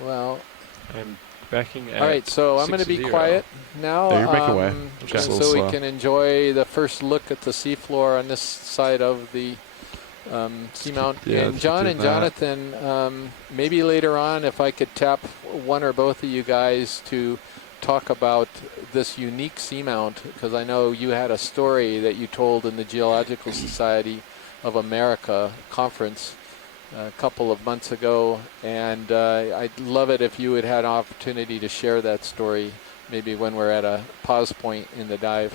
Well, I'm backing at all right, so I'm going to be 60. quiet now. Yeah, you're making way. Just a little So we slow. can enjoy the first look at the seafloor on this side of the Seamount. Yeah, And John and Jonathan, maybe later on, if I could tap one or both of you guys to talk about this unique seamount, because I know you had a story that you told in the Geological Society of America conference a couple of months ago, and I'd love it if you would have an opportunity to share that story, maybe when we're at a pause point in the dive.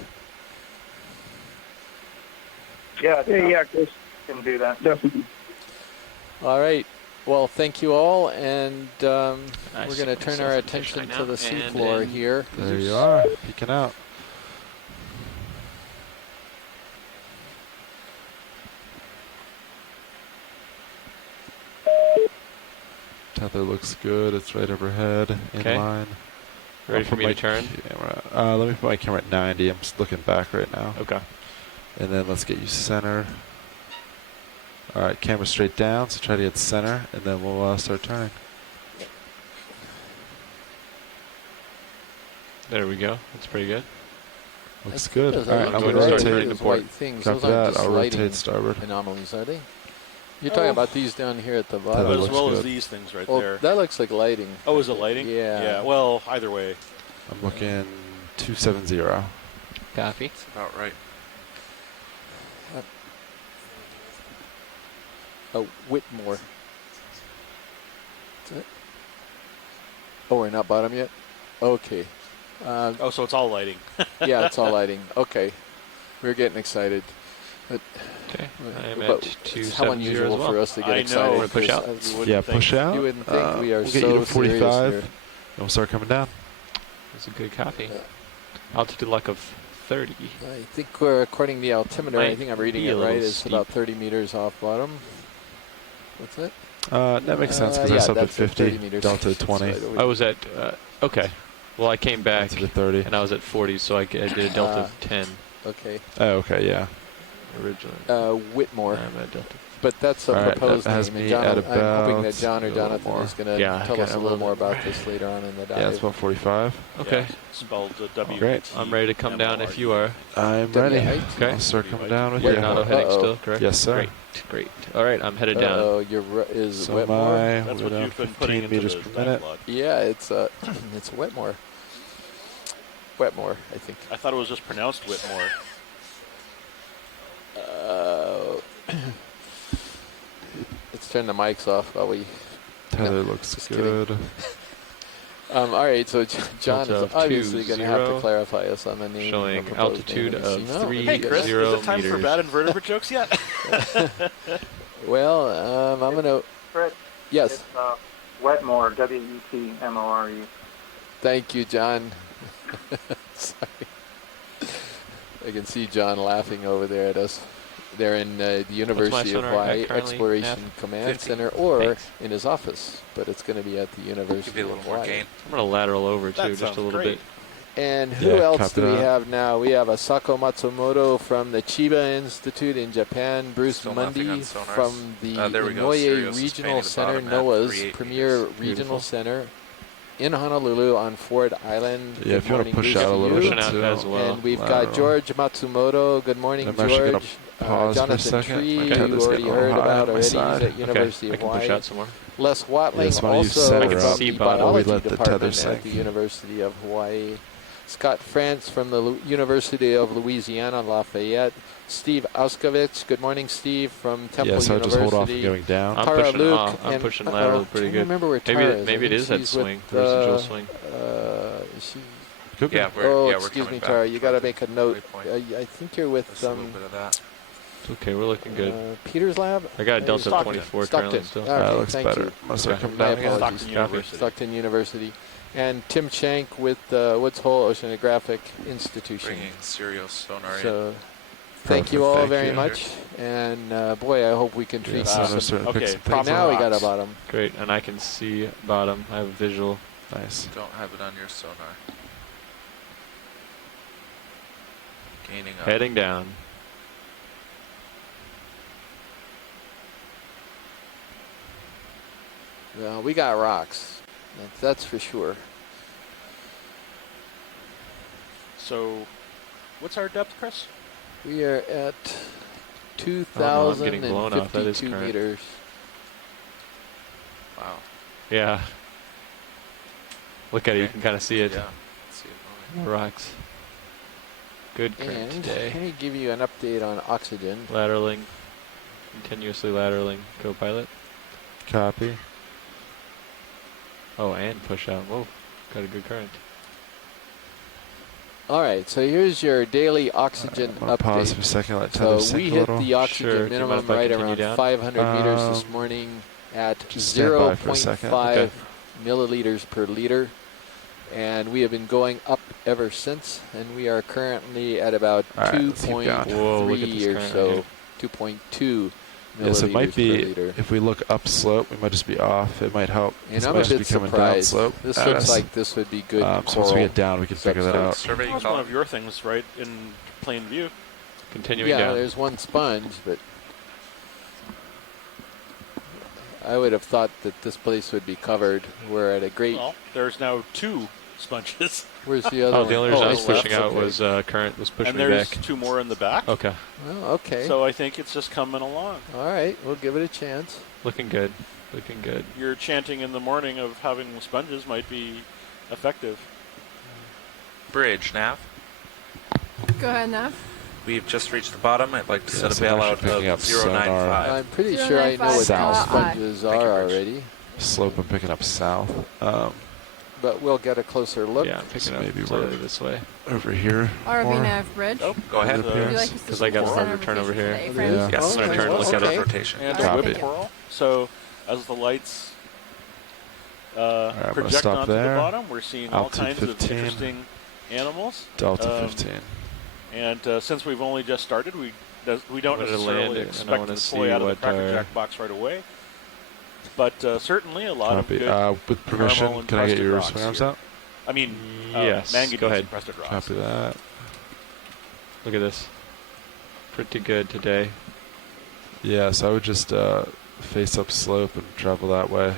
Yeah, Chris can do that, definitely. All right. Well, thank you all, and we're Nice. going to turn our attention to the seafloor here. There you are, peeking out. Tether looks good. It's right overhead, in line. Ready for me to turn? Let me put my camera at 90. I'm just looking back right now. Okay. And then let's get you center. All right, camera straight down. So try to get center, and then we'll start turning. There we go. That's pretty good. Looks good. All Those right, are I'm going going to to start rotate. turning those white things. Copy Those aren't that. just I'll lighting rotate starboard. anomalies, are they? You're talking about these down here at the bottom. Tether As looks well as good. these things right Well, there. that looks like lighting. Oh, is it lighting? Yeah. Yeah, well, either way. I'm looking 270. Copy. That's about right. Oh, Wetmore. Is that? Oh, we're not bottom yet? Okay. Oh, so it's all lighting. Yeah, it's all lighting. Okay. We're getting excited. But, Okay. I'm but at it's how 270 unusual as well. for us to get I know. excited. Wanna push out? because You wouldn't Yeah, think. push out. You wouldn't think we are we'll get so you to 45, serious and here. we'll start coming down. That's a good copy. Altitude lock of 30. I think we're, according to the altimeter, I Might think I'm reading be it a right, little it's steep. about 30 meters off bottom. What's that? That makes sense because I yeah, stopped at that's at 30 50, meters. delta That's 20, right over I was at, okay. Well, I came back to 30. and I was at 40, so I did a delta of 10 Okay. Oh, okay, yeah. originally. Whitmore. I'm at delta. But that's a All right, proposed that has name. And me John, at I'm hoping that about John or a little Jonathan more. is going to Yeah, tell us got a a little little more bit about more. this later on in the dive. Yeah, it's about 45. Okay. Yeah, spelled W. Great. I'm ready to come down if you are. I'm ready. Okay. I'll start coming down with You're you. not auto heading Uh-oh. still, correct? Yes, sir. Great, great. All right, I'm headed down. Oh, is So Wetmore? That's we're what down you've been putting 15 into meters the per dive minute. log. Yeah, it's it's Wetmore. Wetmore, I think. I thought it was just pronounced Whitmore. Let's turn the mics off while we. Tether looks just kidding. good. All right, so John Delta is of obviously going to have to 20, clarify us on the name. showing the proposed altitude name the of Seamount. 3 Hey, Chris, is 0 it time for meters. bad invertebrate jokes yet? Well, I'm going to. Chris, Yes. it's Wetmore, W-E-T-M-O-R-E. Thank you, John. Sorry. I can see John laughing over there at us. They're in the University of sonar Hawaii at currently Exploration at? Command 50. Center, or Thanks. in his office, but it's going to be at the Give University you a of little more Hawaii. gain. I'm going to lateral over, That too, just sounds a little great. And who Yeah, else copy do we that. have now? We have Asako Matsumoto from the Chiba Institute in Japan, Bruce Still nothing Mundy on sonars. from the There we go. Inoue Sirius is Regional painting the Center, bottom at NOAA's 38 premier meters. regional Beautiful. center in Honolulu on Ford Island. Yeah, Good if you want morning, to push Bruce, out a to little you. bit Pushing out too. as well. And we've Lateral. got George Matsumoto. Good morning, I'm actually George. gonna pause for a Jonathan second. Tree, My you tether's already getting a heard little high about on my already. He's side. at University I of can push Hawaii. out some more. Les Watling, Yes, why don't you also set her from up? the See bottom. biology We let the tether department sink. at the University of Hawaii. Scott France from the University of Louisiana, Lafayette. Steve Auskovich. Good morning, Steve, from Temple Yeah, so University. just hold off from going down. I'm Tara pushing Luke off. I'm and- pushing uh-oh, lateral pretty I good. remember where Tara is. Maybe I it is think that she's with, swing, the residual swing. is she? Could be. Yeah, Oh, we're excuse coming me, back Tara. You got to toward make a the note. waypoint. I think you're with Just a little bit of that. It's okay, we're looking good. Peter's Lab. I got a delta of Stockton. 24 Stockton. currently still. Okay, That looks thank better. you. I'm gonna start Okay. coming My down again. apologies. Stockton Copy. University. Stockton University. And Tim Shank with the Woods Hole Oceanographic Institution. Bringing Sirius sonar in. So thank you Perfect, all thank very you. much. And boy, I hope we can Yeah, treat so you there's some. certain okay, picks and proper things. Now we got a rocks. bottom. Great, and I can see bottom. I have a visual. Nice. Don't have it on your sonar. Gaining up. Heading down. Well, we got rocks. That's for sure. So, what's our depth, Chris? We are at Oh, no, I'm getting blown off. That is 2,052 current. meters. Wow. Yeah. Look at it. You can kind of see it. Yeah. Let's see it moving. The rocks. Good current And today. let me give you an update on oxygen. Lateraling. Continuously lateraling. Co-pilot. Copy. Oh, and push out. Whoa. Got a good current. All right, so here's your daily oxygen I'm gonna pause update. for a second. Let So tether we sink a hit little. the oxygen Sure, do you minimum mind if I right continue around down? 500 meters this morning at just stand by for a second. 0.5 Okay. milliliters per liter. And we have been going up ever since, and we are currently at about All right, let's keep going. Whoa, look at 2.3 this or current so, right here. 2.2 milliliters Yeah, so it might be, per liter. if we look upslope, we might just be off. It might help. And This I'm might a just bit be coming surprised. downslope This at looks us. like this would be good So once coral. we get down, we can figure that out. Surveying That was one column. of your things, right, in plain view. Continuing Yeah, down. there's one sponge, but I would have thought that this place would be covered. We're at a great. Well, there's now 2 sponges. Where's the other Oh, one? the only reason I was I see. pushing out Okay. was current was pushing And me there's back. 2 more in the back. Okay. Oh, okay. So I think it's just coming along. All right, we'll give it a chance. Looking good. Looking good. Your chanting in the morning of having sponges might be effective. Bridge, Nav. Go ahead, Nav. We've just reached the bottom. I'd like to Yeah, set a so I'm bailout actually picking up of 095. I'm pretty sure I know what South. the sponges Thank you, are Rich. already, Slope, I'm picking up south. but we'll get a closer look. Yeah, I'm picking So up maybe slightly we're- this way. Over here. RV more. Nav Bridge. Oh, Go ahead. Would Would you appear. like us to Because I got a switch harder center turn over rotation here. to the A-frames? Yeah. Yes, Okay. I'm turn to look at Okay. it rotation. And Alright. a whip Copy. coral. So as the lights I'm gonna project stop onto there. the bottom, we're seeing all Altitude kinds of 15. interesting animals. Delta 15. And since we've only just started, we don't Wanted to land necessarily it, and I expect wanna to see deploy out of the what Cracker our- Jack box right away. But certainly a lot Copy. of good. With permission, normal and can I get crested your rocks swing arms here. out? I mean, Yes, manganese go ahead. and crested rocks. Copy that. Look at this. Pretty good today. Yeah, so I would just face up slope and travel that way.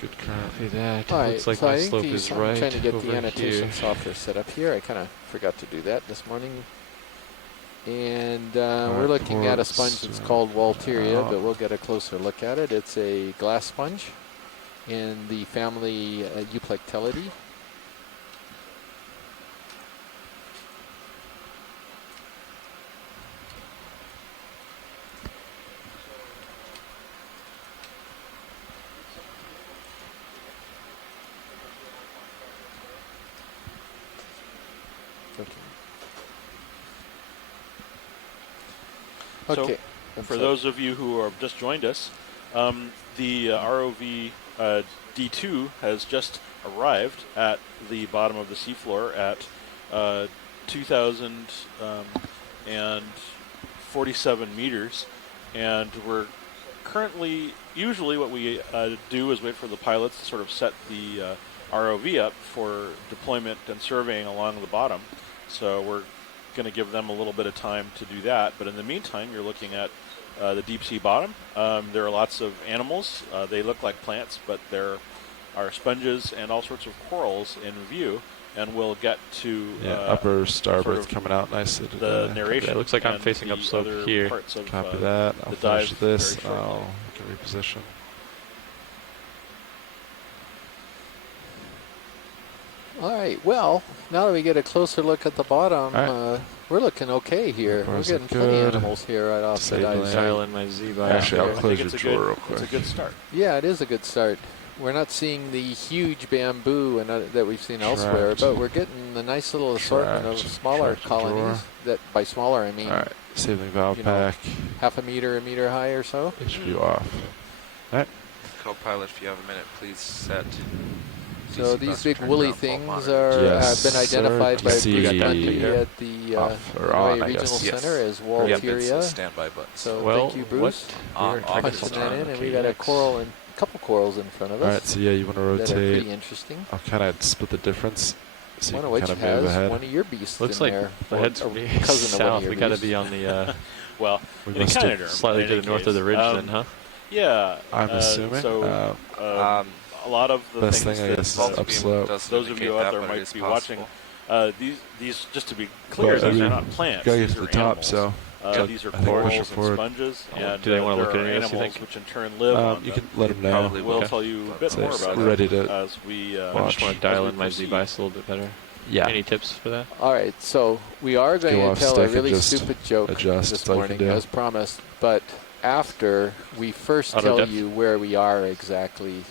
Good current. Copy that. All right, Looks like so my I think slope is I'm right trying to get over the annotation here. software set up here. I kind of forgot to do that this morning. And we're right, looking at a ports, sponge that's called Walteria, oh. but we'll get a closer look at it. It's a glass sponge in the family Euplectellidae. So, Okay. For those of you who have just joined us, the ROV D2 has just arrived at the bottom of the seafloor at 2,047 meters, and we're currently, usually what we do is wait for the pilots to sort of set the ROV up for deployment and surveying along the bottom. So we're going to give them a little bit of time to do that, but in the meantime you're looking at the deep sea bottom. There are lots of animals. They look like plants, but there are sponges and all sorts of corals in view, and we'll get to upper starboard sort of coming out nicely the today. narration. Yeah, it looks like I'm and facing the upslope other here. parts of, Copy that. I'll the finish dive this. very shortly. I'll get reposition. All right. Well, now that we get a closer look at the bottom, All right. we're looking okay here. Bars We're look getting plenty of good. animals here right off the Disabling. dive. Dialing my Z by. Actually, here. I'll I close think your it's a drawer good, real quick. It's a good start. Yeah, it is a good start. We're not seeing the huge bamboo that we've seen elsewhere, Trapped. but we're getting a nice little assortment of Trapped. smaller Trapped colonies. drawer. That by smaller I mean All right. Sailing valve you know, pack. half a meter high or so. HVU off. Co-pilot, if you have a minute, please set. So DC these bus big turn woolly ground fault things monitor. are Yes, have been identified sir. by DC Bruce Bundy here. at the Off or Hawaii on, I Regional guess. Yes. Center as Yep, it's a Walteria. standby button. So Well, thank you, Bruce. On, Here, off, I guess Punching I'll that in, turn and the we got a KX. coral and a couple corals in front of All us right. So yeah, you want to that are rotate. pretty interesting. I'll kind of split the difference. So One you of which can kind of move has ahead. one of your beasts Looks in like there. the or head's a gonna be cousin of one south. of your We got to beasts. be on the Well, We in must Canada, have- slightly to the north of the ridge, then, huh? Yeah. I'm assuming. So, a lot of the Best things thing, I that guess, is Multi-beam upslope. doesn't those of you indicate out that, there but it might is be possible. watching, these just to be clear, Well, I these are mean, not plants. gotta get These to the are top, animals. so These are I think we're corals pushing and forward. sponges, and Do they want to look there at are any of this, you animals think? which in turn live on you them. can let them know. Probably We'll will. tell you a bit So more it's about ready that to as we I watch. just want to dial as in we my proceed. device a little bit better. Yeah. Any tips for that? All right, so we are going Go to off tell a stick and really just stupid joke adjust. this That's all you can morning, do. as promised. But after we first Auto tell def. you where we are exactly,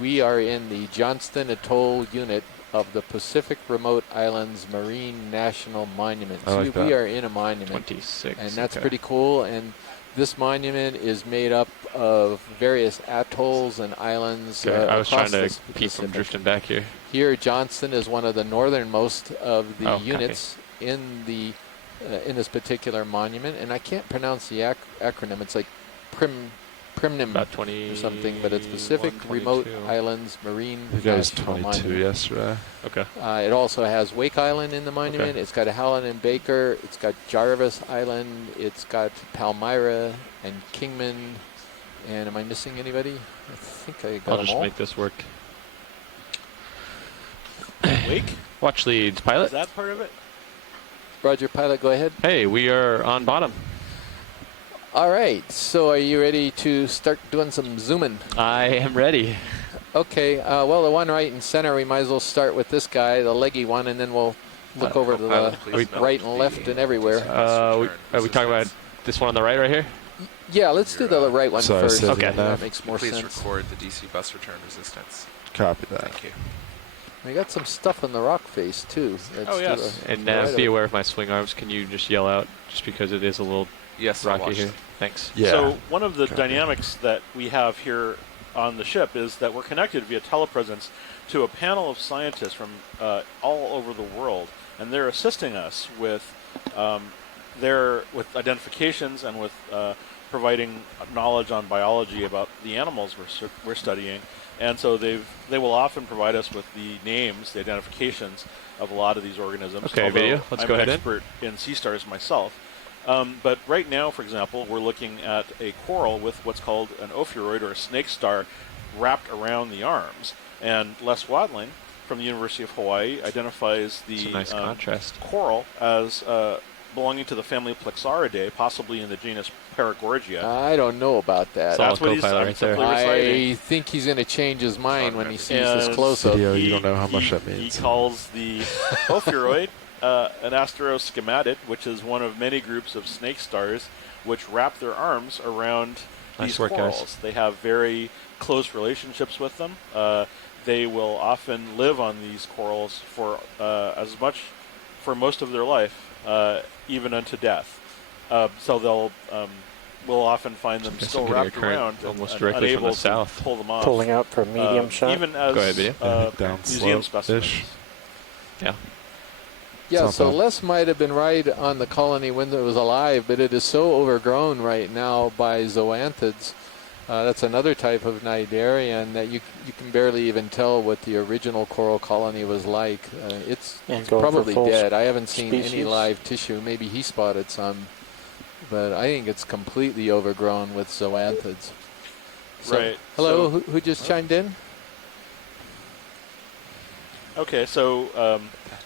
we are in the Johnston Atoll unit of the Pacific Remote Islands Marine National Monument. I like So we that. are in a monument, 26. and that's okay. pretty cool. And this monument is made up of various atolls and islands Okay, I was across trying the to keep from Pacific. drifting back here. Here, Johnston is one of the northernmost of the Oh, copy. units in the in this particular monument, and I can't pronounce the acronym. It's like Primnim About 20 or something, but it's Pacific Remote Islands Marine The guy was National 22 Monument. yesterday. Okay. It also has Wake Island in the monument. Okay. It's got Helen and Baker. It's got Jarvis Island. It's got Palmyra and Kingman. And am I missing anybody? I think I got I'll them just all. make this work. Wake? Watch leads, Is pilot. that part of it? Roger, pilot, go ahead. Hey, we are on bottom. All right, so are you ready to start doing some zooming? I am ready. Okay, well, the one right in center, we might as well start with this guy, the leggy one, and then we'll look over to Co-pilot, the please note right and the left and everywhere. Are we talking about this one on the right here? Yeah, let's do the right one Sorry, first. says Okay. it That enough. makes more Please sense. record the DC bus return resistance. Copy that. Thank you. We got some stuff on the rock face, too. Let's Oh, do yes. the And right be of- aware of my swing arms. Can you just yell out just because it is a little Yes, I rocky watched here? it. Thanks. Yeah. So one of the Copy. dynamics that we have here on the ship is that we're connected via telepresence to a panel of scientists from all over the world, and they're assisting us with with identifications and with providing knowledge on biology about the animals we're studying. And so they will often provide us with the names, the identifications of a lot of these organisms. Okay, although video. Let's I'm go an ahead in. expert in sea stars myself. But right now, for example, we're looking at a coral with what's called an ophiuroid, or a snake star, wrapped around the arms. And Les Wadling from the University of Hawaii identifies It's the a nice contrast. coral as belonging to the family Plexaridae, possibly in the genus Paragorgia. I don't know about that. Solid That's what he's co-pilot I'm right there. simply reciting. I think he's going to change his mind when he sees And this close-up. Video, you don't know how much that He means. calls the ophiuroid an asteroschematid, which is one of many groups of snake stars which wrap their arms around Nice these work, guys. corals. They have very close relationships with them. They will often live on these corals for most of their life, even unto death. So we'll often find them Guess still I'm getting a wrapped current around almost and directly from unable the south. to pull them off. Pulling out for a medium shot. Even as Go ahead, video. Down museum slope specimens. ish. Yeah. Yeah, Not so bad. Les might have been right on the colony when it was alive, but it is so overgrown right now by zoanthids. That's another type of cnidarian that you can barely even tell what the original coral colony was like. It's And going for probably full dead. I haven't seen any species? live tissue. Maybe he spotted some, but I think it's completely overgrown with zoanthids. So, Right. hello, So- who just chimed in? Okay, so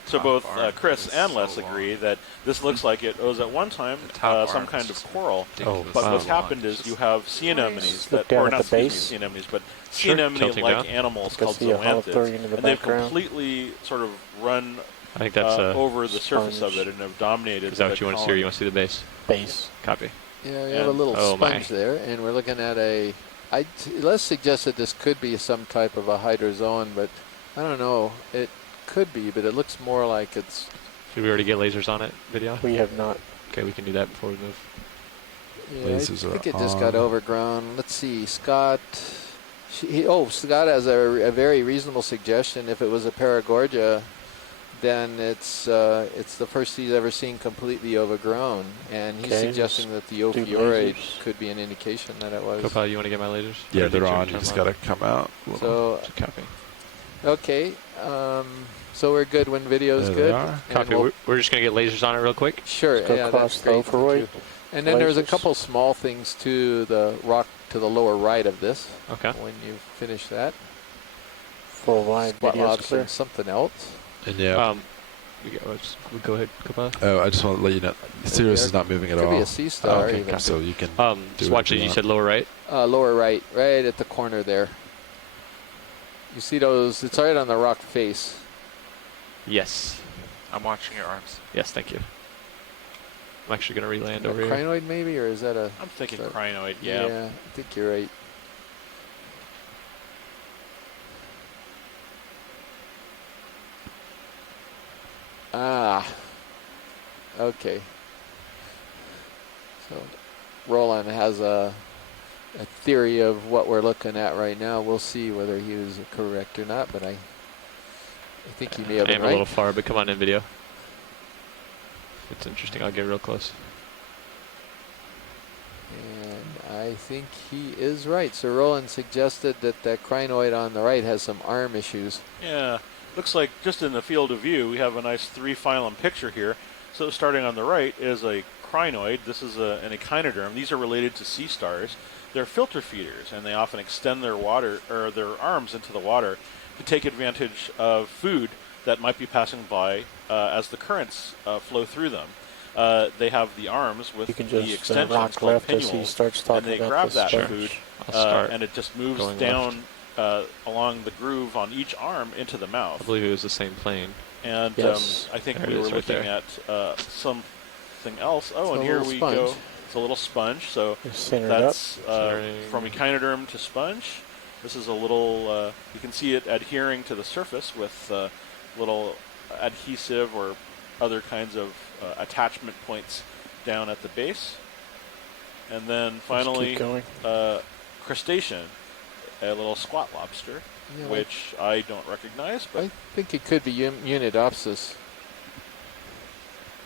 top both arm Chris is and so Les long. agree that this looks like it was at one time The top some arm kind is of just coral. ridiculously But wow. what's long. happened is Just- you have sea anemones Look that, down or at not the excuse me, base. sea anemones, but sea Sure, anemone tilting like down. animals Can called see a hollow zoanthids, throwing in the and they've background. completely sort of run I think that's over the surface of sponge. it and have dominated. Is that the what you want to see, or you want to see the base? Base. Copy. Yeah, we have a And- little oh, my. sponge there, and we're looking at let's suggest that this could be some type of a hydrozoan, but I don't know. It could be, but it looks more like it's. Should we already get lasers on it? Video? We have not. Okay, we can do that before we move. Yeah, Lasers I think are it just got on. overgrown. Let's see, Scott. Scott has a very reasonable suggestion. If it was a Paragorgia, then it's the first he's ever seen completely overgrown, and he's Okay, suggesting that the do ophiuroid lasers. could be an indication that it was. Co-pilot, you want to get my lasers? Yeah, Or did they're you on. turn You just them got to come out. So Copy. okay, so we're good when video's There they good. are. And Copy. we'll- We're just going to get lasers on it real quick. Sure, Let's go yeah, across that's the great. ophiuroid. And then there's a Lasers. couple small things to the rock to the lower right of this. Okay. When you finish that. Full wide. spot Video's lobster clear. and something else. And yeah. We'll go ahead, Kapaz. Oh, I just want to let you know, Sirius is not moving at Could all. be a sea star. okay, even. so you can. do Just watch whatever it. You want. said lower right. Lower right, right at the corner there. You see those? It's right on the rock face. Yes. I'm watching your arms. Yes, thank you. I'm actually going to re-land A over here. crinoid maybe, or is that a? I'm thinking So- crinoid. Yeah. I think you're right. Ah. Okay. So, Roland has a theory of what we're looking at right now. We'll see whether he was correct or not, but I think he may have I been am right. a little far, but come on in video. It's interesting. I'll get real close. And I think he is right. So Roland suggested that that crinoid on the right has some arm issues. Yeah. Looks like just in the field of view, we have a nice three-phylum picture here. So starting on the right is a crinoid. This is an echinoderm. These are related to sea stars. They're filter feeders, and they often extend their water or their arms into the water to take advantage of food that might be passing by as the currents flow through them. They have the arms with You can the just extensions rock called left as he pinnules, starts and talking they about grab the that sponge. food, I'll start and it just moves going down along the groove on each arm into the I mouth. believe it was the same plane. And Yes. I think There we it were is right looking there. at something else. Oh, It's and a here little we sponge. go. It's a little sponge. So Just center it up. that's Centering. from echinoderm to sponge. This is a little, you can see it adhering to the surface with little adhesive or other kinds of attachment points down at the base. And then Just finally, keep going. crustacean, a little squat lobster, Yeah, which I don't recognize, but I think it could be Unidopsis.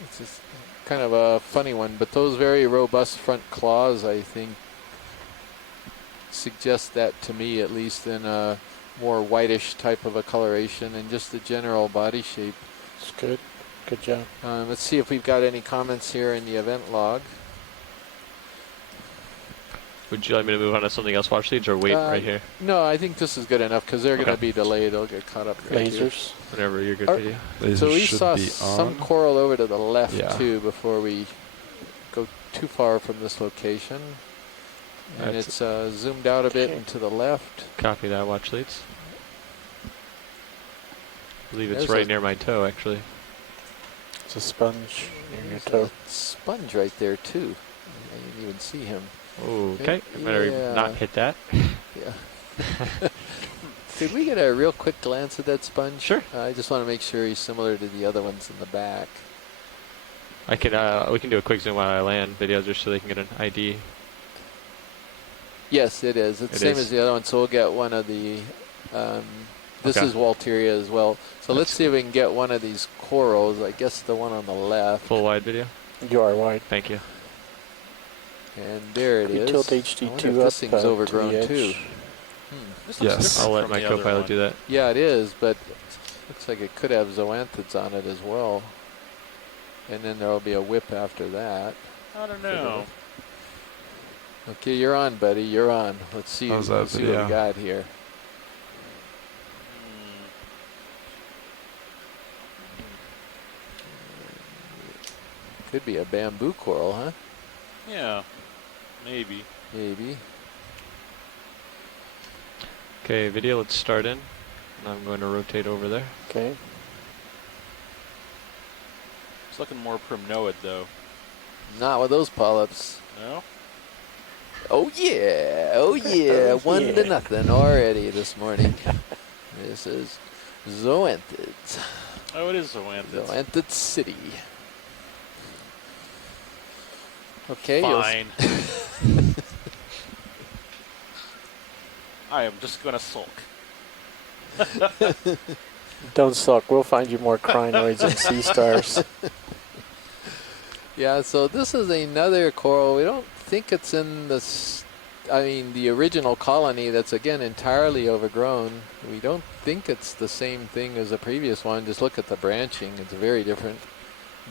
It's just kind of a funny one, but those very robust front claws, I think, suggest that to me, at least, in a more whitish type of a coloration and just the general body shape. It's good. Good job. Let's see if we've got any comments here in the event log. Would you like me to move on to something else, watch leads, or wait right here? No, I think this is good enough because they're going Okay. to be delayed. They'll get caught up. right here. Lasers. Whenever you're good, Are- video. Lasers So we should saw be some on. coral over to the left Yeah. too before we go too far from this location. And That's- it's zoomed out a bit Okay. and to the left. Copy that, watch leads. I believe it's There's right a- near my toe, actually. It's a sponge near your There's toe. a sponge right there too. I didn't even see him. Okay, I better Yeah. not hit that. Yeah. Did we get a real quick glance at that sponge? Sure. I just want to make sure he's similar to the other ones in the back. I can. We can do a quick zoom while I land video just so they can get an ID. Yes, it is. It's the It same is. as the other one, so we'll get one of the. This Okay. is Walteria as well. So let's see if we can get one of these corals. I guess the one on the left. Full wide video. You are wide. Thank you. And there it Could we is. tilt I wonder HD2 if up this thing's to the overgrown edge? too. this looks Yes. different I'll let from my the other co-pilot one. do that. Yeah, it is, but looks like it could have zoanthids on it as well. And then there'll be a whip after that. I don't know. Okay, you're on, buddy. You're on. Let's see. How's that Let's see what video? we got here. Could be a bamboo coral, huh? Yeah, maybe. Maybe. Okay, video. Let's start in. And I'm going to rotate over there. Okay. It's looking more primnoid though. Not with those polyps. No? Oh yeah! Oh yeah! Oh, 1 to yeah. nothing already this morning. This is zoanthids. Oh, it is zoanthids. Zoanthid City. Okay. you'll s- Fine. I am just gonna sulk. Don't suck. We'll find you more crinoids and sea stars. Yeah, so this is another coral. We don't think it's in the, the original colony that's, again, entirely overgrown. We don't think it's the same thing as the previous one. Just look at the branching. It's very different.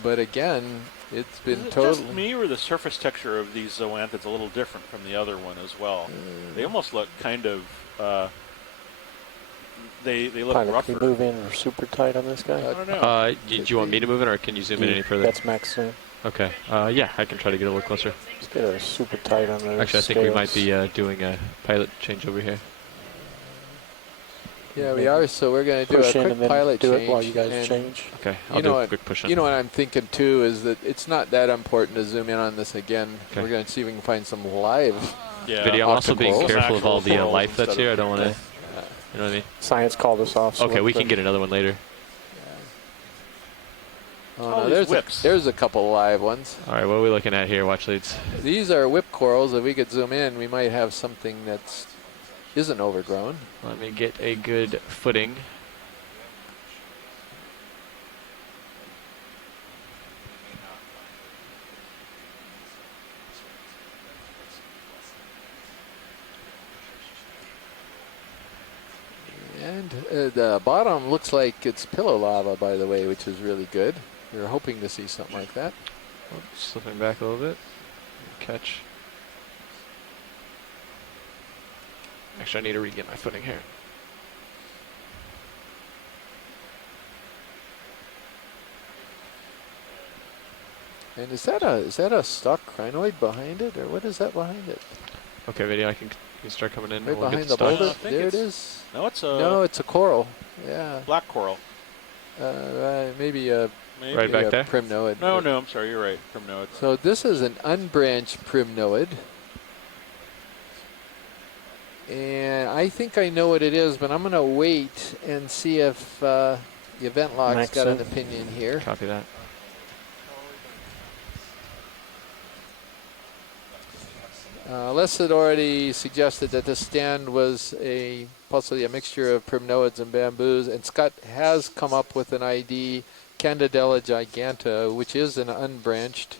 But again, it's been Is it totally... just me or the surface texture of these zoanthids a little different from the other one as well? They almost look kind of they look Pilot, rougher. can you move in super tight on this guy? I don't know. Do you want me to move in, or can you zoom in any further? That's max zoom. Okay. Yeah, I can try to get a little closer. Let's get a super tight on those Actually, I think we might scales. be doing a pilot change over here. Yeah, we are. So we're going to do Push a in quick and then pilot do change. it while you guys and change. Okay, I'll You do know a what- quick push in. You know what I'm thinking too is that it's not that important to zoom in on this again. Okay. We're going to see if we can find some live. Yeah. Video. I'm also being optical. careful of all the Actual life that's instead here. I of- don't want to. You know what I mean? Science called us off. So Okay, we can get another one later. Oh, All no, these there's whips. there's a couple live ones. All right, what are we looking at here? Watch leads. These are whip corals. If we could zoom in, we might have something that's isn't overgrown. Let me get a good footing. And the bottom looks like it's pillow lava, by the way, which is really good. We were hoping to see something like that. Oh, slipping back a little bit. Catch. Actually, I need to re-get my footing here. And is that a stock crinoid behind it, or what is that behind it? Okay, video. I can start coming in. Right We'll get behind the stock. boulder. I think There it it's- is. No, it's a No, it's a coral. Yeah, black coral. maybe a Maybe. Right back there? primnoid. No, no, I'm sorry. You're right. Primnoid. So this is an unbranched primnoid. And I think I know what it is, but I'm going to wait and see if the event log's Max got an zoom. opinion here. Copy that. Les had already suggested that this stand was possibly a mixture of primnoids and bamboos, and Scott has come up with an ID, Candidella giganta, which is an unbranched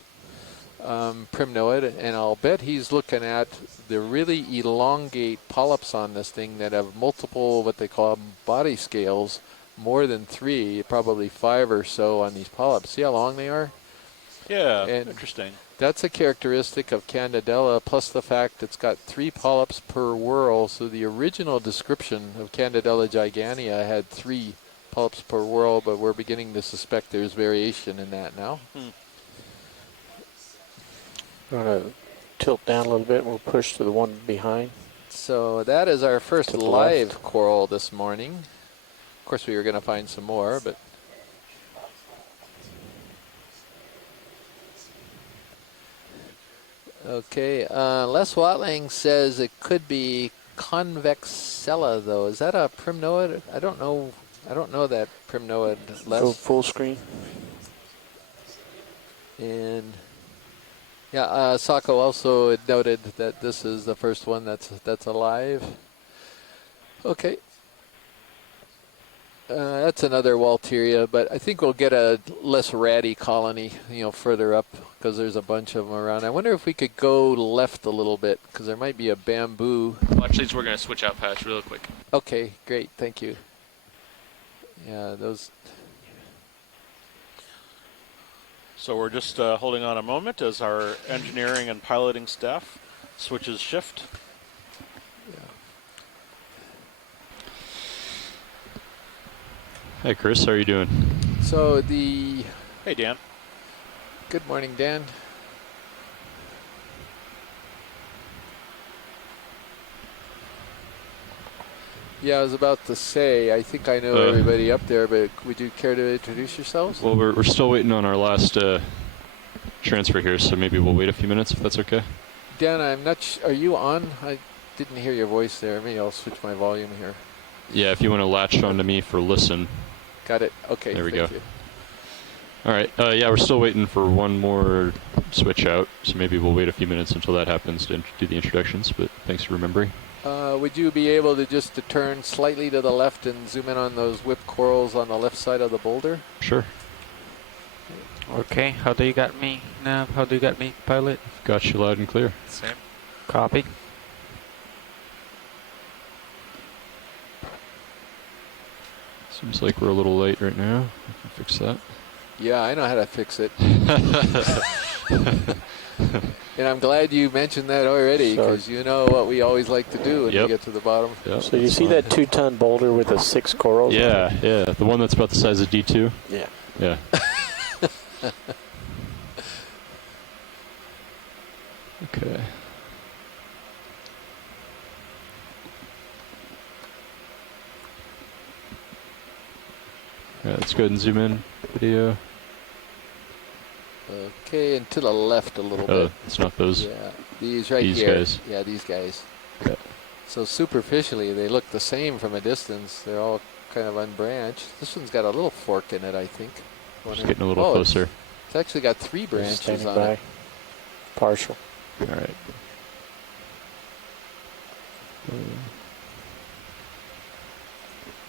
primnoid, and I'll bet he's looking at the really elongate polyps on this thing that have multiple, what they call body scales, more than 3, probably 5 or so on these polyps. See how long they are? Yeah. And- Interesting. That's a characteristic of Candidella, plus the fact it's got 3 polyps per whorl. So the original description of Candidella gigantea had 3 polyps per whorl, but we're beginning to suspect there's variation in that now. I'm going to tilt down a little bit and we'll push to the one behind. So that is our first To the live left. coral this morning. Of course, we were going to find some more, but okay. Les Watling says it could be convexella, though. Is that a primnoid? I don't know. I don't know that primnoid, Les. Go full screen. And yeah, Sako also had noted that this is the first one that's alive. Okay. That's another Walteria, but I think we'll get a less ratty colony, further up, because there's a bunch of them around. I wonder if we could go left a little bit, because there might be a bamboo. Watch leads. We're going to switch out past real quick. Okay, great, thank you. Yeah, those. So we're just holding on a moment as our engineering and piloting staff switches shift. Hey, Chris. How are you doing? So Hey, Dan. good morning, Dan. Yeah, I was about to say, I think I know everybody up there, but would you care to introduce yourselves? Well, we're still waiting on our last transfer here, so maybe we'll wait a few minutes if that's okay. Dan, I'm not are you on? I didn't hear your voice there. Maybe I'll switch my volume here. Yeah, if you want to latch onto me for listen. Got it. Okay, There we thank go. you. All right. Yeah, we're still waiting for one more switch out, so maybe we'll wait a few minutes until that happens to do the introductions, but thanks for remembering. Would you be able to just to turn slightly to the left and zoom in on those whip corals on the left side of the boulder? Sure. Okay, how do you got me, Nav? How do you got me, pilot? Got you loud and clear. Same. Copy. Seems like we're a little late right now. I can fix that. Yeah, I know how to fix it. And I'm glad you mentioned that already, So- because you know what we always like to do when we Yep. get to the bottom. Yep, So you that's see fine. that 2-ton boulder with the 6 corals? on Yeah, it? yeah. The one that's about the size of D2. Yeah. Yeah. Okay. All right, let's go ahead and zoom in. Video. Okay, and to the left a little Oh, bit. it's not those. Yeah, these right These here. guys. Yeah, these guys. Okay. So superficially, they look the same from a distance. They're all kind of unbranched. This one's got a little fork in it, I think. Just getting a little Oh, closer. It's actually got 3 Just branches standing on by. it. Partial. All right.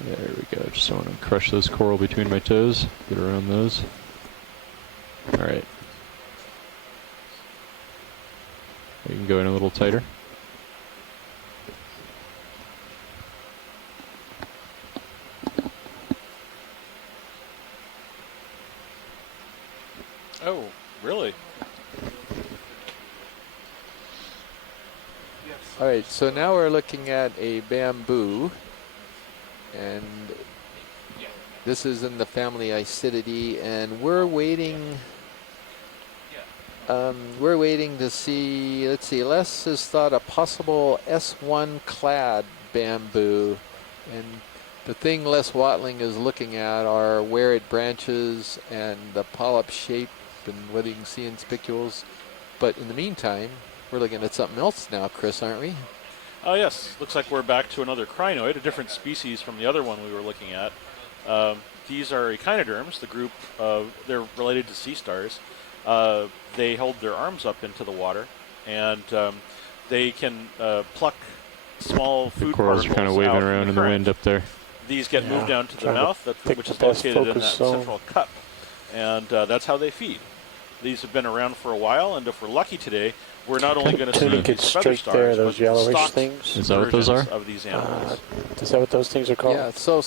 There we go. Just don't want to crush those coral between my toes. Get around those. All right. We can go in a little tighter. Oh, really? All right, so now we're looking at a bamboo, and this is in the family Isididae, and we're waiting. We're waiting to see. Let's see. Les has thought a possible S1 clad bamboo, and the thing Les Watling is looking at are where it branches and the polyp shape and whether you can see in spicules. But in the meantime, we're looking at something else now, Chris, aren't we? Oh, yes. Looks like we're back to another crinoid, a different species from the other one we were looking at. These are echinoderms, the group, they're related to sea stars. They hold their arms up into the water, and they can pluck small The food corals are kind of particles waving out around in the current. wind up there. These get moved down to the trying to mouth, pick which the is best located in that focus zone. central cup. And that's how they feed. These have been around for a while, and if we're lucky today, we're not only going to see Tunic these is feather straight there, stars, those but yellowish stocked things. Is that what those versions are? of these animals. Is that what those things are called? Yeah, so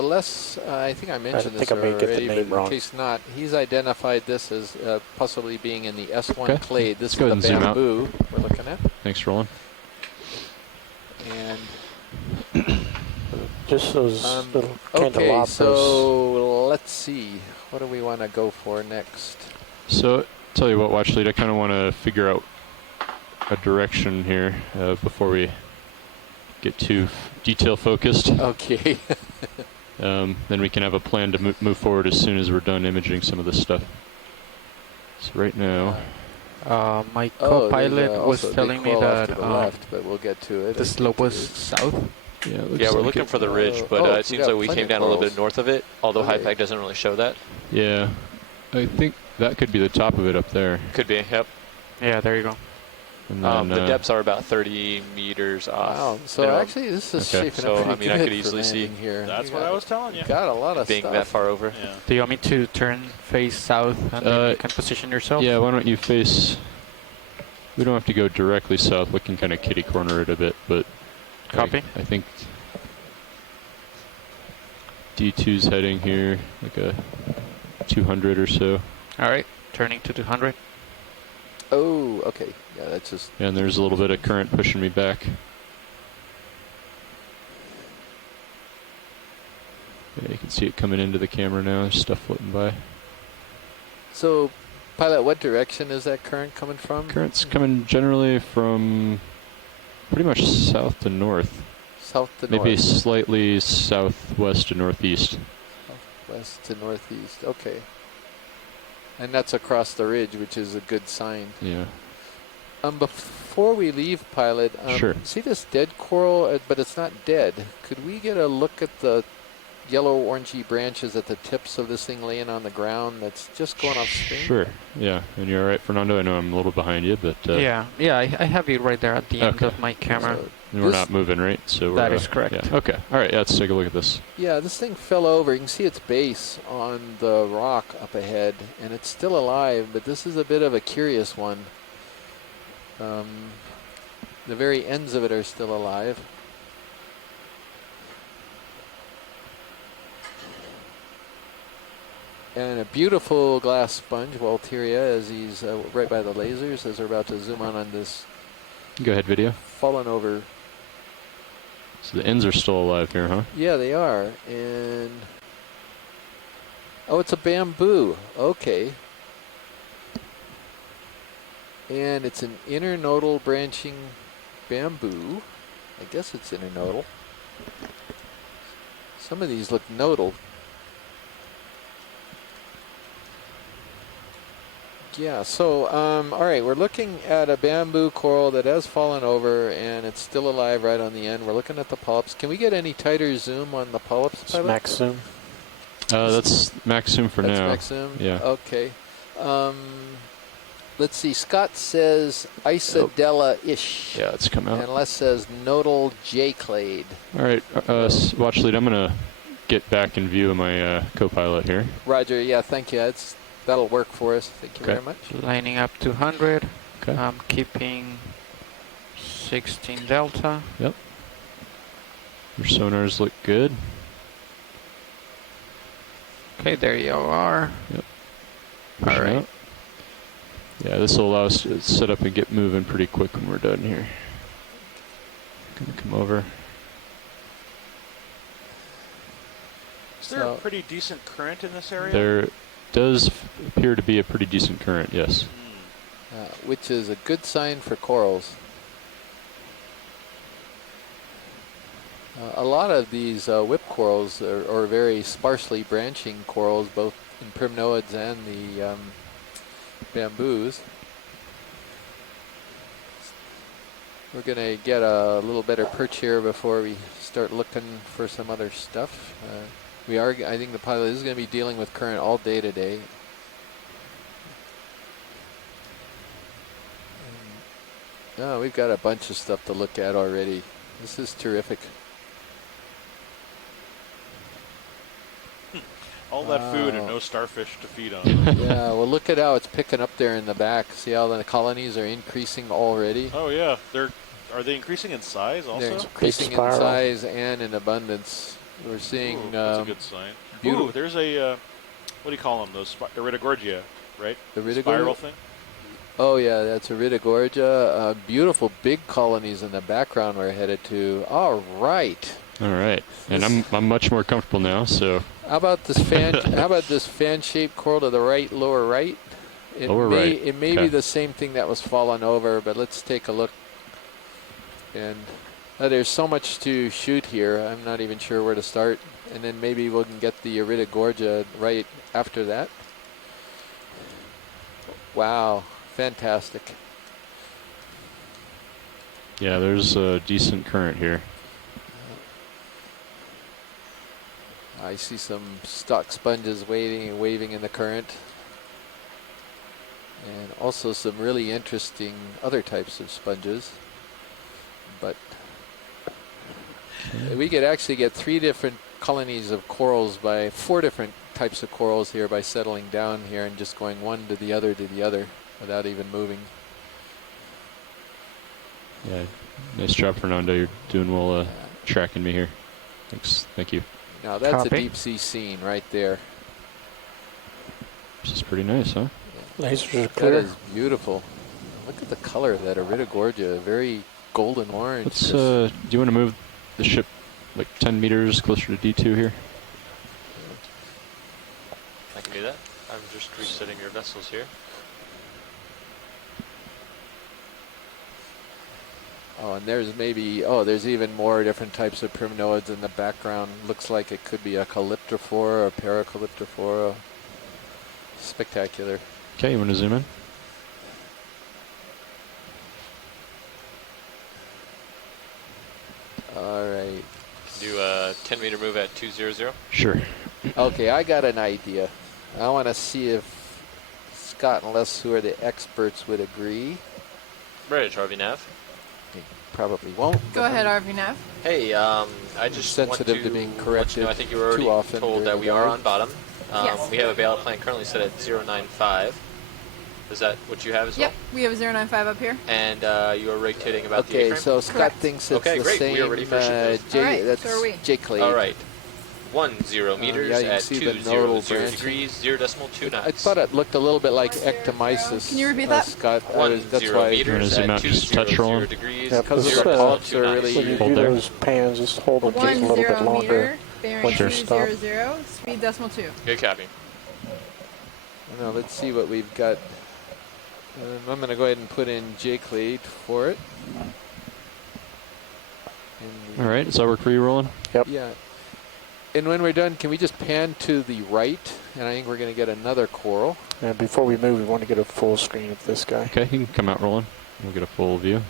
Les, I think I mentioned think this I may get the already, but name in wrong. case not, he's identified this as possibly being in the S1 Okay. clade. This Let's go ahead is and the zoom out. bamboo we're looking at. Thanks, Roland. And Just those little okay, candelabras. so let's see. What do we want to go for next? So, tell you what, Watch Lead, I kind of want to figure out a direction here before we get too detail focused. Okay. Then we can have a plan to move forward as soon as we're done imaging some of this stuff. So right now, My Oh, co-pilot there's, was also a big telling me coil off that to the left, but we'll get to it. the slope was south. yeah, it looks Yeah, we're like looking it. for the ridge, but Oh, it we seems got like we plenty came of down a little corals. bit north of it, although Okay. HiPAC doesn't really show that. Yeah, I think that could be the top of it up there. Could be, yep. Yeah, there you go. And then, The depths are about 30 meters off. Wow. So minimum, actually, this is Okay. shaping So, up I pretty mean, I good could easily for see. landing here. That's You what got- I was telling you. Got a lot of being stuff. that far over. Yeah. Do you want me to turn face south and then you can position yourself? yeah, why don't you face... We don't have to go directly south. We can kind of kitty corner it a bit, but... Copy. I think D2's heading here, like a 200 or so. All right, turning to 200. Oh, okay. Yeah, that's just. And there's a little bit of current pushing me back. Yeah, you can see it coming into the camera now. There's stuff floating by. So, pilot, what direction is that current coming from? Current's coming generally from pretty much south to north. South to Maybe north. slightly southwest to northeast. West to northeast. Okay. And that's across the ridge, which is a good sign. Yeah. Before we leave, pilot, Sure. see this dead coral, but it's not dead. Could we get a look at the yellow orangey branches at the tips of this thing laying on the ground that's just going off stream? Sure. Yeah. And you're all right, Fernando? I know I'm a little behind you, but yeah, I have it right there at the end Okay. of my camera. So we're this- not moving, right? So That we're, is correct. Yeah. Okay. All right. Yeah, let's take a look at this. Yeah, this thing fell over. You can see its base on the rock up ahead, and it's still alive, but this is a bit of a curious one. The very ends of it are still alive. And a beautiful glass sponge, Walteria, as he's right by the lasers, as we're about to zoom on this Go ahead, video. fallen over. So the ends are still alive here, huh? Yeah, they are. And oh, it's a bamboo. Okay. And it's an internodal branching bamboo. I guess it's internodal. Some of these look nodal. Yeah, so, all right, we're looking at a bamboo coral that has fallen over and it's still alive right on the end. We're looking at the polyps. Can we get any tighter zoom on the polyps, pilot? Max zoom. That's max zoom for That's now. max zoom? Yeah. Okay. Let's see, Scott says Isadella-ish. Yeah, it's come out. And Les says nodal J-clade. All right, watch lead. I'm going to get back in view of my co-pilot here. Roger, yeah, thank you. That'll work for us. Thank you very much. Lining up 200. Okay. I'm keeping 16 delta. Yep. Your sonars look good. Okay, there you are. Yep. All Pushing right. out. Yeah, this will allow us to set up and get moving pretty quick when we're done here. Gonna come over. Is there a pretty decent current in this area? There does appear to be a pretty decent current, yes. Which is a good sign for corals. A lot of these whip corals are very sparsely branching corals, both in primnoids and the bamboos. We're going to get a little better perch here before we start looking for some other stuff. I think the pilot is going to be dealing with current all day today. Oh, we've got a bunch of stuff to look at already. This is terrific. All that food and no starfish to feed on. Yeah, well, look at how it's picking up there in the back. See how the colonies are increasing already? Oh yeah, are they increasing in size also? They're increasing in size and in abundance. We're seeing. Ooh, that's a good sign. Ooh, there's a what do you call them? Those Iridogorgia, right? The spiral thing. Oh yeah, that's Iridogorgia. Beautiful big colonies in the background we're headed to. All right. All right, and I'm much more comfortable now. So how about this fan? How about this fan-shaped coral to the right, lower right? It may be the same thing that was fallen over, but let's take a look. And there's so much to shoot here. I'm not even sure where to start. And then maybe we can get the Iridogorgia right after that. Wow, fantastic. yeah, there's a decent current here. I see some stock sponges waving in the current. And also some really interesting other types of sponges. But we could actually get 3 different colonies of corals by 4 different types of corals here by settling down here and just going one to the other without even moving. Yeah, nice job, Fernando. You're doing well tracking me here. Thanks. Thank you. Now that's a deep sea scene right there. This is pretty nice, huh? Lasers are clear. That is beautiful. Look at the color of that Iridogorgia, very golden orange. Let's, do you want to move the ship like 10 meters closer to D2 here? I can do that. I'm just resetting your vessels here. Oh, and there's there's even more different types of primnoids in the background. Looks like it could be a calyptrophora or a paracalyptrophora. Spectacular. Okay, you want to zoom in? All right. Do a 10-meter move at 200. Sure. Okay, I got an idea. I want to see if Scott and Les, who are the experts, would agree. Bridge, RV Nav. He probably won't. Go ahead, RV Nav. Hey, I just sensitive want to being let you corrected know, I think you were already too often told that during we the are dive. on bottom. Yes. We have a bailout plan currently set at 095. Is that what you have as Yep, well? we have a 095 up here. And you are rotating about the Okay, A-frame? so Scott Correct. thinks it's Okay, the great. same. We are ready for ship visit. J, All right, that's so are we. J-clade. All right. 10 meters yeah, you can at see the nodal 200 branching. degrees, 0.2 knots. I thought it looked a little bit like ectomysis. Can you repeat that? Scott? That's 10 why. meters zoom at out, just touch 200 rolling. degrees, Yeah, Because this, the polyps are knots. really. when you Hold do there. those pans, just hold them, take a little bit 10 longer. meter, bearing Once you stop. 200, speed decimal 2. Good copy. Now let's see what we've got. I'm going to go ahead and put in J-clade for it. All right, does that work for you, Roland? Yeah. And when we're done, can we just pan to the right? And I think we're going to get another coral. And before we move, we want to get a full screen of this guy. Okay, you can come out, Roland. We'll get a full view.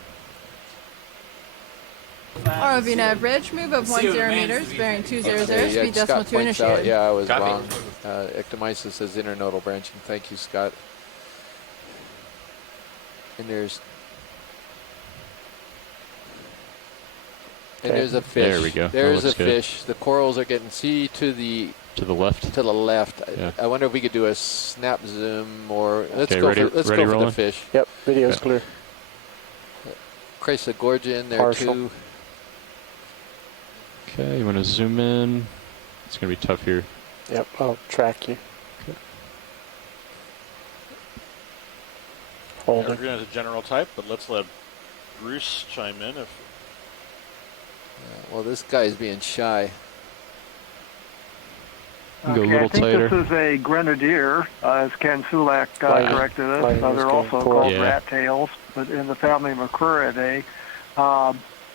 ROV nav bridge, move of 10 meters, bearing 200, Okay, yeah, speed decimal Scott 2 points out, initiated. yeah, I was Copy. wrong. Ectomysis is internodal branching. Thank you, Scott. And there's a fish. There we go. That There's a looks good. fish. The corals are getting to the left. left. Yeah. I wonder if we could do a snap zoom or let's Okay, go ready- for let's ready go for the rolling? fish. Yep, video's Okay. clear. Chrysogorgia in there Partial. too. Okay, you want to zoom in? It's going to be tough here. Yep, I'll track you. Yeah, Hold we're it. going to general type, but let's let Bruce chime in if. Well, this guy's being shy. You can go a Okay, little I think tighter. this is a grenadier, as Ken Sulak Lighting- corrected us. lighting is They're getting also poor. called Yeah. rat tails, but in the family Macruridae. A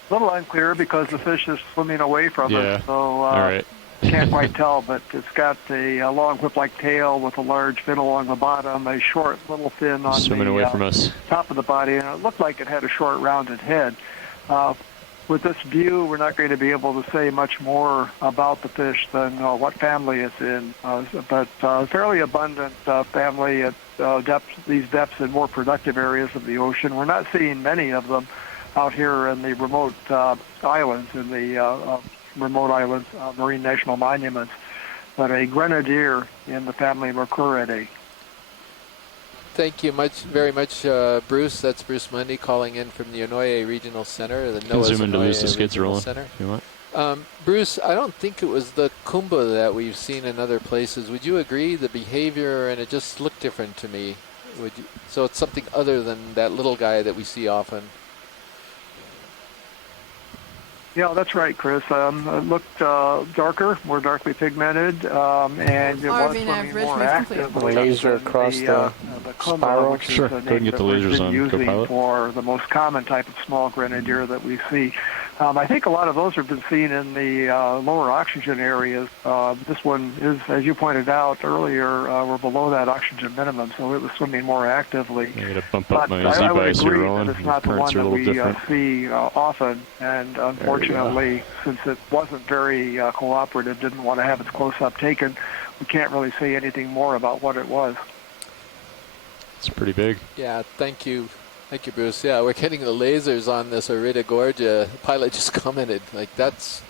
little unclear because the fish is swimming away from Yeah. it, so All right. can't quite tell. But it's got a long whip-like tail with a large fin along the bottom, a short little fin on Swimming the away from us. top of the body, and it looked like it had a short, rounded head. With this view, we're not going to be able to say much more about the fish than what family it's in, but fairly abundant family at these depths in more productive areas of the ocean. We're not seeing many of them out here in the remote islands, marine national monuments, but a grenadier in the family Macruridae. Thank you very much, Bruce. That's Bruce Mundy calling in from the Onoye Regional Center, the You can NOAA's zoom in to lose the Onoye skids, Regional Roland, Center. if you want. Bruce, I don't think it was the Kumba that we've seen in other places. Would you agree? The behavior, and it just looked different to me. So it's something other than that little guy that we see often. Yeah, that's right, Chris. It looked darker, more darkly pigmented, and it was RV nav swimming bridge more move complete. actively. Laser than across the Kumba, spiral. which Sure, is the go ahead and name get that the we've lasers been on using Copilot. for the most common type of small grenadier that we see. I think a lot of those have been seen in the lower oxygen areas. This one is, as you pointed out earlier, we're below that oxygen minimum, so it was swimming more actively. I got to bump up But my I would Z-bias here, agree Roland. that it's The not the currents one are a that little we different. see often, and unfortunately, since it wasn't very cooperative, didn't want to have its close-up taken, we can't really say anything more about what it was. It's pretty big. Yeah, thank you. Thank you, Bruce. Yeah, we're getting the lasers on this Iridogorgia. Pilot just commented, like, that's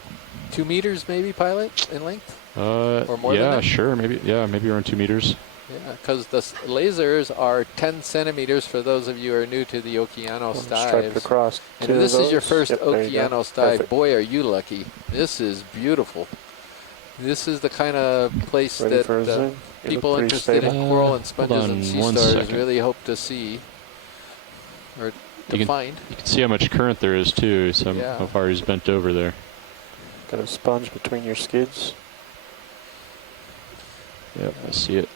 2 meters maybe, Pilot, in length? Or more than Yeah, that? sure. Maybe around 2 meters. Yeah, because the lasers are 10 centimeters for those of you who are new to the Okeanos Striped dives. across. And two of this is your those. first Yep, there you go. Okeanos dive. Perfect. Boy, are you lucky. This is beautiful. This is the kind of place Ready for a that zoom? You look people pretty interested in stable. coral and Hold sponges on and sea one stars second. really hope to see or to You can- find. You can see how much current there is too. So Yeah. how far he's bent over there. Got a sponge between your skids. Yep, I see it.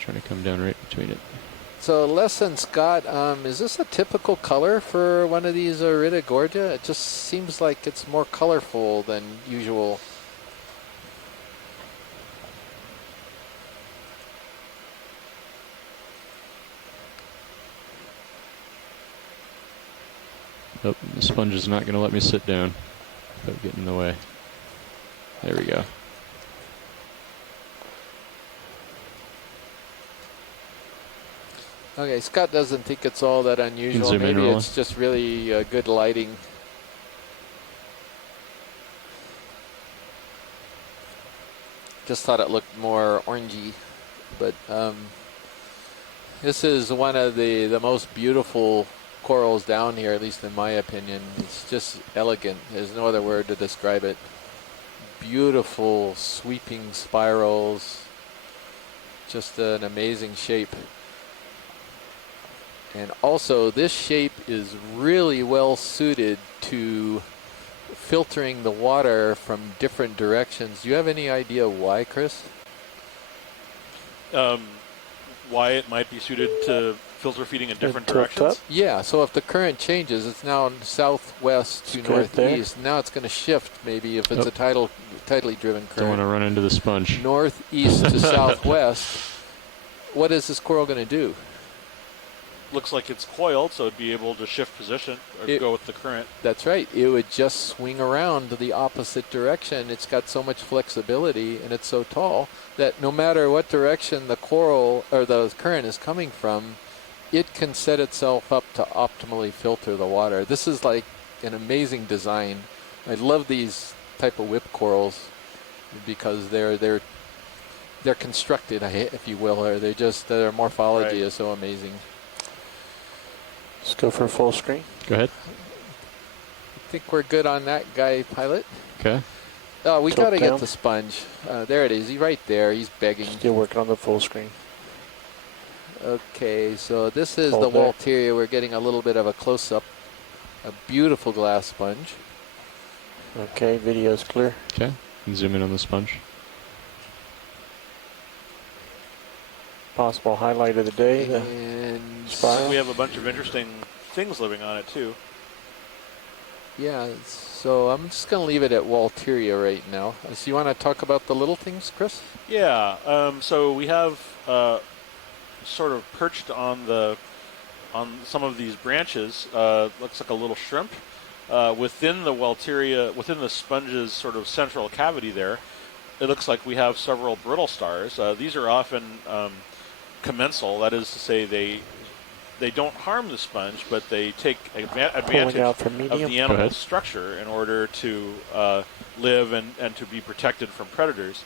Trying to come down right between it. So Les and Scott, is this a typical color for one of these Iridogorgia? It just seems like it's more colorful than usual. Oh, the sponge is not going to let me sit down without getting in the way. There we go. Okay, Scott doesn't think it's all that unusual. zoom in, Maybe Roland. it's just really good lighting. Just thought it looked more orangey, but this is one of the most beautiful corals down here, at least in my opinion. It's just elegant. There's no other word to describe it. beautiful sweeping spirals. Just an amazing shape. And also, this shape is really well suited to filtering the water from different directions. Do you have any idea why, Chris? Why it might be suited to filter feeding in different directions? Yeah, so if the current changes, it's now southwest to northeast. Now it's going to shift maybe if it's a tidally driven current. Don't want to run into the sponge. Northeast to southwest. What is this coral going to do? Looks like it's coiled, so it'd be able to shift position or go with the current. That's right. It would just swing around to the opposite direction. It's got so much flexibility, and it's so tall that no matter what direction the coral or the current is coming from, it can set itself up to optimally filter the water. This is like an amazing design. I love these type of whip corals because they're constructed, if you will, or their morphology is so amazing. Let's go for full screen. Go ahead. I think we're good on that guy, pilot. Okay. Oh, we got to get the sponge. There it is. He's right there. He's begging. Still working on the full screen. Okay, so this is the Walteria. We're getting a little bit of a close-up. A beautiful glass sponge. Okay, video's clear. Okay, and zoom in on the sponge. Possible highlight of the day. And we have a bunch of interesting things living on it too. Yeah, so I'm just going to leave it at Walteria right now. So you want to talk about the little things, Chris? Yeah, so we have sort of perched on some of these branches, looks like a little shrimp. Within the Walteria, within the sponge's sort of central cavity there, it looks like we have several brittle stars. These are often commensal, that is to say they don't harm the sponge, but they take advantage of the animal's structure in order to live and to be protected from predators.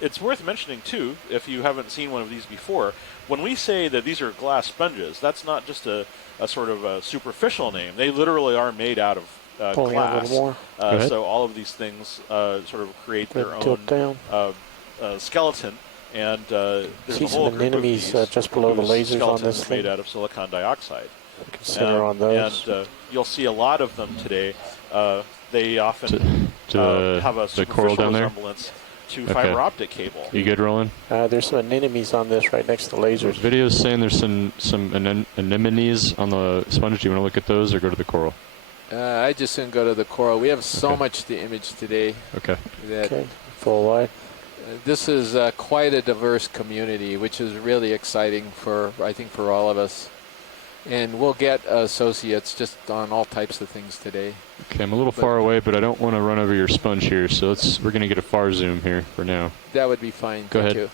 It's worth mentioning, too, if you haven't seen one of these before, when we say that these are glass sponges, that's not just a sort of a superficial name. They literally are made out of glass. So all of these things sort of create their own skeleton. And there's a whole group of these just below the lasers on this thing made out of silicon dioxide. Center on those. And you'll see a lot of them today. They often have a superficial resemblance to fiber optic cable. You good, Roland? There's some anemones on this right next to the lasers. Video's saying there's some anemones on the sponge. Do you want to look at those or go to the coral? I just soon go to the coral. We have so much to image today. Okay. That full wide. This is quite a diverse community, which is really exciting I think for all of us. And we'll get associates just on all types of things today. Okay, I'm a little far away, but I don't want to run over your sponge here, so we're going to get a far zoom here for now. That would be fine. Go ahead. You.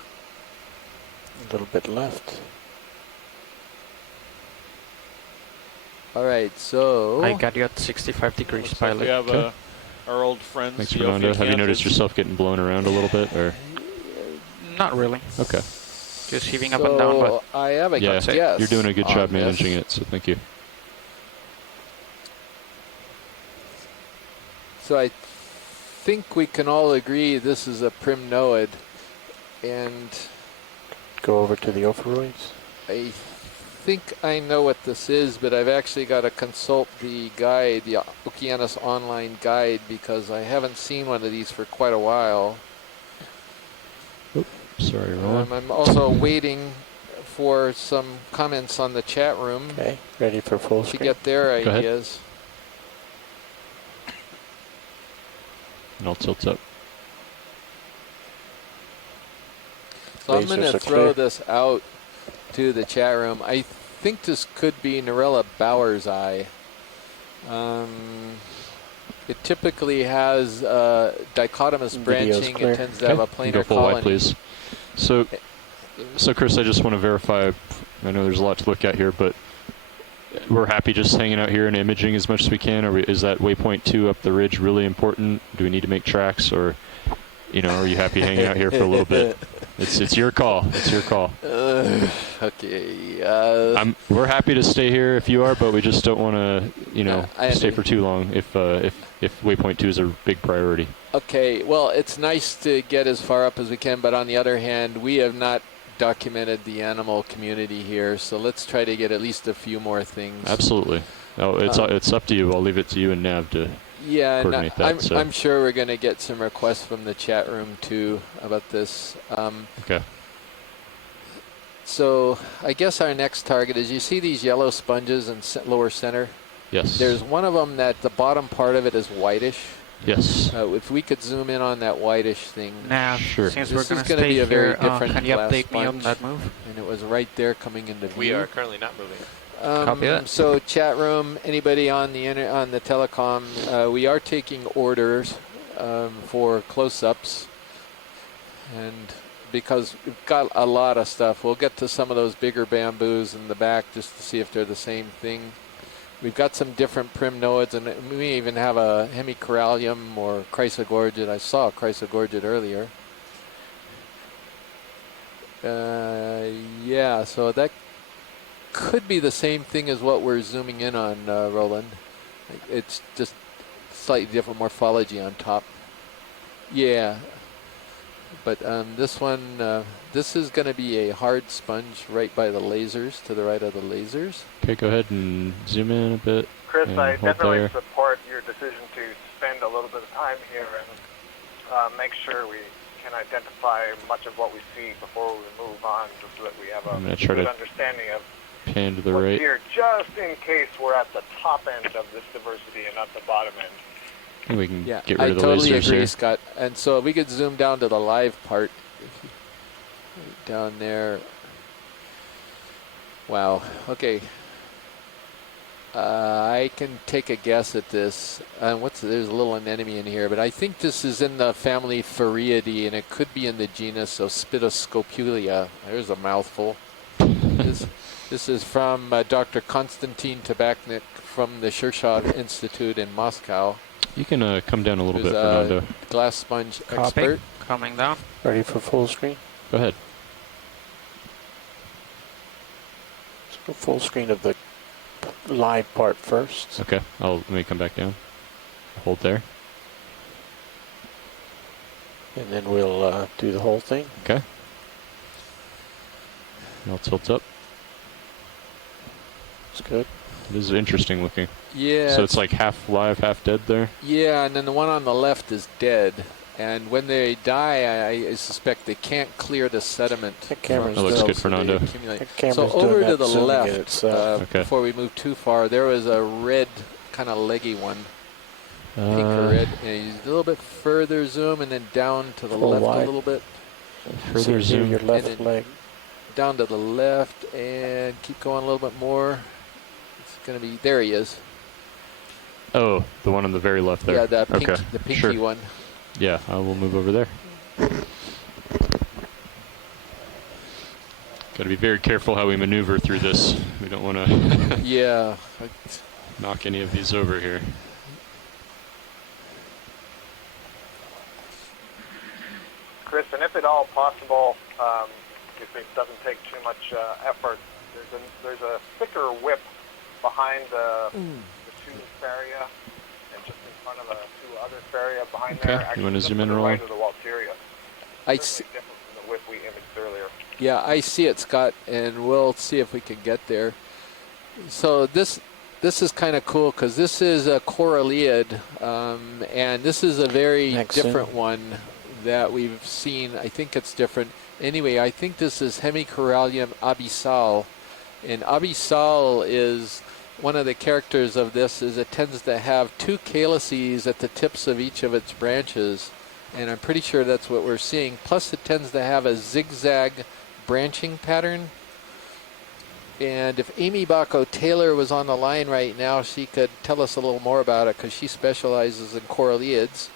A little bit left. All right, so I got you at 65 degrees, pilot. We have our old friends. Thanks, Fernando. Have you noticed yourself getting blown around a little bit, or? Not really. Okay. Just heaving up and down, but I have a guess. You're doing a good job managing it, so thank you. So I think we can all agree this is a primnoid, and go over to the ophiroids. I think I know what this is, but I've actually got to consult the guide, the Okeanos online guide, because I haven't seen one of these for quite a while. Sorry, Roland. I'm also waiting for some comments on the chat room. Okay, ready for full screen. To get their Go ideas. Ahead. And I'll tilt up. So I'm going to throw this out to the chat room. I think this could be Narella Bauer's eye. It typically has dichotomous branching. It tends to have a planar go full colony. wide, please. So Chris, I just want to verify. I know there's a lot to look at here, but we're happy just hanging out here and imaging as much as we can. Is that waypoint 2 up the ridge really important? Do we need to make tracks, or are you happy hanging out here for a little bit? It's your call. It's your call. Okay. We're happy to stay here if you are, but we just don't want to, stay for too long if waypoint 2 is a big priority. Okay, well, it's nice to get as far up as we can, but on the other hand, we have not documented the animal community here, so let's try to get at least a few more things. Absolutely. No, it's up to you. I'll leave it to you and Nav to coordinate that. I'm sure we're going to get some requests from the chat room too about this. Okay. So I guess our next target is, you see these yellow sponges in lower center? Yes. There's one of them that the bottom part of it is whitish. Yes. If we could zoom in on that whitish thing. Now, sure. since This we're going is to gonna stay be a very here, different can you glass update me on sponge. that move? And it was right there coming into view. We are currently not moving. Copy that. So chat room, anybody on the on the telecom, we are taking orders for close-ups, and because we've got a lot of stuff, we'll get to some of those bigger bamboos in the back just to see if they're the same thing. We've got some different primnoids, and we may even have a hemicorallium or chrysogorgid. I saw a chrysogorgid earlier. Yeah, so that could be the same thing as what we're zooming in on, Roland. It's just slightly different morphology on top. Yeah, but this one, this is going to be a hard sponge right by the lasers, to the right of the lasers. Okay, go ahead and zoom in a bit. Chris, I hold definitely there. support your decision to spend a little bit of time here and make sure we can identify much of what we see before we move on, just so that we have I'm gonna a try good to understanding of pan to the what's right. here, just in case we're at the top end of this diversity and not the bottom end. I think we can Yeah, get rid I of the totally lasers agree, here. Scott. And so if we could zoom down to the live part, down there. Wow. Okay. I can take a guess at this. There's a little anemone in here, but I think this is in the family Phariidae, and it could be in the genus Ospidoscopulia. There's a mouthful. This is from Dr. Konstantin Tabachnik from the Shirshov Institute in Moscow. You can come down a little Who's bit, Fernando. glass sponge Copy. expert. Coming down. Ready for full screen? Go ahead. Let's go full screen of the live part first. Okay, let me come back down. Hold there. And then we'll do the whole thing. Okay. I'll tilt up. It's good. It is interesting looking. Yeah. So it's like half live, half dead there? Yeah, and then the one on the left is dead. And when they die, I suspect they can't clear the sediment. That camera's That looks themselves, good, so Fernando. they accumulate. That camera's So doing over that to the zooming left, in itself. before we move too far, there was a red, kind of leggy one. Pink or red. And a little bit further zoom, and then down to the Full left wide. a little bit. Further See here, zoom. your left And then leg. Down to the left, and keep going a little bit more. It's going to be, there he is. Oh, the one on the very left there. Yeah, the pinky Sure. one. Yeah, I will move over there. Got to be very careful how we maneuver through this. We don't want to Yeah. knock any of these over here. Chris, and if at all possible, if it doesn't take too much effort, there's a thicker whip behind the two faria, and just in front of the two other faria behind Okay, there. you Actually, wanna just zoom to in, the right Roland? of the Walteria. I Certainly see, different from the whip we imaged earlier. yeah, I see it, Scott, and we'll see if we can get there. So this is kind of cool because this is a coralliid, and this is a very Next different one that we've seen. I think it's different. Anyway, I think this is Hemicorallium abyssal, and abyssal is one of the characters of this is it tends to have two calyces at the tips of each of its branches, and I'm pretty sure that's what we're seeing. Plus it tends to have a zigzag branching pattern. And if Amy Bacco-Taylor was on the line right now, she could tell us a little more about it because she specializes in coralliids.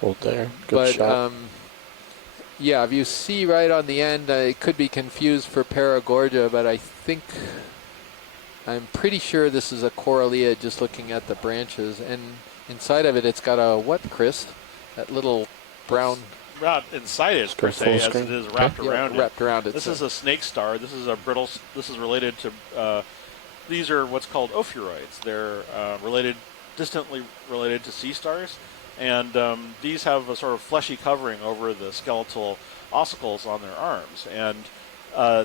Hold there. Good shot. Yeah, if you see right on the end, it could be confused for Paragorgia, but I'm pretty sure this is a coralliid just looking at the branches. And inside of it, it's got a what, Chris? That little brown... Not inside it, per se, as it is wrapped around it. Wrapped around it. This is a snake star. This is a brittle. This is related to. These are what's called ophiuroids. They're distantly related to sea stars. And these have a sort of fleshy covering over the skeletal ossicles on their arms. And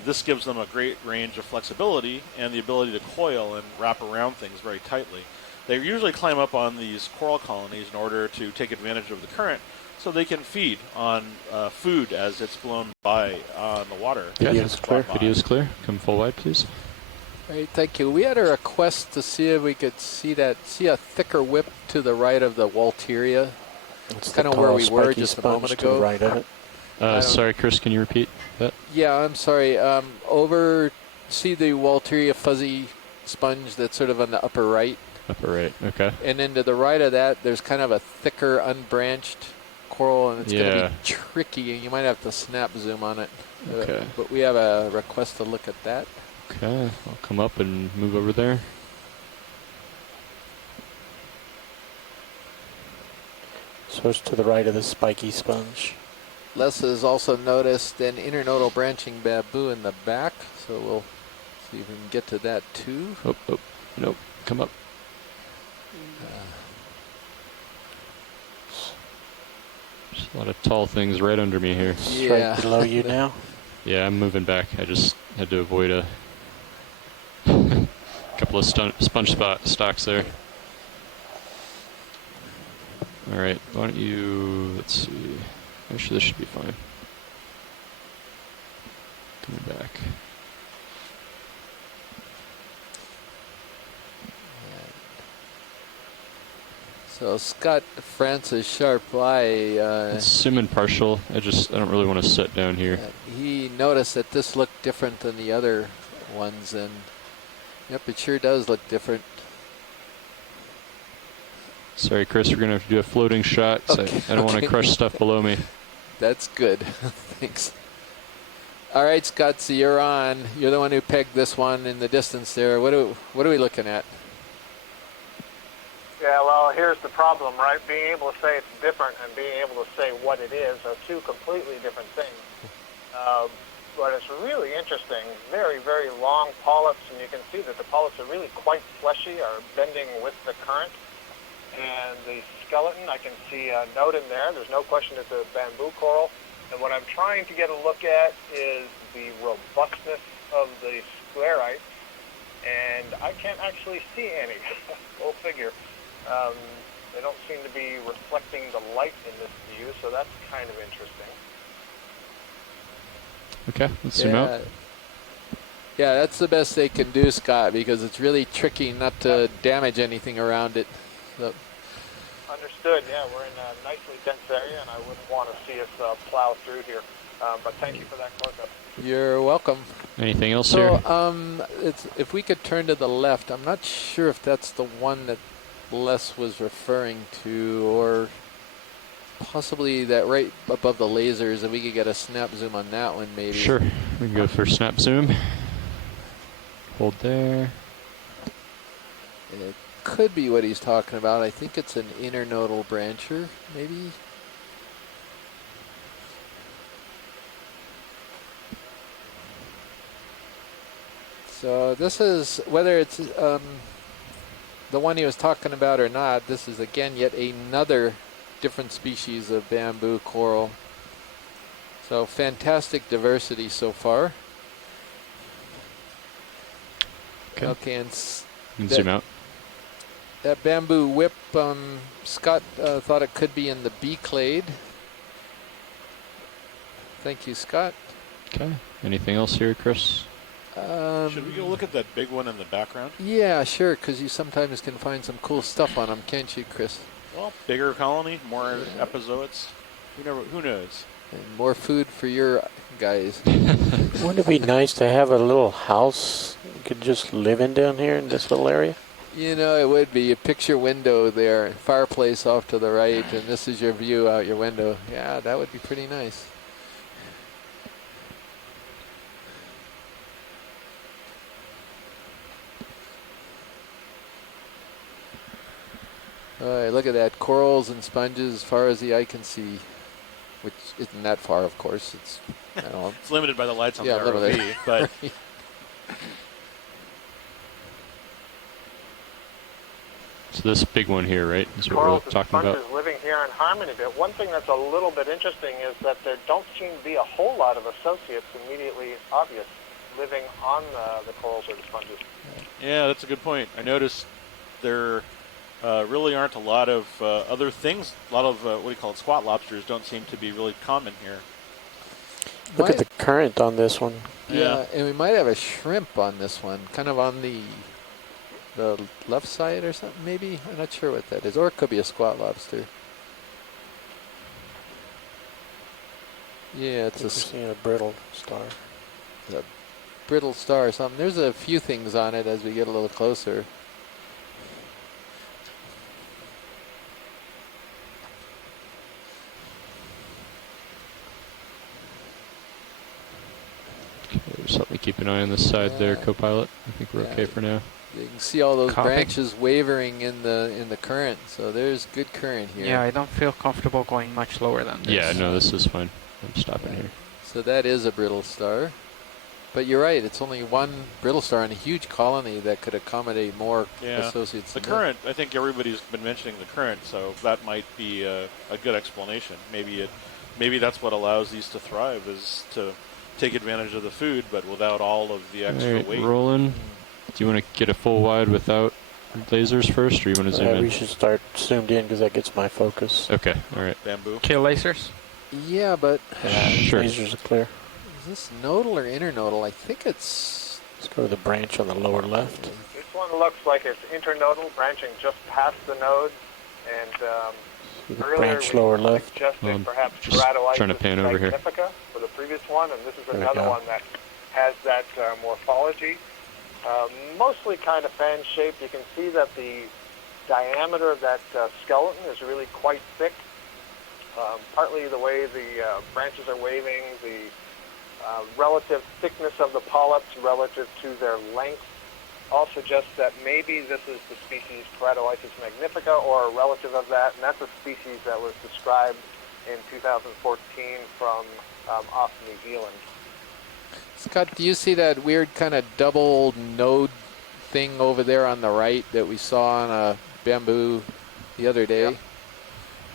this gives them a great range of flexibility and the ability to coil and wrap around things very tightly. They usually climb up on these coral colonies in order to take advantage of the current so they can feed on food as it's blown by on the water. Video's clear. Video's clear. Come full wide, please. All right, thank you. We had a request to see if we could see a thicker whip to the right of the Walteria. It's kind of where we were just a moment ago. To the right of it. Sorry, Chris, can you repeat that? Yeah, I'm sorry. See the Walteria fuzzy sponge that's sort of on the upper right? Upper right, okay. And then to the right of that, there's kind of a thicker, unbranched coral, and it's going to be tricky, and you might have to snap zoom on it. Okay. But we have a request to look at that. Okay, I'll come up and move over there. So it's to the right of the spiky sponge. Les has also noticed an internodal branching bamboo in the back, so we'll see if we can get to that too. Oh, nope, come up. There's a lot of tall things right under me here. Yeah. Straight below you now? Yeah, I'm moving back. I just had to avoid a couple of sponge stocks there. All right, why don't you, let's see. Actually, this should be fine. Coming back. So Scott Francis Sharp Eye. It's zoom in partial. I don't really want to sit down here. He noticed that this looked different than the other ones, and yep, it sure does look different. Sorry, Chris, we're going to have to do a floating shot. Okay, I don't want to crush stuff below me. That's good. Thanks. All right, Scott, so you're on. You're the one who pegged this one in the distance there. What are we looking at? Yeah, well, here's the problem, right? Being able to say it's different and being able to say what it is are two completely different things. But it's really interesting. Very, very long polyps, and you can see that the polyps are really quite fleshy, are bending with the current. And the skeleton, I can see a note in there. There's no question it's a bamboo coral. And what I'm trying to get a look at is the robustness of the sclerites. And I can't actually see any. Go figure. They don't seem to be reflecting the light in this view, so that's kind of interesting. Okay, let's zoom out. Yeah, that's the best they can do, Scott, because it's really tricky not to damage anything around it. So. Understood. Yeah, we're in a nicely dense area, and I wouldn't want to see us plow through here. But thank you for that close-up. You're welcome. Anything else here? If we could turn to the left, I'm not sure if that's the one that Les was referring to, or possibly that right above the lasers, and we could get a snap zoom on that one maybe. Sure, we can go for snap zoom. Hold there. It could be what he's talking about. I think it's an internodal brancher, maybe. So this is, whether it's the one he was talking about or not, this is again yet another different species of bamboo coral. So fantastic diversity so far. Okay, and zoom out. That bamboo whip, Scott thought it could be in the B clade. Thank you, Scott. Okay. Anything else here, Chris? Should we go look at that big one in the background? Yeah, sure, because you sometimes can find some cool stuff on them, can't you, Chris? Well, bigger colony, more episodes. Who knows? And more food for your guys. Wouldn't it be nice to have a little house you could just live in down here in this little area? You know, it would be. A picture window there, fireplace off to the right, and this is your view out your window. Yeah, that would be pretty nice. All right, look at that. Corals and sponges as far as the eye can see, which isn't that far, of course. It's, I don't know. It's limited by the lights on the ROV, but... So this big one here, right, is what Corals we're and talking about? sponges living here in harmony. But one thing that's a little bit interesting is that there don't seem to be a whole lot of associates immediately obvious living on the corals or the sponges. Yeah, that's a good point. I noticed there really aren't a lot of other things. A lot of, what do you call it, squat lobsters don't seem to be really common here. Look at the current on this one. Yeah, and we might have a shrimp on this one, kind of on the left side or something, maybe? I'm not sure what that is. Or it could be a squat lobster. Yeah, it's a brittle star. A brittle star or something. There's a few things on it as we get a little closer. There's something to keep an eye on this side there, co-pilot. I think we're okay for now. You can see all those branches wavering in the current, so there's good current here. Yeah, I don't feel comfortable going much lower than this. Yeah, no, this is fine. I'm stopping here. So that is a brittle star. But you're right, it's only one brittle star in a huge colony that could accommodate more associates. The current, I think everybody's been mentioning the current, so that might be a good explanation. Maybe that's what allows these to thrive, is to take advantage of the food, but without all of the extra weight. Rolling. Do you want to get a full wide without lasers first, or you want to zoom in? We should start zoomed in because that gets my focus. Okay, all right. Bamboo. Kill lasers? Yeah, but sure. Lasers are clear. Is this nodal or internodal? I think it's... Let's go to the branch on the lower left. This one looks like it's internodal, branching just past the node, and the earlier branch lower left. suggested perhaps just trying to pan over here. magnifica for the previous one, and this is There we another go. one that has that morphology. Mostly kind of fan-shaped. You can see that the diameter of that skeleton is really quite thick. Partly the way the branches are waving, the relative thickness of the polyps relative to their length all suggests that maybe this is the species Keratolysis magnifica or a relative of that, and that's a species that was described in 2014 from off New Zealand. Scott, do you see that weird kind of double node thing over there on the right that we saw on a bamboo the other day? Yep.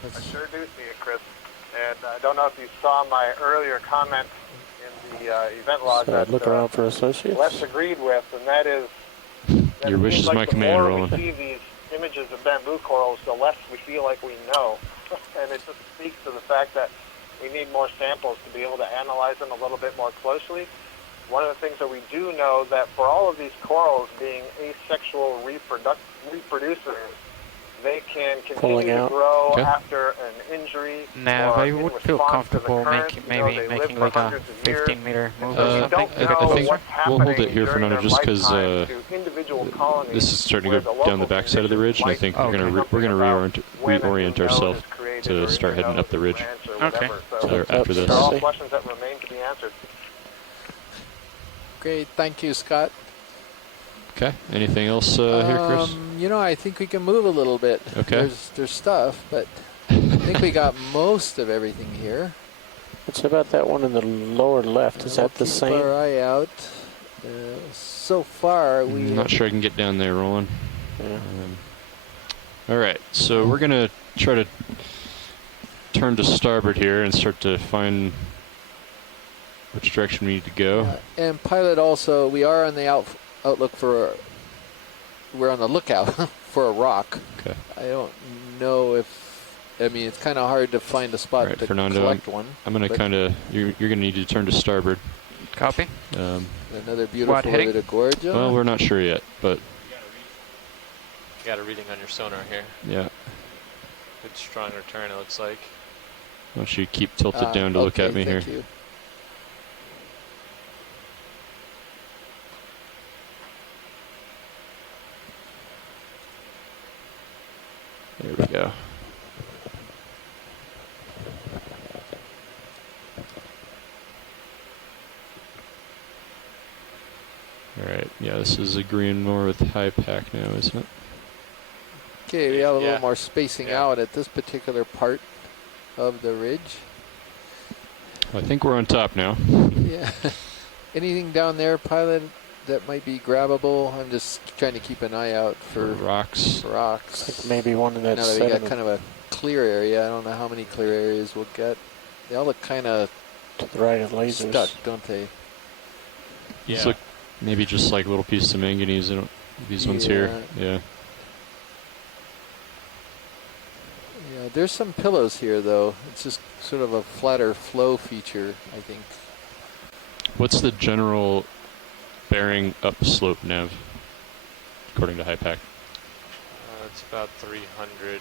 I sure do see it, Chris. And I don't know if you saw my earlier comment in the event log that look around for associates. Les agreed with, and that is that Your it wish seems is like my the command, more Roland. we see these images of bamboo corals, the less we feel like we know. And it just speaks to the fact that we need more samples to be able to analyze them a little bit more closely. One of the things that we do know that for all of these corals being asexual reproducers, they can continue to grow after an injury. Nav, I would feel comfortable maybe making like a 15-meter move or something. I think we'll hold it here for now, just because this is starting to go down the backside of the ridge, and I think we're gonna reorient ourselves to start heading up the ridge. Okay. So after this. They're all questions that remain to be answered. Great, thank you, Scott. Okay. Anything else here, Chris? You know, I think we can move a little bit. Okay. There's stuff, but I think we got most of everything here. What's about that one in the lower left? Is that the same? Keep our eye out. So far, I'm not sure I can get down there, Roland. Yeah. All right, so we're gonna try to turn to starboard here and start to find which direction we need to go. And pilot also, we are on the outlook for. We're on the lookout for a rock. Okay. I don't know if. I mean, it's kind of hard to find a spot to Fernando, collect one. I'm going to kind of. You're going to need to turn to starboard. Copy. Another beautiful bit of gorge. Well, we're not sure yet, but. You got a reading on your sonar here. Yeah. Good strong return, it looks like. Why don't you keep tilted down to look at me here? You. There we go. All right. Yeah, this is agreeing more with high pack now, isn't it? Okay, we have a little more spacing out at this particular part of the ridge. I think we're on top now. Yeah. Anything down there, pilot? that might be grabbable? I'm just trying to keep an eye out for rocks. Rocks. Like maybe one of that Now that we got sediment. kind of a clear area, I don't know how many clear areas we'll get. They all look kind of to the right of lasers. stuck, don't they? Yeah. Yeah. Look, maybe just like little pieces of manganese. These ones here. Yeah. Yeah, there's some pillows here, though. It's just sort of a flatter flow feature, I think. What's the general bearing upslope nav, according to HiPAC? It's about 300. Let me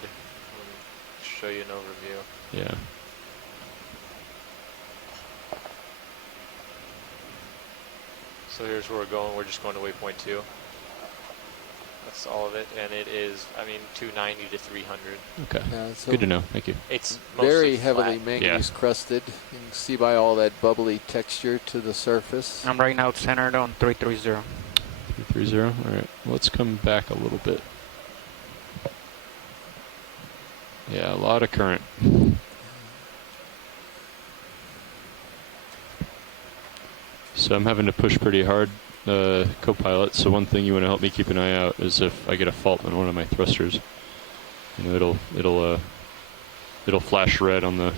show you an overview. Yeah. So here's where we're going. We're just going to waypoint 2. That's all of it, and it is, 290 to 300. Okay. Yeah, so good to know. Thank you. It's very mostly heavily flat. manganese crusted. You can see by all that bubbly texture to the surface. I'm right now centered on 330. 330. All right. Let's come back a little bit. Yeah, a lot of current. So I'm having to push pretty hard, co-pilot. So one thing you want to help me keep an eye out is if I get a fault on one of my thrusters. You know, it'll flash red on the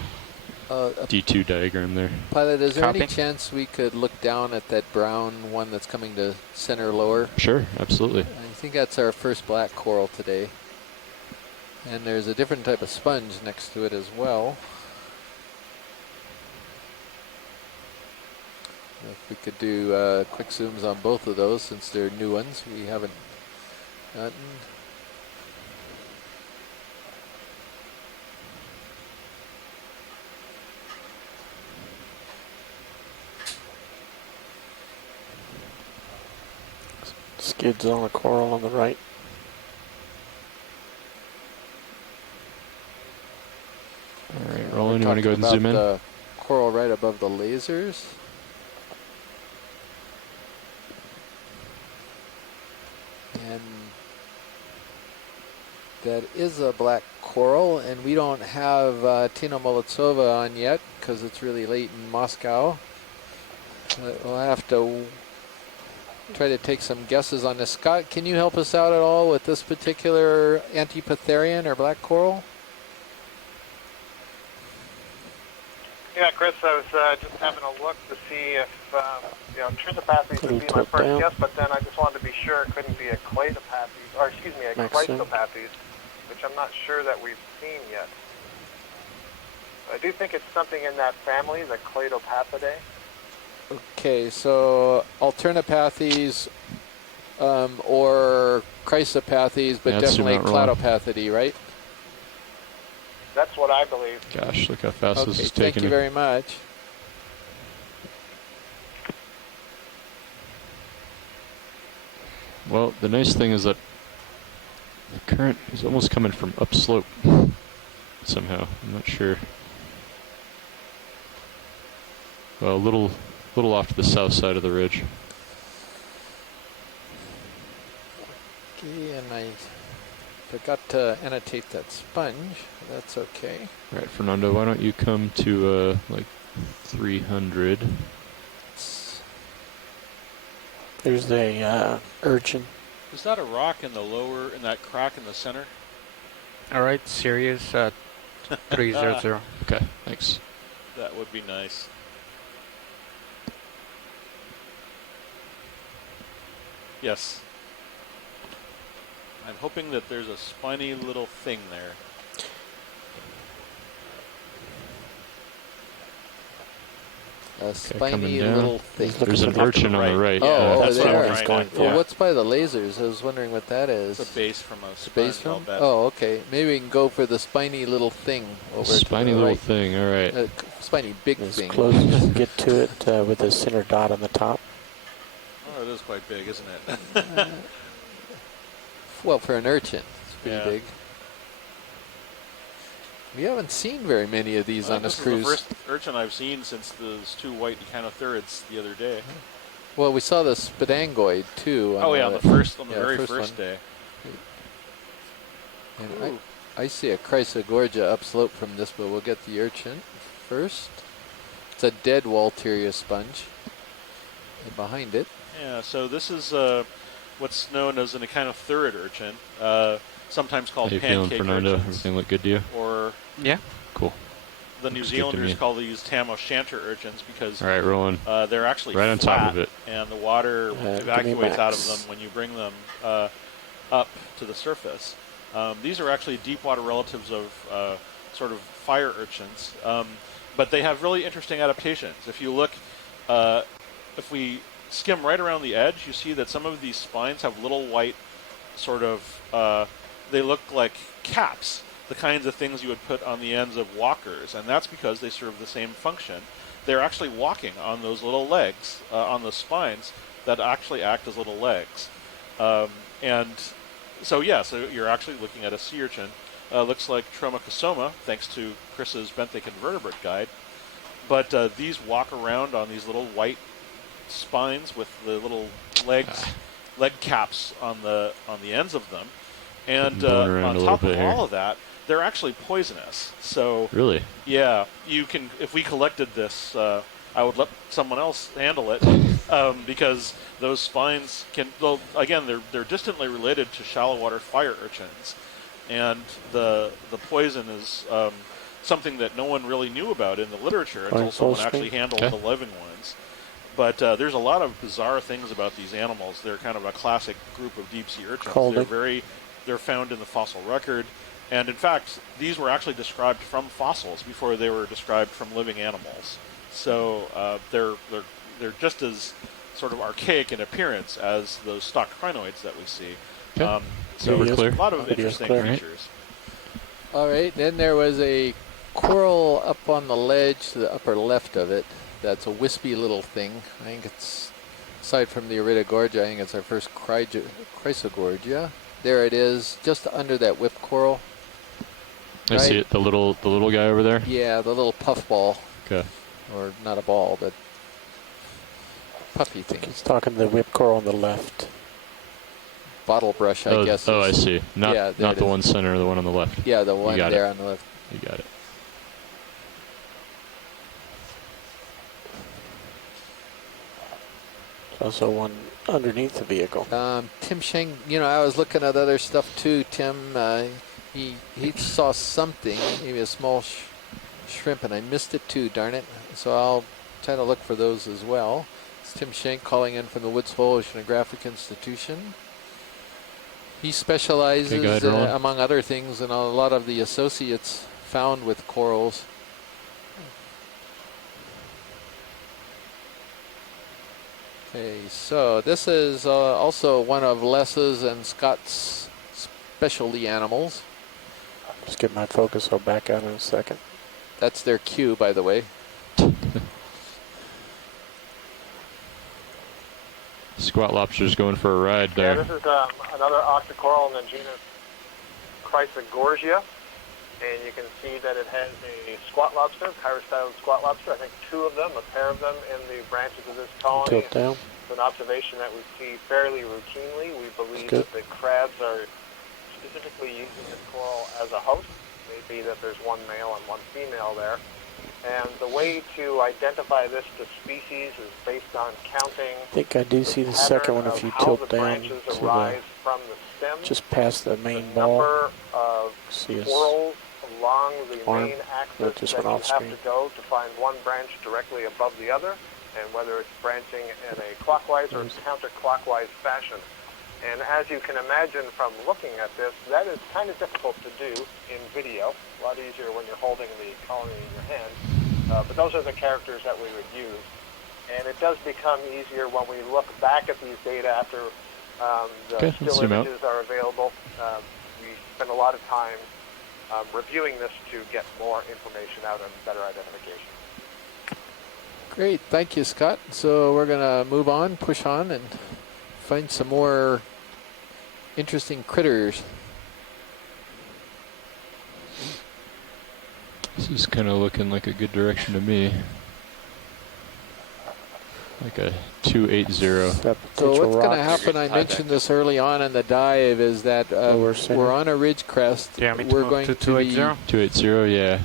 D2 diagram there. Pilot, is there Copy. any chance we could look down at that brown one that's coming to center lower? Sure, absolutely. I think that's our first black coral today. And there's a different type of sponge next to it as well. If we could do quick zooms on both of those, since they're new ones, we haven't gotten. Skids on the coral on the right. All right, We're Roland, you want to go ahead and talking zoom in? about the coral right above the lasers. And that is a black coral, and we don't have Tina Molodtsova on yet because it's really late in Moscow. But we'll have to try to take some guesses on this. Scott, can you help us out at all with this particular Antipitherian or black coral? Yeah, Chris, I was just having a look to see if, Trisopathes would be my Tilt first down. guess, but then I just wanted to be sure it couldn't be a Cladopathes, or excuse me, a Maxim. Chrysopathes, which I'm not sure that we've seen yet. I do think it's something in that family, the Cladopathidae. Okay, so Alternopathes or Chrysopathes, but Yeah, it's definitely Seamount rolling. Cladopathidae, right? That's what I believe. Gosh, look how fast this Okay, is thank taking you it. very much. Well, the nice thing is that the current is almost coming from upslope somehow. I'm not sure. Well, a little off to the south side of the ridge. Okay, and I forgot to annotate that sponge. That's okay. All right, Fernando, why don't you come to like 300? There's a urchin. Is that a rock in that crack in the center? All right, Sirius 300. Okay, thanks. That would be nice. Yes. I'm hoping that there's a spiny little thing there. A coming spiny down. little thing. There's an urchin on the right. Oh, yeah. over That's what there. I'm He's trying going to- for. Well, yeah. what's by the lasers? I was wondering what that is. It's a base from a Space sponge, I'll film? bet. Oh, okay. Maybe we can go for the spiny little thing over Spiny to the little right. thing, all right. Spiny big As thing. close as you can get to it with a center dot on the top. Oh, it is quite big, isn't it? Well, for an urchin, it's pretty Yeah. big. We haven't seen very many of these on this This cruise. is the first urchin I've seen since those two white Echinotherids the other day. Well, we saw the spadangoid too. Oh yeah, on the very first one. day. And I see a Chrysogorgia upslope from this, but we'll get the urchin first. It's a dead Walteria sponge. behind it. Yeah, so this is what's known as an echinothurid urchin, sometimes called How you feeling, pancake Fernando? urchins. Everything look good to you? Or Yeah. Cool. the New Looks good to Zealanders me. call these tam o'shanter urchins because All right, rolling. they're actually Right on flat, top of it. and the water Give me evacuates out of max. them when you bring them up to the surface. These are actually deep water relatives of sort of fire urchins, but they have really interesting adaptations. If you look, if we skim right around the edge, you see that some of these spines have little white sort of, they look like caps, the kinds of things you would put on the ends of walkers, and that's because they serve the same function. They're actually walking on those little legs, on the spines that actually act as little legs. And so, yeah, so you're actually looking at a sea urchin. Looks like Tromacosoma, thanks to Chris's benthic invertebrate guide. But these walk around on these little white spines with the little legs, leg caps on the ends of them. And on top of all of that, they're actually poisonous. So really, yeah, you can. If we collected this, I would let someone else handle it because those spines can. Well, again, they're distantly related to shallow water fire urchins, and the poison is something that no one really knew about in the literature until someone actually handled the living ones. But there's a lot of bizarre things about these animals. They're kind of a classic group of deep sea urchins. They're found in the fossil record. And in fact, these were actually described from fossils before they were described from living animals. So they're just as sort of archaic in appearance as those stocked crinoids that we see. So there's a lot of interesting creatures. All right, then there was a coral up on the ledge to the upper left of it. That's a wispy little thing. I think it's, aside from the Iridogorgia, I think it's our first Chrysogorgia. There it is, just under that whip coral. I see it, the little guy over there? Yeah, the little puff ball. Okay. Or not a ball, but puffy thing. He's talking the whip coral on the left. Bottle brush, I guess. Oh, I see. Not the one center, the one on the left. Yeah, the one there on the left. You got it. Also one underneath the vehicle. Tim Sheng, I was looking at other stuff too. Tim, he saw something, maybe a small shrimp, and I missed it too, darn it. So I'll try to look for those as well. It's Tim Schenk calling in from the Woods Hole Oceanographic Institution. He specializes, among other things, in a lot of the associates found with corals. Okay, so this is also one of Les's and Scott's specialty animals. Just get my focus, I'll back out in a second. That's their cue, by the way. Squat lobster's going for a ride there. Yeah, this is another octocoral in the genus Chrysogorgia, and you can see that it has a squat lobster, chirostyled squat lobster. I think two of them, a pair of them in the branches of this colony. Tilt down. It's an observation that we see fairly routinely. We believe that the crabs are specifically using this coral as a host. Maybe that there's one male and one female there. And the way to identify this to species is based on counting. I think I do see the second one if you tilt down to the, from the stem, just past the main the ball. number of swirls along the main axis just that went you off have screen. to go to find one branch directly above the other, and whether it's branching in a clockwise or counterclockwise fashion. And as you can imagine from looking at this, that is kind of difficult to do in video. A lot easier when you're holding the colony in your hand. But those are the characters that we would use. And it does become easier when we look back at these data after the still images are available. We spend a lot of time reviewing this to get more information out and better identification. Great, thank you, Scott. So we're going to move on, push on, and find some more interesting critters. This is kind of looking like a good direction to me. Like a 280. So what's going to happen, I mentioned this early on in the dive, is that we're on a ridge crest. Yeah, we're going to 280? 280, yeah.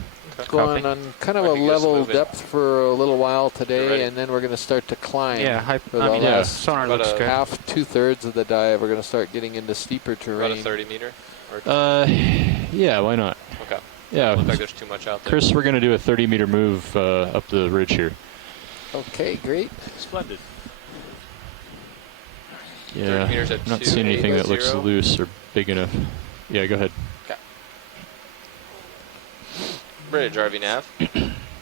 going on kind of a level depth for a little while today, and then we're going to start to climb. Yeah, for the last sonar looks good. half, 2/3 of the dive. We're going to start getting into steeper terrain. About a 30 meter? Yeah, why not? Okay. Yeah. Looks like there's too much out there. Chris, we're going to do a 30-meter move up the ridge here. Okay, great. Splendid. Yeah, 30 meters at I'm not seeing anything that looks 280. loose or big enough. Yeah, go ahead. Okay. Bridge, RV nav.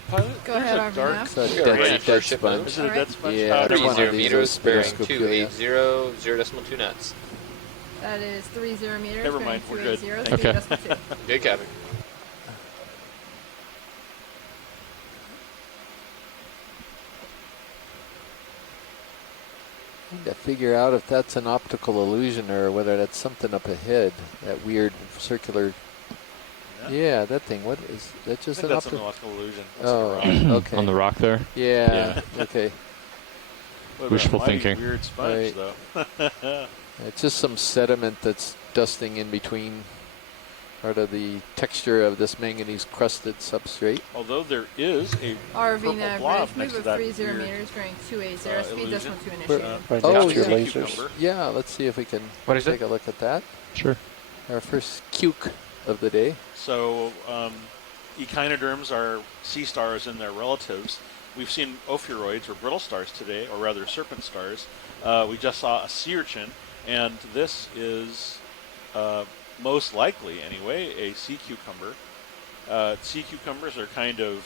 Pilot, Go ahead, RV nav. It's a We are ready dead, for dead ship sponge. move. Is it a dead sponge? Yeah, it's one 30 of these meters, bearing spiroscopia. 280, 0.2 knots. That is 30 meters. Never bearing mind, we're good. 280, Okay. 2.2. Good, Captain. To figure out if that's an optical illusion or whether that's something up ahead. That weird circular. Yeah, that thing. What is that? I Just think an that's an optical? optical illusion. Oh, That's okay. On the rock there? Yeah. Okay. Wishful mighty thinking. Weird sponge, Right. though. It's just some sediment that's dusting in between part of the texture of this manganese crusted substrate. Although there is a RV purple nav blob bridge next move to of that 30 weird, meters bearing 280, speed illusion. decimal 2 Where- initiated. Right Oh, next to your yeah. lasers. Cucumber. Yeah, let's see if we can What is take it? a look at that. Sure. Our first cuke of the day. So echinoderms are sea stars and their relatives. We've seen ophiuroids or brittle stars today, or rather serpent stars. We just saw a sea urchin, and this is most likely, anyway, a sea cucumber. Sea cucumbers are kind of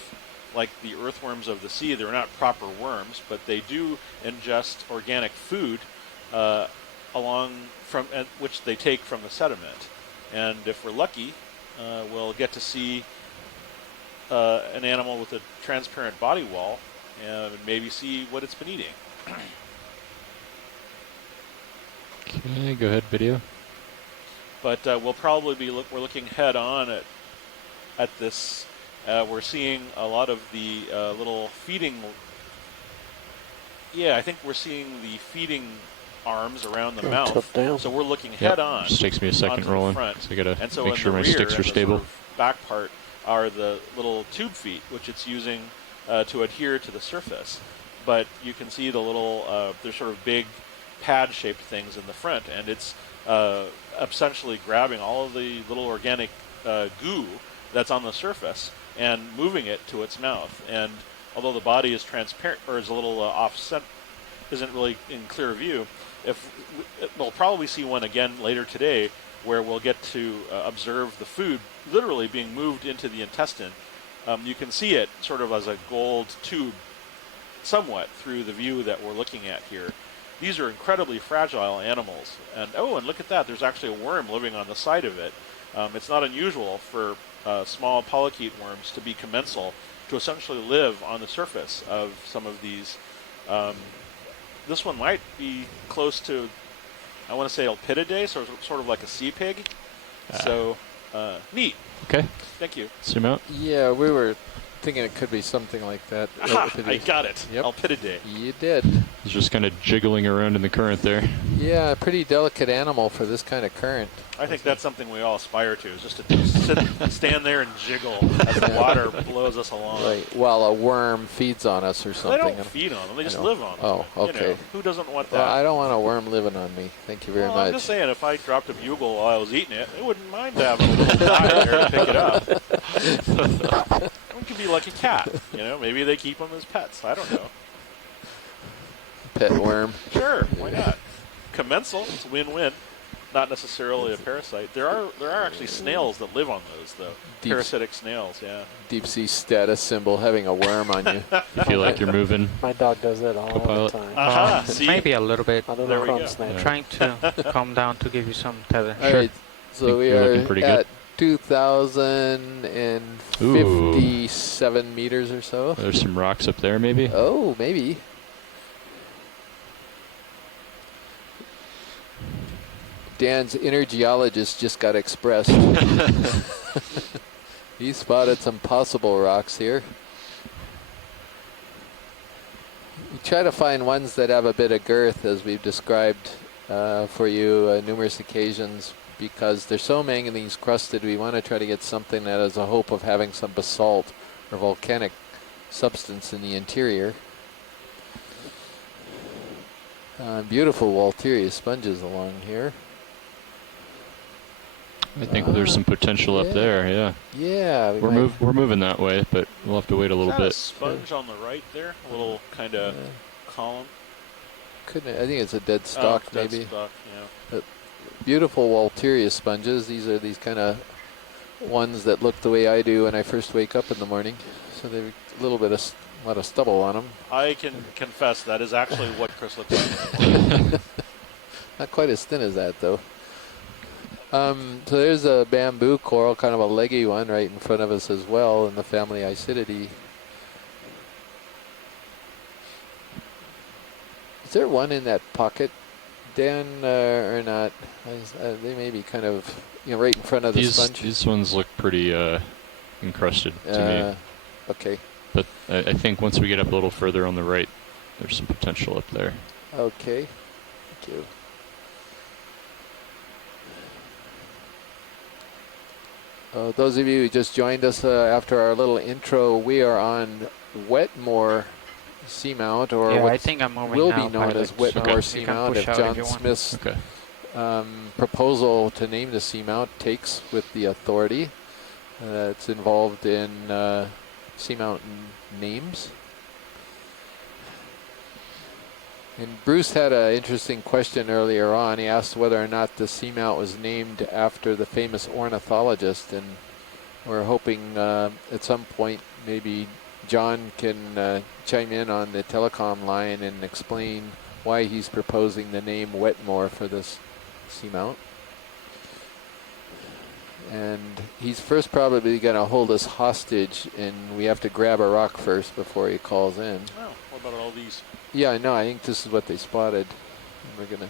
like the earthworms of the sea. They're not proper worms, but they do ingest organic food which they take from the sediment. And if we're lucky, we'll get to see an animal with a transparent body wall and maybe see what it's been eating. Okay, go ahead, video. But we'll probably be we're looking head on at this. We're seeing a lot of the little feeding. Yeah, I think we're seeing the feeding arms around the Tilt mouth. down. So we're looking Yep, head on. just takes me a second onto the rolling. front. So I gotta And so make in sure the my rear, sticks are and the stable. sort of back part are the little tube feet, which it's using to adhere to the surface. But you can see the little, they're sort of big pad-shaped things in the front, and it's essentially grabbing all of the little organic goo that's on the surface and moving it to its mouth. And although the body is transparent, or is a little offset, isn't really in clear view, we'll probably see one again later today where we'll get to observe the food literally being moved into the intestine. You can see it sort of as a gold tube somewhat through the view that we're looking at here. These are incredibly fragile animals. And look at that. There's actually a worm living on the side of it. It's not unusual for small polychaete worms to be commensal, to essentially live on the surface of some of these. This one might be close to, I want to say Elpididae, so sort of like a sea pig. So, neat. Okay. Thank you. Zoom out. Yeah, we were thinking it could be something like that. Aha, I got it. Yep. Elpididae. You did. It's just kind of jiggling around in the current there. Yeah, a pretty delicate animal for this kind of current. I think that's something we all aspire to, is just to stand there and jiggle as the water blows us along. Right, while a worm feeds on us or something. They don't feed on them, they just live on them. Oh, okay. You know, who doesn't want that? Well, I don't want a worm living on me. Thank you very much. I'm just saying, if I dropped a bugle while I was eating it, I wouldn't mind having a little guy there to pick it up. It could be like a cat, you know. Maybe they keep them as pets. I don't know. Pet worm. Sure, why not? Commensal, it's win-win. Not necessarily a parasite. There are actually snails that live on those, though. Parasitic snails, yeah. Deep sea status symbol, having a worm on you. You feel like you're moving. My dog does that all Co-pilot. the time. See? Maybe a little bit. I don't There know we if go. I'm snatching. Trying to calm down to give you some tether. All right, so Think we you're are looking pretty at good. 2,057 meters or so. There's some rocks up there, maybe. Oh, maybe. Dan's inner geologist just got expressed. He spotted some possible rocks here. We try to find ones that have a bit of girth, as we've described for you numerous occasions because they're so manganese crusted. We want to try to get something that has a hope of having some basalt or volcanic substance in the interior. Beautiful Walteria sponges along here. I think there's some potential up there. Yeah. Yeah. We're moving that way, but we'll have to wait a little bit. A sponge on the right there, a little kind of column. I think it's a dead stock, maybe. Dead stock, yeah. Beautiful Walteria sponges. These are these kind of ones that look the way I do when I first wake up in the morning. So they're a lot of stubble on them. I can confess that is actually what Chris looks like. Not quite as thin as that, though. So there's a bamboo coral, kind of a leggy one right in front of us as well in the family Isididae. Is there one in that pocket, Dan, or not? They may be kind of, right in front of the sponge. These ones look pretty encrusted to me. Okay. But I think once we get up a little further on the right, there's some potential up there. Okay. Thank you. Those of you who just joined us after our little intro, we are on Wetmore Seamount, or what I think I'm moving will now, be known as Wetmore Seamount if John Smith's proposal to name the seamount takes with the authority that's involved in seamount names. And Bruce had an interesting question earlier on. He asked whether or not the seamount was named after the famous ornithologist, and we're hoping at some point maybe John can chime in on the telecom line and explain why he's proposing the name Wetmore for this seamount. And he's first probably going to hold us hostage, and we have to grab a rock first before he calls in. Oh, what about all these? Yeah, I know. I think this is what they spotted. We're going to...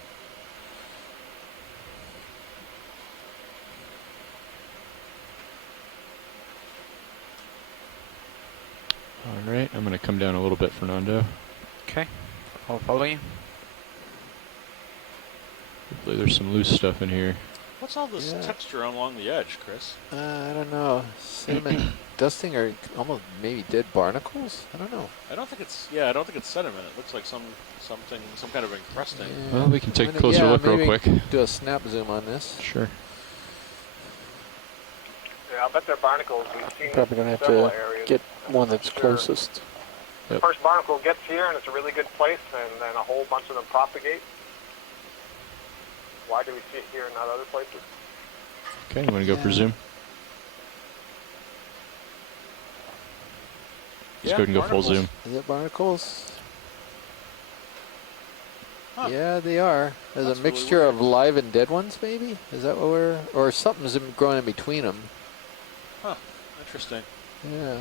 All right, I'm going to come down a little bit, Fernando. Okay, I'll follow you. Hopefully there's some loose stuff in here. What's all this texture along the edge, Chris? I don't know. Sediment dusting or almost maybe dead barnacles? I don't know. I don't think it's sediment. It looks like some kind of encrusting. Yeah. Well, we can take a closer look real quick. Do a snap zoom on this. Sure. Yeah, I'll bet they're barnacles. We've seen Probably going to have several to areas. get one that's closest. The first barnacle gets here, and it's a really good place, and then a whole bunch of them propagate. Why do we see it here and not other places? Okay, you want to go for zoom? Let's go ahead and go full zoom. Is it barnacles? Huh. Yeah, they are. There's a mixture of live and dead ones, maybe? Is that what we're... Or something's growing in between them. Huh, interesting. Yeah.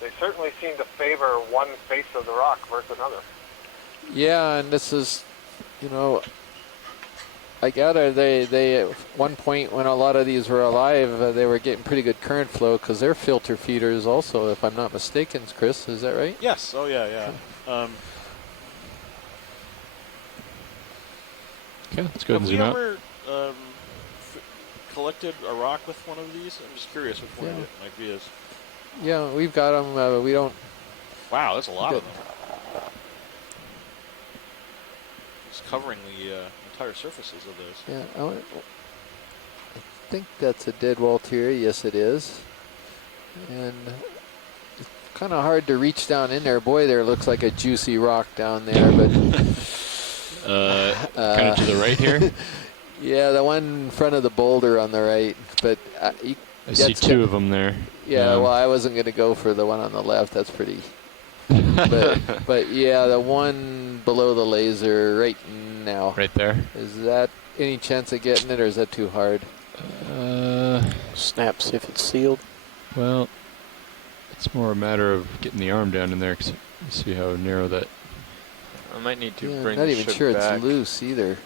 They certainly seem to favor one face of the rock versus another. Yeah, and this is, I gather they at one point when a lot of these were alive, they were getting pretty good current flow because they're filter feeders also, if I'm not mistaken, Chris. Is that right? Yes. Oh, yeah. Okay, let's go ahead and zoom out. Have we ever collected a rock with one of these? I'm just curious which one it might be. Yeah, we've got them. We don't... Wow, that's a lot of them. It's covering the entire surfaces of those. Yeah, I think that's a dead Walteria. Yes, it is. And it's kind of hard to reach down in there. Boy, there looks like a juicy rock down there, but... kind of to the right here? Yeah, the one in front of the boulder on the right. But I see two of them there. Yeah, well, I wasn't going to go for the one on the left. That's pretty... but yeah, the one below the laser right now. Right there. Is that any chance of getting it, or is that too hard? Snaps if it's sealed. Well, it's more a matter of getting the arm down in there, because you see how narrow that... I might need to Yeah, bring not the even ship sure back it's loose either.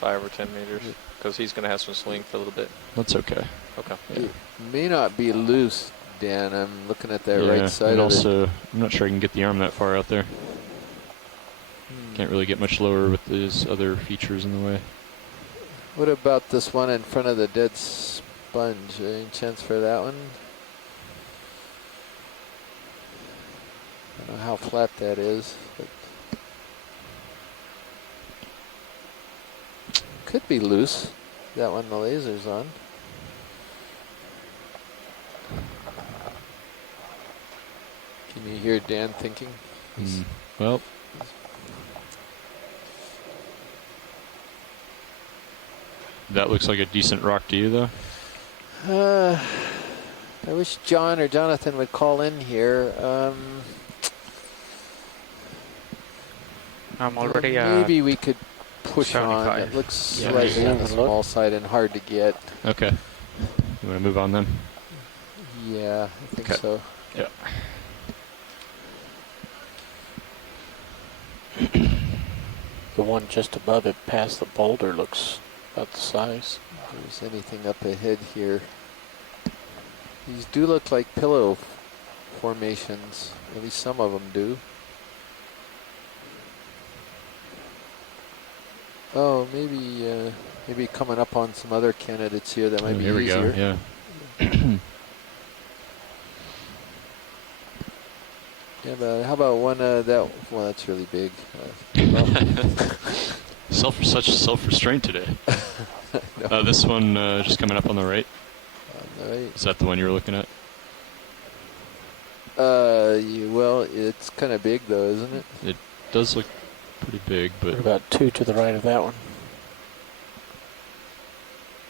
5 or 10 meters, because he's going to have some swing for a little bit. That's okay. Okay. Yeah. It may not be loose, Dan. I'm looking at that Yeah, right side and of also, it. I'm not sure I can get the arm that far out there. Can't really get much lower with these other features in the way. What about this one in front of the dead sponge? Any chance for that one? I don't know how flat that is. But could be loose. That one the laser's on. Can you hear Dan thinking? Well, that looks like a decent rock to you, though. I wish John or Jonathan would call in here. I'm already maybe we could push 75. on. It looks slightly on the small side and hard to get. Okay. You want to move on then? Yeah, I think so. Yeah. The one just above it, past the boulder, looks about the size. If there's anything up ahead here. These do look like pillow formations. At least some of them do. Oh, maybe coming up on some other candidates here that might be here easier. We go, yeah. Yeah, but how about one that? Well, that's really big. Such self-restraint today. No. This one just coming up on the right. On the right. Is that the one you were looking at? Well, it's kind of big though, isn't it? It does look pretty big, but What about 2 to the right of that one?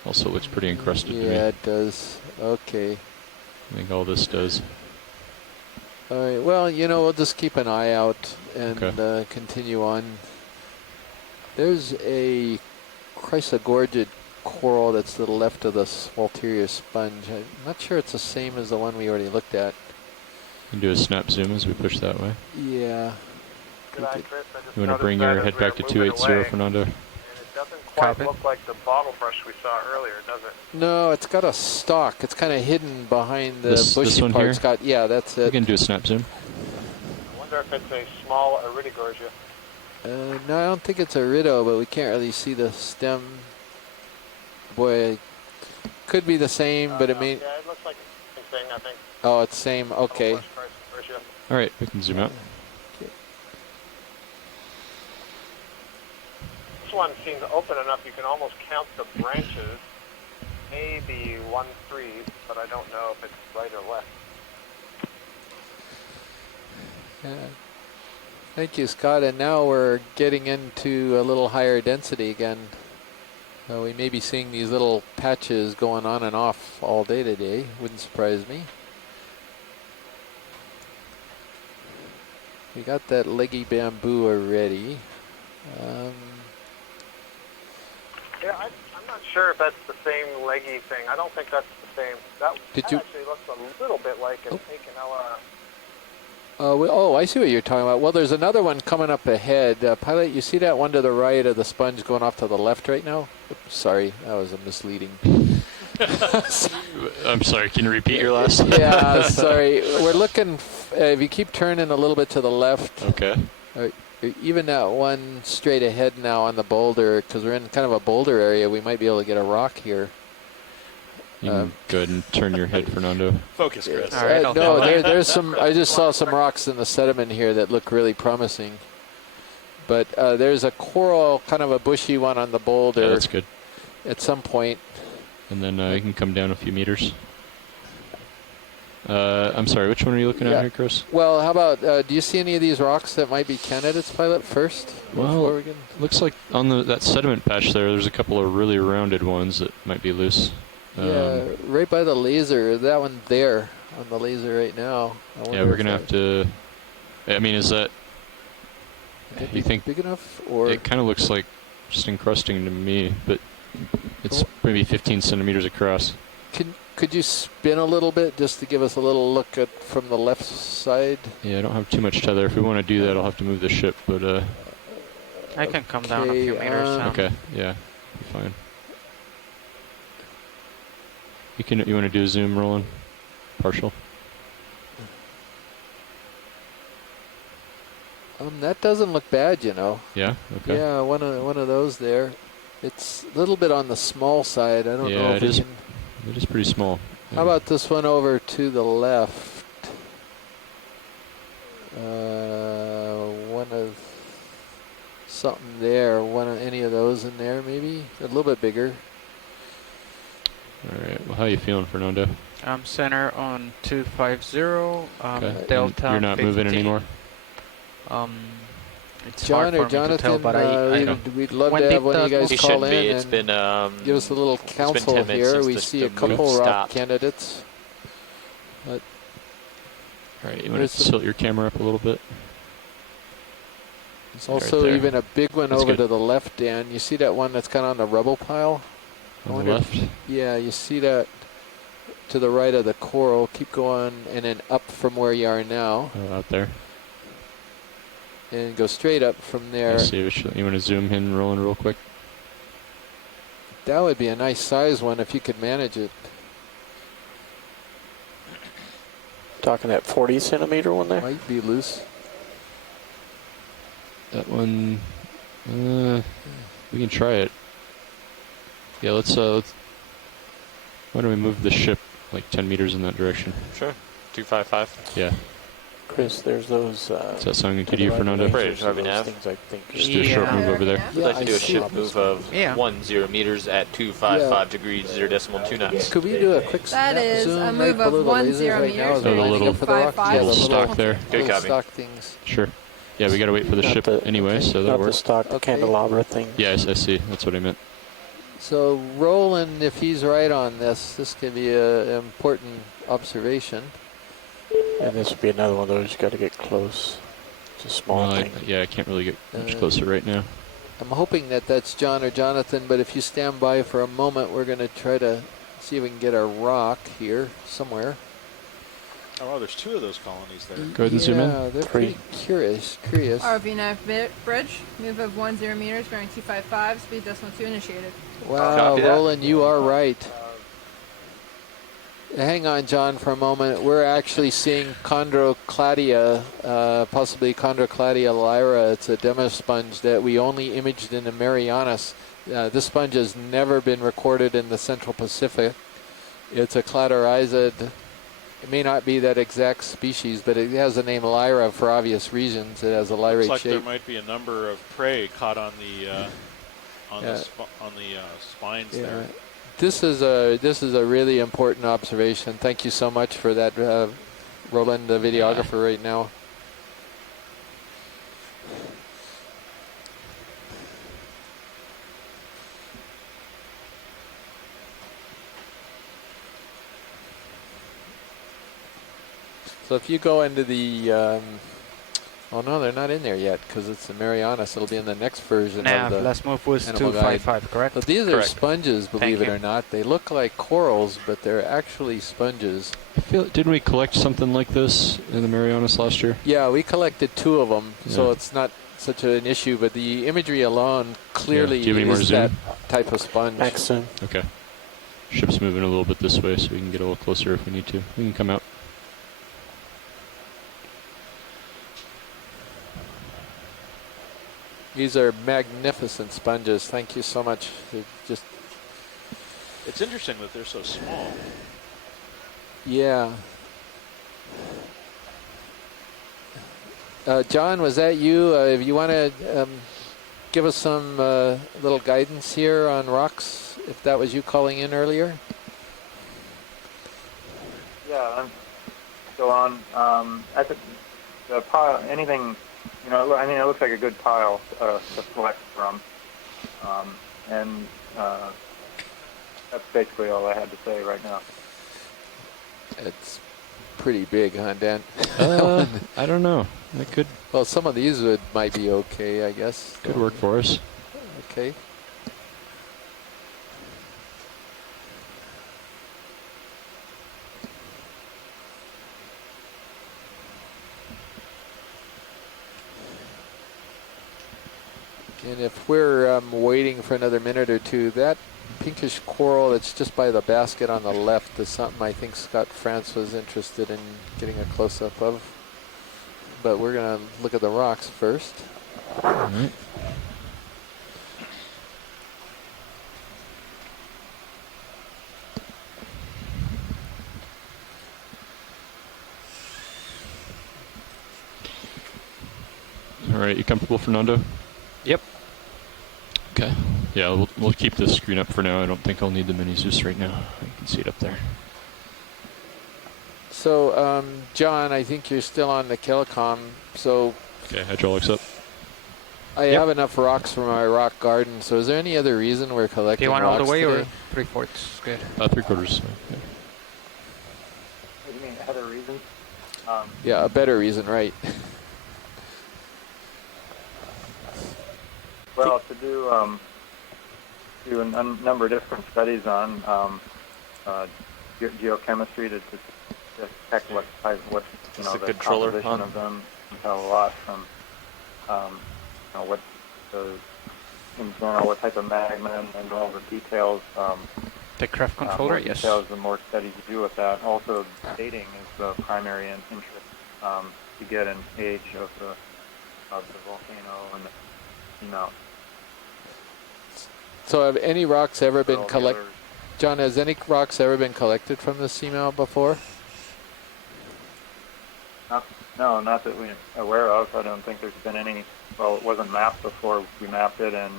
also looks pretty encrusted to me. Yeah, it does. Okay. I think all this does. All right. Well, we'll just keep an eye out and continue on. There's a chrysogorgid coral that's to the left of the Walterior sponge. I'm not sure it's the same as the one we already looked at. You can do a snap zoom as we push that way. Yeah. Good eye, Chris. I just You want to noticed bring that your as head we were back to moving 280, away, Fernando? and it doesn't quite look like the bottle brush we saw earlier, does it? No, it's got a stalk. It's kind of hidden behind the This bushy one part. here? It's got, yeah, that's You it. can do a snap zoom. I wonder if it's a small iridogorgia. No, I don't think it's a irido, but we can't really see the stem. Boy, could be the same, but it may. Yeah, it looks like the same thing, I think. Oh, it's same. Okay. Chrysogorgia. All right, we can zoom out. This one seems open enough you can almost count the branches. Maybe 1/3, but I don't know if it's right or left. Yeah. Thank you, Scott. And now we're getting into a little higher density again. We may be seeing these little patches going on and off all day today. Wouldn't surprise me. We got that leggy bamboo already. Yeah, I'm not sure if that's the same leggy thing. I don't think that's the same. That actually looks a little bit like an Okeanos. I see what you're talking about. Well, there's another one coming up ahead. Pilot, you see that one to the right of the sponge going off to the left right now? Oops, sorry, that was a misleading. I'm sorry, can you repeat your last? Yeah, sorry. We're looking, if you keep turning a little bit to the left. Okay. Even that one straight ahead now on the boulder, because we're in kind of a boulder area, we might be able to get a rock here. You can go ahead and turn your head, Fernando. Focus, Chris. All right, no, there's some. I just saw some rocks in the sediment here that look really promising. But there's a coral, kind of a bushy one on the boulder. Yeah, that's good. At some point. And then you can come down a few meters. I'm sorry, which one are you looking at here, Chris? Well, how about, do you see any of these rocks that might be candidates, Pilot, first? Well, looks like on that sediment patch there's a couple of really rounded ones that might be loose. Yeah, right by the laser, that one there on the laser right now. Yeah, we're going to have to, I mean, is that, you think big enough? Or it kind of looks like just encrusting to me, but it's maybe 15 centimeters across. Could you spin a little bit just to give us a little look at from the left side? Yeah, I don't have too much tether. If we want to do that, I'll have to move the ship, but I can come down a few meters. Okay, yeah, fine. You want to do a zoom, Roland? Partial. That doesn't look bad, you know. Yeah. Okay. Yeah, one of those there. It's a little bit on the small side. I don't know if it we is. can. It is pretty small. How about this one over to the left? One of something there. One of any of those in there, maybe a little bit bigger. All right. Well, how are you feeling, Fernando? I'm center on 250. Okay. Delta. And you're not 50. moving anymore. It's John hard or for me to Jonathan, tell, but I we'd love when to they have one of you guys He call should be. in It's been give us a little counsel 10 minutes here. since We the see a move couple rock stopped. candidates. But All right. You want to tilt your camera up a little bit? there's Right also there. even a big one That's over good. to the left, Dan. You see that one that's kind of on the rubble pile? I On wonder the if- left. Yeah, you see that to the right of the coral. Keep going and then up from where you are now. Oh, out there. And go straight up from there. I see. You want to zoom in and roll in real quick? That would be a nice size one if you could manage it. Talking that 40 centimeter one there? Might be loose. That one. We can try it. Yeah. Let's. Why don't we move the ship like 10 meters in that direction? Sure. 255. Yeah. Chris, there's those. Does that sound good to the you, right Fernando? range, Pretty those sure, nav. things I think Just do a short move over there. We'd like to do I a see. ship move of 10 meters at 255 degrees 0.2 knots. Could we do a quick That is zoom a right move below of the 10 lasers right now? meters. Is there Oh, the anything little- for the rock? 255. Yeah, the Little stock there. Good little copy. stock things. Sure. Yeah, we got to wait for the Not ship the- anyway, so not that'll the work. stock, the Okay. candelabra thing. Yeah, I see. That's what I meant. So Roland, if he's right on this could be an important observation. And this would be another one of those you got to get close. It's a small Well, thing. I can't really get much closer right now. I'm hoping that that's John or Jonathan, but if you stand by for a moment, we're going to try to see if we can get a rock here somewhere. Oh, wow, there's 2 of those colonies there. Go ahead and zoom in. Yeah, they're pretty curious. RV9 bridge, move of 10 meters, bearing 255, speed decimal 2 initiated. Wow, Copy that. Roland, you are right. Hang on, John, for a moment. We're actually seeing Chondrocladia, possibly Chondrocladia lyra. It's a demo sponge that we only imaged in the Marianas. This sponge has never been recorded in the Central Pacific. It's a cladorizid. It may not be that exact species, but it has the name lyra for obvious reasons. It has a lyrate Looks like shape. there might be a number of prey caught on the Yeah. spines Yeah. there. This is a really important observation. Thank you so much for that, Roland, the videographer right now. So if you go into the, oh no, they're not in there yet because it's the Marianas. It'll be in the next version Nav, of the last move was animal guide. 255, correct? So these are Correct. sponges, believe Thank it you. or not. They look like corals, but they're actually sponges. Didn't we collect something like this in the Marianas last year? Yeah, we collected 2 of them, so Yeah. it's not such an issue. But the imagery alone clearly Do you have any more is zoom? that type of sponge. Max zoom. Okay. Ship's moving a little bit this way, so we can get a little closer if we need to. We can come out. These are magnificent sponges. Thank you so much. They're just, It's interesting that they're so small. yeah. John, was that you? If you want to give us some little guidance here on rocks, if that was you calling in earlier. Yeah, I'm still on. I think the pile, anything, you know, I mean, it looks like a good pile to select from. And that's basically all I had to say right now. It's pretty big, huh, Dan? I don't know. That could Well, some of these might be okay, I guess. could work for us. Okay. And if we're waiting for another minute or two, that pinkish coral that's just by the basket on the left is something I think Scott France was interested in getting a close-up of. But we're going to look at the rocks first. All right. right, you comfortable, Fernando? Yep. Okay. Yeah, we'll keep this screen up for now. I don't think I'll need the mini Zeus right now. You can see it up there. So, John, I think you're still on the Kilicom. So, okay, hydraulics up. I have enough rocks for my rock garden. So, is there any other reason we're collecting rocks Do you want all the way today? or 3/4? Good. 3/4. Yeah. What do you mean, other reasons? Yeah, a better reason, right? Well, to do a number of different studies on geochemistry to detect what type, the composition of them, and tell a lot from what in general what type of magma and all the details. The craft controller, more yes. details, the more studies you do with that. Also, dating is the primary interest to get an age of the volcano and the seamount. So, have any rocks ever been collected? John, has any rocks ever been collected from the seamount before? No, not that we're aware of. I don't think there's been any. Well, it wasn't mapped before we mapped it, and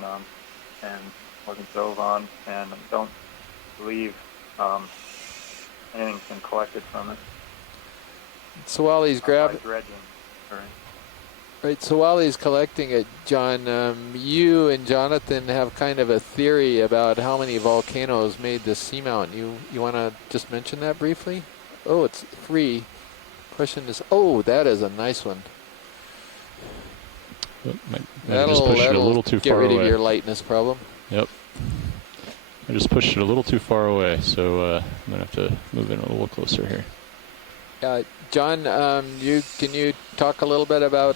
wasn't dove on, and I don't believe anything's been collected from it. So while he's grabbing, dredging, right. So while he's collecting it, John, you and Jonathan have kind of a theory about how many volcanoes made the seamount. You want to just mention that briefly? Oh, it's free. Question is, oh, that is a nice one. I just pushed it a little too far away. Get rid of your lightness problem. Yep. I just pushed it a little too far away, so I'm going to have to move in a little closer here. John, can you talk a little bit about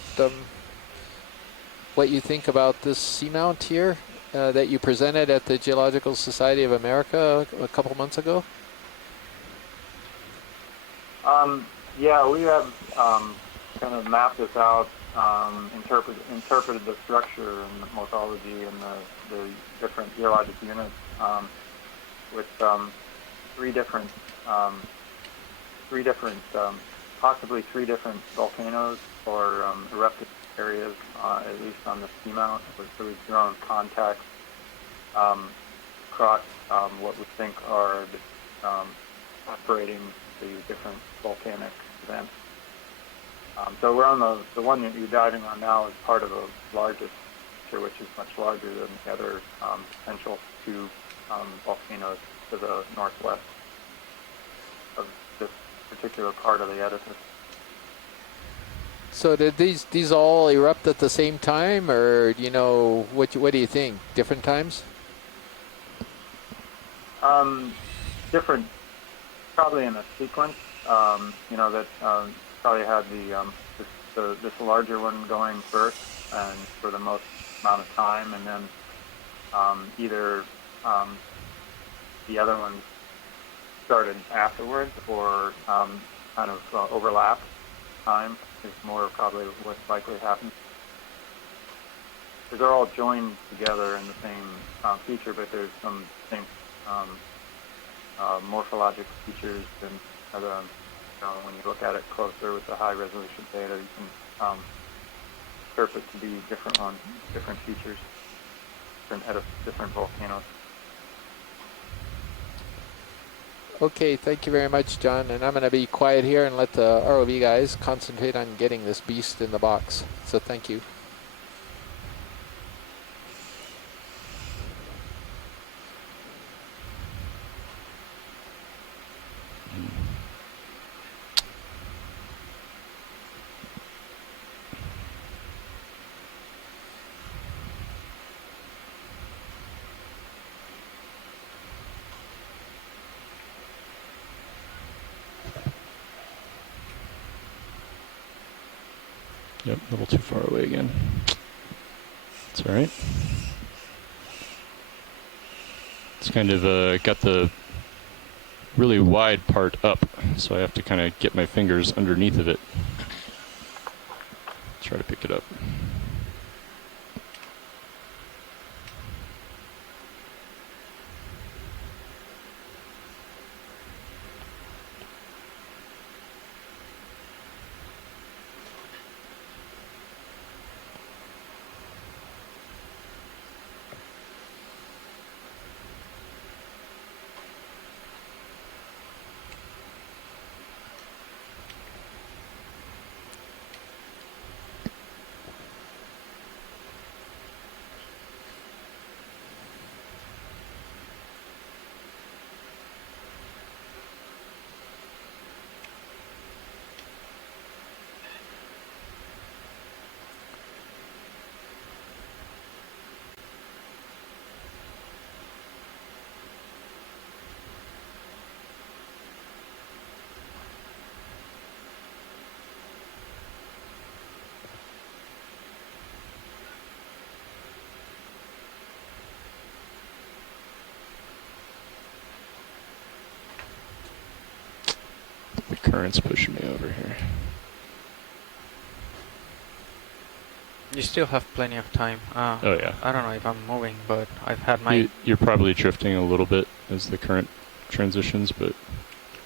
what you think about this seamount here that you presented at the Geological Society of America a couple months ago? Yeah, we have kind of mapped this out, interpreted the structure and the morphology and the different geologic units with possibly three different volcanoes or eruptive areas, at least on the seamount. So we've drawn contacts across what we think are operating the different volcanic events. So we're on the one that you're diving on now is part of a largest picture, which is much larger than the other potential two volcanoes to the northwest of this particular part of the edifice. So did these all erupt at the same time, or what do you think? Different times? Different, probably in a sequence. That probably had this larger one going first and for the most amount of time, and then either the other ones started afterwards or kind of overlapped time is more probably what's likely happened. Because they're all joined together in the same feature, but there's some same morphologic features and other. When you look at it closer with the high resolution data, you can interpret to be different ones, different features, different volcanoes. Okay, thank you very much, John. And I'm going to be quiet here and let the ROV guys concentrate on getting this beast in the box. So thank you. Yep, a little too far away again. It's all right. It's kind of got the really wide part up, so I have to kind of get my fingers underneath of it. Try to pick it up. current's pushing me over here. You still have plenty of time. Oh yeah. I don't know if I'm moving, but I've had my... You're probably drifting a little bit as the current transitions, but...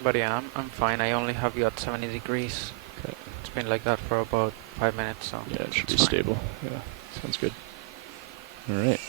But yeah, I'm fine. I only have you at 70 degrees. Okay. It's been like that for about 5 minutes, so... Yeah, it should be fine. stable. Yeah, sounds good. All right.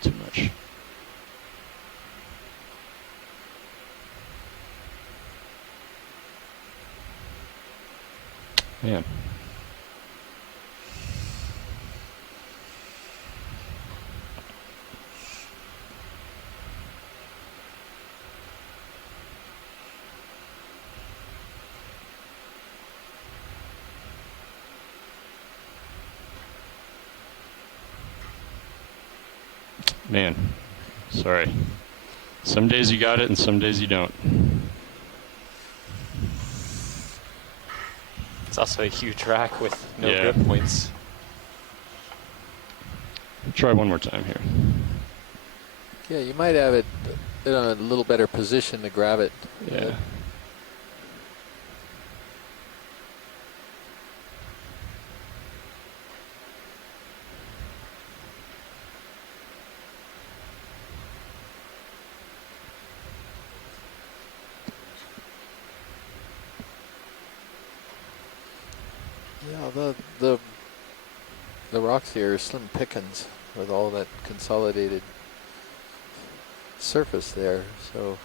Too much. Man. Man, sorry. Some days you got it and some days you don't. It's also a huge rack with no Yeah. grip points. Try one more time here. Yeah, you might have it in a little better position to grab it. Yeah. Yeah, the rocks here are slim pickings with all that consolidated surface there. So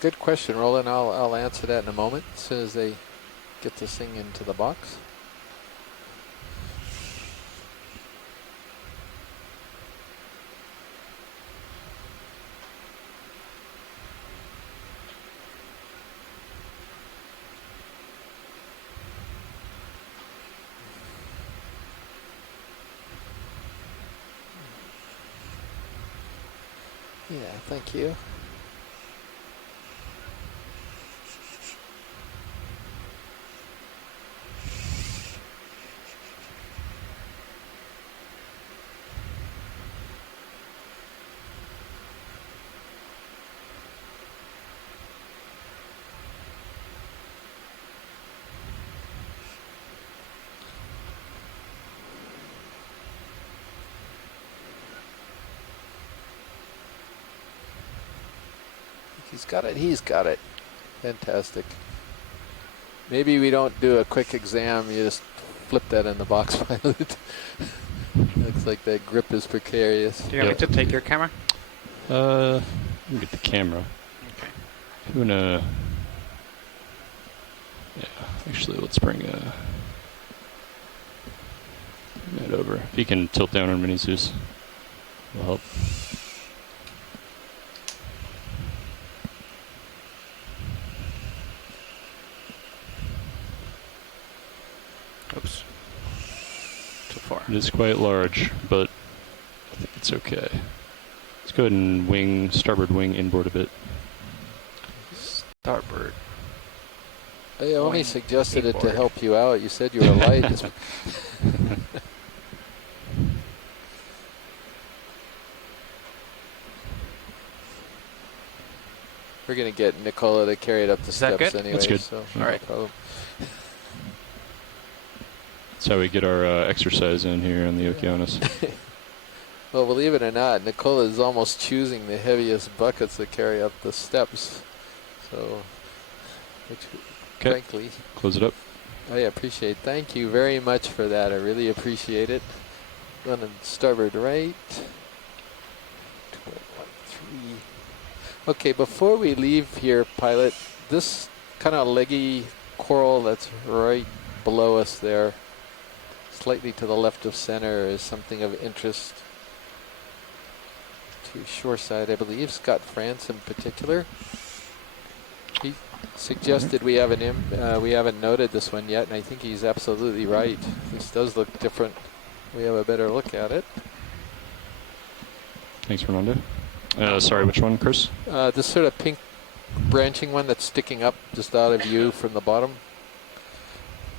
good question, Roland. I'll answer that in a moment as soon as they get this thing into the box. Yeah, thank you. He's got it. He's got it. Fantastic. Maybe we don't do a quick exam. You just flip that in the box pilot. Looks like that grip is precarious. Do you want me to take your camera? Let me get the camera. Okay. I'm gonna... Yeah, actually, let's bring that over. If you can tilt down on Mini Zeus, will help. Oops. Too far. It is quite large, but I think it's okay. Let's go ahead and starboard wing inboard a bit. Starboard. I only suggested it to help you out. You said you were light. We're going to get Nicola to carry it up the steps anyway. That's good. So all right. No problem. That's how we get our exercise in here on the Okeanos. Well, believe it or not, Nicola is almost choosing the heaviest buckets that carry up the steps. So, which, frankly, close it up. I appreciate. Thank you very much for that. I really appreciate it. Running starboard right. 2.13. Okay, before we leave here, pilot, this kind of leggy coral that's right below us there, slightly to the left of center, is something of interest to shoreside, I believe. Scott France in particular. He suggested we haven't noted this one yet, and I think he's absolutely right. This does look different. We have a better look at it. Thanks, Fernando. Sorry, which one, Chris? This sort of pink branching one that's sticking up just out of view from the bottom.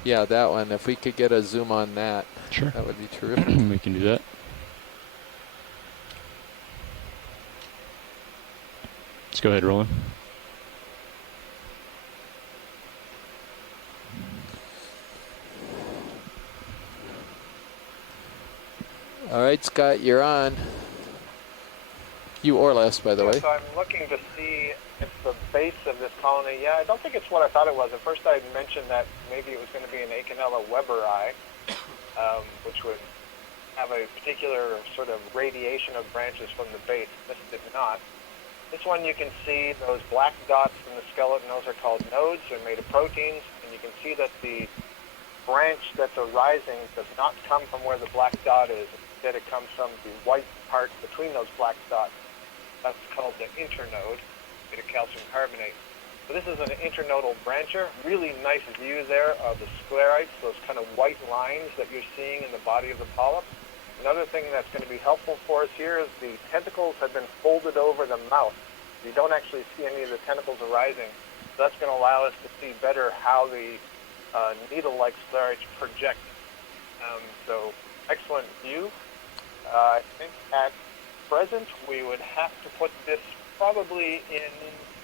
Yeah, that one. If we could get a zoom on that, sure, that would be terrific. We can do that. Let's go ahead, Roland. All right, Scott, you're on. You or Les, by the way. So I'm looking to see if the base of this colony, I don't think it's what I thought it was. At first I mentioned that maybe it was going to be an Acanella Weberi, which would have a particular sort of radiation of branches from the base. This did not. This one you can see those black dots in the skeleton. Those are called nodes. They're made of proteins, and you can see that the branch that's arising does not come from where the black dot is. Instead, it comes from the white part between those black dots. That's called the internode, made of calcium carbonate. So this is an internodal brancher. Really nice view there of the sclerites, those kind of white lines that you're seeing in the body of the polyp. Another thing that's going to be helpful for us here is the tentacles have been folded over the mouth. You don't actually see any of the tentacles arising. So that's going to allow us to see better how the needle-like sclerites project. So excellent view. I think at present we would have to put this probably in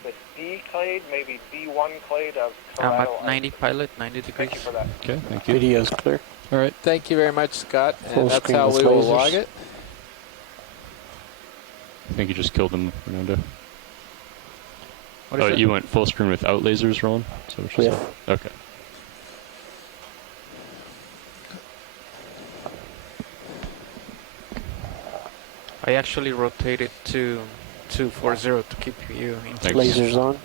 the D clade, maybe B1 clade of at 90 pilot, 90 degrees. Thank you for that. Okay, thank you. Video's clear. All right, thank you very much, Scott. Full And that's screen how with we will lasers. log it. I think you just killed them, Fernando. What is it? You went full screen without lasers, Roland? Is that what you said? Okay. I actually rotated to 240 to keep you in. Thanks. Lasers on.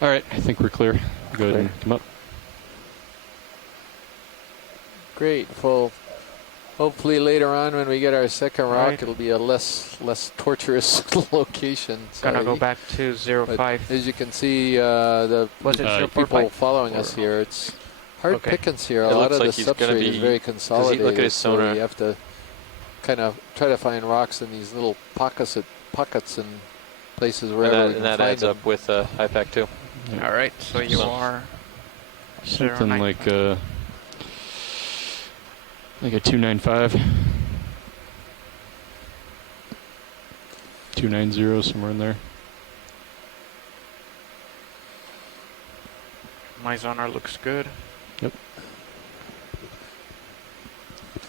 All right, I think we're clear. Go ahead and come up. Great. Well, hopefully later on when we get our second rock, Right. it'll be a less torturous location. Gonna go Sorry. back to But 05. as you can see, the Was it people 0.5? following us here, it's hard Okay. pickings here. A It lot looks of like the he's gonna substrate is be- very does he consolidated. look at his so sonar? you have to kind of try to find rocks in these little pockets and places wherever we And can that find adds them. up with IPAC too. All right, so you are Something 09. like a 295. 290, somewhere in there. My sonar looks good. Yep.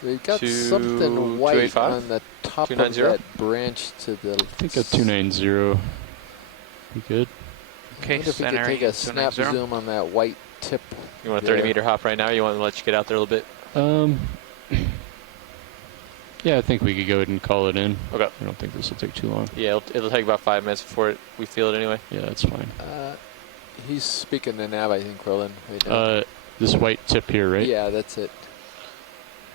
So you've got Two- something white 285? on the top of 290? that branch to the. I think a 290. Be good. I Okay, wonder if we could center take a snap 290. zoom on that white tip. You want a 30 there. meter hop right now? You want to let you get out there a little bit? Yeah, I think we could go ahead and call it in. Okay. I don't think this will take too long. Yeah, it'll take about 5 minutes before we feel it anyway. Yeah, that's fine. He's speaking to nav, I think, Roland. Right now. This white tip here, right? Yeah, that's it.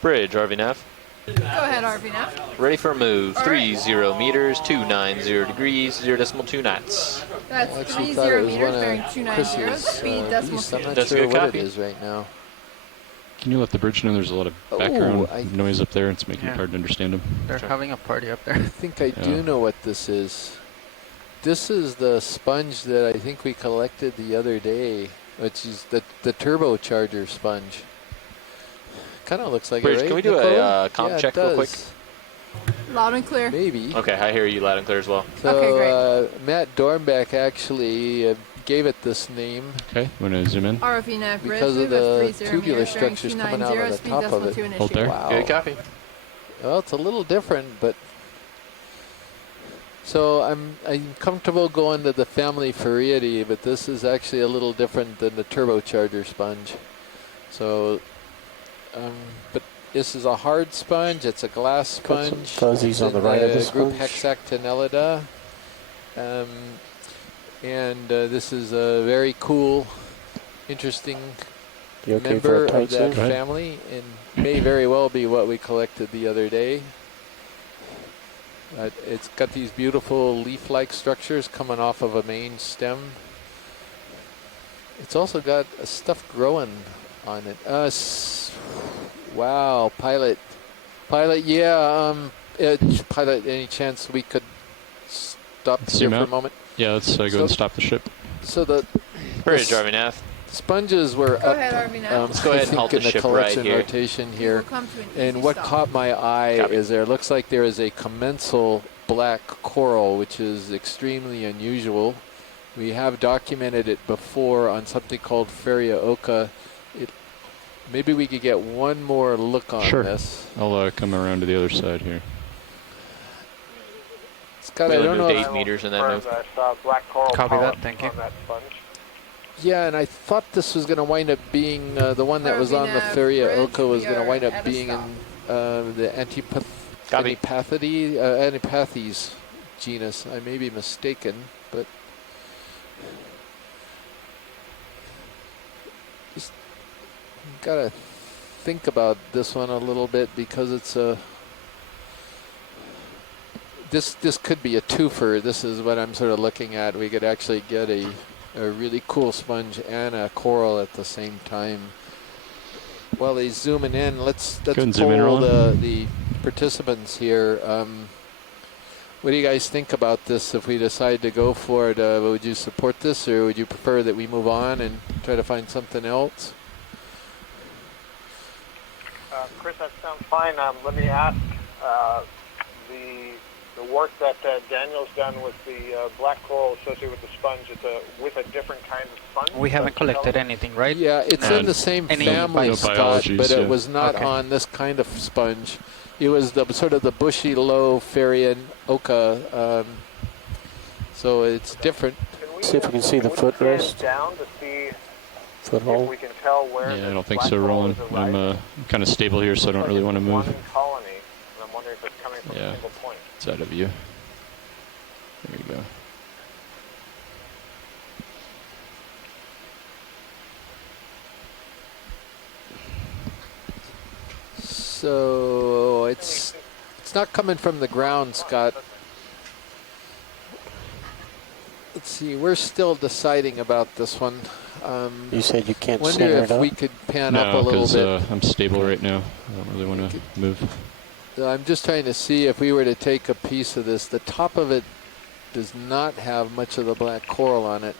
Bridge, RV nav. Go ahead, RV now. Ready for a move. All right. 30 meters, 290 degrees, 0.2 knots. That's I actually 30 thought it was meters one bearing of 290. Chris's Speed decimal beasts. I'm not That's a sure good what copy. it is right now. Can you let the bridge know there's a lot of Oh, background noise up there? It's making Yeah. it hard to understand them. They're having a party up I there. think I do Yeah. know what this is. This is the sponge that I think we collected the other day, which is the turbocharger sponge. Kind of looks like Bridge, it, right, can we do Nicola? a comm Yeah, it check real quick? does. Loud and clear. Maybe. Okay, I hear you loud and clear as well. So, Okay, great. Matt Dornbeck actually gave it this name. Okay, want to zoom in? ROV nav bridge, Because of move the 30 tubular meters, bearing structures coming out 290, of the speed top decimal of it. 2 Hold initiated. there. Wow. Good copy. Well, it's a little different, but so I'm comfortable going to the family Fariidae, but this is actually a little different than the turbocharger sponge. So, but this is a hard sponge. It's a glass sponge. Got some fuzzies on the right of the group sponge. Hexactinellida. And this is a very cool, interesting You okay member for a of tight that zoom? family, and may very well be what we collected the other day. It's got these beautiful leaf-like structures coming off of a main stem. It's also got stuff growing on it. Wow, pilot, yeah. Pilot, any chance we could stop here for a moment? Yeah, let's go and stop the ship. So the Bridge, RV nav. sponges were Go up. ahead, RV nav. Let's go ahead and halt the in the ship collection right here. rotation We'll here. come to an And easy what stop. caught my eye Copy. is there looks like there is a commensal black coral, which is extremely unusual. We have documented it before on something called Feria Oka. Maybe we could get one more look on Sure. this. I'll come around to the other side here. Scott, We I only don't know moved if 8 meters in that move. Black coral Copy that, polyp thank you. on that sponge. Yeah, and I thought this was going to wind up being the one that was on the Feria Bridge, Oka was we going to are wind up at a being stop. in the Copy. Antipathes genus. I may be mistaken, but just gotta think about this one a little bit because it's a. This could be a twofer. This is what I'm sort of looking at. We could actually get a really cool sponge and a coral at the same time. While he's zooming in, let's and zoom in, poll Roland. the participants here. What do you guys think about this? If we decide to go for it, would you support this, or would you prefer that we move on and try to find something else? Chris, that sounds fine. Let me ask the work that Daniel's done with the black coral associated with the sponge. It's with a different kind of sponge. We haven't collected anything, right? Yeah, it's in the same Any family, bio- Scott, biologies, but yeah. it was not Okay. on this kind of sponge. It was the sort of the bushy, low Ferian Oka. So it's different. See if we can see the footrest. Down to see if Foothold. we can tell where. Yeah, I this don't think black so, coral Roland. is I'm arriving. kind of stable here, so I don't Looks really like want to it's move. one colony, and I'm wondering if it's coming from Yeah. a single point. It's out of view. There you go. So it's not coming from the ground, Scott. Let's see. We're still deciding about this one. You said you can't Wonder center if it up? we could pan up a No, little because bit. I'm stable right now. I don't really want to move. I'm just trying to see if we were to take a piece of this. The top of it does not have much of the black coral on it.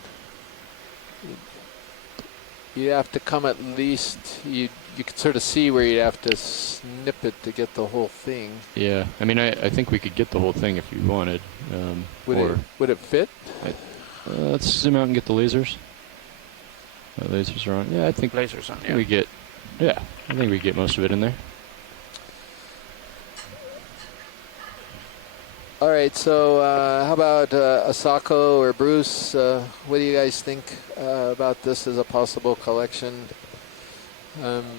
You'd have to come at least, you could sort of see where you'd have to snip it to get the whole thing. Yeah, I mean, I think we could get the whole thing if you wanted. Would it fit? Let's zoom out and get the lasers. The lasers are on. Yeah, I think Lasers on, I think yeah. we get. Yeah, I think we get most of it in there. All right, so how about Asako or Bruce? What do you guys think about this as a possible collection?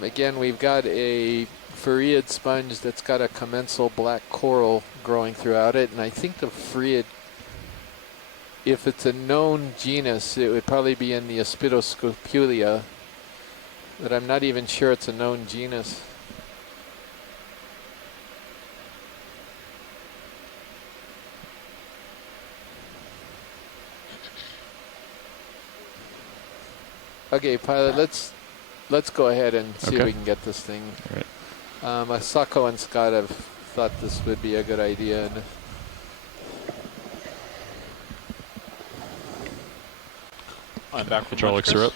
Again, we've got a Fariid sponge that's got a commensal black coral growing throughout it, and I think the Fariid, if it's a known genus, it would probably be in the Aspidoscopulia, but I'm not even sure it's a known genus. Okay, pilot, let's go ahead and see if Okay. we can get this thing. All right. Asako and Scott have thought this would be a good idea. And I'm back from Hydraulics lunch, are up.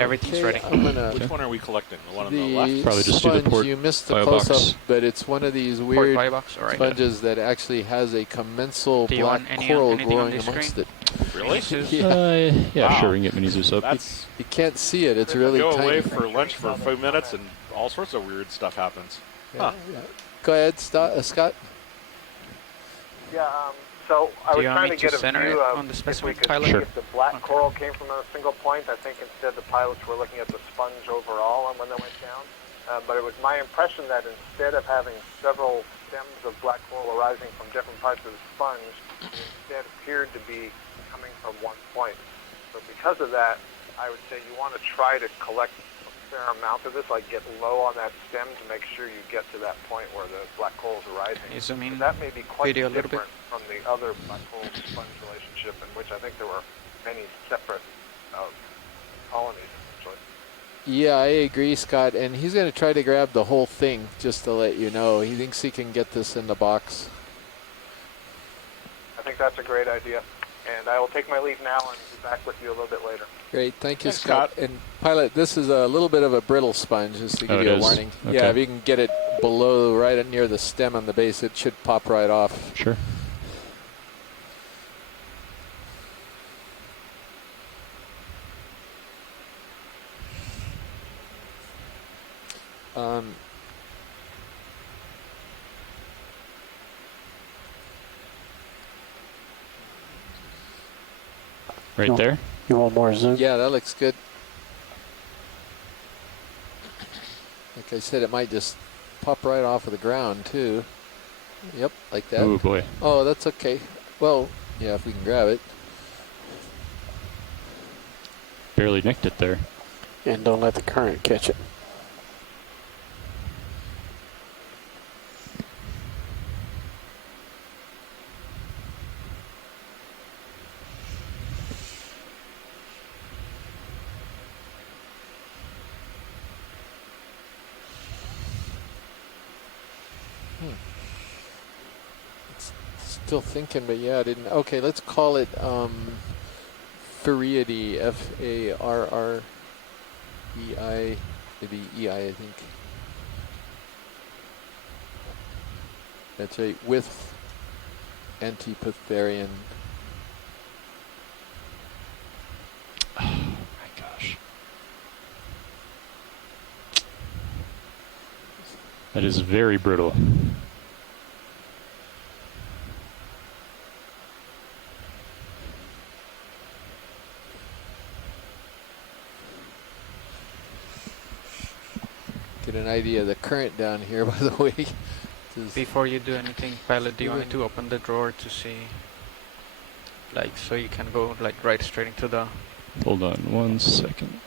Everything's ready. I'm gonna Which one are we collecting? The one on the left? the Probably just do the sponge, port you missed the bio close-up, box. but it's one of these Port weird buy box, all right. sponges that actually has a commensal Do you black want anything coral on growing this amongst screen? it. Really? Really? Yeah, Wow. sure, we can get mini Zeus up. You can't see it. It's I really go tiny. away for lunch for a few minutes and all sorts of weird stuff happens. Yeah, yeah. Go ahead, Scott. Yeah, so I Do was you want trying me to to get a center view it of on the if we specimen could pilot? see Sure. if the black coral came from a single point. I think instead the pilots were looking at the sponge overall and when they went down. But it was my impression that instead of having several stems of black coral arising from different parts of the sponge, it instead appeared to be coming from one point. So because of that, I would say you want to try to collect a fair amount of this, like get low on that stem to make sure you get to that point where the black coral is arising. Can you zoom in That may be quite video a little bit? different from the other black coral sponge relationship, in which I think there were many separate colonies, essentially. Yeah, I agree, Scott. And he's going to try to grab the whole thing, just to let you know. He thinks he can get this in the box. I think that's a great idea. And I will take my leave now and be back with you a little bit later. Great, thank you, Thanks, Scott. Scott. And pilot, this is a little bit of a brittle sponge, just to give Oh, you it a is? warning. Okay. Yeah, if you can get it below, right near the stem on the base, it should pop right off. Sure. Right No. there? You want more zoom? Yeah, that looks good. Like I said, it might just pop right off of the ground, too. Yep, like that. Oh, boy. Oh, that's okay. Well, yeah, if we can grab it. Barely nicked it there. And don't let the current catch it. Still thinking, but yeah, I didn't. Okay, let's call it Farriidae, F-A-R-R-E-I, maybe E-I, I think. That's right, with Antipitherian. Oh, my gosh. That is very brittle. Get an idea of the current down here, by the way. Before you do anything, pilot, do you want me to open the drawer to see, like, so you can go like right straight into the... Hold on 1 second.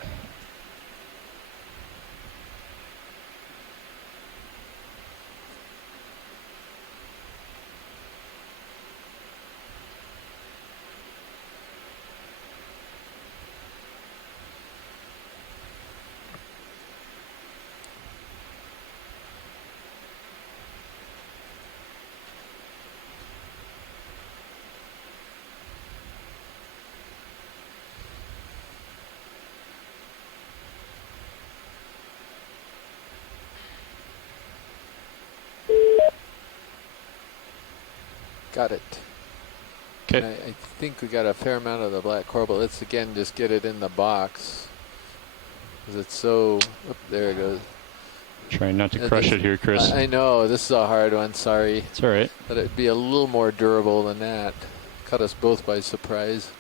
Got it. Okay. I think we got a fair amount of the black coral, but let's again just get it in the box. Because it's so... Oh, there it goes. Trying not to crush it here, Chris. I know, this is a hard one, sorry. It's all right. But it'd be a little more durable than that. Caught us both by surprise.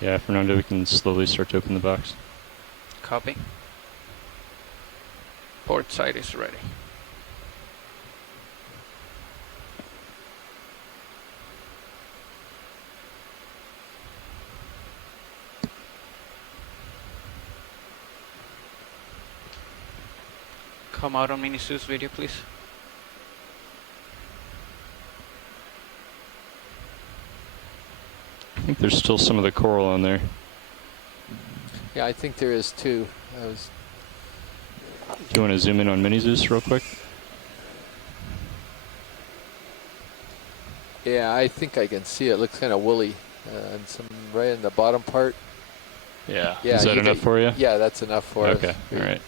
Yeah, Fernando, we can slowly start to open the box. Copy. Port side is ready. Come out on Minisu's video, please. I think there's still some of the coral on there. Yeah, I think there is too. Do you want to zoom in on Mini Zeus real quick? Yeah, I think I can see it. Looks kind of woolly. And some right in the bottom part. Yeah. Yeah. Is that enough for you? Yeah, that's enough for us. Okay, all right.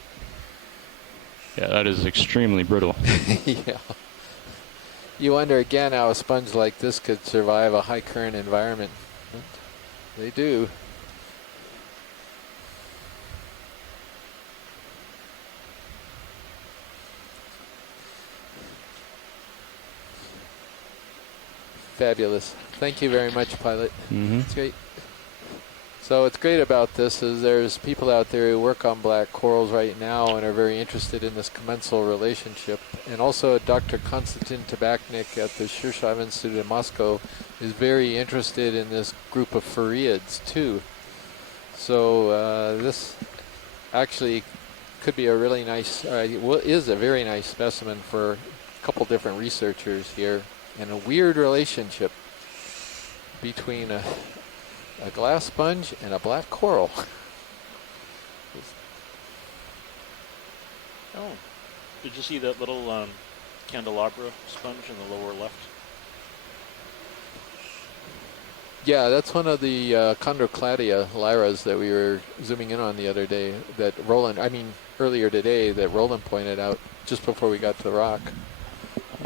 Yeah, that is extremely brittle. Yeah. You wonder again how a sponge like this could survive a high current environment. But they do. Fabulous. Thank you very much, pilot. It's great. So what's great about this is there's people out there who work on black corals right now and are very interested in this commensal relationship. And also Dr. Konstantin Tabachnik at the Shirshov Institute in Moscow is very interested in this group of farreids too. So this actually could be a really nice, is a very nice specimen for a couple different researchers here, and a weird relationship between a glass sponge and a black coral. Oh, did you see that little candelabra sponge in the lower left? Yeah, that's one of the Chondrocladia lyras that we were zooming in on the other day, that earlier today, that Roland pointed out just before we got to the rock.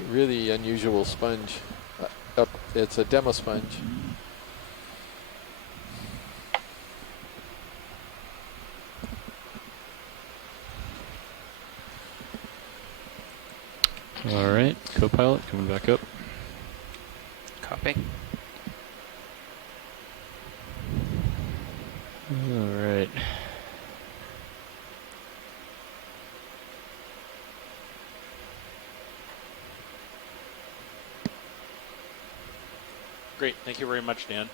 Really unusual sponge. It's a demo sponge. All right, co-pilot coming back up. Copy. All right. Great, thank you very much, Dan.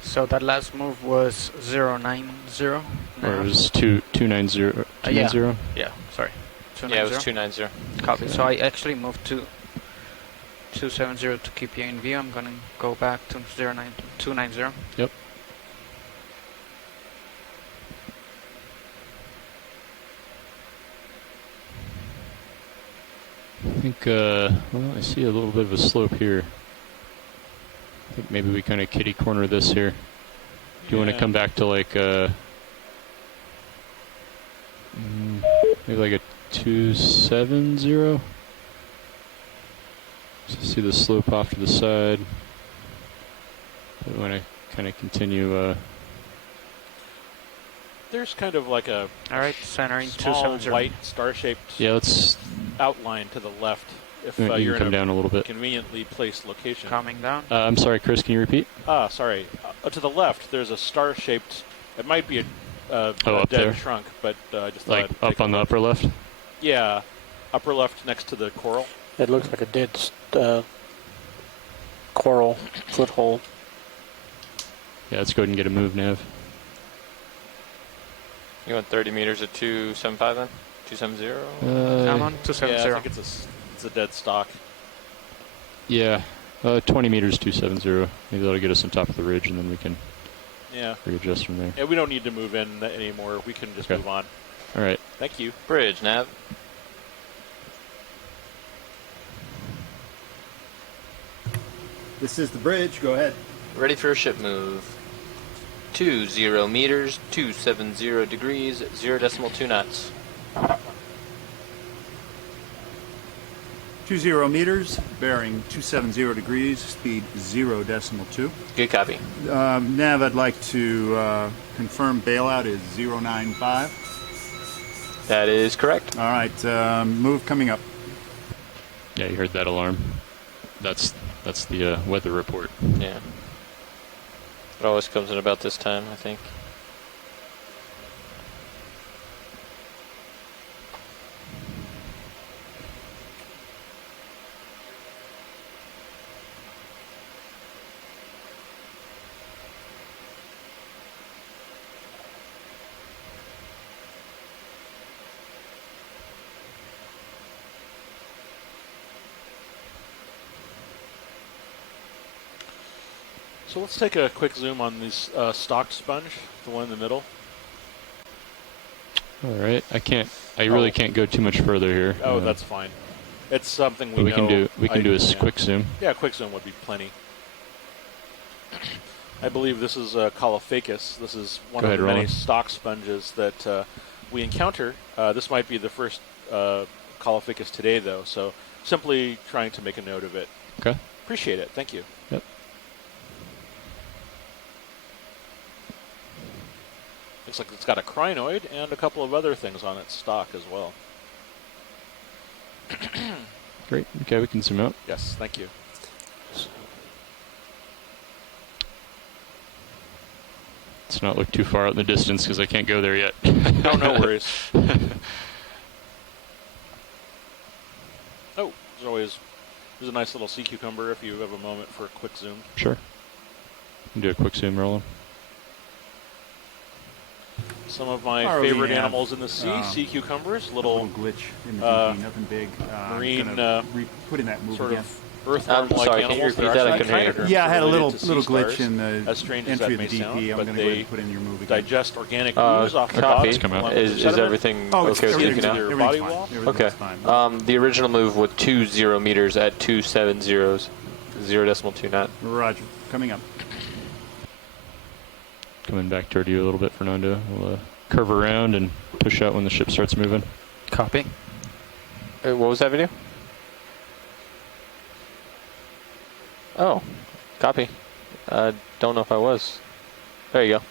So that last move was 090. Or it was 290. 290? Yeah, sorry. Yeah, it was 290. Copy. So I actually moved to 270 to keep you in view. I'm going to go back to 290. Yep. I think, well, I see a little bit of a slope here. I think maybe we kind of kitty corner this here. Do you want to come back to like maybe like a 270? So see the slope off to the side. We want to kind of continue. There's kind of like a centering small 270. white star-shaped outline to the left. If you you're can come in down a little bit. Conveniently placed location. Coming down. I'm sorry, Chris. Can you repeat? Sorry. To the left, there's a star-shaped. It might be a up dead there? trunk, but I just thought Like I'd up take a on the look. upper left? Yeah, upper left next to the coral. It looks like a dead coral foothold. Yeah, let's go ahead and get a move, Nav. You want 30 meters at 275 then? 270? I'm on 270. Yeah, I think it's a dead stock. Yeah, 20 meters, 270. Maybe that'll get us on top of the ridge, and then we can readjust from there. Yeah, we don't need to move in anymore. We can just move on. All right. Thank you. Bridge, Nav. This is the bridge. Go ahead. Ready for a ship move. 20 meters, 270 degrees, 0.2 knots. 20 meters, bearing 270 degrees, speed 0.2. Good copy. Nav, I'd like to confirm bailout is 095. That is correct. All right, move coming up. Yeah, you heard that alarm. That's the weather report. Yeah. It always comes in about this time, I think. So let's take a quick zoom on this stocked sponge, the one in the middle. All right. I really can't go too much further here. Oh, that's fine. It's something we can do. We can do a quick zoom. Yeah, a quick zoom would be plenty. I believe this is Caulophacus. This is one Go of ahead, the many Roland. stock sponges that we encounter. This might be the first Caulophacus today, though, so simply trying to make a note of it. Okay. Appreciate it. Thank you. Yep. Looks like it's got a crinoid and a couple of other things on its stock as well. Great. Okay, we can zoom out. Yes, thank you. Let's not look too far out in the distance because I can't go there yet. No, no worries. Oh, there's a nice little sea cucumber if you have a moment for a quick zoom. Sure. Can do a quick zoom, Roland. Some of my ROV favorite have, animals in the sea, sea cucumbers, little glitch in the DP, nothing big. marine, put in that move sort again. of earthworm-like sorry, can you animals. repeat that? I couldn't hear you. Yeah, I had a little related to sea glitch stars, in the as strange as entry that of the may DP. sound, I'm but going to go they ahead and put in your move again. digest organic ooze off the Copy. bottom. along with Is the sediment. everything Oh, okay with you everything's now? clear. Everything's Body fine. wall? Everything's Okay. fine. The original move with 20 meters at 270, 0.29. Roger. Coming up. Coming back toward you a little bit, Fernando. We'll curve around and push out when the ship starts moving. Copy. What was that video? Oh, copy. Don't know if I was. There you go.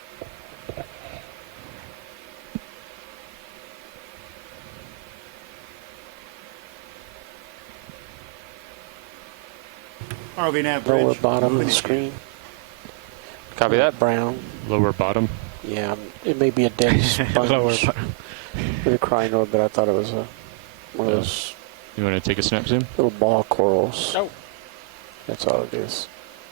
ROV nav Lower bridge. bottom of moving the it. screen. Copy that. Brown. Lower bottom. Yeah, it may be a dead sponge with a crinoid, but I thought it was one of those You want to take a snap zoom? little ball corals. Oh. That's all it is.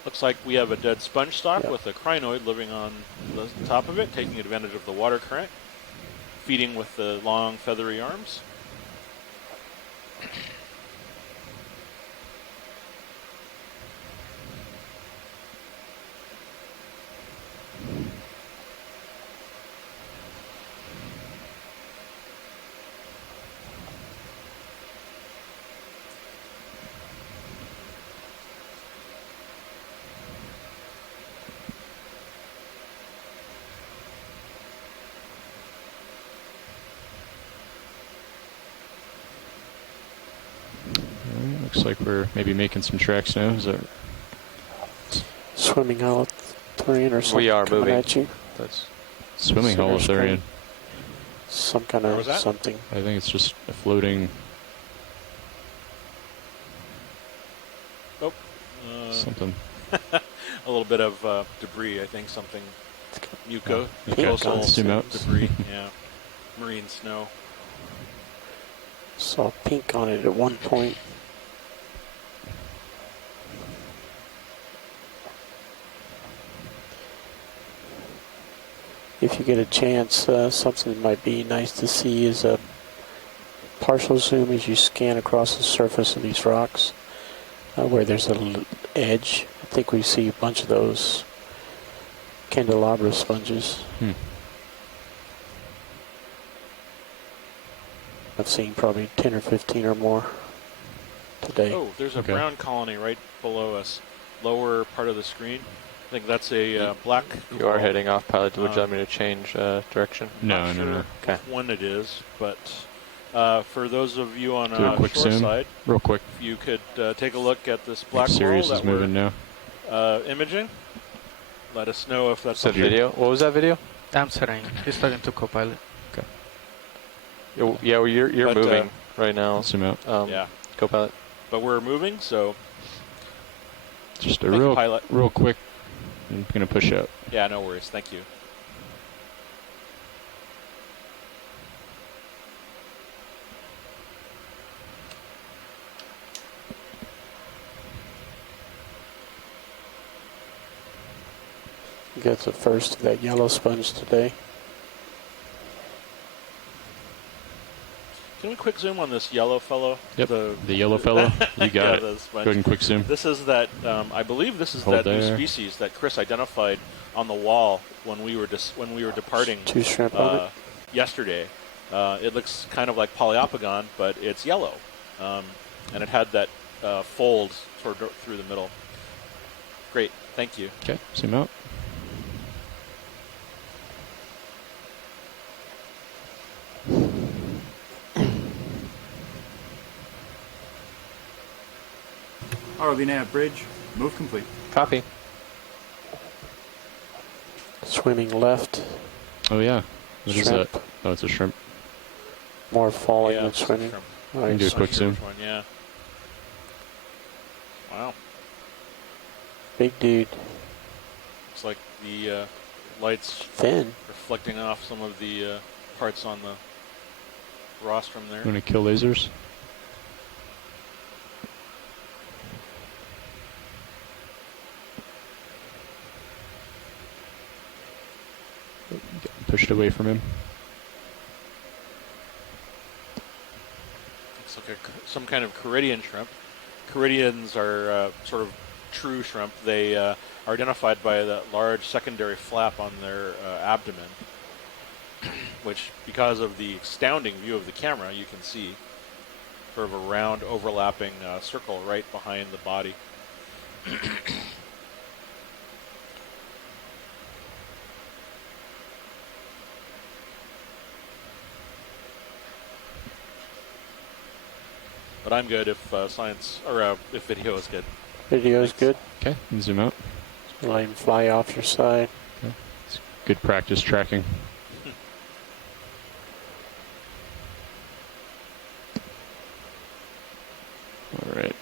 Looks like we have a dead sponge stock Yep. with a crinoid living on the top of it, taking advantage of the water current, feeding with the long feathery arms. Alright, looks like we're maybe making some tracks now. Is that Swimming holothurian or something We are coming moving. at you. That's swimming Center holothurian? screen. Some kind Where of was that? something. I think it's just a floating something. A little bit of debris, I think, something Okay. mucosal Zoom out. debris. Yeah, marine snow. Saw pink on it at one point. If you get a chance, something that might be nice to see is a partial zoom as you scan across the surface of these rocks where there's a little edge. I think we see a bunch of those candelabra sponges. I've seen probably 10 or 15 or more today. Oh, there's a Okay. brown colony right below us, lower part of the screen. I think that's a black. You are heading off, pilot. Would you like me to change direction? No, Not no, no. sure Okay. which one it is, but for those of you on Do a quick shore zoom, side, real quick. if you could take a look at this black Sirius coral is that we're moving now. imaging. Let us know if that's It's a video. What was that video? I'm setting. He's talking to Copilot. Yeah, well, you're But, moving right now. Zoom out. Yeah, Copilot. but we're moving, so Just a thank you, real, pilot. real quick. I'm gonna push out. Yeah, no worries. Thank you. Got the first of that yellow sponge today. Can we quick zoom on this yellow fellow? Yep. The yellow fellow. You got Yeah, it. the Go sponge. ahead and quick zoom. This is that. I believe this is Hold that new there. species that Chris identified on the wall when we were departing. Two shrimp on it. Yesterday. It looks kind of like Poliopogon, but it's yellow, and it had that fold sort of through the middle. Great. Thank you. Okay, Seamount. ROV nav bridge, move complete. Copy. Swimming left. Oh yeah. What is Shrimp. that? Oh, it's a shrimp. More falling Yeah, than it's a swimming. shrimp. I can do a Nice. quick Not sure zoom. which one, yeah. Wow. Big dude. Looks like the lights Thin. reflecting off some of the parts on the rostrum there. You want to kill lasers? Getting pushed away from him. Looks like some kind of Caridian shrimp. Caridians are sort of true shrimp. They are identified by that large secondary flap on their abdomen, which, because of the astounding view of the camera, you can see sort of a round overlapping circle right behind the body. But I'm good if science, or if video is good. Video is good. Okay, you can zoom out. Let him fly off your side. Okay. It's good practice tracking. All right.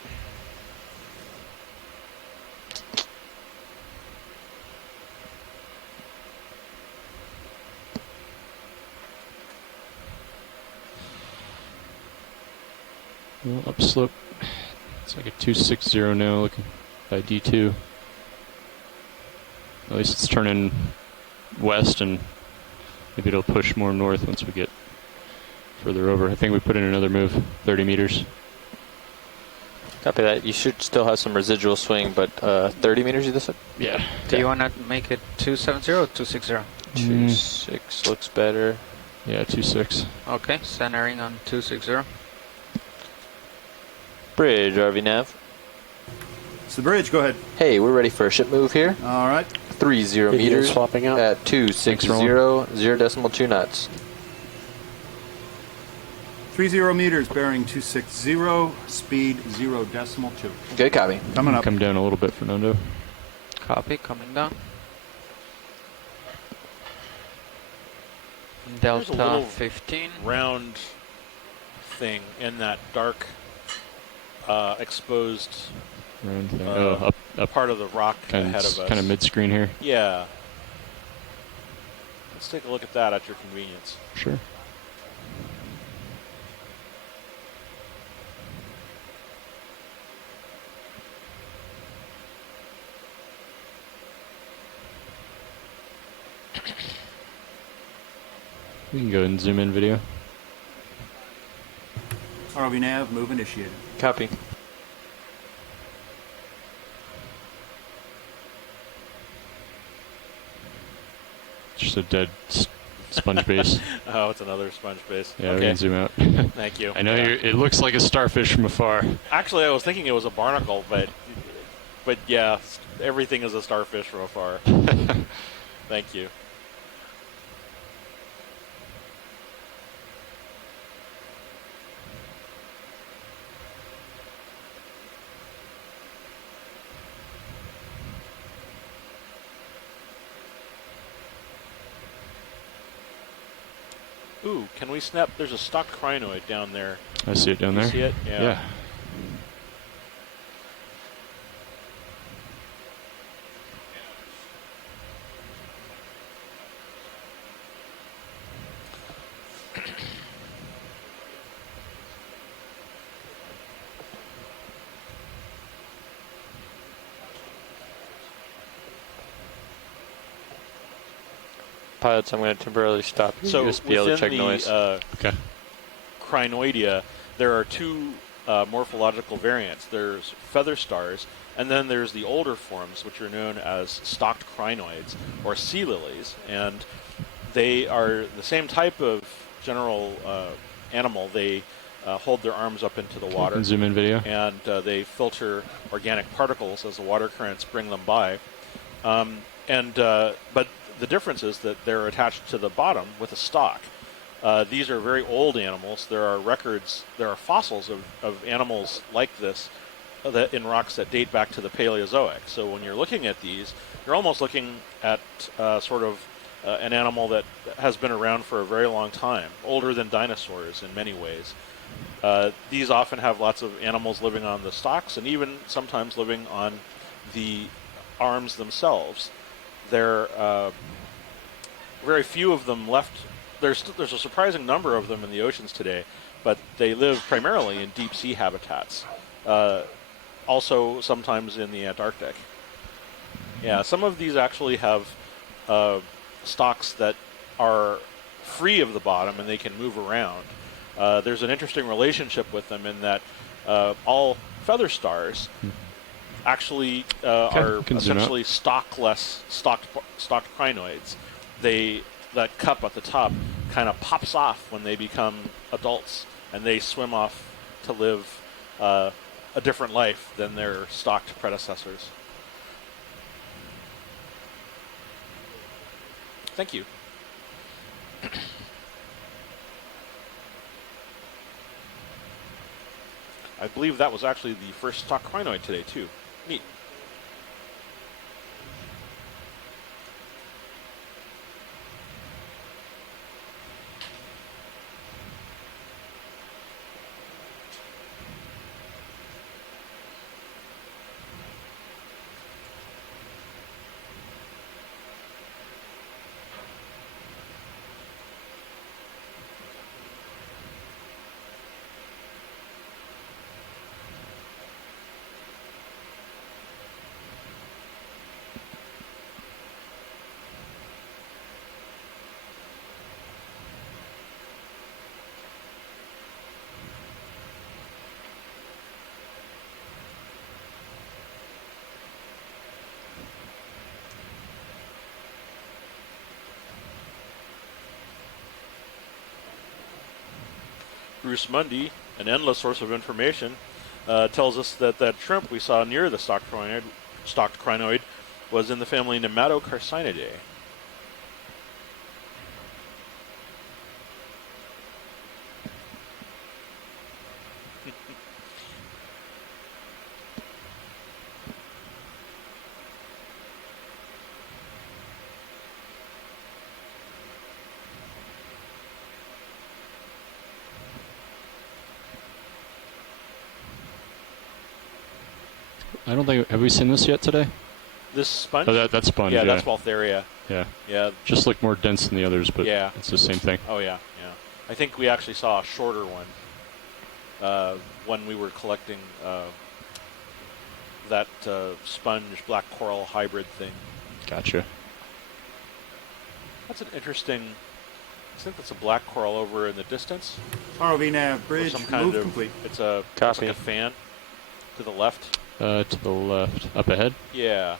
Well, upslope. It's like a 260 now, looking by D2. At least it's turning west, and maybe it'll push more north once we get further over. I think we put in another move, 30 meters. Copy that. You should still have some residual swing, but 30 meters you said? Yeah. Do you want to make it 270 or 260? 2.6 looks better. Yeah, 2.6. Okay, centering on 260. Bridge, RV nav. It's the bridge, go ahead. Hey, we're ready for a ship move here. All right. 30 Video meters swapping out. at 260, 0.2 knots. 30 meters, bearing 260, speed 0.2. Good copy. Coming up. Come down a little bit, Fernando. Copy, coming down. Delta little 15. Round thing in that dark exposed Round thing. Up part of the rock kind ahead of us. kind of mid-screen here. Yeah. Let's take a look at that at your convenience. Sure. We can go ahead and zoom in video. ROV nav, move initiated. Copy. Just a dead sponge base. Oh, it's another sponge base. Yeah, okay. we can zoom out. Thank you. I know Yeah. it looks like a starfish from afar. Actually, I was thinking it was a barnacle, but yeah, everything is a starfish from afar. Thank you. Ooh, can we snap? There's a stock crinoid down there. I see it down You there. see it? Yeah. Pilots, I'm going to temporarily stop your So USBL to within check the noise. Okay. crinoidea, there are two morphological variants. There's feather stars, and then there's the older forms, which are known as stocked crinoids, or sea lilies. And they are the same type of general animal. They hold their arms up into the We water. can zoom in video. And they filter organic particles as the water currents bring them by. But the difference is that they're attached to the bottom with a stalk. These are very old animals. There are fossils of animals like this in rocks that date back to the Paleozoic. So when you're looking at these, you're almost looking at sort of an animal that has been around for a very long time, older than dinosaurs in many ways. These often have lots of animals living on the stalks and even sometimes living on the arms themselves. There are very few of them left. There's a surprising number of them in the oceans today, but they live primarily in deep sea habitats. Also sometimes in the Antarctic. Yeah, some of these actually have stalks that are free of the bottom and they can move around. There's an interesting relationship with them in that all feather stars actually are essentially stalked crinoids. That cup at the top kind of pops off when they become adults, and they swim off to live a different life than their stalked predecessors. Thank you. I believe that was actually the first stalked crinoid today, too. Neat. Bruce Mundy, an endless source of information, tells us that shrimp we saw near the stalked crinoid was in the family Nematocarcinidae. I don't think. Have we seen this yet today? This sponge? Oh, that sponge. Yeah, that's Waltheria. Yeah. Yeah. Just look more dense than the others, but yeah, it's the same thing. Oh yeah, yeah. I think we actually saw a shorter one when we were collecting that sponge black coral hybrid thing. Gotcha. That's an interesting. I think that's a black coral over in the distance. ROV nav bridge some kind move of complete. It's like a fan to the left. To the left, up ahead. Yeah.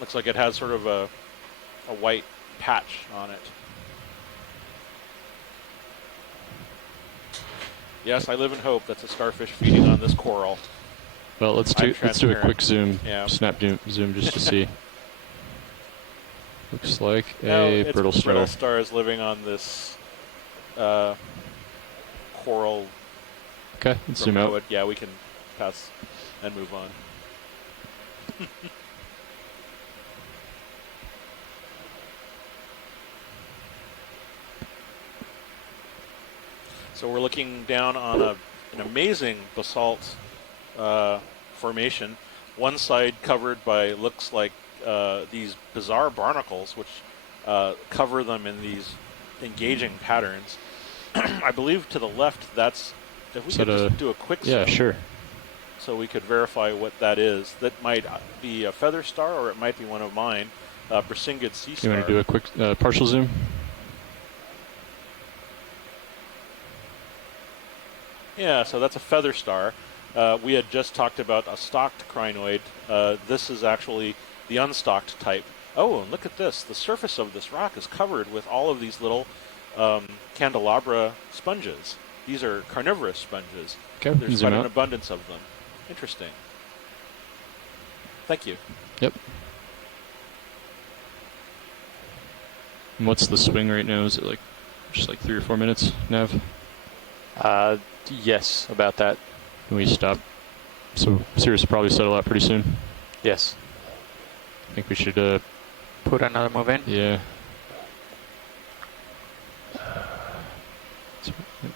Looks like it has sort of a white patch on it. Yes, I live in hope. That's a starfish feeding on this coral. Well, let's do a quick zoom, snap zoom just to see. Looks like a brittle star. Brittle star is living on this coral. Okay, let's zoom out. Yeah, we can pass and move on. So we're looking down on an amazing basalt formation. One side covered by looks like these bizarre barnacles, which cover them in these engaging patterns. I believe to the left, that's if we could just do a quick zoom. Yeah, sure. So we could verify what that is. That might be a feather star, or it might be one of mine, Brisingid sea star. You want to do a quick partial zoom? Yeah, so that's a feather star. We had just talked about a stalked crinoid. This is actually the unstalked type. Oh, and look at this. The surface of this rock is covered with all of these little candelabra sponges. These are carnivorous sponges. Okay, there's quite an abundance of them. Interesting. Thank you. Yep. And what's the swing right now? Is it like just like 3 or 4 minutes, Nav? Yes, about that. Can we stop? So Cirrus will probably settle out pretty soon. Yes. I think we should put another move in. Yeah.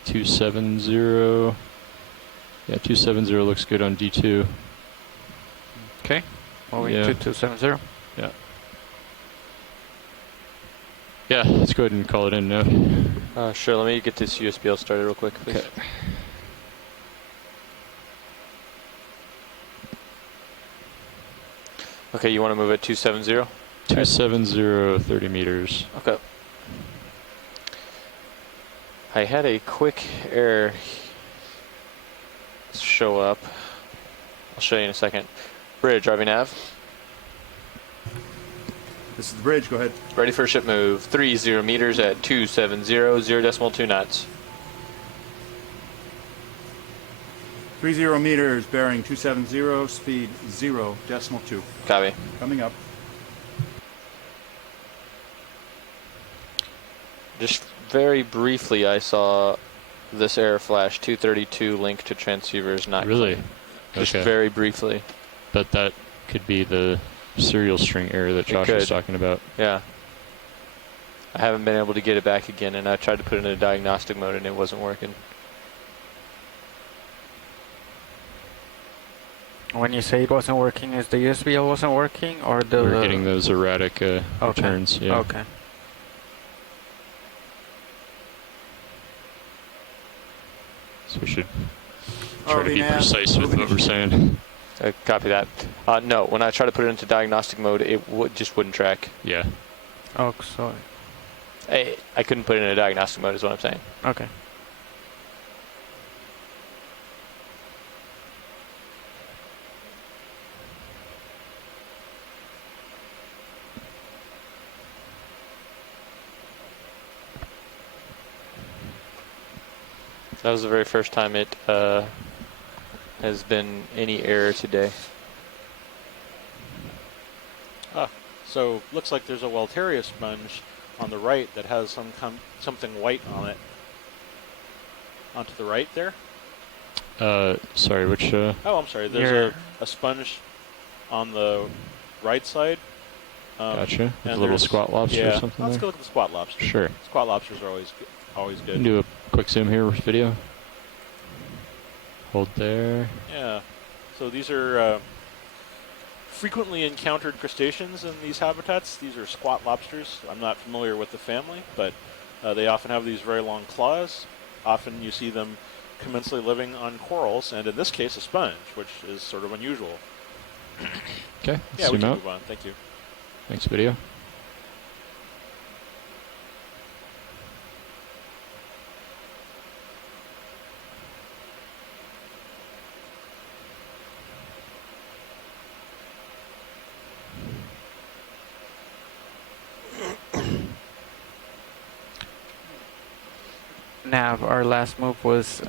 270. Yeah, 270 looks good on D2. Okay. Moving Yeah. to 270. Yeah. Yeah, let's go ahead and call it in now. Sure, let me get this USBL started real quick, please. Okay. Okay, you want to move at 270? 270, 30 meters. Okay. I had a quick error show up. I'll show you in a second. Bridge, RV nav. This is the bridge. Go ahead. Ready for a ship move. 30 meters at 270, 0.2 knots. 30 meters, bearing 270, speed 0.2. Copy. Coming up. Just very briefly, I saw this error flash 232 link to transceivers not Really? clean. Just Okay. very briefly. But that could be the serial string error that Josh was talking about. Yeah. I haven't been able to get it back again, and I tried to put it into diagnostic mode and it wasn't working. When you say it wasn't working, is the USBL wasn't working, or the... We're getting those erratic returns. Yeah. Okay. So we should try to be nav, precise with what we're saying. Copy that. No, when I tried to put it into diagnostic mode, it just wouldn't track. Yeah. Oh, sorry. I couldn't put it into diagnostic mode is what I'm saying. Okay. That was the very first time it has been any error today. So looks like there's a Walteria sponge on the right that has something white on it. Onto the right there? Sorry, which... Oh, I'm sorry. There's a sponge on the right side. Gotcha. And A little squat lobster or something let's there? go look at the squat lobster. Sure. Squat lobsters are always good. Can do a quick zoom here with video. Hold there. Yeah. So these are frequently encountered crustaceans in these habitats. These are squat lobsters. I'm not familiar with the family, but they often have these very long claws. Often you see them commensally living on corals, and in this case a sponge, which is sort of unusual. Okay, yeah, we zoom can out. move on. Thank you. Thanks, video. Nav, our last move was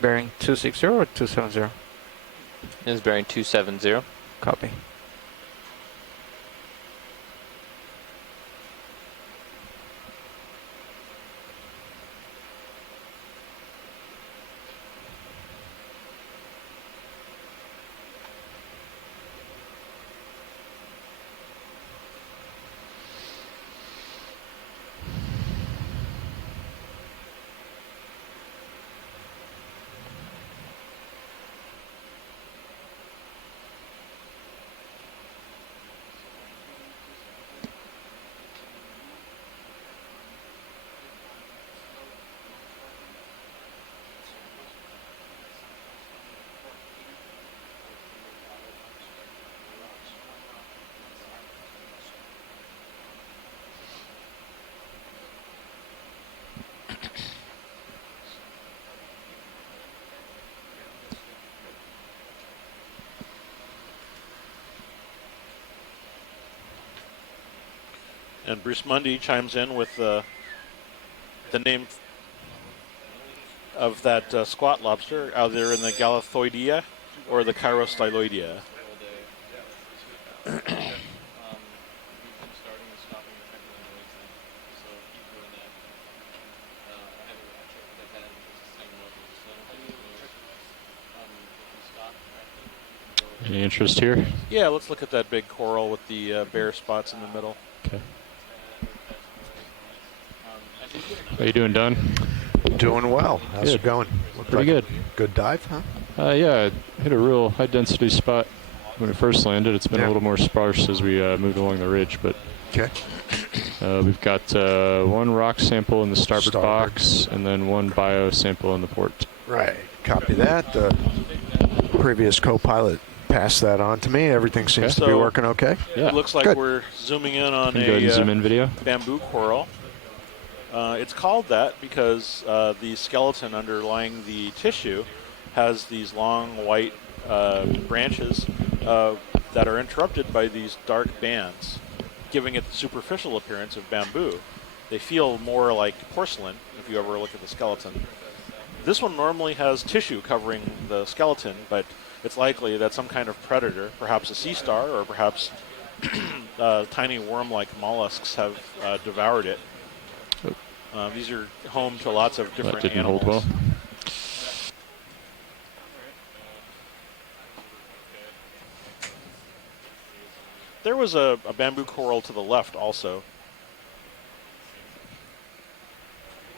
bearing 260 or 270? It is bearing 270. Copy. And Bruce Mundy chimes in with the name of that squat lobster, either in the Galathoidea or the Chirostyloidea. Any interest here? Yeah, let's look at that big coral with the bare spots in the middle. Okay. How you doing, Don? Doing well. How's Good. it going? Pretty good. Good dive, huh? Yeah, I hit a real high-density spot when it first landed. It's been a little more sparse as we moved along the ridge, but okay. We've got one rock sample in the starboard box and then one bio sample in the port. Right. Copy that. The previous co-pilot passed that on to me. Everything seems to be working okay. Yeah. It looks like Good. we're zooming in on Can you go ahead and zoom in video? bamboo coral. It's called that because the skeleton underlying the tissue has these long white branches that are interrupted by these dark bands, giving it the superficial appearance of bamboo. They feel more like porcelain if you ever look at the skeleton. This one normally has tissue covering the skeleton, but it's likely that some kind of predator, perhaps a sea star or perhaps tiny worm-like mollusks, have devoured it. These are home to lots of different That didn't animals. hold well. There was a bamboo coral to the left also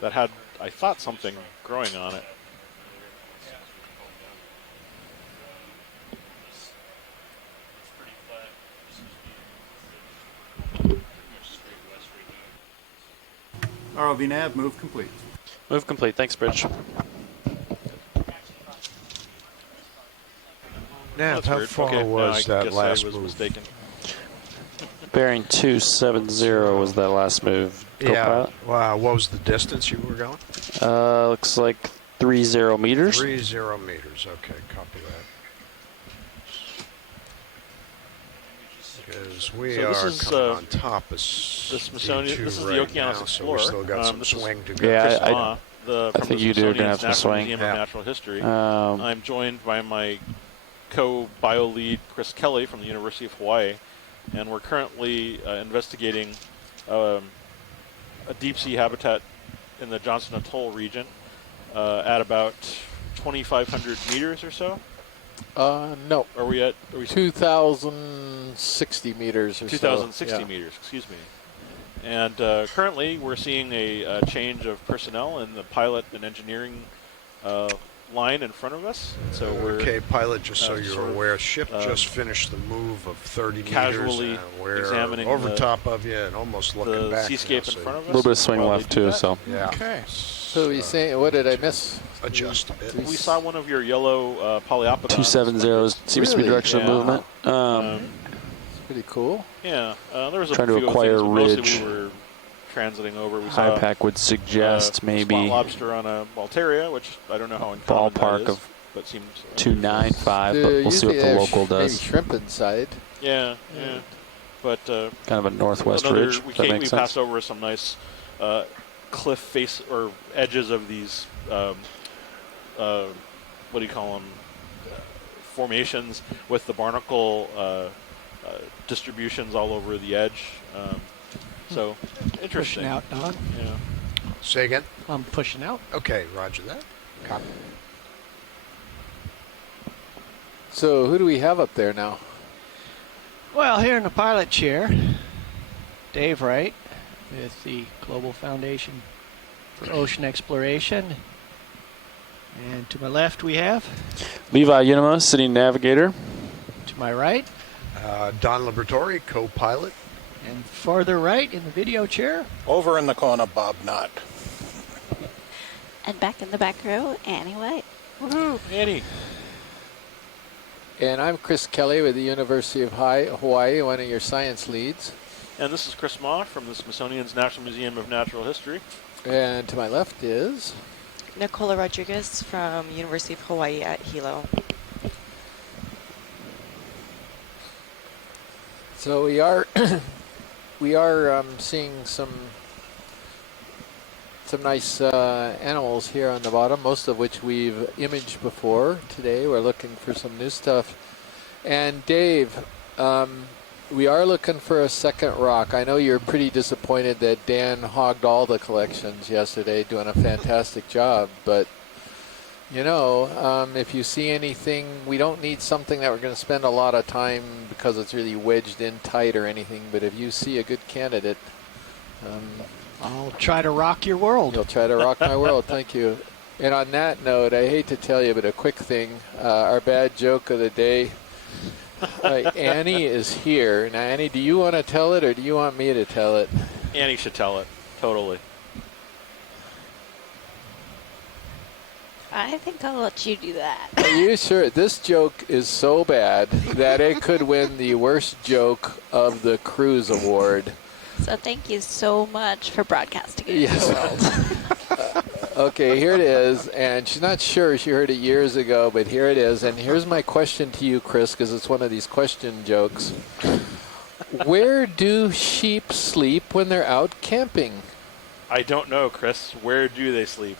that had, I thought, something growing on it. ROV nav, move complete. Move complete. Thanks, Bridge. Nav, That's how weird. far Okay, was I that guess last I was move? mistaken. Bearing 270 was that last move. Yeah. Co-pilot. Wow. What was the distance you were going? Looks like 30 meters. 30 meters. Okay, copy that. Because we So this are is, coming on top of the Smithsonian. D2 This is right the Okeanos now, so Explorer. we still got some This is swing to go. Yeah, Chris I Ma, from think the you do gonna have Smithsonian's some National swing. Museum Yeah. of Natural History. Um, I'm joined by my co-bio lead, Chris Kelly, from the University of Hawaii, and we're currently investigating a deep-sea habitat in the Johnston Atoll region at about 2,500 meters or so. No. Are we 2,060 meters or 2,060 so. Yeah. meters, excuse me. And currently we're seeing a change of personnel in the pilot and engineering line in front of us. So we're Okay, pilot, just so sort you're of, aware, ship just finished the move of 30 casually meters. And we're examining over the- top of you and almost looking the back. seascape in front of us. a little bit of swing while they left do too, that. so Yeah. Okay. So he's saying, what did I miss? Adjust a bit. We saw one of your yellow Polyopodons. 270 seems to be Really? direction of Yeah. movement. It's pretty cool. Yeah, there was a Trying to few other acquire things, but mostly ridge. we were transiting over. We High saw pack would suggest maybe spot lobster on a Valteria, which I don't know how uncommon ballpark that is, of but seems 295, but we'll see what the local Maybe does. shrimp inside. Yeah. But Kind of a northwest another, ridge. we If that makes sense. passed over some nice cliff face or edges of these. What do you call them? Formations with the barnacle distributions all over the edge. So interesting. Pushing out, Don. Yeah. Say again? I'm pushing out. Okay, roger that. Copy. So who do we have up there now? Well, here in the pilot chair, Dave Wright with the Global Foundation for Ocean Exploration. And to my left we have, Levi Unima, sitting navigator. to my right, Don Liberatore, co-pilot. and farther right in the video chair, Over in the corner, Bob Knott. And back in the back row, Annie White. Woohoo, Annie. And I'm Chris Kelly with the University of Hawaii, one of your science leads. And this is Chris Ma from the Smithsonian's National Museum of Natural History. And to my left is Nicola Rodriguez from University of Hawaii at Hilo. So we are seeing some nice animals here on the bottom, most of which we've imaged before. Today we're looking for some new stuff. And Dave, we are looking for a second rock. I know you're pretty disappointed that Dan hogged all the collections yesterday, doing a fantastic job, but If you see anything, we don't need something that we're going to spend a lot of time because it's really wedged in tight or anything, but if you see a good candidate, I'll try to rock your world. You'll try to rock my world. Thank you. And on that note, I hate to tell you, but a quick thing, our bad joke of the day, Annie is here. Now, Annie, do you want to tell it or do you want me to tell it? Annie should tell it. Totally. I think I'll let you do that. Are you sure? This joke is so bad that it could win the worst joke of the cruise award. So thank you so much for broadcasting it Yes. to the world. Okay, here it is, and she's not sure. She heard it years ago, but here it is. And here's my question to you, Chris, because it's one of these question jokes. Where do sheep sleep when they're out camping? I don't know, Chris. Where do they sleep?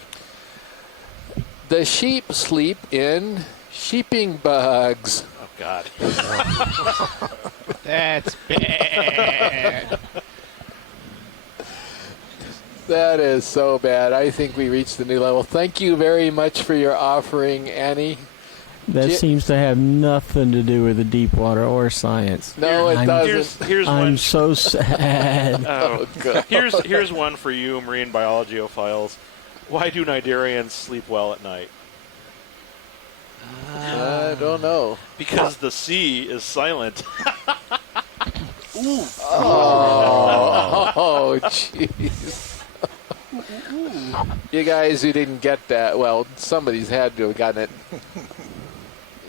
The sheep sleep in sheeping bugs. Oh, God. That's bad. That is so bad. I think we reached a new level. Thank you very much for your offering, Annie. That seems to have nothing to do with the deep water or science. No, it doesn't. Here's I'm one. so sad. Oh, God. Here's one for you, marine biologyophiles. Why do cnidarians sleep well at night? I don't know. Because the sea is silent. Ooh. Oh, jeez. You guys who didn't get that, well, somebody's had to have gotten it.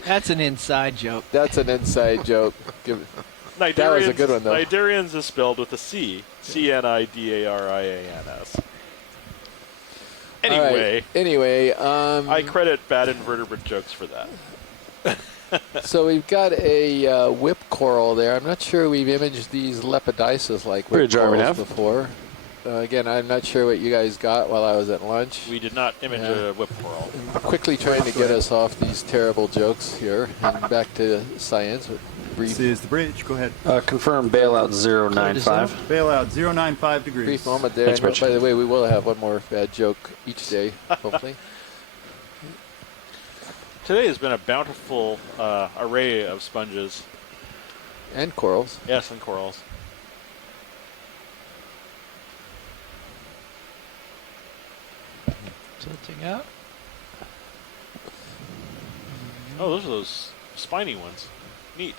That's an inside joke. That's an inside joke. That was a good one, though. Cnidarians is spelled with a C. C-N-I-D-A-R-I-A-N-S. Anyway, I credit bad invertebrate jokes for that. So we've got a whip coral there. I'm not sure we've imaged these lepidisas like whip corals before. Again, I'm not sure what you guys got while I was at lunch. We did not image a whip coral. Quickly trying to get us off these terrible jokes here and back to science. This is the bridge. Go ahead. Confirm bailout 095. Bailout 095 degrees. Brief moment there. Thanks, And Rich. by the way, we will have one more bad joke each day, hopefully. Today has been a bountiful array of sponges. And corals. Yes, and corals. Tilting up. Oh, those are those spiny ones. Neat.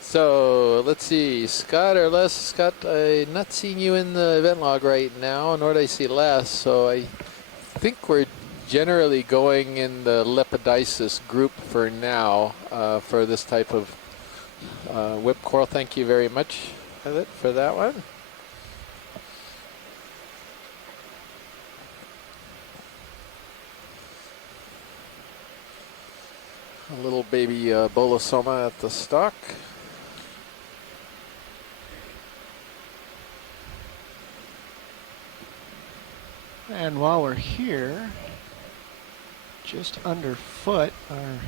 So let's see, Scott or Les. Scott, I'm not seeing you in the event log right now, nor do I see Les. So I think we're generally going in the Lepidisis group for now for this type of whip coral. Thank you very much for that one. A little baby bolosoma at the stalk. And while we're here, just underfoot are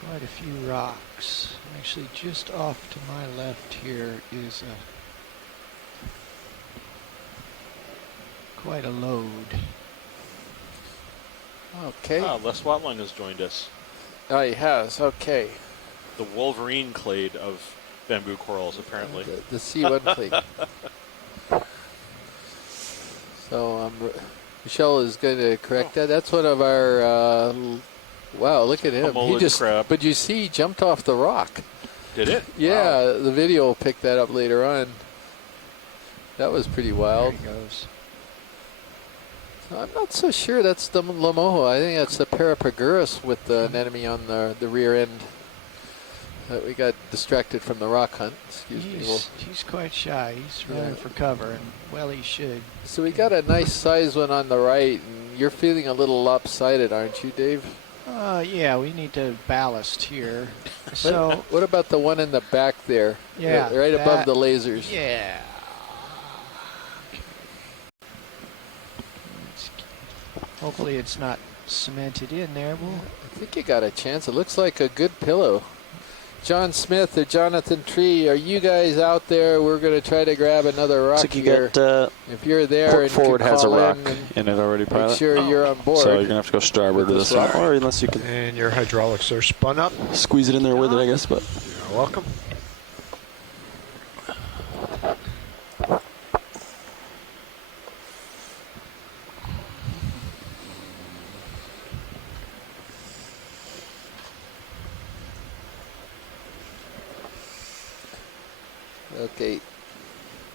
quite a few rocks. Actually, just off to my left here is quite a load. Okay. Les Watling has joined us. Oh, he has. Okay. The Wolverine clade of bamboo corals, apparently. The C1 clade. So Michelle is going to correct that. That's one of our. Wow, look at him. He just. Crab. But you see, he jumped off the rock. Did it? Yeah, wow. The video will pick that up later on. That was pretty wild. There he goes. I'm not so sure that's the Lamoho. I think that's the Parapagurus with the anemone on the rear end. We got distracted from the rock hunt. Excuse me. He's quite shy. He's running for cover, and well, he should. So we got a nice size one on the right, and you're feeling a little lopsided, aren't you, Dave? Yeah, we need to ballast here. So what about the one in the back there? Yeah, right above the lasers. Yeah. Hopefully it's not cemented in there. I think you got a chance. It looks like a good pillow. John Smith or Jonathan Tree, are you guys out there? We're going to try to grab another rock Looks like you here. got, if you're there port and forward you has a call rock in in it already, pilot. make sure you're on board. So you're going to have to go starboard with this one. Or unless you can... And your hydraulics are spun up. Squeeze it in there with it, I guess, but... You're welcome. Okay.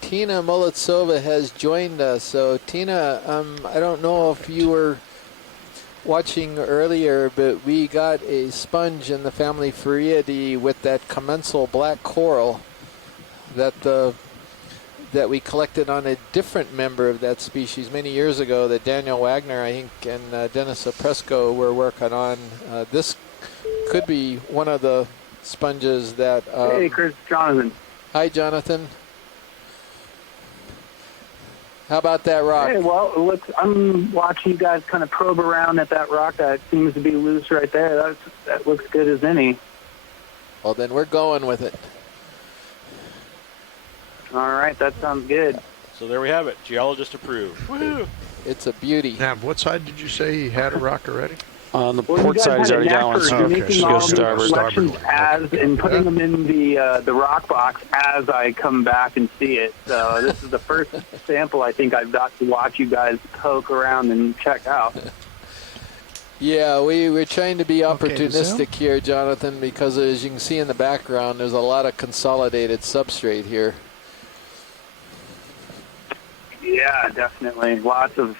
Tina Molitsova has joined us. So Tina, I don't know if you were watching earlier, but we got a sponge in the family Furiidae with that commensal black coral that we collected on a different member of that species many years ago that Daniel Wagner, I think, and Dennis Apresco were working on. This could be one of the sponges that... hey, Chris, Jonathan. Hi, Jonathan. How about that rock? Hey, well, I'm watching you guys kind of probe around at that rock that seems to be loose right there. That looks good as any. Well, then we're going with it. All right, that sounds good. So there we have it. Geologist approved. Woo! It's a beauty. Now, what side did you say he had a rock already? On the port side, he's already got one. So making all these collections and putting them in the rock box as I come back and see it. So this is the first sample I think I've got to watch you guys poke around and check out. Yeah, we're trying to be opportunistic here, Jonathan, because as you can see in the background, there's a lot of consolidated substrate here. Yeah, definitely. Lots of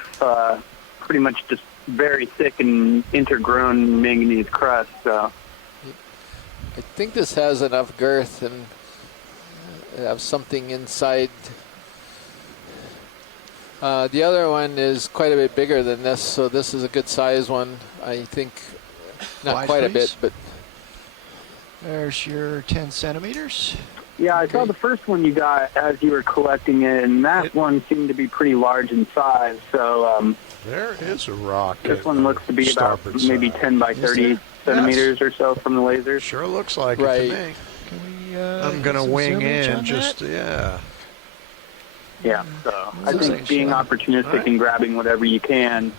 pretty much just very thick and intergrown manganese crust. So I think this has enough girth and have something inside. The other one is quite a bit bigger than this, so this is a good size one. I think not Wide, quite please. a bit, but There's your 10 centimeters. yeah, I saw the first one you got as you were collecting it, and that one seemed to be pretty large in size. So there is a rock. This one looks to be about maybe 10 by 30 centimeters or so from the laser. Sure looks like it Right. to me. Can we, I'm going to wing in just, yeah. Yeah, so I think being opportunistic and grabbing whatever you can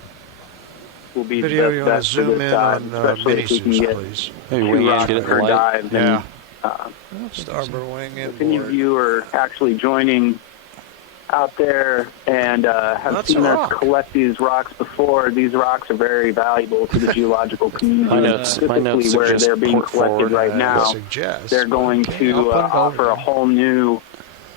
will be Video, the you best want bet to for zoom this in side, on especially if we can mini-zoos, get please. Maybe two wing in, rocks get it per light. dive. Yeah. And, Starboard wing in. if any of you are actually joining out there and have That's seen a us rock. collect these rocks before, these rocks are very valuable to the geological community. My notes Specifically where suggest they're being port collected forward. right now. Suggest. They're going I'll to put it offer over. a whole new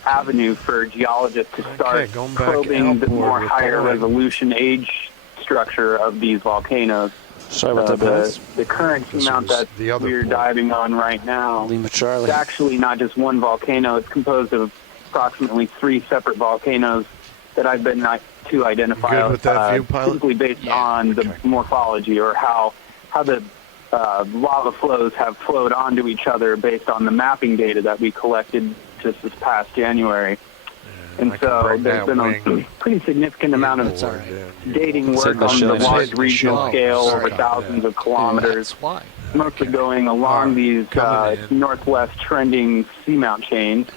avenue for geologists to start going back probing the outboard more with higher the line. resolution age structure of these volcanoes. Sorry about that, the, Dennis. the current This seamount was that the other we're port. diving on right now, Lima Charlie. it's actually not just one volcano. It's composed of approximately 3 separate volcanoes that I've been to identify Good with that view, pilot? simply based on the morphology or how the lava flows have flowed onto each other based on the mapping data that we collected just this past January. And I can so bring there's that been a wing pretty significant amount of inboard in. dating work Signal on the showing large us. regional Oh, scale over sorry. thousands of kilometers, That's why. mostly going along these Coming in. northwest trending seamount chains.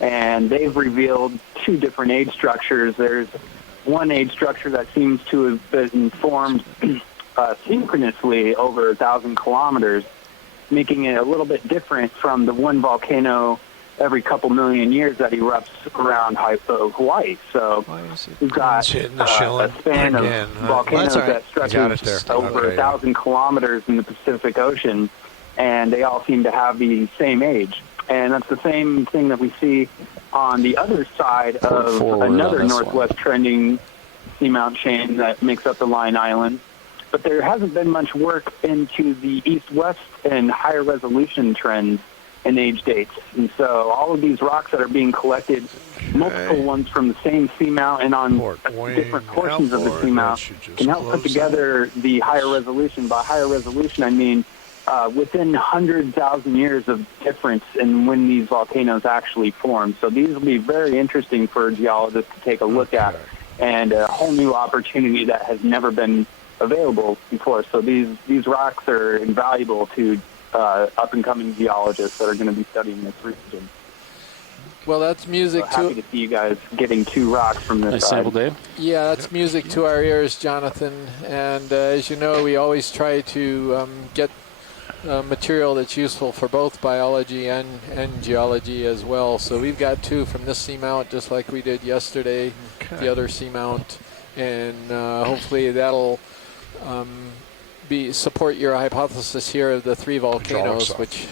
And they've revealed 2 different age structures. There's one age structure that seems to have been formed synchronously over 1,000 kilometers, making it a little bit different from the one volcano every couple million years that erupts around Hawaii. So we've got It's hitting the a shilling span of again, huh? volcanoes That's all right. that stretches Got it there. over Okay. 1,000 kilometers in the Pacific Ocean, and they all seem to have the same age. And that's the same thing that we see on the other side of forward another on this northwest trending seamount chain that makes up the Line Island. But there hasn't been much work into the east-west and higher resolution trends and age dates. And so all of these rocks that are being collected, multiple ones from the same seamount and on different portions of the outboard, that seamount, should just can help put close together the higher resolution. By higher resolution, I mean within 100,000 years of difference in when these volcanoes actually form. So these will be very interesting for geologists to take a look at, and a whole new opportunity that has never been available before. So these rocks are invaluable to up-and-coming geologists that are going to be studying this region. Well, that's music so happy to see you guys getting 2 rocks from this side. sample, Dave. Yeah, that's music to our ears, Jonathan. And as you know, we always try to get material that's useful for both biology and geology as well. So we've got 2 from this seamount, just like we did yesterday, the other seamount. And hopefully that'll support your hypothesis here of the 3 volcanoes, which...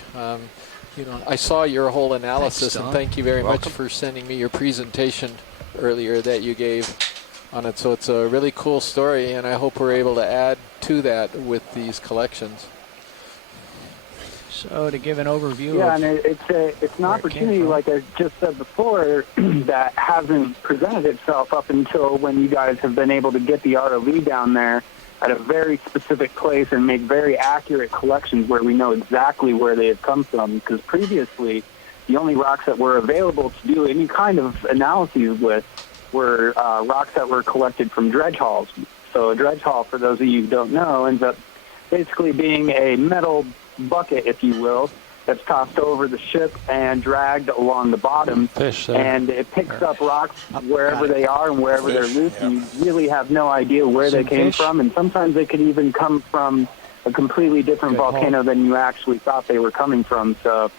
I saw your whole analysis, and thank you very much for sending me your presentation earlier that you gave on it. So it's a really cool story, and I hope we're able to add to that with these collections. So to give an overview and it's an opportunity, like I just said before, that hasn't presented itself up until when you guys have been able to get the ROV down there at a very specific place and make very accurate collections where we know exactly where they have come from. Because previously, the only rocks that were available to do any kind of analyses with were rocks that were collected from dredge hauls. So a dredge haul, for those of you who don't know, ends up basically being a metal bucket, if you will, that's tossed over the ship and dragged along the bottom. And it picks up rocks wherever they are and wherever they're loose. And you really have no idea where they came from. And sometimes they could even come from a completely different volcano than you actually thought they were coming from. So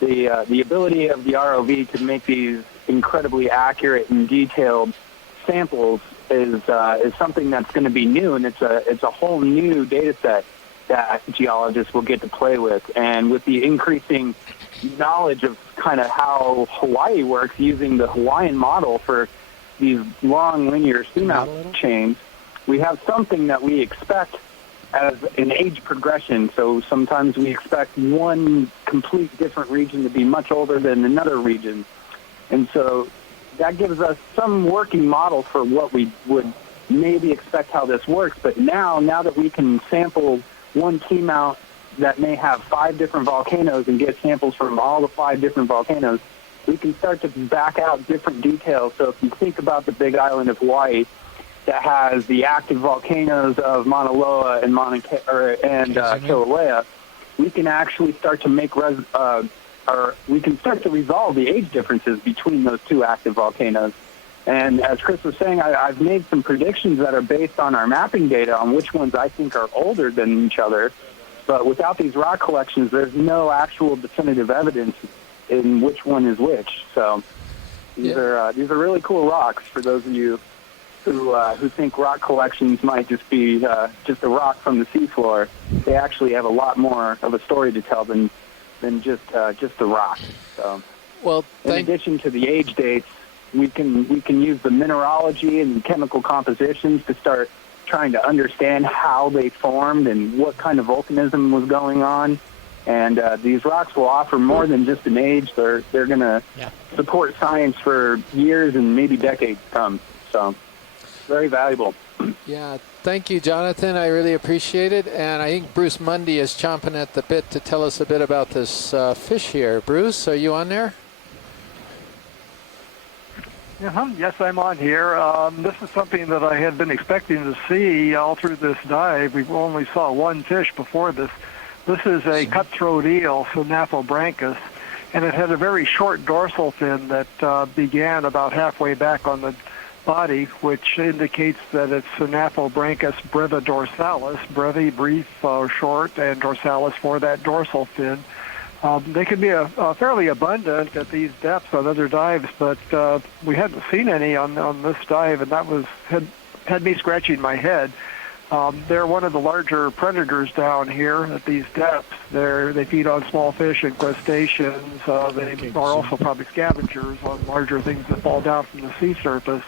the ability of the ROV to make these incredibly accurate and detailed samples is something that's going to be new, and it's a whole new data set that geologists will get to play with. And with the increasing knowledge of kind of how Hawaii works using the Hawaiian model for these long linear seamount chains, we have something that we expect as an age progression. So sometimes we expect one complete different region to be much older than another region. And so that gives us some working model for what we would maybe expect how this works. But now that we can sample one seamount that may have 5 different volcanoes and get samples from all the 5 different volcanoes, we can start to back out different details. So if you think about the big island of Hawaii that has the active volcanoes of Mauna Loa and Kilauea, we can actually start to we can start to resolve the age differences between those 2 active volcanoes. And as Chris was saying, I've made some predictions that are based on our mapping data on which ones I think are older than each other. But without these rock collections, there's no actual definitive evidence in which one is which. So these are really cool rocks for those of you who think rock collections might just be just a rock from the seafloor. They actually have a lot more of a story to tell than just a rock. So, in addition to the age dates, we can use the mineralogy and chemical compositions to start trying to understand how they formed and what kind of volcanism was going on. And these rocks will offer more than just an age. They're going to support science for years and maybe decades to come. So very valuable. Yeah, thank you, Jonathan. I really appreciate it. And I think Bruce Mundy is chomping at the bit to tell us a bit about this fish here. Bruce, are you on there? Yes, I'm on here. This is something that I had been expecting to see all through this dive. We only saw one fish before this. This is a cutthroat eel, Synaphobranchus, and it had a very short dorsal fin that began about halfway back on the body, which indicates that it's Synaphobranchus brevidorsalis, brevi, brief, short, and dorsalis for that dorsal fin. They can be fairly abundant at these depths on other dives, but we hadn't seen any on this dive, and that had me scratching my head. They're one of the larger predators down here at these depths. They feed on small fish and crustaceans. They are also probably scavengers on larger things that fall down from the sea surface.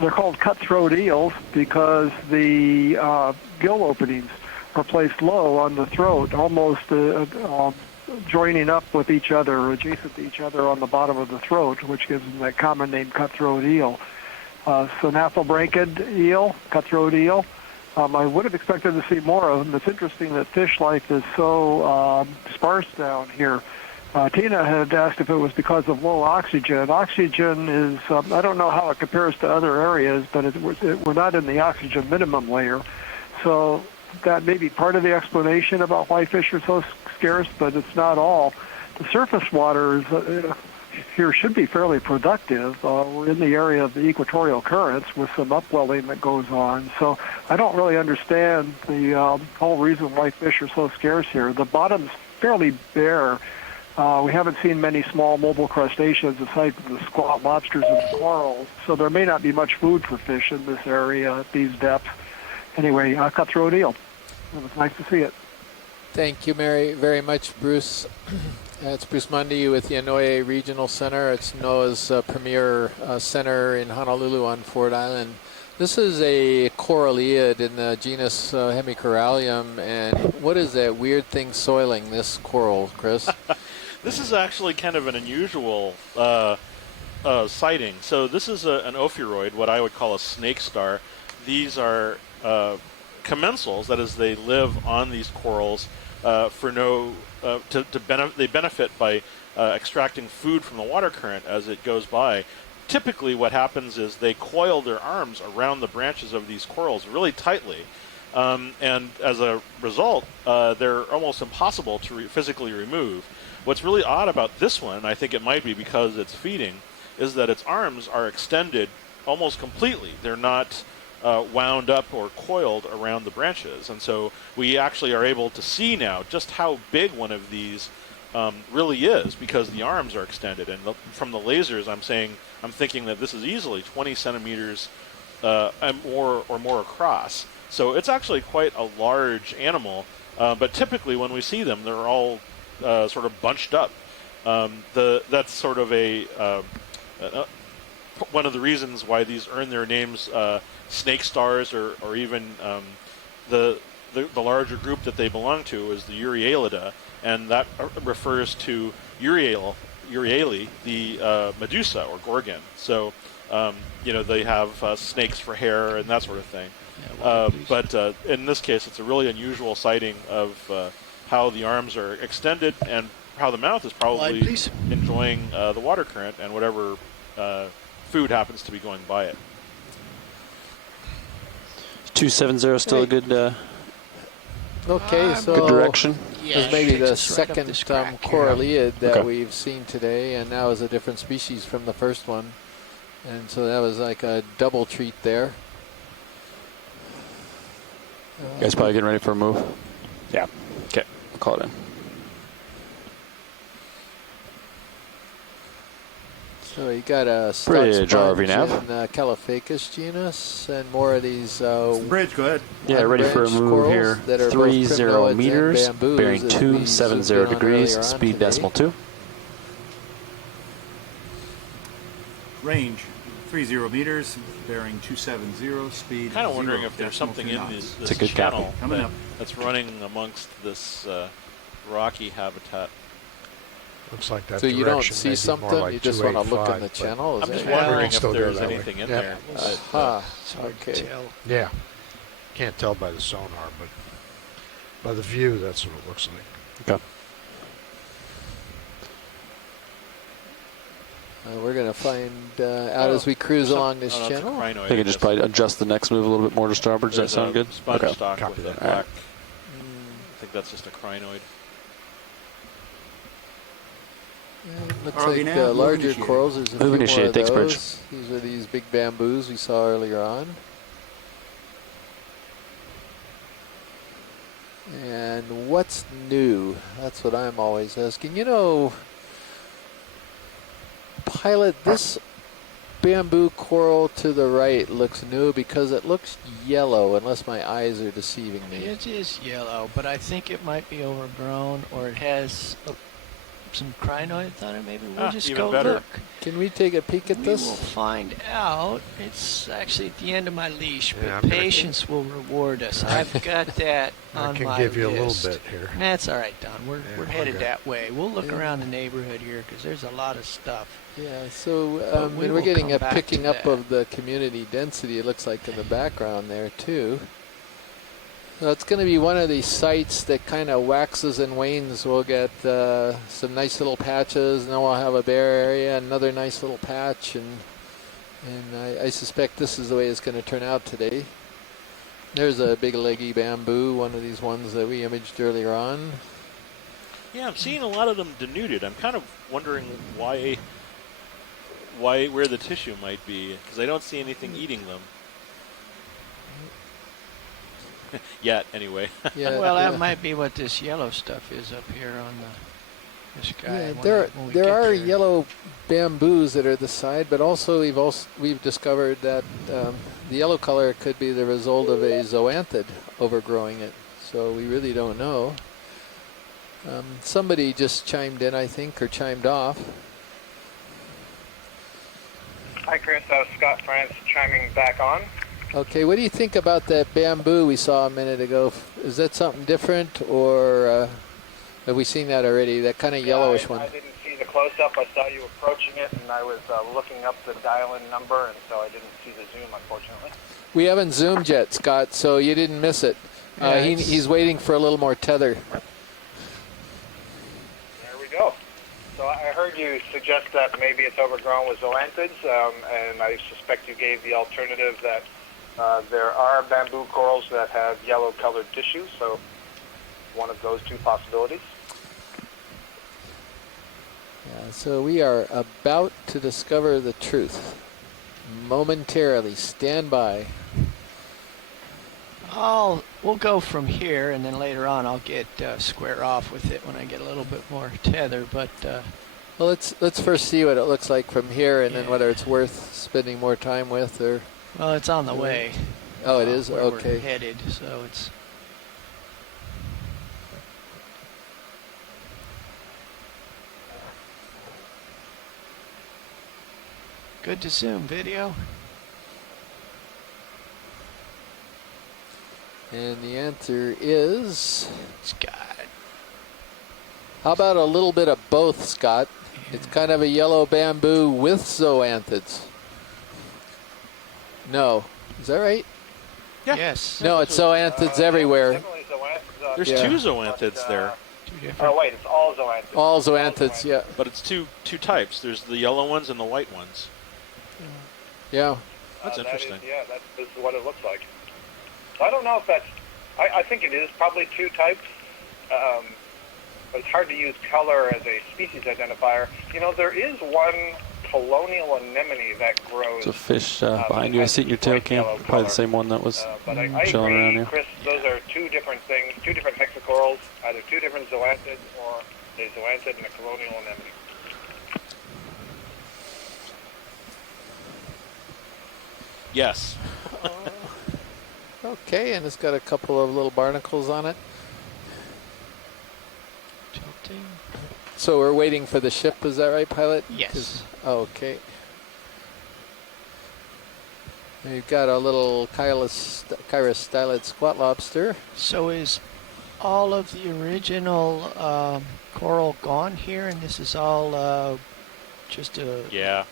They're called cutthroat eels because the gill openings are placed low on the throat, almost joining up with each other, or adjacent to each other on the bottom of the throat, which gives them that common name cutthroat eel. Synaphobranchid eel, cutthroat eel. I would have expected to see more of them. It's interesting that fish life is so sparse down here. Tina had asked if it was because of low oxygen. Oxygen is, I don't know how it compares to other areas, but we're not in the oxygen minimum layer. So that may be part of the explanation about why fish are so scarce, but it's not all. The surface waters here should be fairly productive. We're in the area of the equatorial currents with some upwelling that goes on. So I don't really understand the whole reason why fish are so scarce here. The bottom's fairly bare. We haven't seen many small mobile crustaceans aside from the squat lobsters and the corals. So there may not be much food for fish in this area at these depths. Anyway, cutthroat eel. It was nice to see it. Thank you, Mary, very much, Bruce. It's Bruce Mundy with the Inouye Regional Center. It's NOAA's premier center in Honolulu on Ford Island. This is a coralliid in the genus Hemicorallium, and what is that weird thing soiling this coral, Chris? This is actually kind of an unusual sighting. So this is an ophiuroid, what I would call a snake star. These are commensals, that is, they live on these corals for no they benefit by extracting food from the water current as it goes by. Typically what happens is they coil their arms around the branches of these corals really tightly, and as a result they're almost impossible to physically remove. What's really odd about this one, and I think it might be because it's feeding, is that its arms are extended almost completely. They're not wound up or coiled around the branches, and so we actually are able to see now just how big one of these really is, because the arms are extended, and from the lasers I'm thinking that this is easily 20 centimeters and more across. So it's actually quite a large animal, but typically when we see them, they're all sort of bunched up. That's sort of one of the reasons why these earn their names, snake stars, or even the larger group that they belong to is the Euryalida, and that refers to Euryale, the Medusa or Gorgon. So they have snakes for hair and that sort of thing. But in this case, it's a really unusual sighting of how the arms are extended and how the mouth is probably enjoying the water current and whatever food happens to be going by it. 270 still a good okay, so good direction. This is maybe the second coralliid that Okay. we've seen today, and now is a different species from the first one. And so that was like a double treat there. You guys probably getting ready for a move? Yeah. Okay, I'll call it in. So you got a Bridge sponge RV nav. in Caliphacus genus, and more of these bridge, go ahead. Yeah, ready for a move here. 30 meters, bearing 270 degrees, speed decimal 2. Range 30 meters, bearing 270, speed. Kind of wondering 0, if there's decimal something 2 in knots. this It's a good channel Coming up. that's running amongst this rocky habitat. Looks like that So you don't direction see may be something, more like you just want to look in 285, the but channel? I'm Is just that- wondering if Still go there's that way. anything in Yep. there. Okay. Yeah. Can't tell by the sonar, but by the view, that's what it looks like. Okay. We're going to find out as we cruise along this channel. I think I just probably adjust the next move a little bit more to starboard. Does that sound good? Sponge Okay. stock Copy with a that. black. I think that's just a crinoid. Looks RV like nav, move larger initiated. corals. There's a Move few more initiated, of thanks, Bridge. those. These are these big bamboos we saw earlier on. And what's new? That's what I'm always asking. You know, Pilot, this bamboo coral to the right looks new because it looks yellow, unless my eyes are deceiving me. It is yellow, but I think it might be overgrown, or it has some crinoids on it. Maybe we'll just even go better. look. Can we take a peek at We this? will find out. It's actually at the end of my leash, but Yeah, I'm gonna- patience will reward us. I've got that on I can my give you list. a little bit here. That's all right, Don. We're we're headed good. that way. We'll look Yeah. around the neighborhood here because there's a lot of stuff. Yeah, so But we and will we're getting come a back picking to up that. of the community density, it looks like, in the background there too. So it's going to be one of these sites that kind of waxes and wanes. We'll get some nice little patches, and then we'll have a bare area, another nice little patch, and I suspect this is the way it's going to turn out today. There's a big leggy bamboo, one of these ones that we imaged earlier on. Yeah, I'm seeing a lot of them denuded. I'm kind of wondering where the tissue might be, because I don't see anything eating them. Yet, anyway. Yeah, well, that might be what this yellow stuff is up here on this guy. Yeah, there are yellow bamboos that are the side, but also we've discovered that the yellow color could be the result of a zoanthid overgrowing it. So we really don't know. Somebody just chimed in, I think, or chimed off. Hi, Chris. Scott France chiming back on. Okay, what do you think about that bamboo we saw a minute ago? Is that something different, or have we seen that already? That kind of yellowish one. I didn't see the close-up. I saw you approaching it, and I was looking up the dial-in number, and so I didn't see the zoom, unfortunately. We haven't zoomed yet, Scott, so you didn't miss it. He's waiting for a little more tether. There we go. So I heard you suggest that maybe it's overgrown with zoanthids, and I suspect you gave the alternative that there are bamboo corals that have yellow-colored tissue, so one of those two possibilities. Yeah, so we are about to discover the truth. Momentarily, stand by. We'll go from here, and then later on I'll get square off with it when I get a little bit more tether. But well, let's first see what it looks like from here, and then whether it's worth spending more time with, or. Well, it's on the way. Oh, it is? Where Okay. we're headed, so it's. Good to zoom video. And the answer is... Scott. How about a little bit of both, Scott? Yeah. It's kind of a yellow bamboo with zoanthids. No. Is that right? Yeah. Yes. No, it's zoanthids everywhere. There's two zoanthids there. Oh, wait, it's all zoanthids. All zoanthids, yeah. But it's two types. There's the yellow ones and the white ones. Yeah. That's interesting. That is what it looks like. So I don't know if that's... I think it is probably two types. But it's hard to use color as a species identifier. You know, there is one colonial anemone that grows... It's a fish behind you. I see it in your tail cam. Probably the same one that was chilling around here. Chris, those are two different things, two different hexacorals, either two different zoanthids or a zoanthid and a colonial anemone. Yes. Okay, and it's got a couple of little barnacles on it. Tilting. So we're waiting for the ship, is that right, pilot? Yes. Okay. We've got a little chirostylid squat lobster. So is all of the original coral gone here, and this is all just a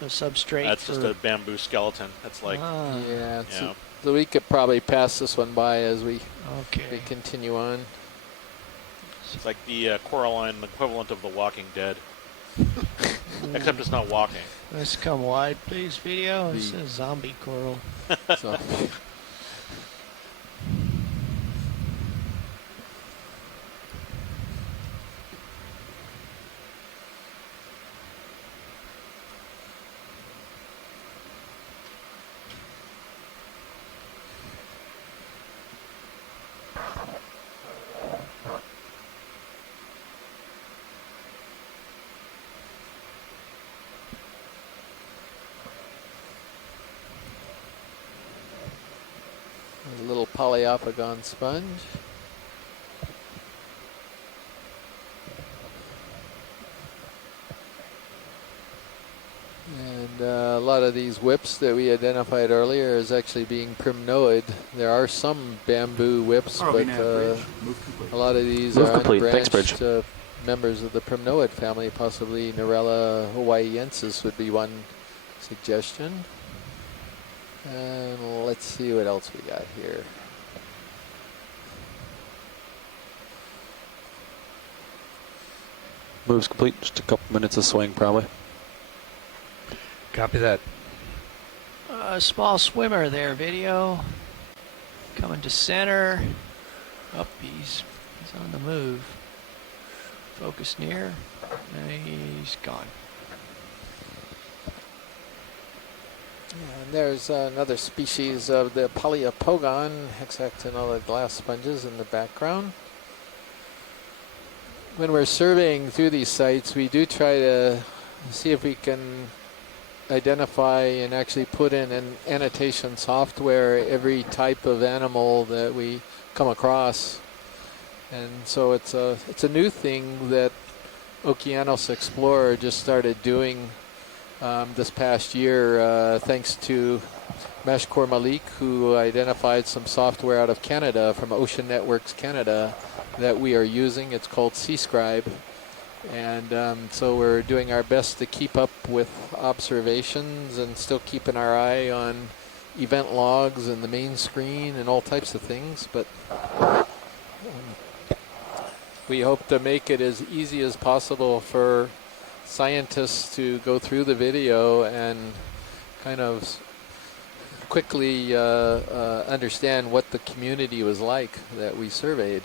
substrate? That's just a bamboo skeleton. That's like... Yeah. So we could probably pass this one by as we continue on. It's like the coralline equivalent of The Walking Dead. Except it's not walking. Let's come wide, please, video. It's a zombie coral. A little polyopogon sponge. And a lot of these whips that we identified earlier is actually being primnoid. There are some bamboo whips, but a lot of these are unbranched members of the primnoid family. Possibly Narella hawaiiensis would be one suggestion. And let's see what else we got here. Moves complete. Just a couple minutes of swing, probably. Copy that. A small swimmer there, video. Coming to center. Up, he's on the move. Focus near. He's gone. And there's another species of the Poliopogon, hexactinella glass sponges in the background. When we're surveying through these sites, we do try to see if we can identify and actually put in an annotation software every type of animal that we come across. And so it's a new thing that Okeanos Explorer just started doing this past year, thanks to Meshkor Malik, who identified some software out of Canada from Ocean Networks Canada that we are using. It's called Seascribe. And so we're doing our best to keep up with observations and still keeping our eye on event logs and the main screen and all types of things. But we hope to make it as easy as possible for scientists to go through the video and kind of quickly understand what the community was like that we surveyed.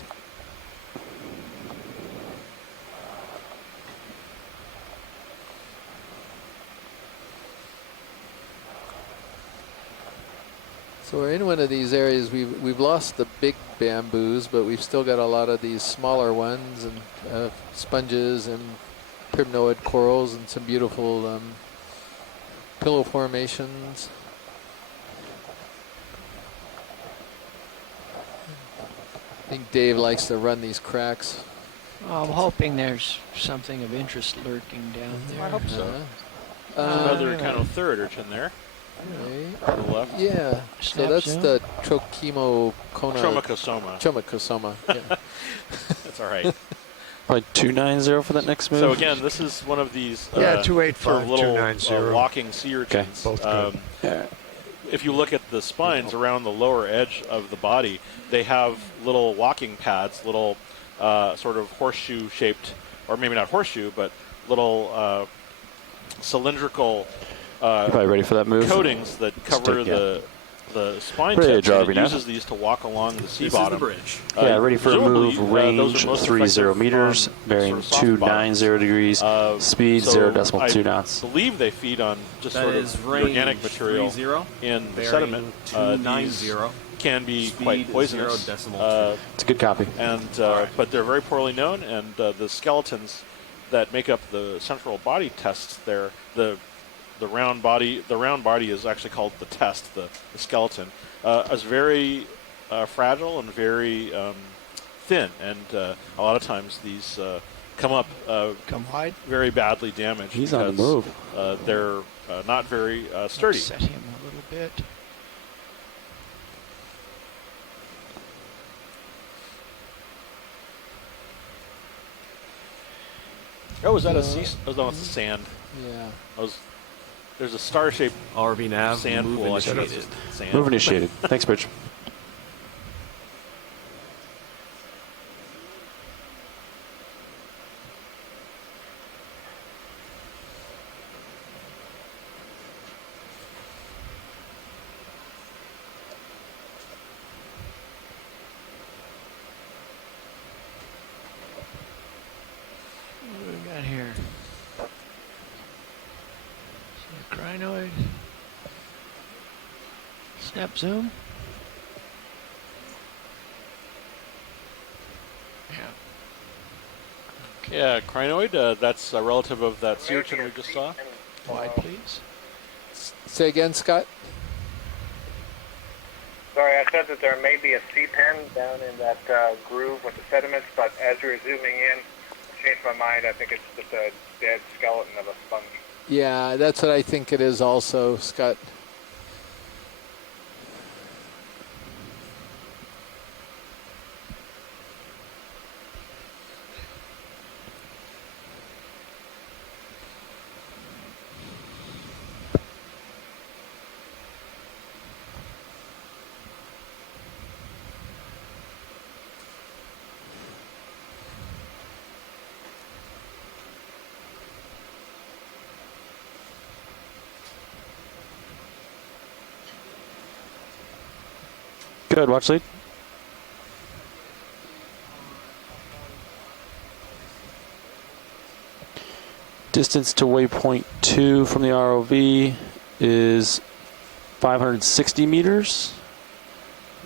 So we're in one of these areas. We've lost the big bamboos, but we've still got a lot of these smaller ones and sponges and primnoid corals and some beautiful pillow formations. I think Dave likes to run these cracks. Well, I'm hoping there's something of interest lurking down there. I hope so. Another kind of third urchin there. Right. To the left. Yeah. So that's the Tromacosoma. Tromacosoma. Yeah. That's all right. Like 290 for that next move. So again, this is one of these 285, sort of little 290. walking sea urchins. Okay, both good. If you look at the spines around the lower edge of the body, they have little walking pads, little sort of horseshoe-shaped, or maybe not horseshoe, but little cylindrical probably ready for that move. Coatings that cover the spine ready tips. to It uses these to walk along the sea bottom. This is the bridge. Yeah, ready for a move. Range those are 30 meters, bearing sort of 290 degrees, speed so 0.2 knots. I believe they feed on just That sort is of the organic material 30, in the bearing sediment. 290. Can be Speed quite poisonous. 0.2. It's a good copy. And but they're very poorly known, and the skeletons that make up the central body tests there, the round body is actually called the test, the skeleton, is very fragile and very thin, and a lot of times these come wide, very badly damaged. He's because, on the move. They're not very sturdy. Set him a little bit. Oh, is that a sea? Oh, no, it's a sand. Yeah. There's a star-shaped RV nav sand move pool. I think initiated. it's just sand. Move initiated. Thanks, Bridge. What do we got here? Crinoid. Snap zoom. Yeah, crinoid. That's a relative of that sea urchin we just saw. Wide, please. Say again, Scott. Sorry, I said that there may be a sea pen down in that groove with the sediments, but as you're zooming in, I changed my mind. I think it's just a dead skeleton of a sponge. Yeah, that's what I think it is also, Scott. Good, watch lead. Distance to waypoint 2 from the ROV is 560 meters.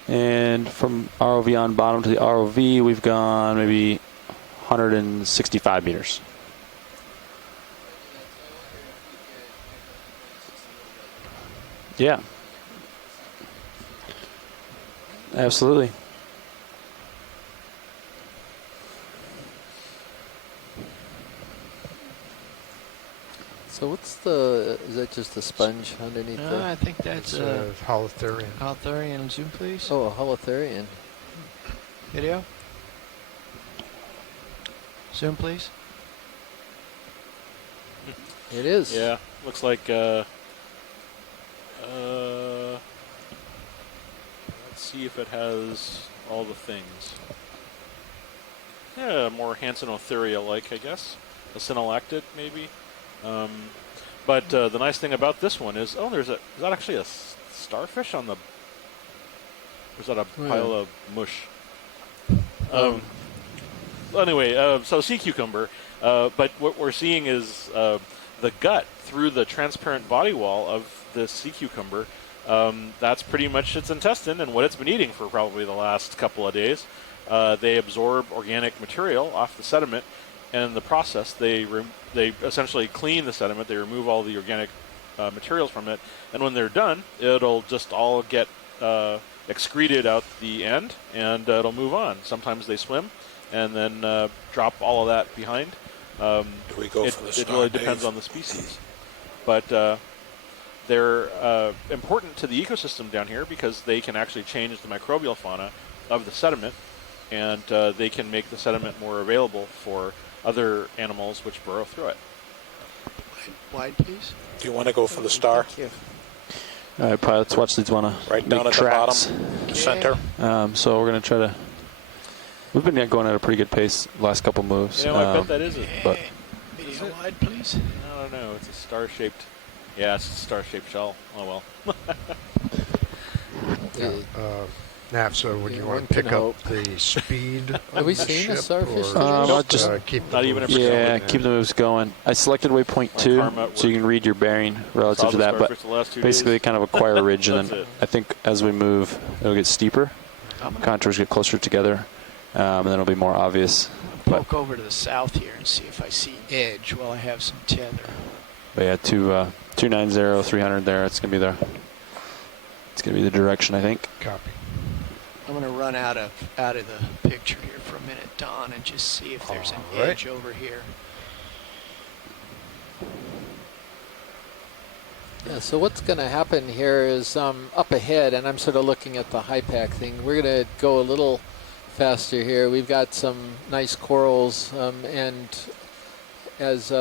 And from ROV on bottom to the ROV, we've gone maybe 165 meters. Yeah. Absolutely. So what's the, is that just a sponge underneath No, the? I think that's It's a holothurian. Holothurian. Zoom, please. Oh, a holothurian. Video. Zoom, please. It is. Yeah, looks like, let's see if it has all the things. Yeah, more Hansenothuria-like, I guess. A synallactid, maybe. But the nice thing about this one is, is that actually a starfish on the, or is that a pile of mush? Anyway, so sea cucumber, but what we're seeing is the gut through the transparent body wall of the sea cucumber. That's pretty much its intestine and what it's been eating for probably the last couple of days. They absorb organic material off the sediment, and in the process they essentially clean the sediment. They remove all the organic materials from it, and when they're done, it'll just all get excreted out the end, and it'll move on. Sometimes they swim, and then drop all of that behind. It really depends on the species, but they're important to the ecosystem down here because they can actually change the microbial fauna of the sediment, and they can make the sediment more available for other animals which burrow through it. Wide, please. Do you want to go for the star? Thank you. All right, pilots, watch these. Want to Right down at tracks. the bottom, center. So we're going to try to. We've been going at a pretty good pace the last couple moves. You know, I bet that is it. But Video wide, please. I don't know. It's a star-shaped. Yeah, it's a star-shaped shell. Oh well. Nav, so would you want to pick up the speed? Have we seen a starfish? I'll just keep not the even a moves percent. keep the moves going. I selected waypoint 2, so you can read your bearing relative to that. But basically, kind of acquire a ridge, and then I think as we move, it'll get steeper. Contours get closer together, and then it'll be more obvious. Poke over to the south here and see if I see edge while I have some tether. But yeah, 290, 300 there. It's gonna be the direction, I think. Copy. I'm going to run out of the picture here for a minute, Don, and just see if there's an edge over here. Yeah, so what's going to happen here is up ahead, and I'm sort of looking at the high pack thing. We're going to go a little faster here. We've got some nice corals, and as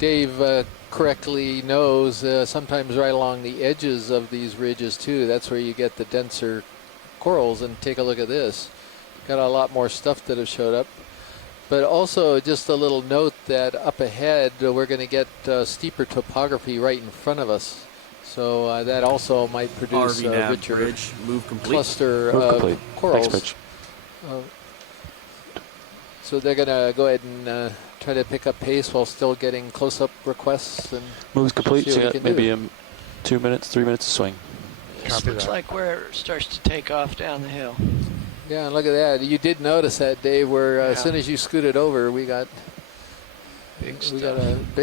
Dave correctly knows, sometimes right along the edges of these ridges too, that's where you get the denser corals. And take a look at this. Got a lot more stuff that have showed up. But also just a little note that up ahead we're going to get steeper topography right in front of us. So that also might produce a richer bridge, move complete. cluster of corals. Thanks, So they're going to go ahead and try to pick up pace while still getting close-up requests. And moves complete, see so what we can maybe do. 2 minutes, 3 minutes to swing. This looks like where it starts to take off down the hill. Yeah, and look at that. You did notice that, Dave, where as soon as you scooted over, we got big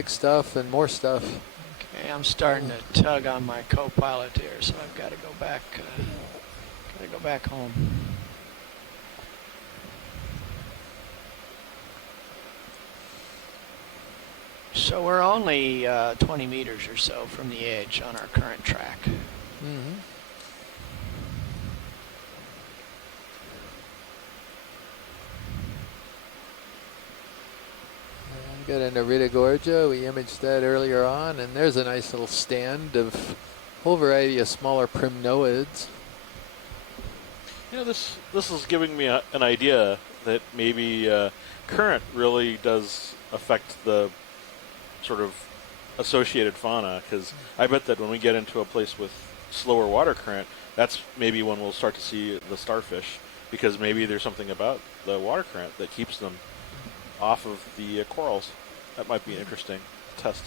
stuff and more stuff. Okay, I'm starting to tug on my co-pilot here, so I've got to go back. Got to go back home. So we're only 20 meters or so from the edge on our current track. Mm-hmm. Got into Rita Gorgia. We imaged that earlier on, and there's a nice little stand of a whole variety of smaller primnoids. You know, this is giving me an idea that maybe current really does affect the sort of associated fauna, because I bet that when we get into a place with slower water current, that's maybe when we'll start to see the starfish, because maybe there's something about the water current that keeps them off of the corals. That might be interesting. test.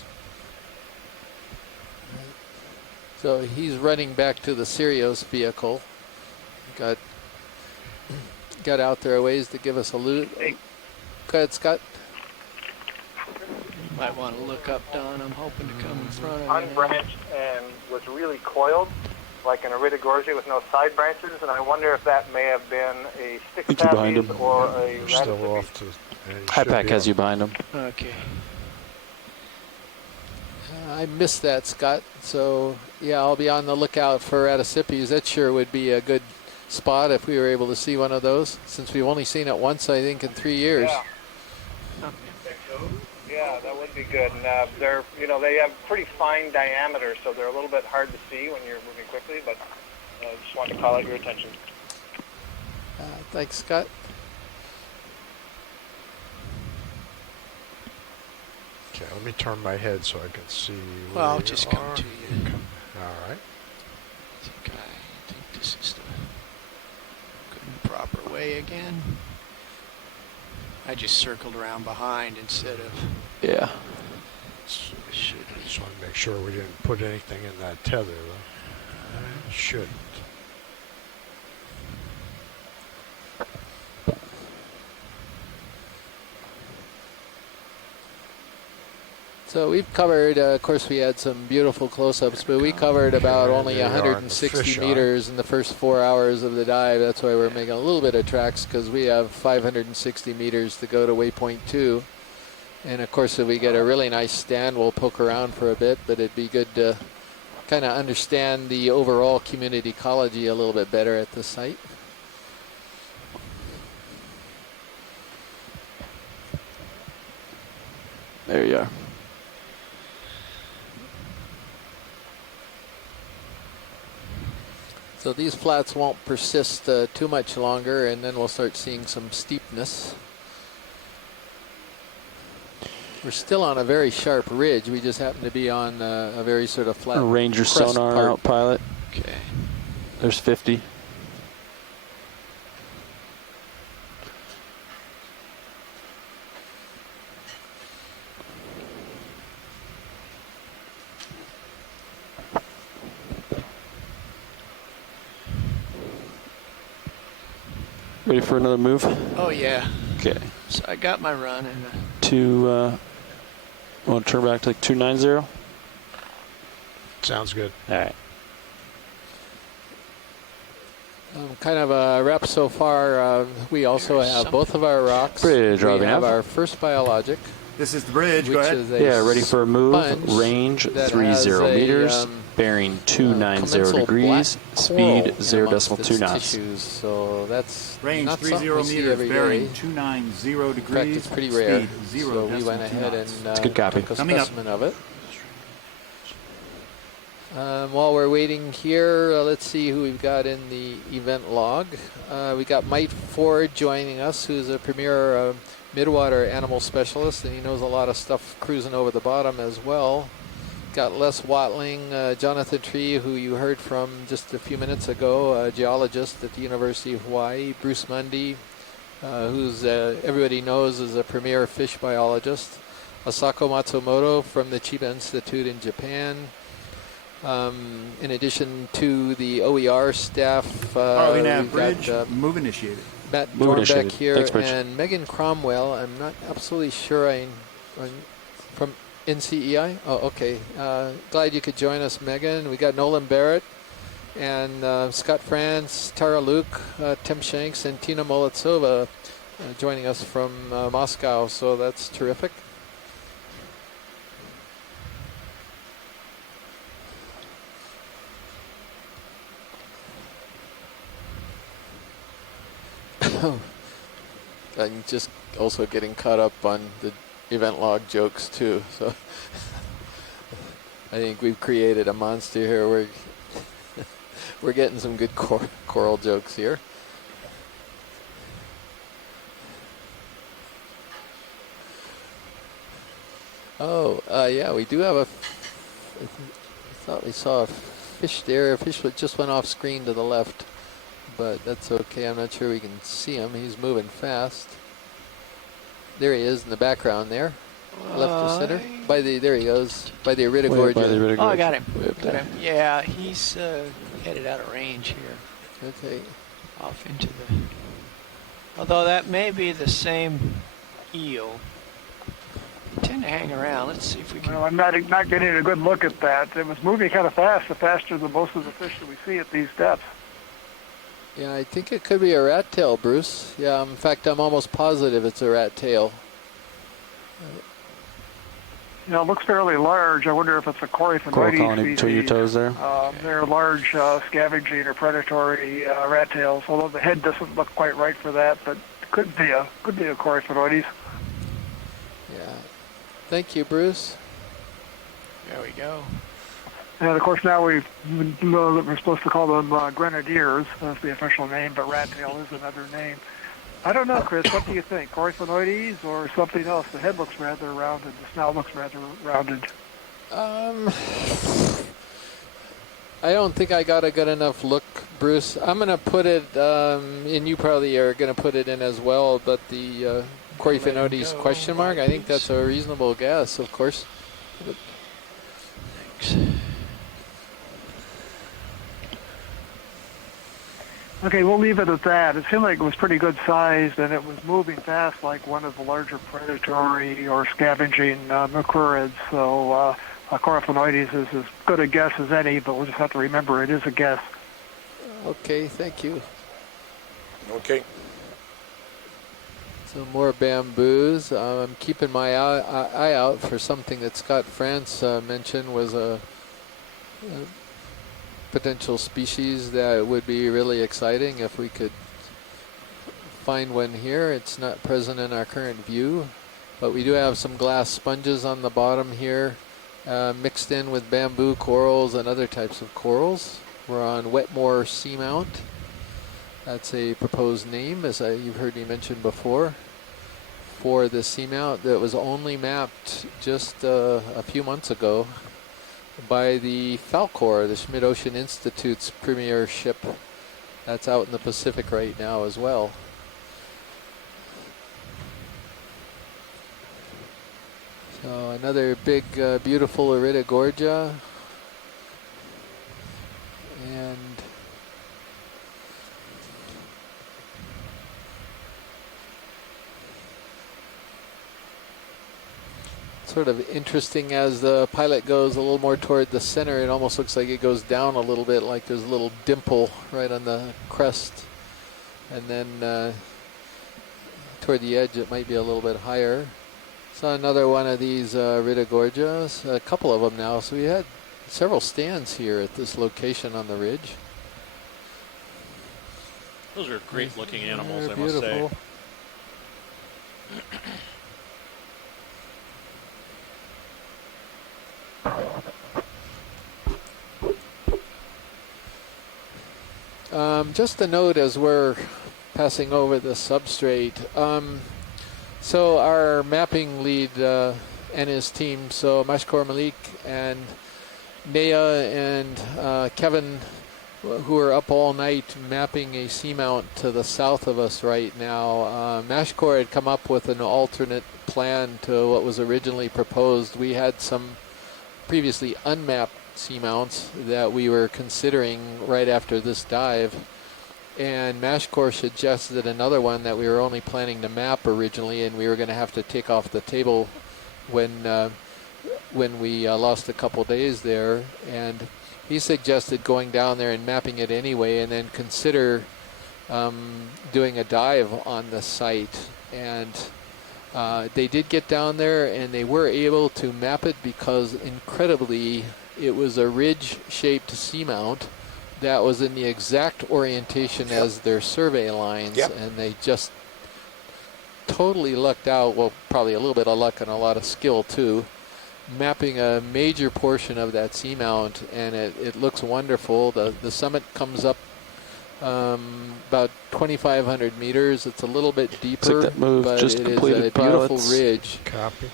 So he's running back to the Sirius vehicle. Got out there a ways to give us a loot. Go ahead, Scott. Might want to look up, Don. I'm hoping to come in front of you. Unbranched and was really coiled, like an Iridogorgia with no side branches, and I wonder if that may have been a stick behind tabbies him. or a You're still off to. High Pack has you behind him. Okay. I missed that, Scott. So, yeah, I'll be on the lookout for Atasipis. That sure would be a good spot if we were able to see one of those, since we've only seen it once, I think, in 3 years. Yeah. Yeah, that would be good. And they're, they have pretty fine diameter, so they're a little bit hard to see when you're moving quickly. But just wanted to call out your attention. Thanks, Scott. Okay, let me turn my head so I can see. Well, I'll just come to you. All right. I think this is the good and proper way again. I just circled around behind instead of. Yeah. Just want to make sure we didn't put anything in that tether, though. Shouldn't. So we've covered, of course, we had some beautiful close-ups, but we covered about only 160 meters in the first 4 hours of the dive. That's why we're making a little bit of tracks, because we have 560 meters to go to waypoint 2. And, of course, if we get a really nice stand, we'll poke around for a bit, but it'd be good to kind of understand the overall community ecology a little bit better at the site. There you are. So these flats won't persist too much longer, and then we'll start seeing some steepness. We're still on a very sharp ridge. We just happen to be on a very sort of flat Ranger crest sonar part. out, pilot. Okay. There's 50. Ready for another move? Oh, yeah. Okay. So I got my run. And want to turn back to like 290? Sounds good. All right. Kind of a rep so far. We also have both of our rocks. Bridge, we Robbie have Nav. our first biologic. This is the bridge. Which Go ahead. is a Yeah, ready for a move. sponge Range that 30 has a, meters. Bearing 290 commensal degrees. black Speed coral amongst 0.2 its knots. tissues, so that's Range not 30 something we see meters, every bearing day. 290 In degrees. fact, it's pretty rare. Speed 0 So we went ahead knots. and It's a good copy. took a Coming up. specimen of it. While we're waiting here, let's see who we've got in the event log. We got Mike Ford joining us, who's a premier midwater animal specialist, and he knows a lot of stuff cruising over the bottom as well. Got Les Watling, Jonathan Tree, who you heard from just a few minutes ago, a geologist at the University of Hawaii. Bruce Mundy, who's everybody knows is a premier fish biologist. Asako Matsumoto from the Chiba Institute in Japan. In addition to the OER staff, we've Bridge, got move initiated. Matt Move Dornbeck initiated. here Thanks, Bridge. and Megan Cromwell. I'm not absolutely sure I'm from NCEI. Oh, okay. Glad you could join us, Megan. We got Nolan Barrett and Scott France, Tara Luke, Tim Shanks, and Tina Molitsova joining us from Moscow. So that's terrific. I'm just also getting caught up on the event log jokes too. So I think we've created a monster here. We're getting some good coral jokes here. Oh, yeah, we do have I thought we saw a fish there. A fish that just went off screen to the left. But that's okay. I'm not sure we can see him. He's moving fast. There he is in the background there. Left or center? There he goes. By the Iridogorgia. Oh, I got him. Yeah, he's headed out of range here. Okay. Off into the... Although that may be the same eel. They tend to hang around. Let's see if we can... Well, I'm not getting a good look at that. It was moving kind of fast, faster than most of the fish that we see at these depths. Yeah, I think it could be a rat tail, Bruce. Yeah, in fact, I'm almost positive it's a rat tail. You know, it looks fairly large. I wonder if it's a Coryphonoides Coral colony species. between your toes there. They're large scavenging or predatory rat tails, although the head doesn't look quite right for that, but it could be a Coryphonoides. Yeah. Thank you, Bruce. There we go. And of course now we know that we're supposed to call them grenadiers. That's the official name, but rat tail is another name. I don't know, Chris. What do you think? Coryphonoides or something else? The head looks rather rounded. The snout looks rather rounded. I don't think I got a good enough look, Bruce. I'm going to put it, and you probably are going to put it in as well, but the Coryphonoides question mark, I think that's a reasonable guess, of course. Thanks. Okay, we'll leave it at that. It seemed like it was pretty good sized, and it was moving fast like one of the larger predatory or scavenging mucurids. So Coryphonoides is as good a guess as any, but we'll just have to remember it is a guess. Okay, thank you. Okay. So more bamboos. I'm keeping my eye out for something that Scott France mentioned was a potential species that would be really exciting if we could find one here. It's not present in our current view, but we do have some glass sponges on the bottom here, mixed in with bamboo corals and other types of corals. We're on Wetmore Seamount. That's a proposed name, as you've heard me mention before, for the seamount that was only mapped just a few months ago by the Falcor, the Schmidt Ocean Institute's premier ship. That's out in the Pacific right now as well. So another big, beautiful Iridogorgia. And sort of interesting as the pilot goes a little more toward the center. It almost looks like it goes down a little bit, like there's a little dimple right on the crest. And then toward the edge it might be a little bit higher. So another one of these Iridogorgias, a couple of them now. So we had several stands here at this location on the ridge. Those are great looking animals, They're I must say. beautiful. Just a note as we're passing over the substrate. So our mapping lead and his team, so Mashkor Malik and Naya and Kevin, who are up all night mapping a seamount to the south of us right now. Mashkor had come up with an alternate plan to what was originally proposed. We had some previously unmapped seamounts that we were considering right after this dive, and Mashkor suggested another one that we were only planning to map originally, and we were going to have to take off the table when we lost a couple days there. And he suggested going down there and mapping it anyway, and then consider doing a dive on the site. And they did get down there, and they were able to map it because, incredibly, it was a ridge-shaped seamount that was in the exact orientation as their survey lines, and they just totally lucked out. Well, probably a little bit of luck and a lot of skill too, mapping a major portion of that seamount, and it looks wonderful. The summit comes up about 2,500 meters. It's a little bit deeper, but it is a beautiful ridge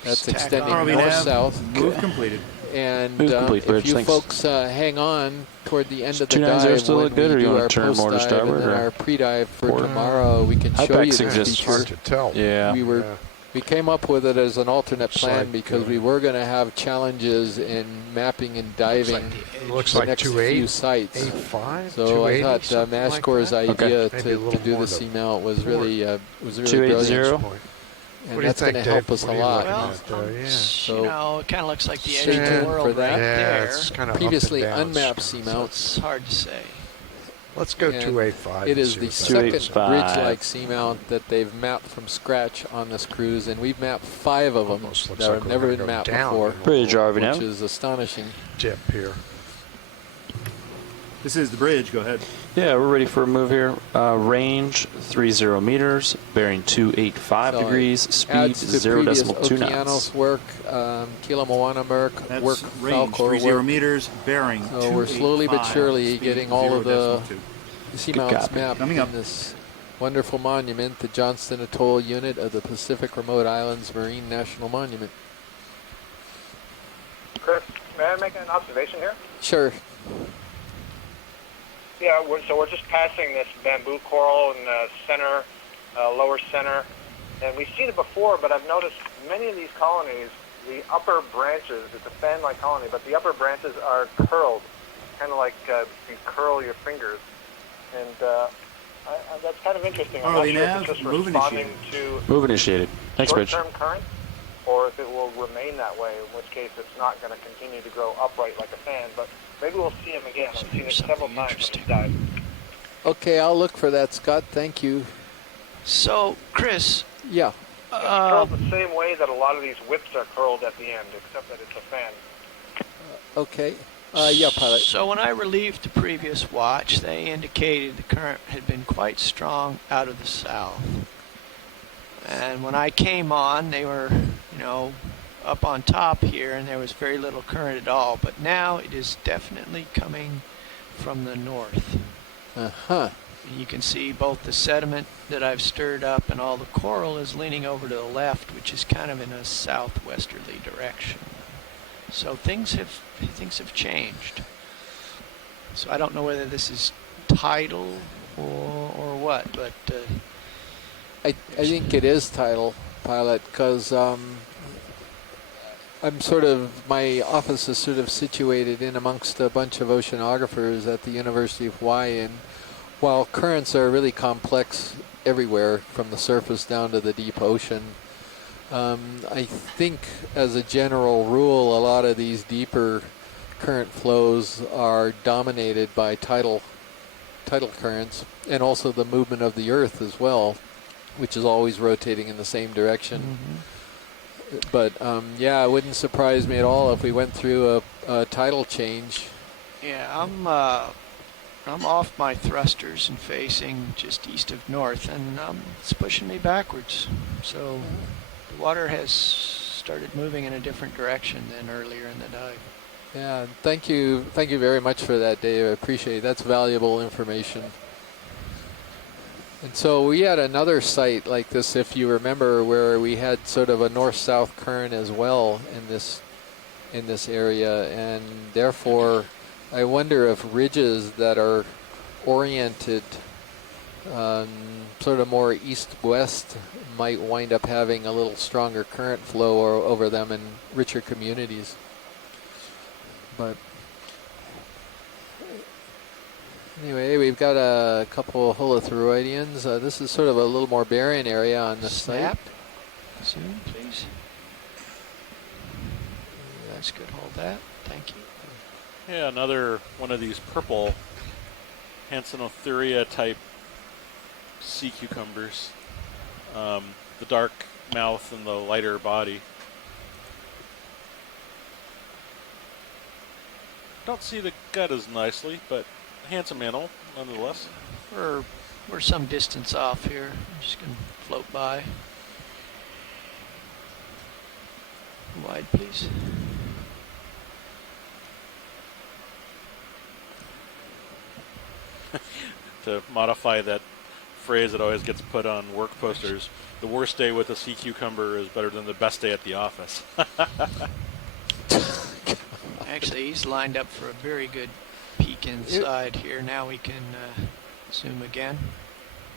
that's extending north-south. Move completed. And if you folks hang on toward the end of the dive, still when good, or we you do want our to turn more to post-dive and starboard, then or our pre-dive for tomorrow, we can show you the feature. Hard to tell. Yeah. We were We came up with it as an alternate Looks plan like, because we were going to have challenges in mapping and diving Looks the like next 2.8, few sites. 8.5, So I 280, thought something like Mashcore's that? idea Okay. Maybe a to little do more the though. seamount was really brilliant. 280. And What do you that's going think, to help Dave? us What a are you lot. looking at? Yeah. So you know, it kind of looks like the edge stay of the tuned world for that. right Yeah, there. it's kind of Previously up and down. unmapped So seamount. it's hard to say. Let's go And 285. It and is see the what that second is. bridge-like seamount that they've mapped from scratch on this cruise, and we've mapped 5 of them Almost looks that like have we're never gonna been go mapped down before, in a Bridge RV which now. is astonishing. Dip here. This is the bridge. Go ahead. Yeah, we're ready for a move here. Range 30 meters, bearing 285 So degrees, speed adds to previous 0.2 Okeanos knots. work, Kila Moana work, That's work, range Falcor 30 work. meters, bearing So we're slowly but 285, surely speed getting all of the 0.2. seamounts copy. mapped Coming in up. this wonderful monument, the Johnston Atoll Unit of the Pacific Remote Islands Marine National Monument. Chris, may I make an observation here? Sure. Yeah, so we're just passing this bamboo coral in the center, lower center, and we've seen it before, but I've noticed many of these colonies, the upper branches, it's a fan-like colony, but the upper branches are curled, kind of like you curl your fingers, and that's kind of interesting. I'm not Harley sure if Nav, it's just move responding to Move initiated. Thanks, Rich. short-term current, or if it will remain that way, in which case it's not going to continue to grow upright like a fan, but maybe we'll see them again. I've seen it several times on this dive. Okay, I'll look for that, Scott. Thank you. So, Chris. Yeah. It's curled the same way that a lot of these whips are curled at the end, except that it's a fan. Okay. Yeah, pilot. So when I relieved the previous watch, they indicated the current had been quite strong out of the south. And when I came on, they were, you know, up on top here, and there was very little current at all. But now it is definitely coming from the north. Uh-huh. You can see both the sediment that I've stirred up and all the coral is leaning over to the left, which is kind of in a southwesterly direction. So things have changed. So I don't know whether this is tidal or what, but I think it is tidal, pilot, because my office is sort of situated in amongst a bunch of oceanographers at the University of Hawaii, and while currents are really complex everywhere from the surface down to the deep ocean, I think as a general rule a lot of these deeper current flows are dominated by tidal currents, and also the movement of the earth as well, which is always rotating in the same direction. Mm-hmm. But yeah, it wouldn't surprise me at all if we went through a tidal change. Yeah, I'm off my thrusters and facing just east of north, and it's pushing me backwards. So the water has started moving in a different direction than earlier in the dive. Yeah, thank you very much for that, Dave. I appreciate it. That's valuable information. And so we had another site like this, if you remember, where we had sort of a north-south current as well in this area, and therefore I wonder if ridges that are oriented sort of more east-west might wind up having a little stronger current flow over them in richer communities. But anyway, we've got a couple of holothuroidians. This is sort of a little more barren area on this site. Zoom, please. That's good. Hold that. Thank you. Yeah, another one of these purple Hansenothuria type sea cucumbers. The dark mouth and the lighter body. Don't see the gut as nicely, but handsome animal nonetheless. We're some distance off here. I'm just going to float by. Wide, please. To modify that phrase that always gets put on work posters, the worst day with a sea cucumber is better than the best day at the office. Actually, he's lined up for a very good peek inside here. Now we can zoom again.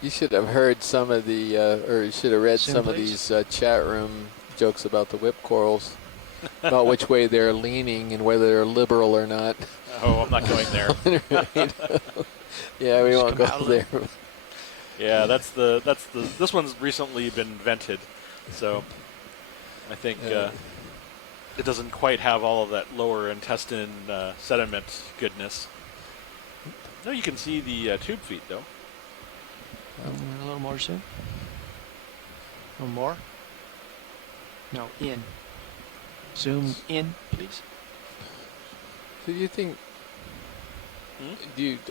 You should have heard some of the, or you should have read some of these chat room jokes about the whip corals, about which way they're leaning and whether they're liberal or not. Oh, I'm not going there. Yeah, we won't go there. Yeah, this one's recently been vented, so I think it doesn't quite have all of that lower intestine sediment goodness. No, you can see the tube feet though. A little more soon. A little more. No, in. Zoom in, please. So do you think?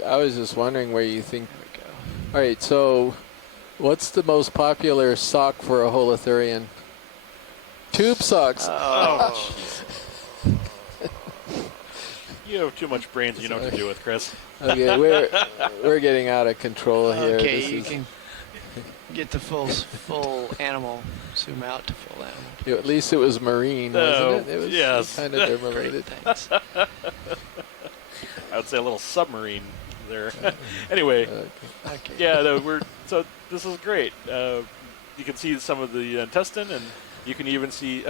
I was just wondering where you think. There we go. All right, so what's the most popular sock for a holothurian? Tube socks. Oh. You have too much brains. You know what to do with, Chris. Okay, we're getting out of control here. Okay, you can get the full animal. Zoom out to full animal. Yeah, at least it was marine, wasn't it? It was yes. kind of dermalated. Thanks. I would say a little submarine there. Anyway, okay. Yeah, no, so this is great. You can see some of the intestine, and you can even see.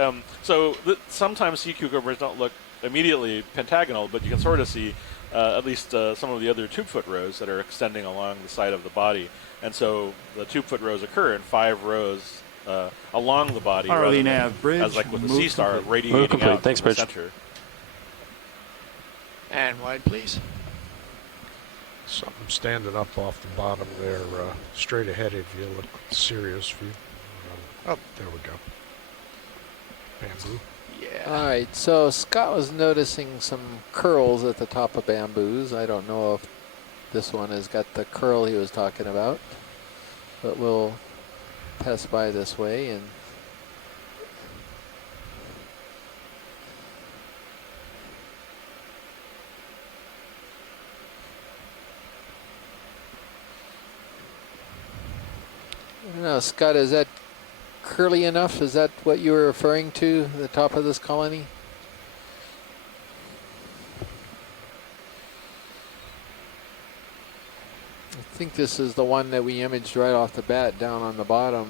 Sometimes sea cucumbers don't look immediately pentagonal, but you can sort of see at least some of the other tube foot rows that are extending along the side of the body. And so the tube foot rows occur in 5 rows along the body, rather than as like with the sea star radiating out from the center. And wide, please. Something standing up off the bottom there, straight ahead of you. Look serious view. Oh, there we go. Bamboo. Yeah. All right, so Scott was noticing some curls at the top of bamboos. I don't know if this one has got the curl he was talking about, but we'll pass by this way and I don't know, Scott, is that curly enough? Is that what you were referring to, the top of this colony? I think this is the one that we imaged right off the bat down on the bottom.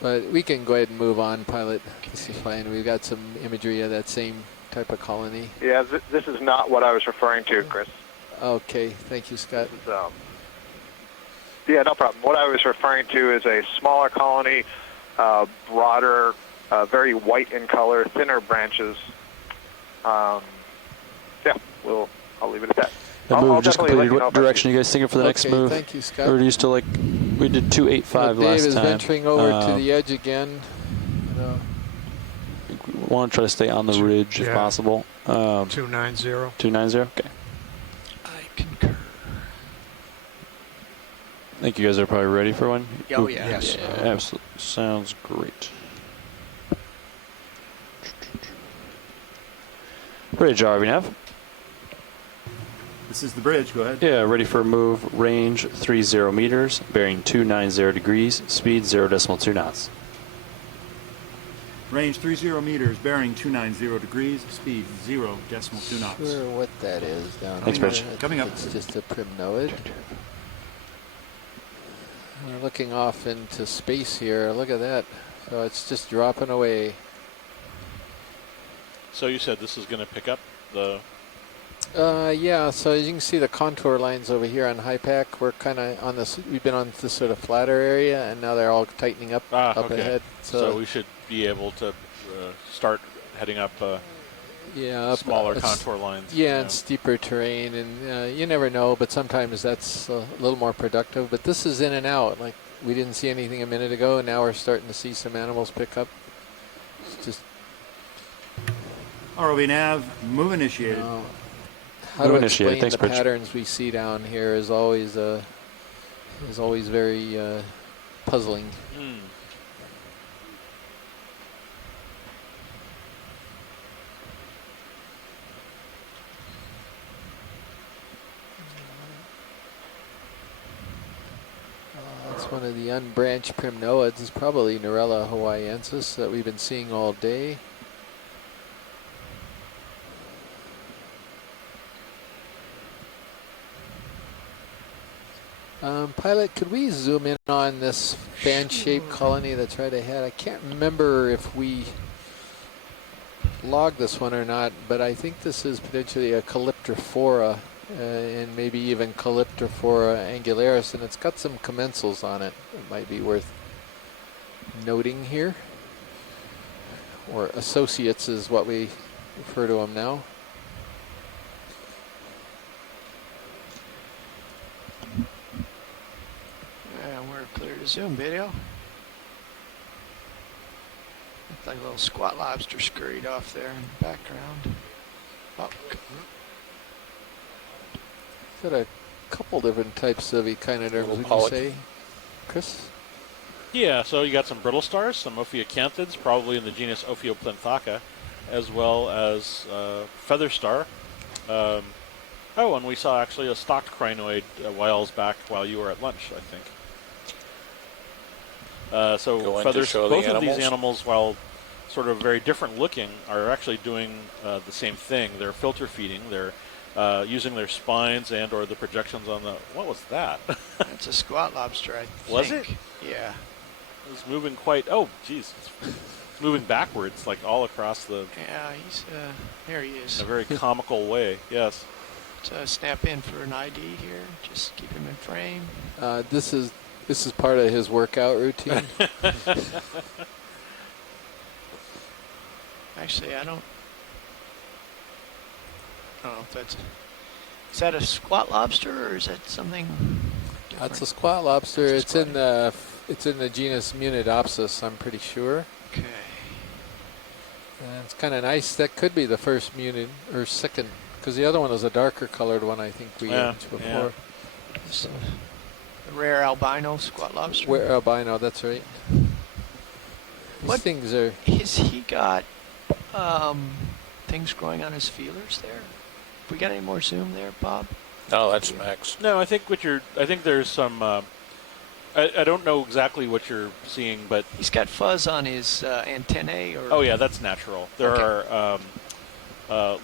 But we can go ahead and move on, pilot. This is fine. We've got some imagery of that same type of colony. Yeah, this is not what I was referring to, Chris. Okay, thank you, Scott. This is, yeah, no problem. What I was referring to is a smaller colony, broader, very white in color, thinner branches. Yeah, I'll leave it at that. The move just completed. What direction are you guys thinking for the next move? Thank you, Scott. Or do you still like, we did 285 last time. Dave is venturing over to the edge again. We want to try to stay on the ridge if possible. 290. 290, okay. I concur. I think you guys are probably ready for one. Oh, yeah. Yes. Yeah, absolutely. Sounds great. Bridge, RV-Nav. This is the bridge. Go ahead. Yeah, ready for a move. Range 30 meters, bearing 290 degrees, speed 0.2 knots. Range 30 meters, bearing 290 degrees, speed 0.2 knots. Sure what that is down Thanks, there. Rich. Coming up. It's just a primnoid. We're looking off into space here. Look at that. So it's just dropping away. So you said this is going to pick up the... yeah, so as you can see the contour lines over here on HIPAC, we're kind of on this, we've been on this sort of flatter area, and now they're all tightening up ahead. So we should be able to start heading up smaller contour lines. Yeah, and steeper terrain, and you never know, but sometimes that's a little more productive. But this is in and out. Like, we didn't see anything a minute ago, and now we're starting to see some animals pick up. It's just... ROV nav, move initiated. How to explain the patterns we see down here is always very puzzling. That's one of the unbranched primnoids. It's probably Narella hawaiiensis that we've been seeing all day. Pilot, could we zoom in on this fan-shaped colony that's right ahead? I can't remember if we logged this one or not, but I think this is potentially a Calyptrophora and maybe even Calyptrophora angularis, and it's got some commensals on it. It might be worth noting here. Or associates is what we refer to them now. We're clear to zoom video. Looks like a little squat lobster scurried off there in the background. Oh. Got a couple different types of echinoderms, would you say, Chris? Yeah, so you got some brittle stars, some Ophiocanthids, probably in the genus Ophioplenthaka, as well as feather star. Oh, and we saw actually a stocked crinoid a while back while you were at lunch, I think. So feathers, both of these animals, while sort of very different looking, are actually doing the same thing. They're filter feeding. They're using their spines and or the projections on the... What was that? It's a squat lobster, I think. Was it? Yeah. It was moving quite... Oh, geez. It's moving backwards, like all across the... Yeah, he's... there he is. In a very comical way, yes. So snap in for an ID here. Just keep him in frame. This is part of his workout routine. Actually, I don't know if that's... Is that a squat lobster or is that something different? That's a squat lobster. It's in the genus Munidopsis, I'm pretty sure. Okay. And it's kind of nice. That could be the first munid, or second, because the other one was a darker colored one, I think we had before. Yeah. It's a rare albino squat lobster. Rare albino, that's right. These things are... Has he got things growing on his feelers there? Have we got any more zoom there, Bob? No, that's Max. No, I think there's some... I don't know exactly what you're seeing, but... He's got fuzz on his antennae, or... Oh, yeah, that's natural. There are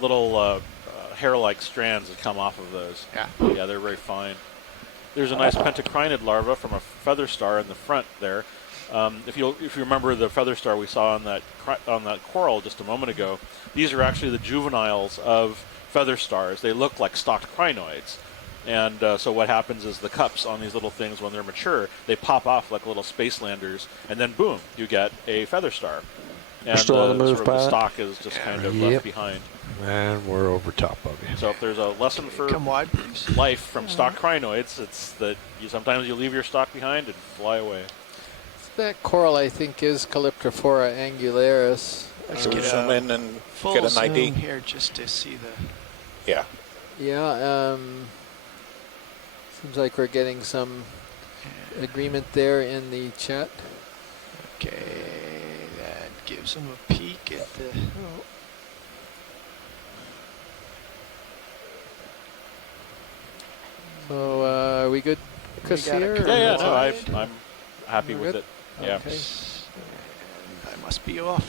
little hair-like strands that come off of those. Yeah. Yeah, they're very fine. There's a nice pentacrinid larva from a feather star in the front there. If you remember the feather star we saw on that coral just a moment ago, these are actually the juveniles of feather stars. They look like stocked crinoids. And so what happens is the cups on these little things, when they're mature, they pop off like little space landers, and then boom, you get a feather star. And still on the move, sort of the stock is just kind of left behind. And we're over top of you. So if there's a lesson for life from stock crinoids, it's that sometimes you leave your stock behind and fly away. That coral, I think, is Calyptrophora angularis. Let's get zoom in and full get an zoom ID here just to see the... Yeah. Yeah, seems like we're getting some agreement there in the chat. Okay, that gives him a peek at the... So, are we good, Chris, here? Yeah, no, I'm happy with it. Yeah. Okay. I must be off.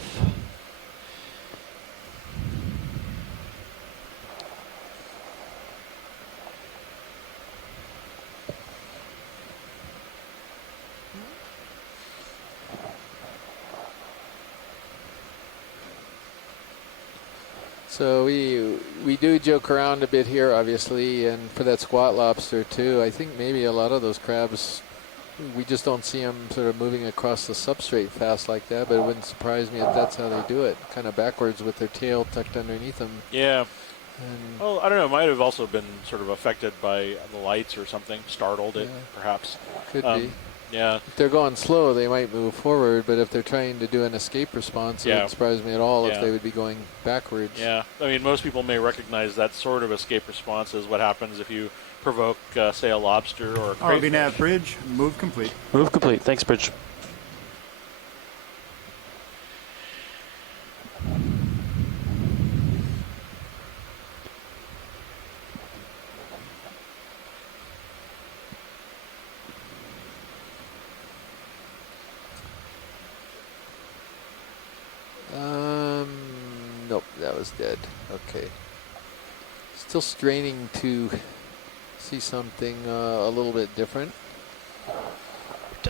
So we do joke around a bit here, obviously, and for that squat lobster too. I think maybe a lot of those crabs, we just don't see them sort of moving across the substrate fast like that. But it wouldn't surprise me if that's how they do it, kind of backwards with their tail tucked underneath them. Yeah. And well, I don't know. It might have also been sort of affected by the lights or something, startled it, perhaps. Could be. Yeah. If they're going slow, they might move forward, but if they're trying to do an escape response, it wouldn't surprise me at all if they would be going backwards. Yeah. I mean, most people may recognize that sort of escape response as what happens if you provoke, say, a lobster or a crayfish. RV nav bridge, move complete. Move complete. Thanks, Bridge. Nope, that was dead. Okay. Still straining to see something a little bit different.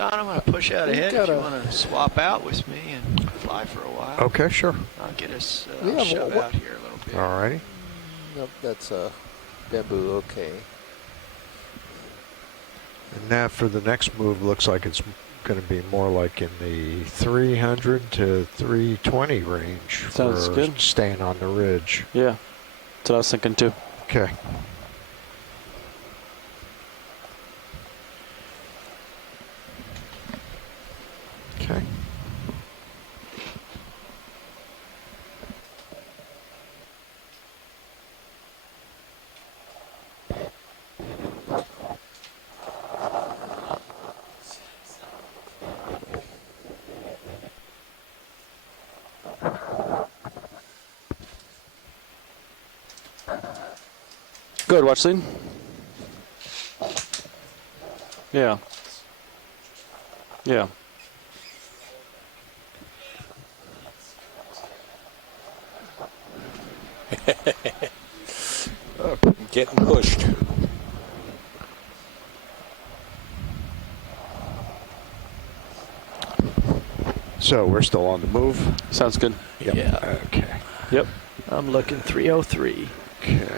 Don, I'm going to push out ahead if you want to swap out with me and fly for a while. Okay, sure. I'll get us Yeah, shove out here a little bit. All righty. Nope, that's a bamboo. Okay. And now for the next move, looks like it's going to be more like in the 300 to 320 range. Sounds for good. Staying on the ridge. Yeah, that's what I was thinking too. Okay. Okay. Good, watch lead. Yeah. Yeah. Oh, getting pushed. So we're still on the move. Sounds good. Yep. Yeah. Okay. Yep. I'm looking 303. Okay.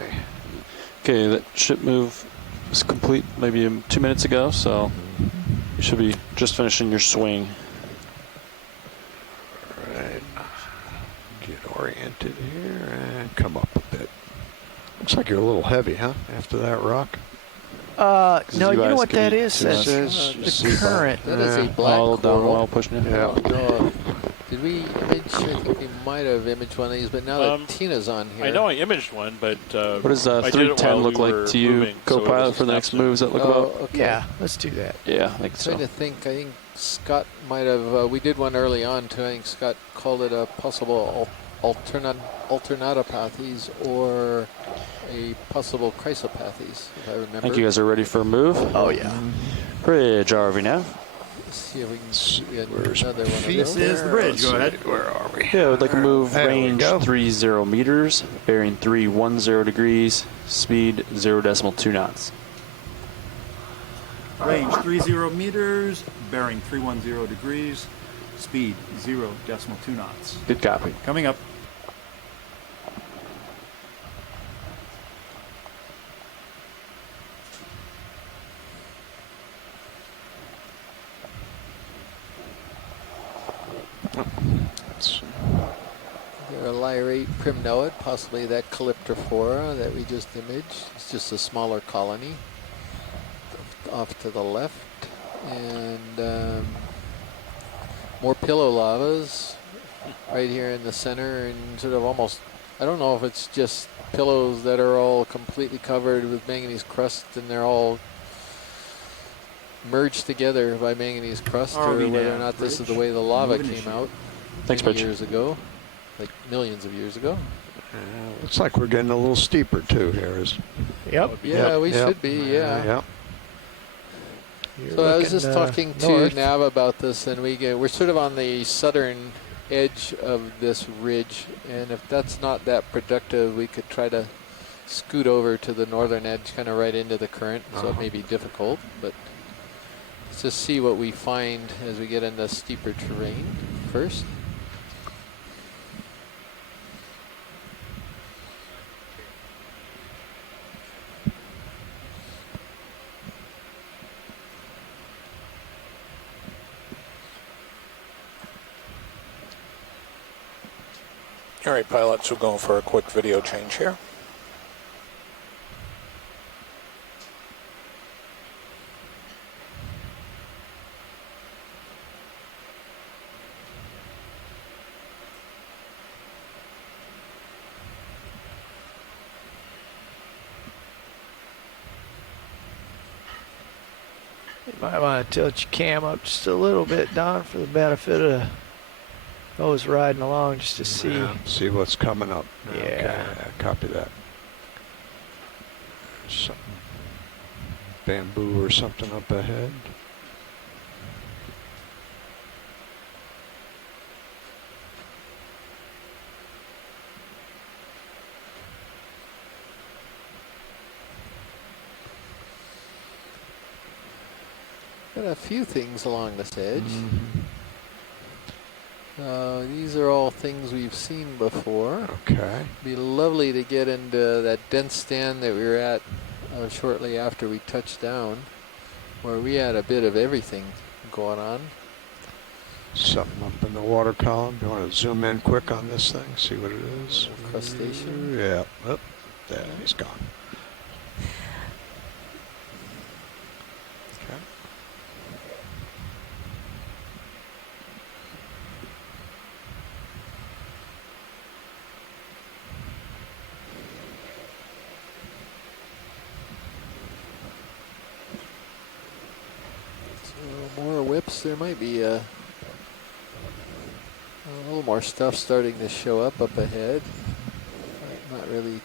Okay, that ship move was complete maybe 2 minutes ago, so you should be just finishing your swing. All right. Get oriented here and come up a bit. Looks like you're a little heavy, huh? After that rock. No, you know what that is? That's the current. That is a black all down coral. while pushing it. Yeah. No, did we image? I think we might have imaged one of these, but now that Tina's on here. I know I imaged one, but What does I did it 310 while look we like were to you, moving, so it co-pilot, was for the next absent. moves? That look about? Okay. Yeah, let's do that. Yeah, I think Trying so. to think. I think Scott might have. We did one early on too. I think Scott called it a possible alternatopathes or a possible chrysopathes, if I remember. I think you guys are ready for a move. Oh, yeah. Bridge RV now. Let's see if we can get Where's another one of This those. is the bridge. Go ahead. Where are we? Yeah, we'd like a move There we range go. 30 meters, bearing 310 degrees, speed 0.2 knots. Range 30 meters, bearing 310 degrees, speed 0.2 knots. Good copy. Coming up. They're a lyrate primnoid, possibly that calyptrophora that we just imaged. It's just a smaller colony off to the left. And more pillow lavas right here in the center, and sort of almost, I don't know if it's just pillows that are all completely covered with manganese crust and they're all merged together by manganese crust, or whether or not this is the way the lava came out many years ago, like millions of years ago. Looks like we're getting a little steeper too here. Yep. Yeah, we should be, yeah. Yep. So I was just talking to north. Nav about this, and we're sort of on the southern edge of this ridge, and if that's not that productive, we could try to scoot over to the northern edge, kind of right into the current, so it may be difficult, but let's just see what we find as we get into steeper terrain first. All right, pilots, we're going for a quick video change here. You might want to tilt your cam up just a little bit, Don, for the benefit of those riding along, just to see. Yeah, see what's coming up. Yeah. Okay, copy that. Something bamboo or something up ahead. got a few things along this edge. Mm-hmm. These are all things we've seen before. Okay. Be lovely to get into that dense stand that we were at shortly after we touched down, where we had a bit of everything going on. Something up in the water column. You want to zoom in quick on this thing, see what it is? Crustacean. Yeah. Oh, there, he's gone. Okay. So more whips. There might be a little more stuff starting to show up ahead. Not really.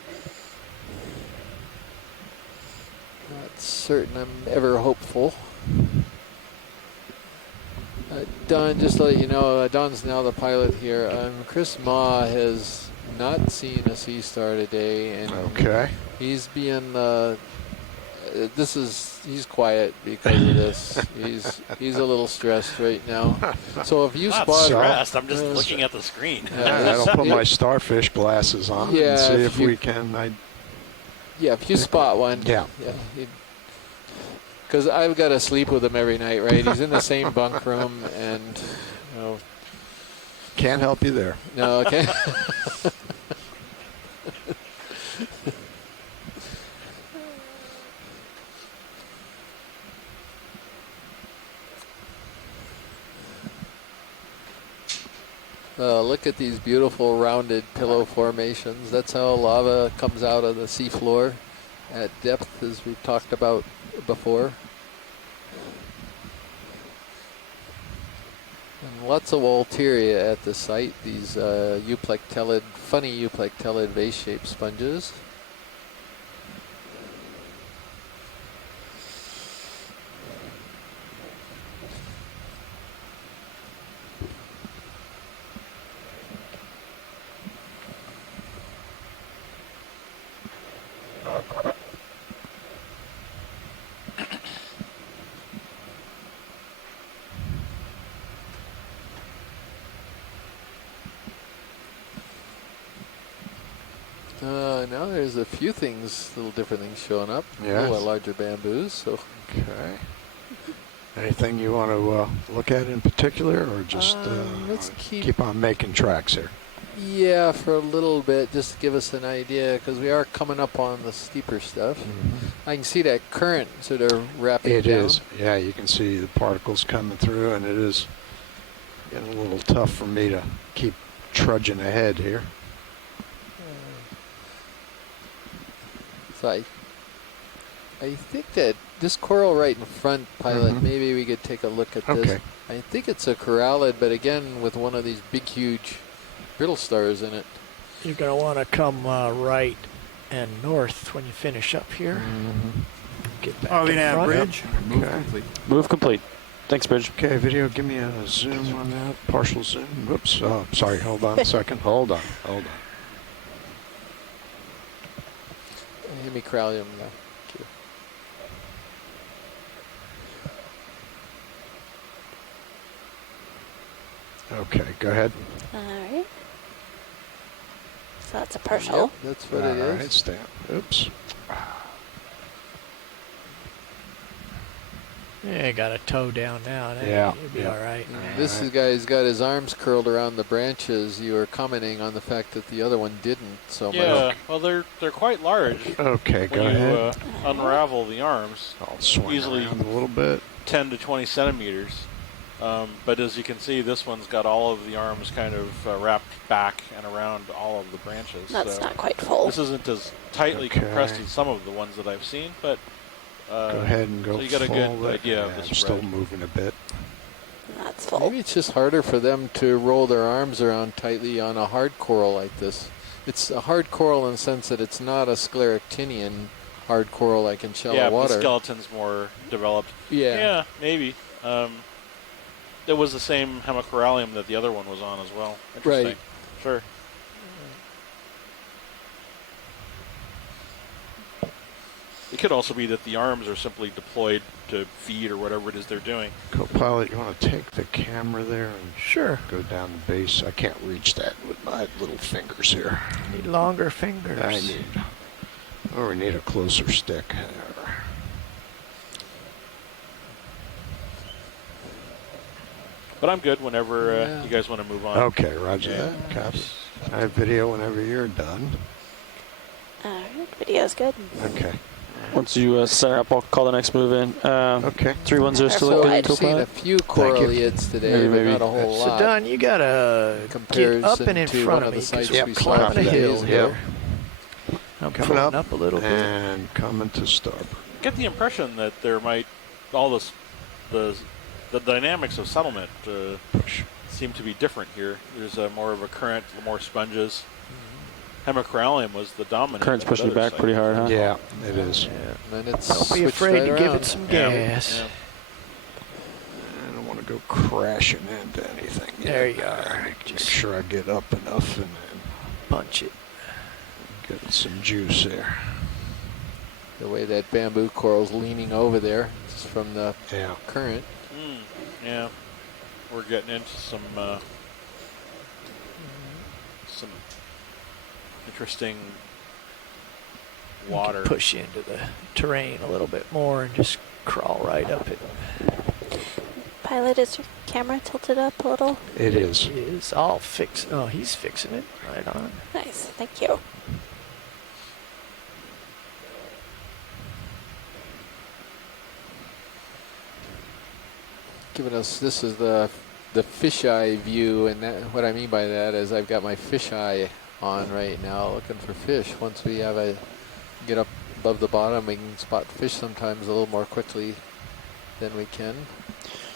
Not certain I'm ever hopeful. Don, just to let you know, Don's now the pilot here. Chris Ma has not seen a sea star today, and okay. He's being he's quiet because of this. he's a little stressed right now. So if you not spot stressed, I'm just looking at the screen. I'll put my starfish glasses on and see if we can. Yeah, if you spot one. Yeah. Because I've got to sleep with him every night, right? He's in the same bunk room, and can't help you there. No, okay. Look at these beautiful rounded pillow formations. That's how lava comes out of the seafloor at depth, as we've talked about before. And lots of Walteria at the site, these funny euplectellid vase-shaped sponges. Now there's a few things, little different things showing up. Yeah. A little larger bamboos. So. Okay. Anything you want to look at in particular, or just let's keep on making tracks here? Yeah, for a little bit, just to give us an idea, because we are coming up on the steeper stuff. I can see that current sort of wrapping down. It is. Yeah, you can see the particles coming through, and it is getting a little tough for me to keep trudging ahead here. So I think that this coral right in front, pilot, maybe we could take a look at this. Okay. I think it's a corallid, but again, with one of these big, huge brittle stars in it. You're going to want to come right and north when you finish up here. Get back in front. Bridge. Move complete. Move complete. Thanks, Bridge. Okay, video, give me a zoom on that. Partial zoom. Whoops. Oh, sorry. Hold on a second. Hold on. Hemicrallium, thank you. Okay, go ahead. All right. So that's a partial. Yep, that's what it is. All right, Stan. Oops. Yeah, got a toe down now. Yeah. You'll be all right. This guy's got his arms curled around the branches. You were commenting on the fact that the other one didn't so much. Yeah, well, they're quite large. Okay, go when ahead. you unravel the arms, I'll swing easily around a little bit. 10 to 20 centimeters. But as you can see, this one's got all of the arms kind of wrapped back and around all of the branches. That's so not quite full. This isn't as tightly compressed as some of the ones that I've seen, but Go ahead and go so you got a full good idea of yeah, the I'm spread. still moving a bit. That's full. Maybe it's just harder for them to roll their arms around tightly on a hard coral like this. It's a hard coral in the sense that it's not a scleractinian hard coral like in shallow water. The skeleton's more developed. Yeah, maybe. It was the same hemicorallium that the other one was on as well. Interesting. Right. It could also be that the arms are simply deployed to feed or whatever it is they're doing. Co-pilot, you want to take the camera there and sure go down the base? I can't reach that with my little fingers here. Need longer fingers. We need a closer stick. But I'm good whenever you guys want to move on. Okay, roger that. Copy. I have video whenever you're done. Video's good. Okay. Once you set her up, I'll call the next move in. Okay. 310 still So looking I've seen a few Corelliids today, but not a whole lot. So Don, you gotta get up and in front of me because we're climbing a hill here. I'm coming up a little bit. And coming to starboard. Get the impression that there might all this the dynamics of settlement seem to be different here. There's more of a current, more sponges. Hemicorallium was the dominant. Current's pushing it back pretty hard, huh? Yeah, it is. Yeah. And it's Don't be afraid to give it some Yeah. gas. I don't want to go crashing into anything. There you are. Make sure I get up enough and then punch it. Get some juice there. The way that bamboo coral's leaning over there is from the current. Yeah, we're getting into some interesting water. Push into the terrain a little bit more and just crawl right up it. Pilot, is your camera tilted up a little? It is. It is all fixed. Oh, he's fixing it right on. Nice, thank you. Giving us, this is the fisheye view, and that, what I mean by that is I've got my fisheye on right now looking for fish. Once we have get up above the bottom, we can spot fish sometimes a little more quickly than we can.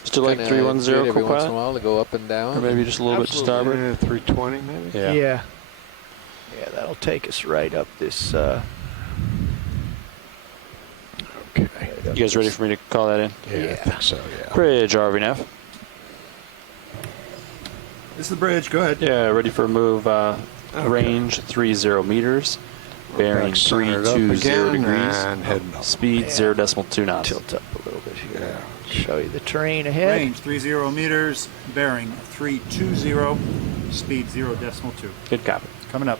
Still like 310 every once in a co-pilot? while to go up and down. Or maybe just a little bit to starboard? 320 maybe? Yeah, that'll take us right up this. Okay. You guys ready for me to call that in? Yeah, I think so, yeah. Bridge, RV nav. This is the bridge, go ahead. Yeah, ready for a move. Range 30 meters. Bearing Back centered up 320 again degrees. and heading up. Speed 0.2 knots. Tilt up a little bit here. Show you the terrain ahead. Range 30 meters, bearing 320, speed 0.2. Good copy. Coming up.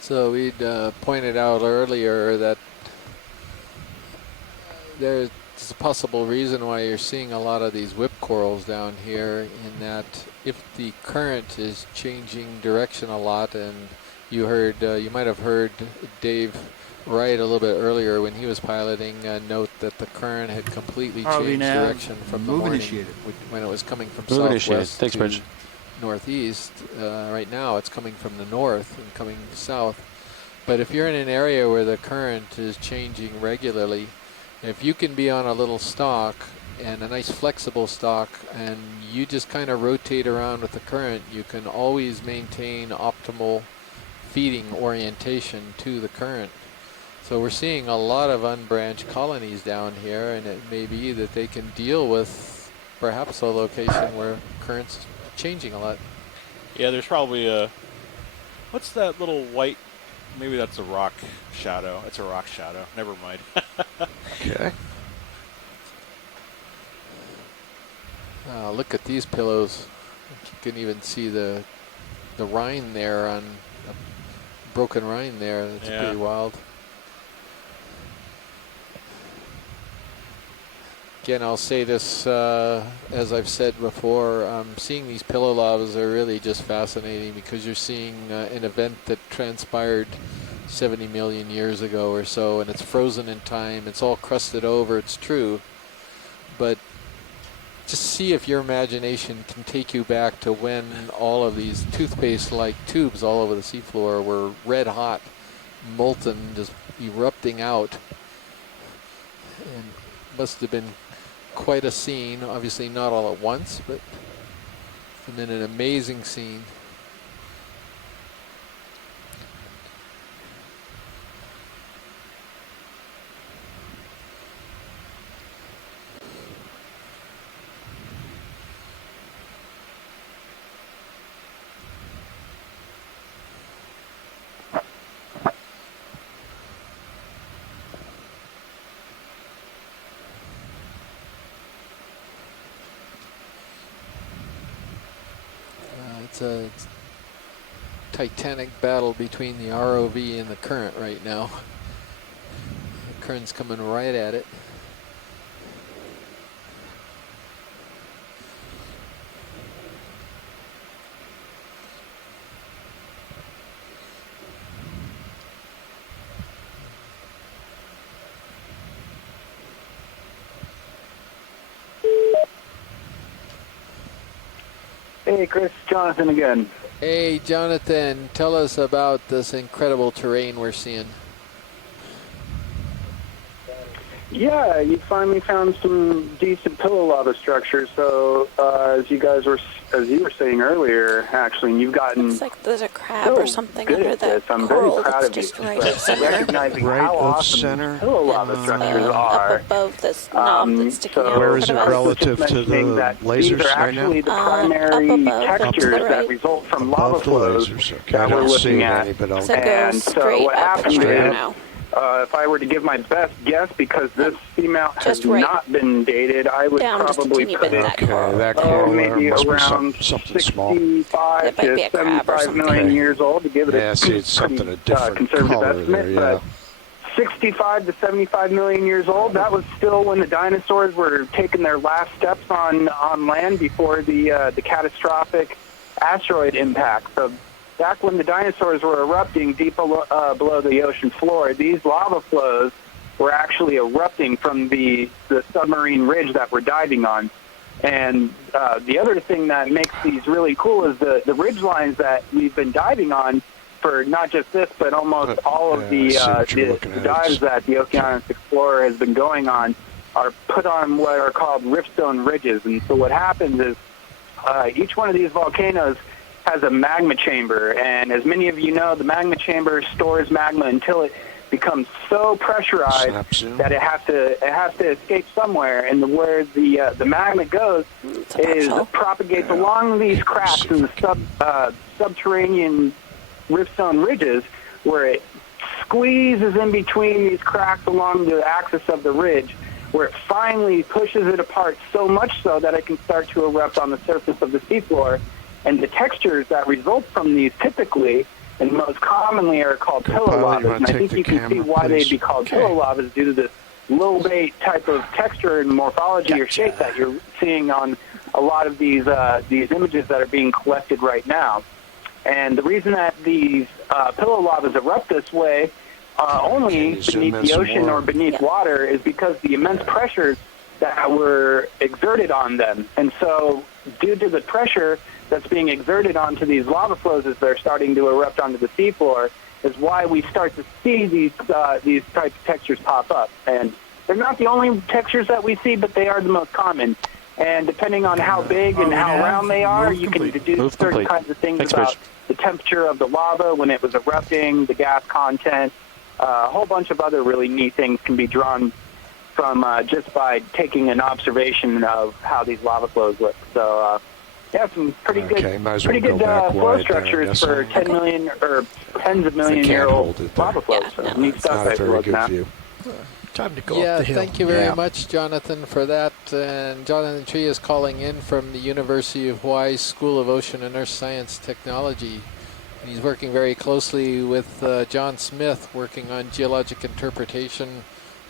So we'd pointed out earlier that there's a possible reason why you're seeing a lot of these whip corals down here, in that if the current is changing direction a lot, and you might have heard Dave Wright a little bit earlier when he was piloting note that the current had completely changed direction from the morning when it was coming from southwest to northeast. Right now it's coming from the north and coming south. But if you're in an area where the current is changing regularly, if you can be on a little stalk and a nice flexible stalk, and you just kind of rotate around with the current, you can always maintain optimal feeding orientation to the current. So we're seeing a lot of unbranched colonies down here, and it may be that they can deal with perhaps a location where current's changing a lot. Yeah, there's probably what's that little white? Maybe that's a rock shadow. It's a rock shadow. Never mind. Okay. Look at these pillows. You can even see the rind there, on a broken rind there. That's pretty wild. Again, I'll say this, as I've said before, seeing these pillow lavas are really just fascinating, because you're seeing an event that transpired 70 million years ago or so, and it's frozen in time. It's all crusted over, it's true. But just see if your imagination can take you back to when all of these toothpaste-like tubes all over the seafloor were red hot, molten, just erupting out. And must have been quite a scene. Obviously not all at once, but it's been an amazing scene. It's a titanic battle between the ROV and the current right now. The current's coming right at it. Hey, Chris, Jonathan again. Hey, Jonathan, tell us about this incredible terrain we're seeing. Yeah, you finally found some decent pillow lava structures. So, as you were saying earlier, actually, and you've gotten Looks like there's a crab or something good under at that this. I'm coral very proud that's of you just for right of center. recognizing Right how of awesome center. pillow lava structures are. Up above this knob that's sticking out. Where in is it front of us. relative to the These lasers are right now? actually the primary up above textures to the right. that result from lava Above the flows lasers. Okay, that I we're don't see looking at. any, but I'll... So go And so straight what up happened straight is, now. if I were to give my best guess, because this seamount has Just right. not been dated, I would Down just a probably teeny put bit, that that coral there maybe must be around something small. 65 That might be to a crab or 75 million something. years old to give it Yeah, a see, it's something a different conservative color estimate. there, yeah. But 65 to 75 million years old, that was still when the dinosaurs were taking their last steps on land before the catastrophic asteroid impact. So back when the dinosaurs were erupting deep below the ocean floor, these lava flows were actually erupting from the submarine ridge that we're diving on. And the other thing that makes these really cool is the ridge lines that we've been diving on for not just this, but almost all of the dives that the Okeanos Explorer has been going on are put on what are called riftstone ridges. And so what happens is each one of these volcanoes has a magma chamber. And as many of you know, the magma chamber stores magma until it becomes so pressurized that it has to escape somewhere, and where the magma goes is propagates along these cracks in the subterranean riftstone ridges, where it squeezes in between these cracks along the axis of the ridge, where it finally pushes it apart so much so that it can start to erupt on the surface of the seafloor. And the textures that result from these typically and most commonly are called pillow lavas. And I think you can see why they'd be called pillow lavas due to this low-bait type of texture and morphology or shape that you're seeing on a lot of these images that are being collected right now. And the reason that these pillow lavas erupt this way only beneath the ocean or beneath water is because the immense pressures that were exerted on them. And so due to the pressure that's being exerted onto these lava flows as they're starting to erupt onto the seafloor is why we start to see these types of textures pop up. And they're not the only textures that we see, but they are the most common. And depending on how big and how round they are, you can deduce certain kinds of things about the temperature of the lava when it was erupting, the gas content. A whole bunch of other really neat things can be drawn from just by taking an observation of how these lava flows look. So, yeah, some pretty good flow structures for 10 million or tens of million-year-old lava flows. So neat stuff, I feel now. Time to go up the hill. Thank you very much, Jonathan, for that. And Jonathan Tree is calling in from the University of Hawaii School of Ocean and Earth Science Technology. And he's working very closely with John Smith, working on geologic interpretation,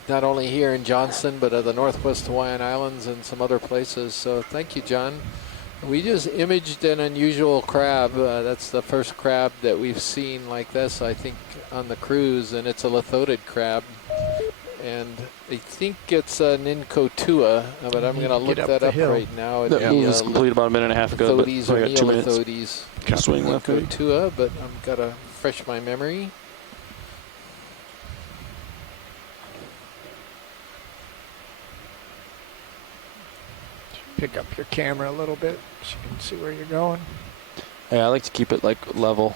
not only here in Johnston, but at the Northwest Hawaiian Islands and some other places. So thank you, John. We just imaged an unusual crab. That's the first crab that we've seen like this, I think, on the cruise, and it's a lithodid crab. And I think it's an Incotua, but I'm going to look that up right now. That move was completed about a minute and a half ago, but we got 2 minutes. Lithodes. Swing left. Incotua, but I've got to refresh my memory. Pick up your camera a little bit so you can see where you're going. Yeah, I like to keep it like level,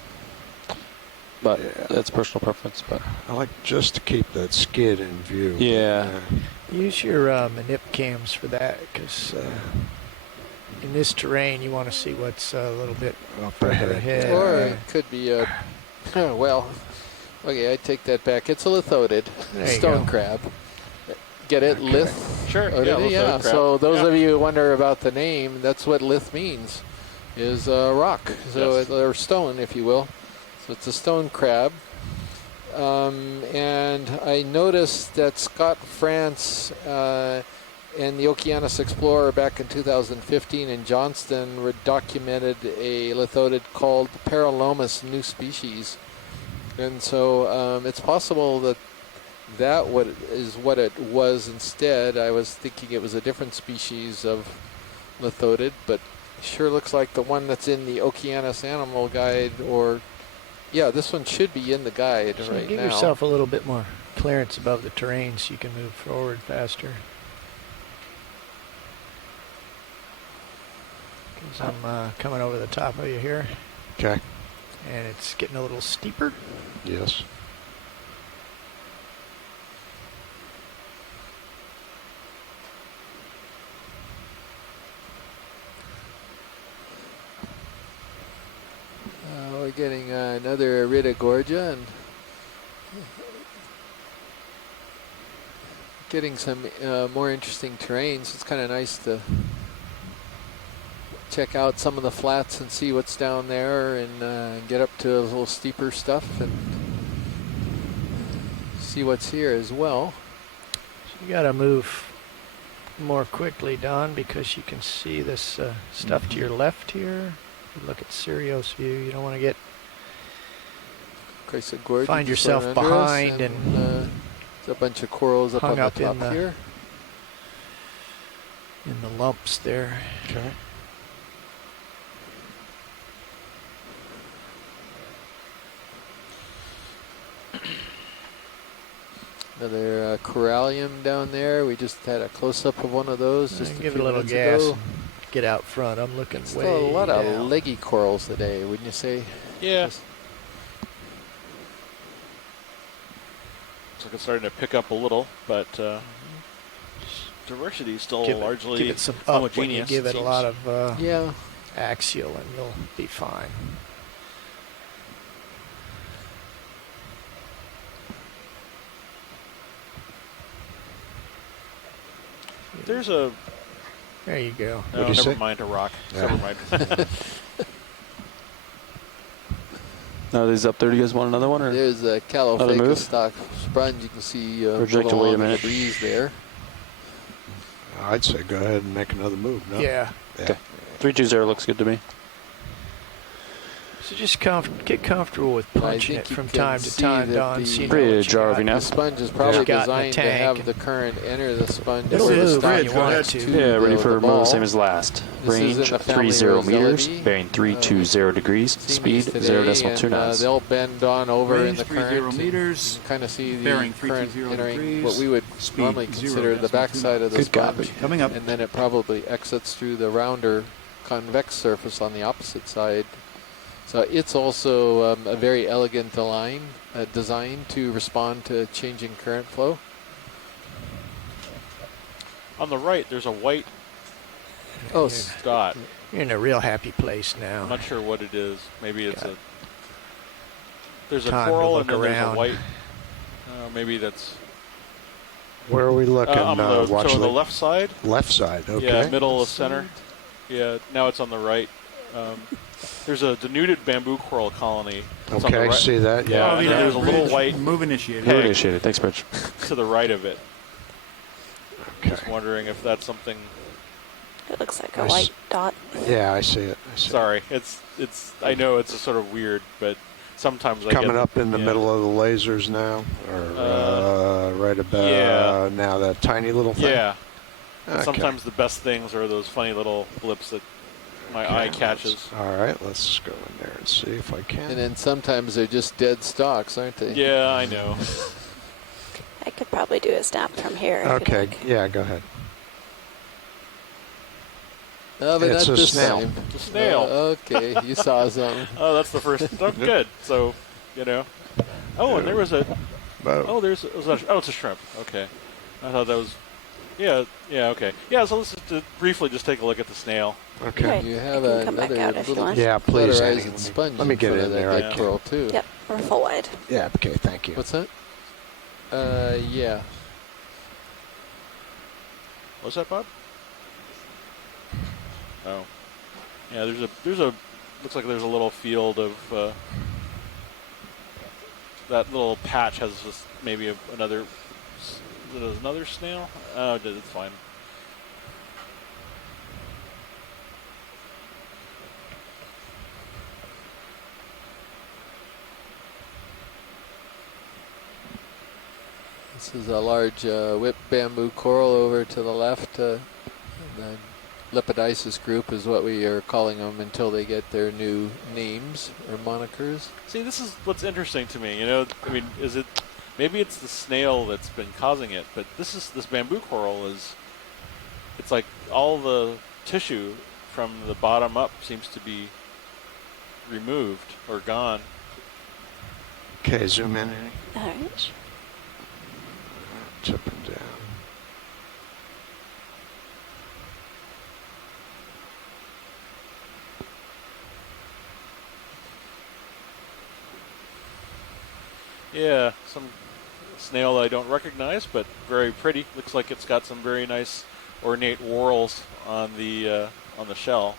but that's personal preference. But I like just to keep that skid in view. Yeah. Use your manip cams for that, because in this terrain you want to see what's a little bit further ahead. Or it could be a, well, okay, I take that back. It's a lithodid stone crab. Get it? Okay. Lith? Sure. Yeah. So those of you who wonder about the name, that's what lith means. is rock, so Yes. or stone, if you will. So it's a stone crab. And I noticed that Scott France and the Okeanos Explorer back in 2015 in Johnston documented a lithodid called Paralomus new species. And so it's possible that is what it was instead. I was thinking it was a different species of lithodid, but sure looks like the one that's in the Okeanos Animal Guide, or yeah, this one should be in the guide So right give now. yourself a little bit more clearance above the terrain so you can move forward faster. Because I'm coming over the top of you here. Okay. And it's getting a little steeper. Yes. We're getting another Iridogorgia and getting some more interesting terrains. It's kind of nice to check out some of the flats and see what's down there, and get up to a little steeper stuff and see what's here as well. So you got to move more quickly, Don, because you can see this stuff to your left here. You look at Sirius view. You don't want to get find yourself behind and there's a bunch of corals up on the top here. In the lumps there. Okay. Another corallium down there. We just had a close-up of one of those. Just give it a little gas. And get out front. I'm looking Still way a lot of down. leggy corals today, wouldn't you say? Yeah. Looks like it's starting to pick up a little, but diversity is still largely give it some up when you homogeneous. give it a lot of yeah axial, and you'll be fine. There's a. There you go. No, never mind. A rock. Yeah. Never mind. Are these up there? Do you guys want another one? Or there's a another move? Calophagus stock sponge. You can see Or would you like to wait a minute? the breeze there. I'd say go ahead and make another move. No? Yeah. Okay. 320 looks good to me. So just get comfortable with punching it from time to time, Don. So you know Pretty what you jar got. of you now. The sponge is probably Got in the designed to tank. have the current enter the sponge. It'll or the move sponge when you want it to to. Yeah, ready the for a move ball. same as last. This is in Range the family 30 meters, Rosellidi. bearing 320 degrees, speed today, 0.2 and, knots. they'll bend on over in Range the 30 current. meters, Kind of see the bearing current 320 entering degrees, what we would speed normally consider the 0.2 backside of the Good sponge. copy. Coming up. And then it probably exits through the rounder convex surface on the opposite side. So it's also a very elegant design to respond to changing current flow. On the right, there's a white Oh, dot. You're in a real happy place now. I'm not sure what it is. Maybe it's a. There's a Time to coral look and then there's around. a white. Maybe that's Where are we looking? on Watch the left side. Left side. Okay. Yeah, middle of center. Yeah, now it's on the right. There's a denuded bamboo coral colony. It's on the Okay, right. see that? Yeah, Yeah. and then there's a little white Move initiated. Move initiated. Thanks, Rich. to the right of it. Okay. Just wondering if that's something. It looks like a I white dot. Yeah, I see it. I see Sorry, it's. I know it's a sort of weird, but sometimes it. I Coming get, up in the yeah. middle of the lasers now, or right about yeah. now that tiny little thing. Yeah. Okay. Sometimes the best things are those funny little blips that my eye catches. All right, let's go in there and see if I can. and then sometimes they're just dead stalks, aren't they? Yeah, I know. I could probably do a snap from here. if you'd Okay, like. yeah, go ahead. No, but It's not a this snail. time. It's a snail. Okay, you saw something. Oh, that's the first. Oh, good. So, you know. Oh, and there was a. Oh, it's a shrimp. Okay. I thought that was. Yeah. Yeah. Okay. Yeah. So let's just briefly just take a look at the snail. Okay. Right. You I have can come back another out if you little want. Yeah, please, Annie, cauterized sponge. let me get front in of that there. dead Yeah. coral too. Yep, we're full wide. Yeah, okay, thank you. What's that? Yeah. What's that, Bob? Oh. Yeah, looks like there's a little field of, that little patch has just maybe another snail? Oh, it's fine. This is a large whip bamboo coral over to the left. The Lepidopsis group is what we are calling them until they get their new names or monikers. See, this is what's interesting to me. I mean, maybe it's the snail that's been causing it, but this bamboo coral it's like all the tissue from the bottom up seems to be removed or gone. Okay, zoom in. All right. It's up and down. Yeah, some snail I don't recognize, but very pretty. Looks like it's got some very nice ornate whorls on the shell.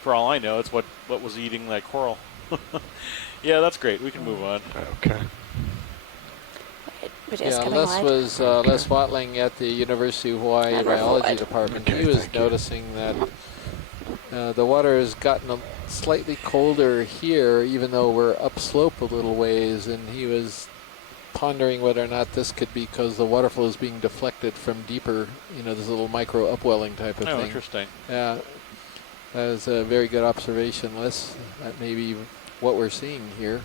For all I know, it's what was eating that coral. Yeah, that's great. We can move on. Okay. Yeah, Les Watling at the University of Hawaii Biology Department. He was noticing that the water has gotten slightly colder here, even though we're upslope a little ways, and he was pondering whether or not this could be because the water flow is being deflected from deeper, this little micro upwelling type of thing. Oh, interesting. Yeah, that is a very good observation, Les. That may be what we're seeing here.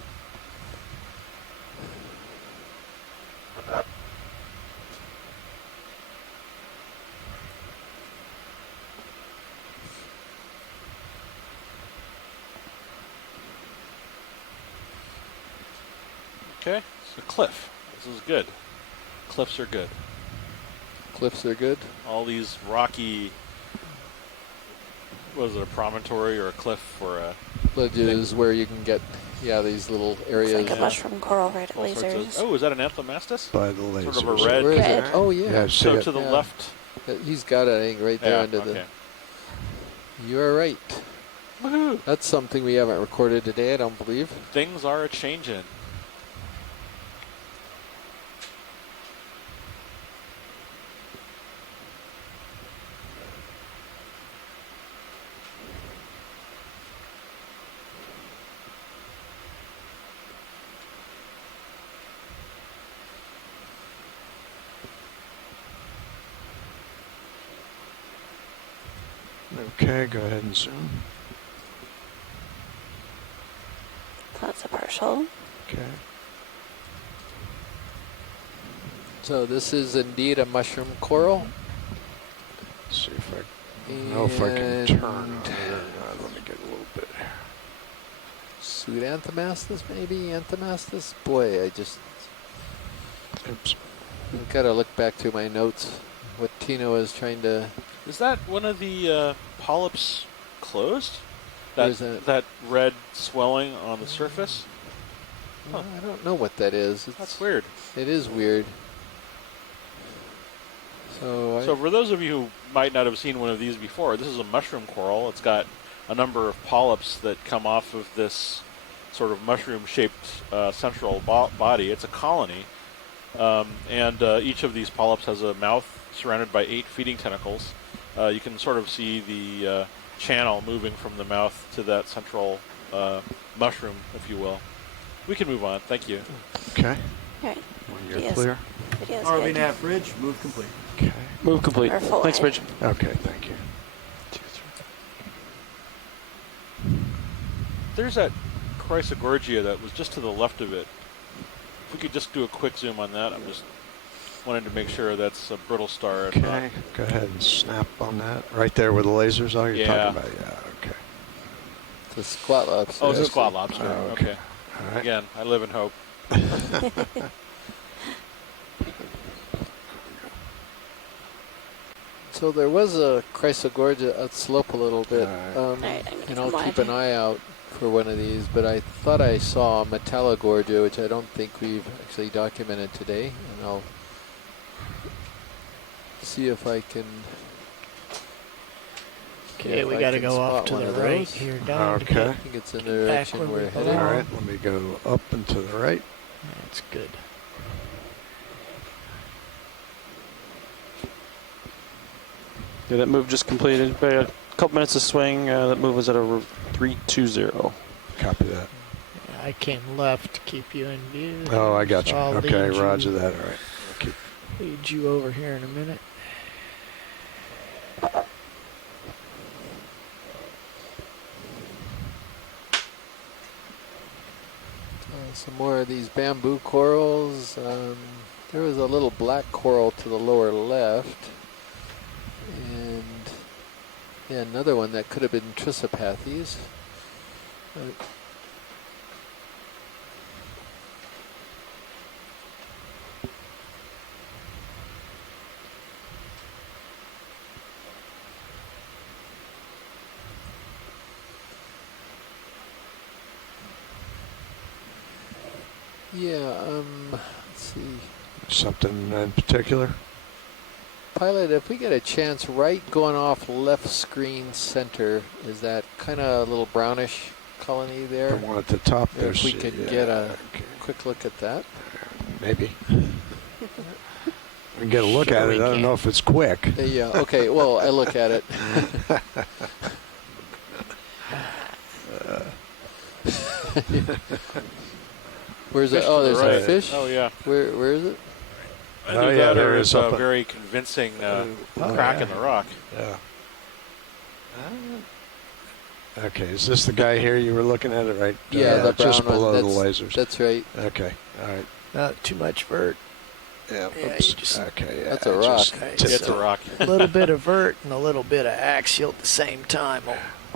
Okay, it's a cliff. This is good. Cliffs are good. Cliffs are good? All these rocky, what is it, a promontory or a cliff or a... Ledges where you can get, these little areas. It's like a mushroom coral right at lasers. Oh, is that an Anthomastus? By the lasers. Sort of a red. Red. Oh, yeah. Yeah, so to the left. He's got it, I think, right there under the... You are right. Woohoo! That's something we haven't recorded today, I don't believe. Things are a-changin'. Okay, go ahead and zoom. That's a partial. Okay. So this is indeed a mushroom coral. Let's see if I know if I can turn on here. Let me get a little bit. Suit Anthomastus, maybe? Anthomastus? Boy, Oops. I've got to look back to my notes. What Tino is trying to... Is that one of the polyps closed? That red swelling on the surface? Huh. I don't know what that is. That's weird. It is weird. So for those of you who might not have seen one of these before, this is a mushroom coral. It's got a number of polyps that come off of this sort of mushroom-shaped central body. It's a colony. And each of these polyps has a mouth surrounded by 8 feeding tentacles. You can sort of see the channel moving from the mouth to that central mushroom, if you will. We can move on. Thank you. Okay. All right. You're clear? RV nav bridge, move complete. Okay. Move complete. Thanks, Bridge. Okay, thank you. There's that Chrysogorgia that was just to the left of it. If we could just do a quick zoom on that, I'm just wanting to make sure that's a brittle star. Okay, go ahead and snap on that. Right there where the lasers are, you're talking about? Yeah, okay. It's a squat lobster. Oh, it's a squat lobster. Oh, okay. All right. Again, I live in hope. So there was a Chrysogorgia at slope a little bit. And I'll keep an eye out for one of these, but I thought I saw a Metallogorgia, which I don't think we've actually documented today, and I'll see if I can Okay, if we I got to can go off spot to one the of right those. here, Don. Okay. I think it's in the Get back direction where we we're heading. All right, let me go up and to the right. That's good. Yeah, that move just completed. We had a couple minutes of swing. That move was at a 320. Copy that. Yeah, I came left to keep you in view. Oh, I got So you. I'll Okay, lead roger you- that. All right. Okay. Lead you over here in a minute. Some more of these bamboo corals. There was a little black coral to the lower left. And yeah, another one that could have been Trisopathes. Yeah, let's see. Something in particular? Pilot, if we get a chance, right going off left screen center, is that kind of a little brownish colony there? The one at the top there. If we could get a quick look at that. Maybe. We can get a look at it. I don't know if it's quick. Yeah, okay, well, I look at it. Where's it? Oh, there's a fish? Oh, yeah. Where is it? Oh, yeah, there is a up a- very convincing Oh, crack yeah. in the rock. Yeah. Okay, is this the guy here you were looking at it right? Yeah, the brown just one. below the That's- lasers. That's right. Okay, all right. Not too much vert. Yeah, Yeah, oops. you just- Okay, That's a rock. Okay, It's so a rock. a little bit of vert and a little bit of axial at the same time.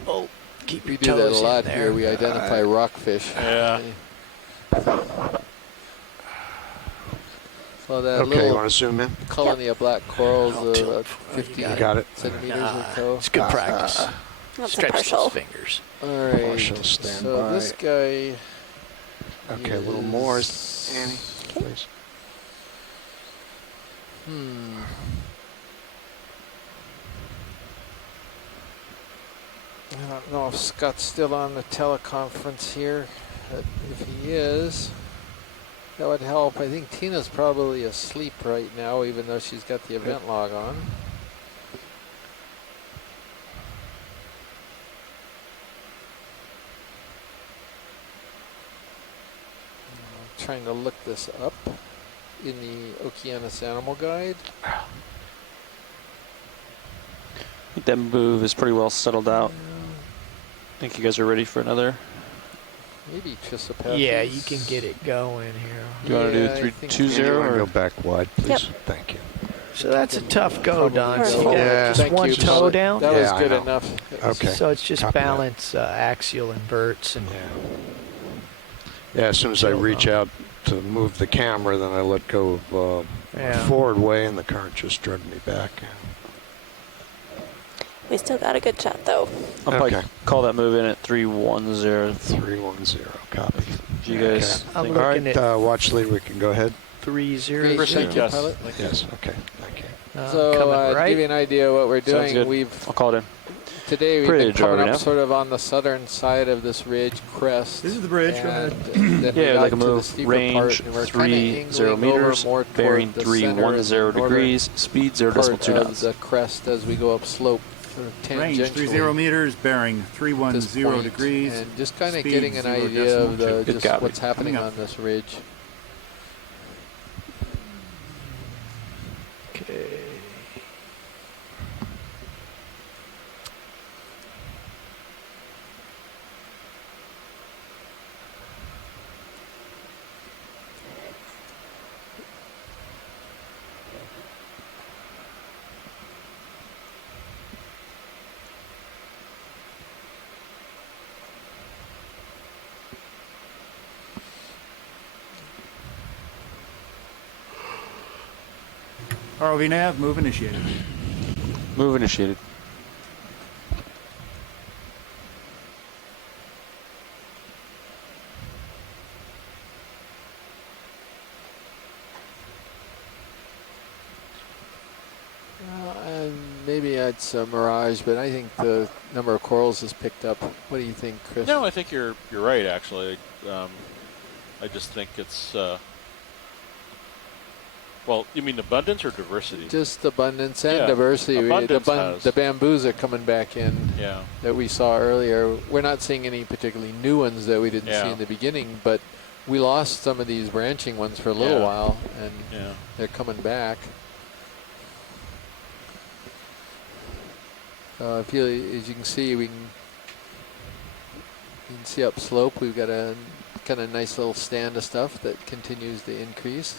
Oh, keep We your do that a toes lot in there. here. We identify rockfish. Yeah. So that Okay, you little want to zoom in? colony of black corals, I'll tilt about before you 50 got it. centimeters Nah, or so. it's good practice. That's a Stretch partial. those fingers. All right. Partial standby. So this guy. Okay, a little more, is- Annie, please. I don't know if Scott's still on the teleconference here. But if he is, that would help. I think Tina's probably asleep right now, even though she's got the event log on. I'm trying to look this up in the Okeanos Animal Guide. I think that move is pretty well settled out. I think you guys are ready for another. Maybe Trisopathes. Yeah, you can get it going here. Do you want to Yeah, do I 320 You want to or? go back wide, please? Yep. Thank you. So that's a tough go, Don. So you Perfect. got Yeah. just Thank one you, toe Pilot. down. That Yeah, was I good know. enough. Okay. So it's just Copy that. balance, axial inverts, and Yeah, as soon as I reach out to move the camera, then I let go of Yeah. forward way, and the current just drug me back. We still got a good shot though. I'll probably Okay. call that move in at 310. 310, copy. If you guys I'm think- All looking right, at watch lead, we can go ahead. 3-0. Great, thank you, Yes. Pilot. Yes, okay, thank you. So coming to right. give you an idea what we're Sounds doing, good. we've I'll call it in. today we've Bridge, been are we coming now? up sort of on the southern side of this ridge crest. This is the bridge, go and ahead. Then we Yeah, got like a to the move. steeper Range part, and we're kinda 30 angling over meters, more toward bearing the 310 center and degrees, speed 0 part decimal 2 of knots. the crest as we go up slope, sort of Range tangentially. 30 meters, bearing at this 310 point, degrees. and just kind of speed getting an 0 idea of decimal the, two. just copy. what's happening Coming on up. this ridge. Okay. ROV nav, move initiated. Move initiated. Maybe it's a mirage, but I think the number of corals has picked up. What do you think, Chris? No, I think you're right. Actually, I just think it's. Well, you mean abundance or diversity? Just abundance and diversity. The bamboos are coming back in that we saw earlier. We're not seeing any particularly new ones that we didn't see in the beginning, but we lost some of these branching ones for a little while, and they're coming back. As you can see, you can see up slope, we've got a kind of nice little stand of stuff that continues to increase.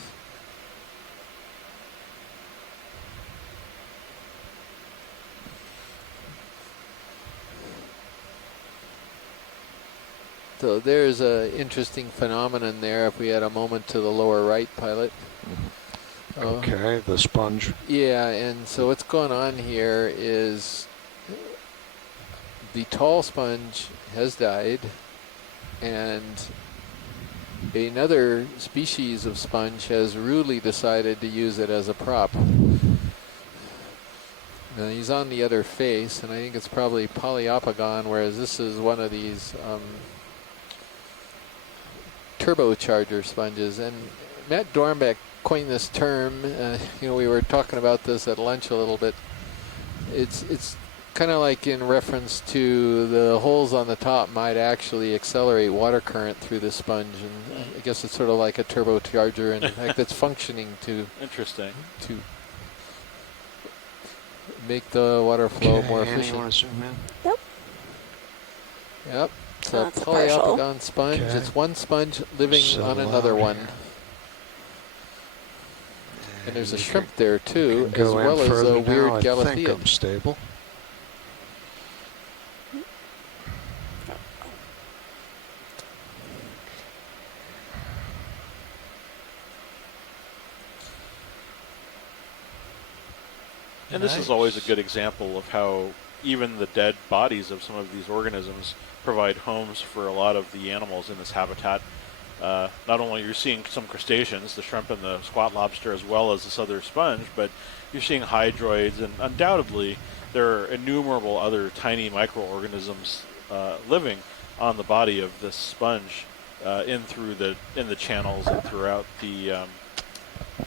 So there's an interesting phenomenon there if we had a moment to the lower right, pilot. Okay, the sponge. Yeah, and so what's going on here is the tall sponge has died, and another species of sponge has rudely decided to use it as a prop. Now he's on the other face, and I think it's probably Poliopogon, whereas this is one of these turbocharger sponges. And Matt Dornbeck coined this term. We were talking about this at lunch a little bit. It's kind of like in reference to the holes on the top might actually accelerate water current through the sponge, and I guess it's sort of like a turbocharger, and in fact it's functioning to make the water flow more efficient. Want to zoom in? Nope. Yep. It's a Poliopogon sponge. Okay. It's one sponge living on another one. And there's a shrimp there too, as well as a weird Galathea. I think I'm stable. And this is always a good example of how even the dead bodies of some of these organisms provide homes for a lot of the animals in this habitat. Not only you're seeing some crustaceans, the shrimp and the squat lobster, as well as this other sponge, but you're seeing hydroids, and undoubtedly there are innumerable other tiny microorganisms living on the body of this sponge in the channels and throughout the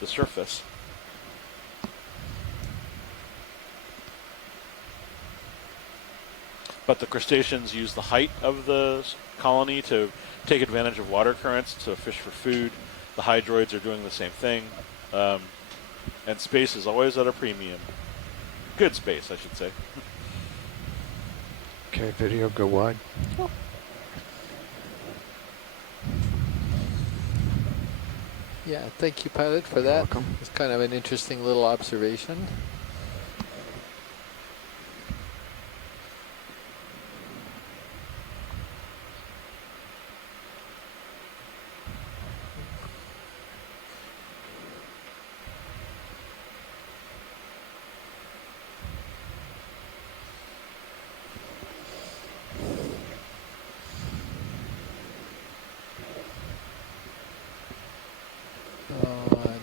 surface. But the crustaceans use the height of the colony to take advantage of water currents to fish for food. The hydroids are doing the same thing. And space is always at a premium. Good space, I should say. Okay, video, go wide. Cool. Yeah, thank you, pilot, for that. Welcome. It's kind of an interesting little observation.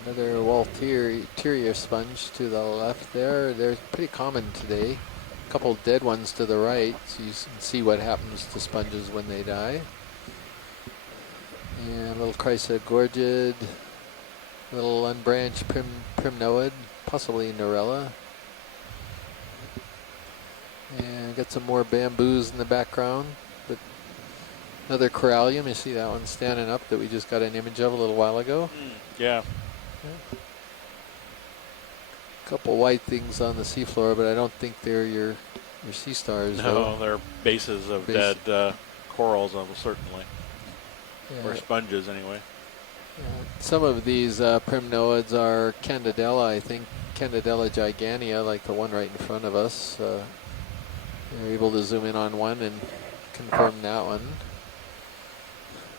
Another Walteria sponge to the left there. They're pretty common today. A couple dead ones to the right, so you can see what happens to sponges when they die. And a little Chrysogorgid, little unbranched primnoid, possibly Norella. And got some more bamboos in the background. But another corallium, you see that one standing up that we just got an image of a little while ago. Yeah. A couple white things on the seafloor, but I don't think they're your sea stars. No, they're bases of dead corals, almost certainly. Yeah. Or sponges, anyway. Yeah. Some of these primnoids are Candidella, I think. Candidella gigania, like the one right in front of us. You're able to zoom in on one and confirm that one.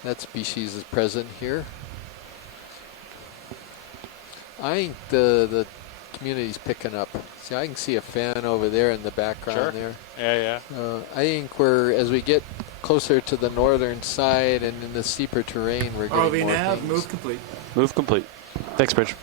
That species is present here. I think the community's picking up. See, I can see a fan over there in the background there. Yeah. I think as we get closer to the northern side and in the steeper terrain, we're getting ROV more nav, things. move complete. Move complete. Thanks, Bridge.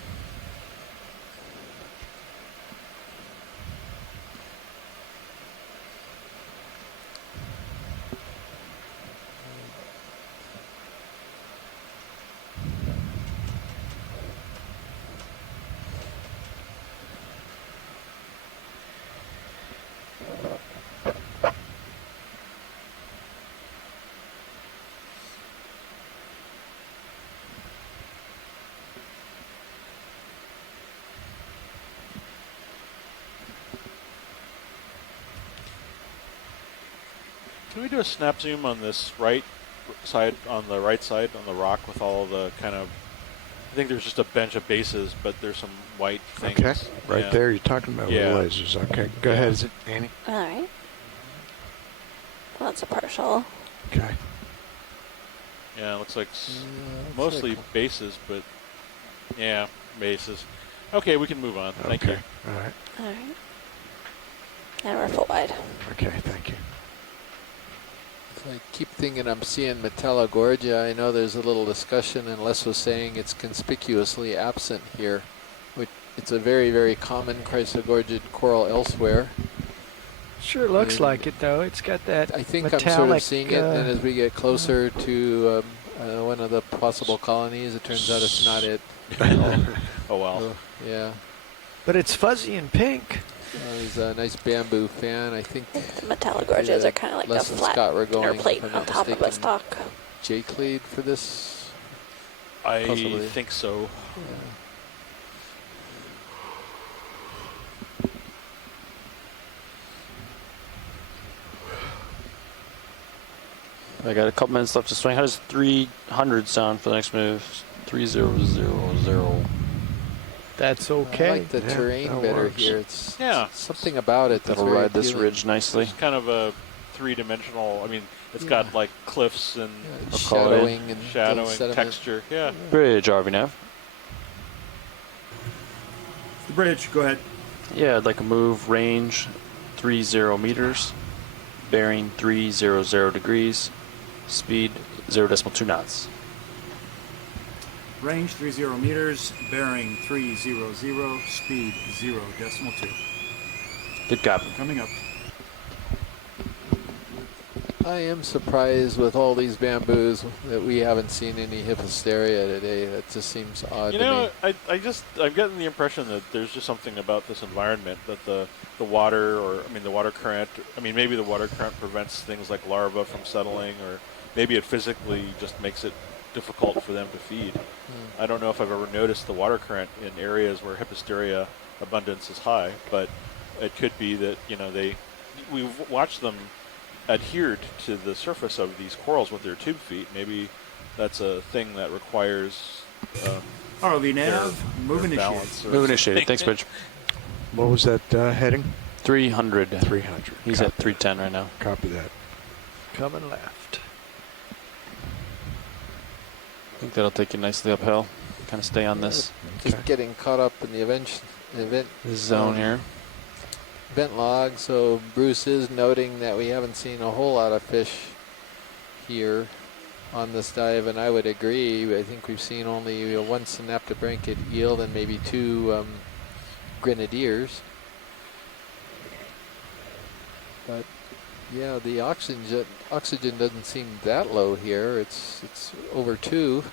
Can we do a snap zoom on this right side, on the right side, on the rock with all the kind of, I think there's just a bench of bases, but there's some white things. Okay, right there, you're talking about with lasers. Okay, go ahead, Annie. All right. Well, that's a partial. Okay. Yeah, it looks like mostly bases, but yeah, bases. Okay, we can move on. Thank you. All right. All right. And we're full wide. Okay, thank you. I keep thinking I'm seeing Metallogorgia. I know there's a little discussion, and Les was saying it's conspicuously absent here. It's a very, very common chrysogorgid coral elsewhere. Sure looks like it, though. It's got that I think metallic, I'm sort of seeing it, and as we get closer to one of the possible colonies, it turns out it's not it. Oh, well. So, yeah. But it's fuzzy and pink. There's a nice bamboo fan. I think the Metallogorgias are kind of like Les the and flat Scott were going, inner plate if I'm on not top of a mistaken, stalk. J-clade for this? I Possibly. think so. I got a couple minutes left to swing. How does 300 sound for the next move? 3000. That's okay. I like the terrain better here. It's something about it that's That'll very ride this appealing. ridge nicely. It's kind of a three-dimensional. I mean, it's got like cliffs and shadowing and shadowing texture. Yeah. Bridge, RV Nav. The bridge. Go ahead. Yeah, I'd like a move range 30 meters, bearing 300 degrees, speed 0.2 knots. Range 30 meters, bearing 300, speed 0.2. Good copy. Coming up. I am surprised with all these bamboos that we haven't seen any Hipposteria today. That just seems odd You to know, me. I'm getting the impression that there's just something about this environment that the water, or I mean the water current. I mean maybe the water current prevents things like larvae from settling, or maybe it physically just makes it difficult for them to feed. I don't know if I've ever noticed the water current in areas where Hipposteria abundance is high, but it could be that we've watched them adhered to the surface of these corals with their tube feet. Maybe that's a thing that requires ROV nav, move initiated. Move initiated. Thanks, Bridge. What was that heading? 300. 300. He's Copy at 310 right now. Copy that. Coming left. I think that'll take you nicely uphill. Kind of stay on this. Just getting caught up in the event zone here. Event log. So Bruce is noting that we haven't seen a whole lot of fish here on this dive, and I would agree. I think we've seen only one synaptobranchid eel and maybe two grenadiers. But yeah, the oxygen doesn't seem that low here. It's over 2.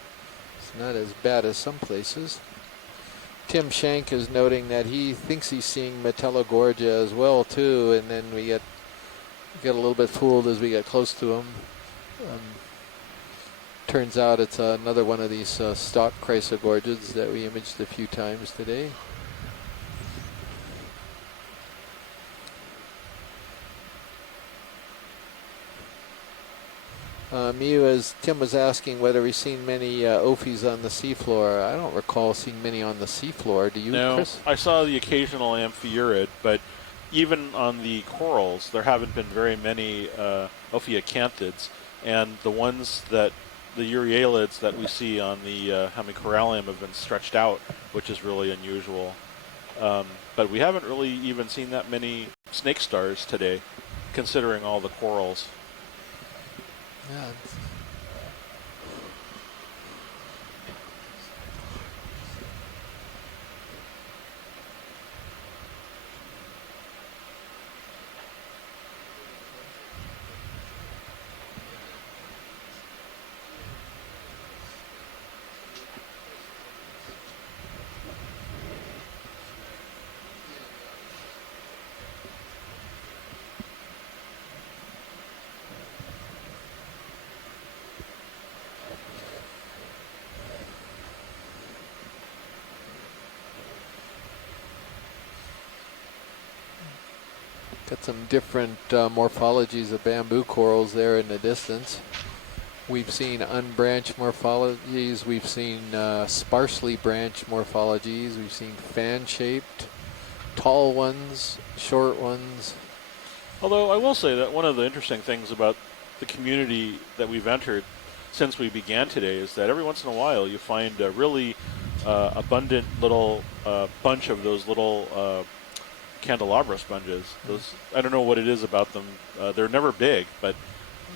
It's not as bad as some places. Tim Shank is noting that he thinks he's seeing Metallogorgia as well too, and then we get a little bit fooled as we get close to him. Turns out it's another one of these stock chrysogorgids that we imaged a few times today. Mew, as Tim was asking whether we've seen many ophies on the seafloor, I don't recall seeing many on the seafloor. Do you, No, Chris? I saw the occasional amphiurid, but even on the corals, there haven't been very many ophiacanthids, and the ones that the urialids that we see on the hemicorallium have been stretched out, which is really unusual. But we haven't really even seen that many snake stars today, considering all the corals. Yeah. Got some different morphologies of bamboo corals there in the distance. We've seen unbranched morphologies. We've seen sparsely branched morphologies. We've seen fan-shaped, tall ones, short ones. Although I will say that one of the interesting things about the community that we've entered since we began today is that every once in a while you find a really abundant little bunch of those little candelabra sponges. Those, I don't know what it is about them. They're never big, but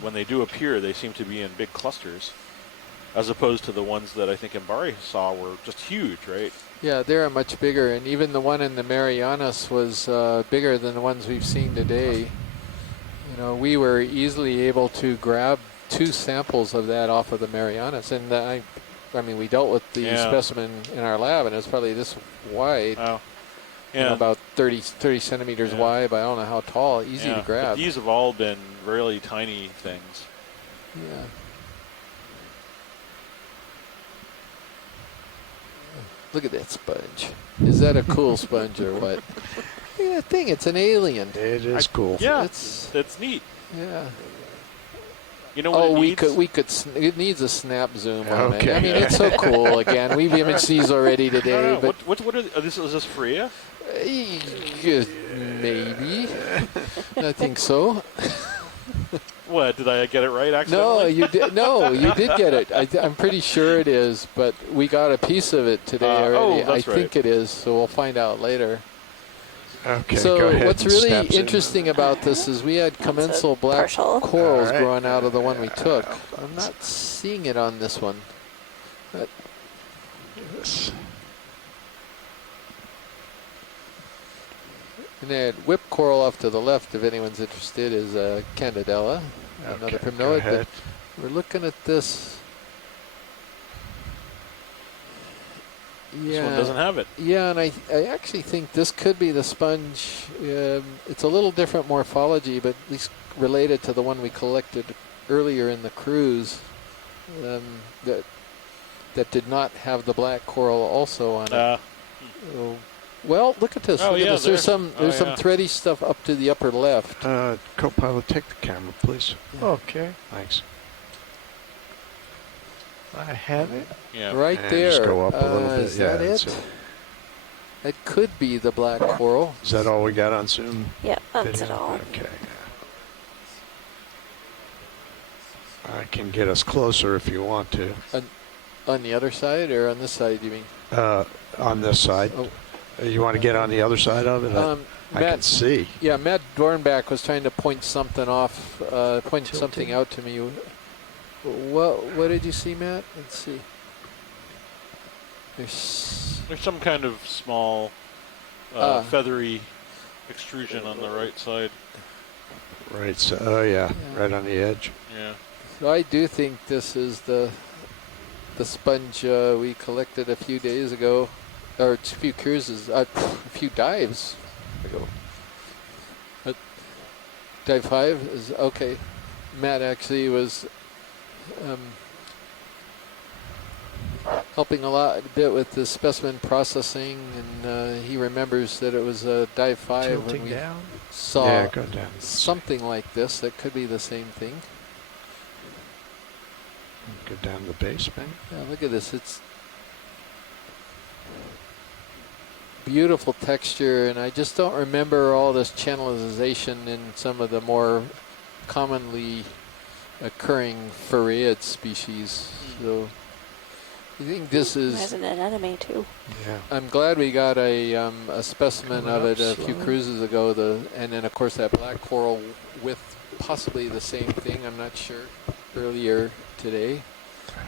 when they do appear, they seem to be in big clusters, as opposed to the ones that I think Mbari saw were just huge, right? Yeah, they're much bigger, and even the one in the Marianas was bigger than the ones we've seen today. You know, we were easily able to grab 2 samples of that off of the Marianas, and I mean, we dealt with the specimen in our lab, and it's probably this wide. Wow. You know, about 30 centimeters wide, but I don't know how tall. Easy to grab. But these have all been really tiny things. Yeah. Look at that sponge. Is that a cool sponge or what? Look at that thing. It's an alien. It is cool. Yeah, it's neat. Yeah. You know what it needs? It needs a snap zoom on it. Okay. I mean, it's so cool. Again, we've imaged these already today. No. But What are is this Freya? Maybe. I think so. What, did I get it right accidentally? No, you did. No, you did get it. I'm pretty sure it is, but we got a piece of it today already. That's I think it is, so we'll find out later. Okay, so go ahead. What's really interesting about this is we had commensal black corals growing out of the one we took. I'm not seeing it on this one. But and then whip coral off to the left, if anyone's interested, is Candidella, another primnoid. But we're looking at this. This one doesn't have it. Yeah, and I actually think this could be the sponge. It's a little different morphology, but at least related to the one we collected earlier in the cruise that did not have the black coral also on it. Well, look at this. Oh, look at this. There's some thready stuff up to the upper left. Co-pilot, take the camera, please. Okay. Thanks. I have it. Yeah. Right and there. Just go up a little bit. Is that it? It could be the black coral. Is that all we got on Zoom? Yeah, that's it all. Okay. I can get us closer if you want to. On the other side or on this side, you mean? On this side. Oh. You want to get on the other side of it? I can see. Yeah, Matt Dornbach was trying to point something off, something out to me. What did you see, Matt? Let's see. There's some kind of small feathery extrusion on the right side. Right. So, yeah, right on the edge. Yeah. So I do think this is the sponge we collected a few days ago, or a few cruises, a few dives ago. But dive 5 is okay. Matt actually was helping a bit with the specimen processing, and he remembers that it was dive 5 Tilting when we down. saw go down. something like this. That could be the same thing. Go down the base, maybe. Yeah, look at this. It's beautiful texture, and I just don't remember all this channelization in some of the more commonly occurring farreid species. So I think this is... Has an anemone too. Yeah. I'm glad we got a specimen of it a few cruises ago, and then of course that black coral with possibly the same thing, I'm not sure, earlier today,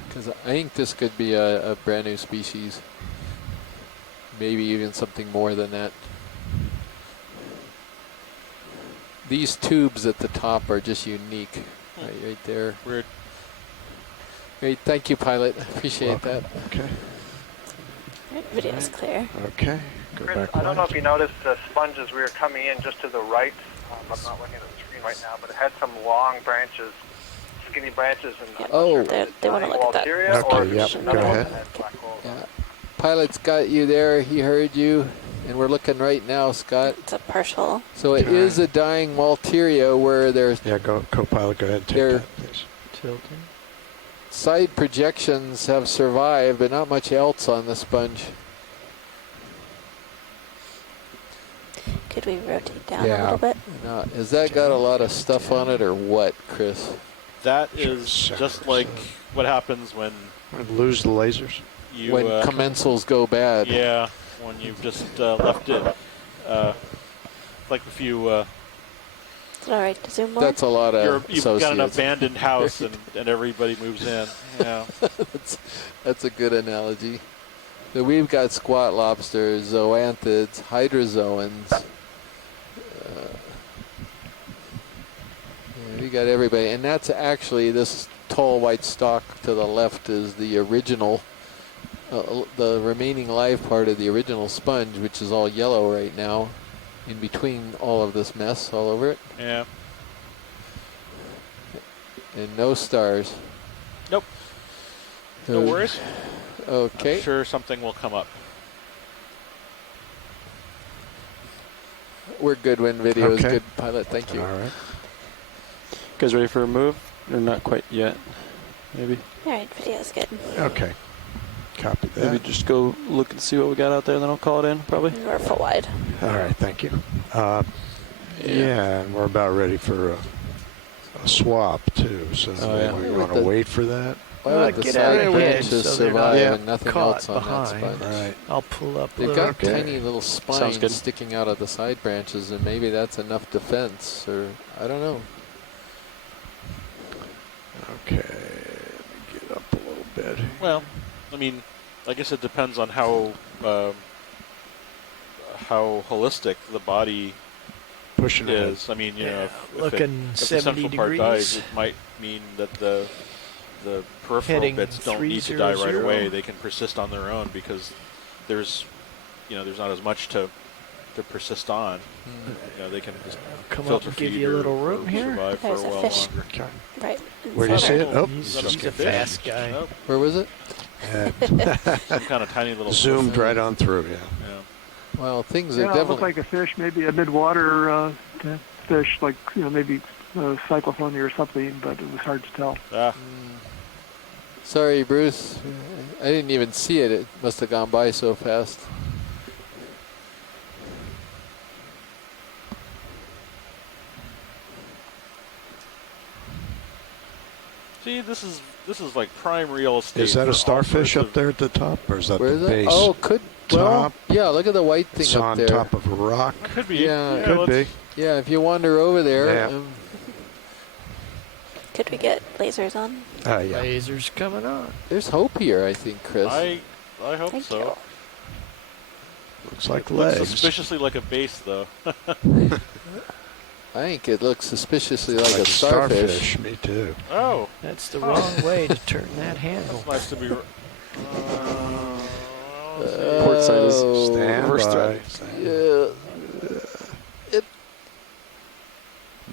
because I think this could be a brand new species, maybe even something more than that. These tubes at the top are just unique, right there. Weird. Great, thank you, pilot. Appreciate that. Okay. Video's clear. Okay. Go Chris, back. I don't know if you noticed the sponges. We were coming in just to the right. I'm not looking at the screen right now, but it had some long branches, skinny branches, and they want to look at that. Okay, yep, go ahead. Yeah. Pilot's got you there. He heard you. And we're looking right now, Scott. It's a partial. So it is a dying Walteria where there's... Yeah, co-pilot, go ahead and take that, please. Tilting. Side projections have survived, but not much else on the sponge. Could we rotate down a little bit? Now, has that got a lot of stuff on it or what, Chris? That is just like what happens when lose the lasers. When commensals go bad. Yeah, when you've just left it. Like if you. Is it all right to zoom more? That's a lot of You've got an abandoned house and everybody moves in. Yeah. That's a good analogy. So we've got squat lobsters, zoanthids, hydrozoans. We got everybody, and that's actually this tall white stalk to the left is the original, the remaining live part of the original sponge, which is all yellow right now, in between all of this mess all over it. Yeah. And no stars. Nope. No worries. Okay. I'm sure something will come up. We're good when video is good, pilot. Thank you. All right. You guys ready for a move? Or not quite yet? Maybe. All right, video's good. Okay. Copy that. Maybe just go look and see what we got out there, and then I'll call it in, probably. We're full wide. All right, thank you. Yeah, and we're about ready for a swap, too. So we want to wait for that. Why would the side branches survive and nothing else on that sponge? Right. I'll pull up. They've got tiny little spines sticking out of the side branches, and maybe that's enough defense, or I don't know. Okay, let me get up a little bit. Well, I mean, I guess it depends on how holistic the body pushing is. I mean, you know, if looking if the 70 central part degrees. dies, it might mean that the peripheral Heading bits don't need to die right 300. away. They can persist on their own because there's not as much to persist on. You know, they can just come filter up and give feed you a or little room here. survive for There's a a while fish. longer. Right. Where do you see it? Oh, He's just a fast guy. Oh, Where was it? some kind of tiny little Zoomed right on through, yeah. Well, things are It definitely... looked like a fish, maybe a midwater fish, like maybe cyclophony or something, but it was hard to tell. Sorry, Bruce. I didn't even see it. It must have gone by so fast. See, this is like prime real estate. Is that for a all starfish sorts up there at the top, or is that Where the is it? base? Oh, could... Well, top? yeah, look at the white thing It's up on there. top of a rock. Could be. Yeah, Could be. Yeah, if you wander over there... Yeah. Could we get lasers on? Yeah. Lasers coming on. There's hope here, I think, Chris. I hope Thank so. you. Looks like Looks legs. suspiciously like a base, though. I think it looks suspiciously like a starfish. Me too. Oh. That's the wrong way to turn that handle. That's nice to be... Port side is Stand reverse by. thread. Yeah.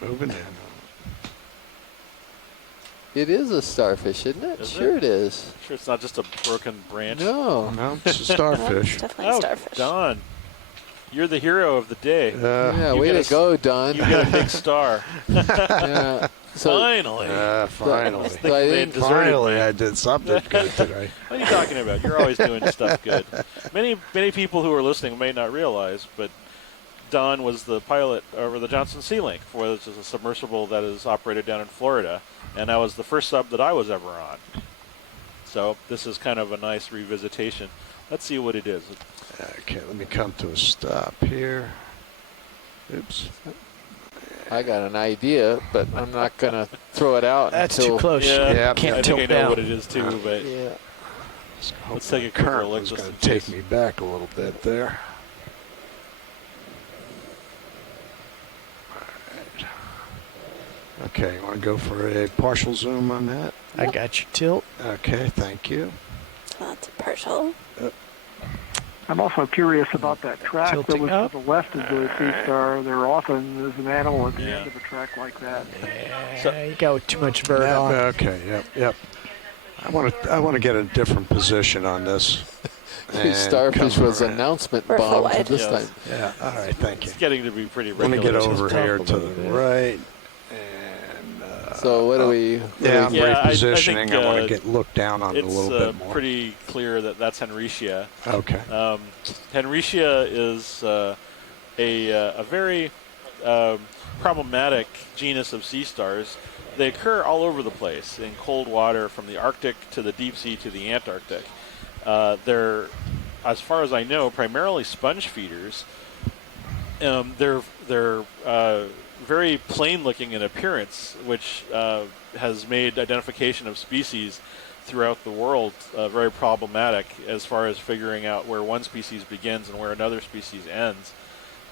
Moving in. It is a starfish, isn't it? Is Sure it? it is. Sure it's not just a broken branch? No. No, it's a starfish. Definitely a starfish. Don. You're the hero of the day. Yeah, You way get to go, Don. You get a big star. Yeah. So, Finally. Finally. So I didn't- Finally, I did something good today. What are you talking about? You're always doing stuff good. Many people who are listening may not realize, but Don was the pilot over the Johnson Sea Link, which is a submersible that is operated down in Florida, and that was the first sub that I was ever on. So this is kind of a nice revisitation. Let's see what it is. Okay, let me come to a stop here. Oops. I got an idea, but I'm not going to throw it out That's until... too close. Yeah, Can't I tilt think I know down. what it is too, but Yeah. let's take a quicker Current look. was Just going in to take case. me back a little bit there. Alright. Okay, you want to go for a partial zoom on that? I got your tilt. Okay, thank you. So that's a partial. I'm also curious about that track that Tilting was up. to the left of the sea star. There often is an animal at the end of a track like that. Yeah, you got too much bird Yeah, on. okay, yep. I want to get a different position on this. and Starfish come was around. announcement We're full bombed wide. this Yes. time. Yeah, all right, thank you. It's getting to be pretty Let me regular. get over here talk to about the it. right. And So what do we? yeah, I'm Yeah, repositioning. I I want to think, get look down on it a It's little bit more. pretty clear that that's Henricia. Okay. Henricia is a very problematic genus of sea stars. They occur all over the place in cold water, from the Arctic to the deep sea to the Antarctic. They're, as far as I know, primarily sponge feeders. They're very plain-looking in appearance, which has made identification of species throughout the world very problematic as far as figuring out where one species begins and where another species ends.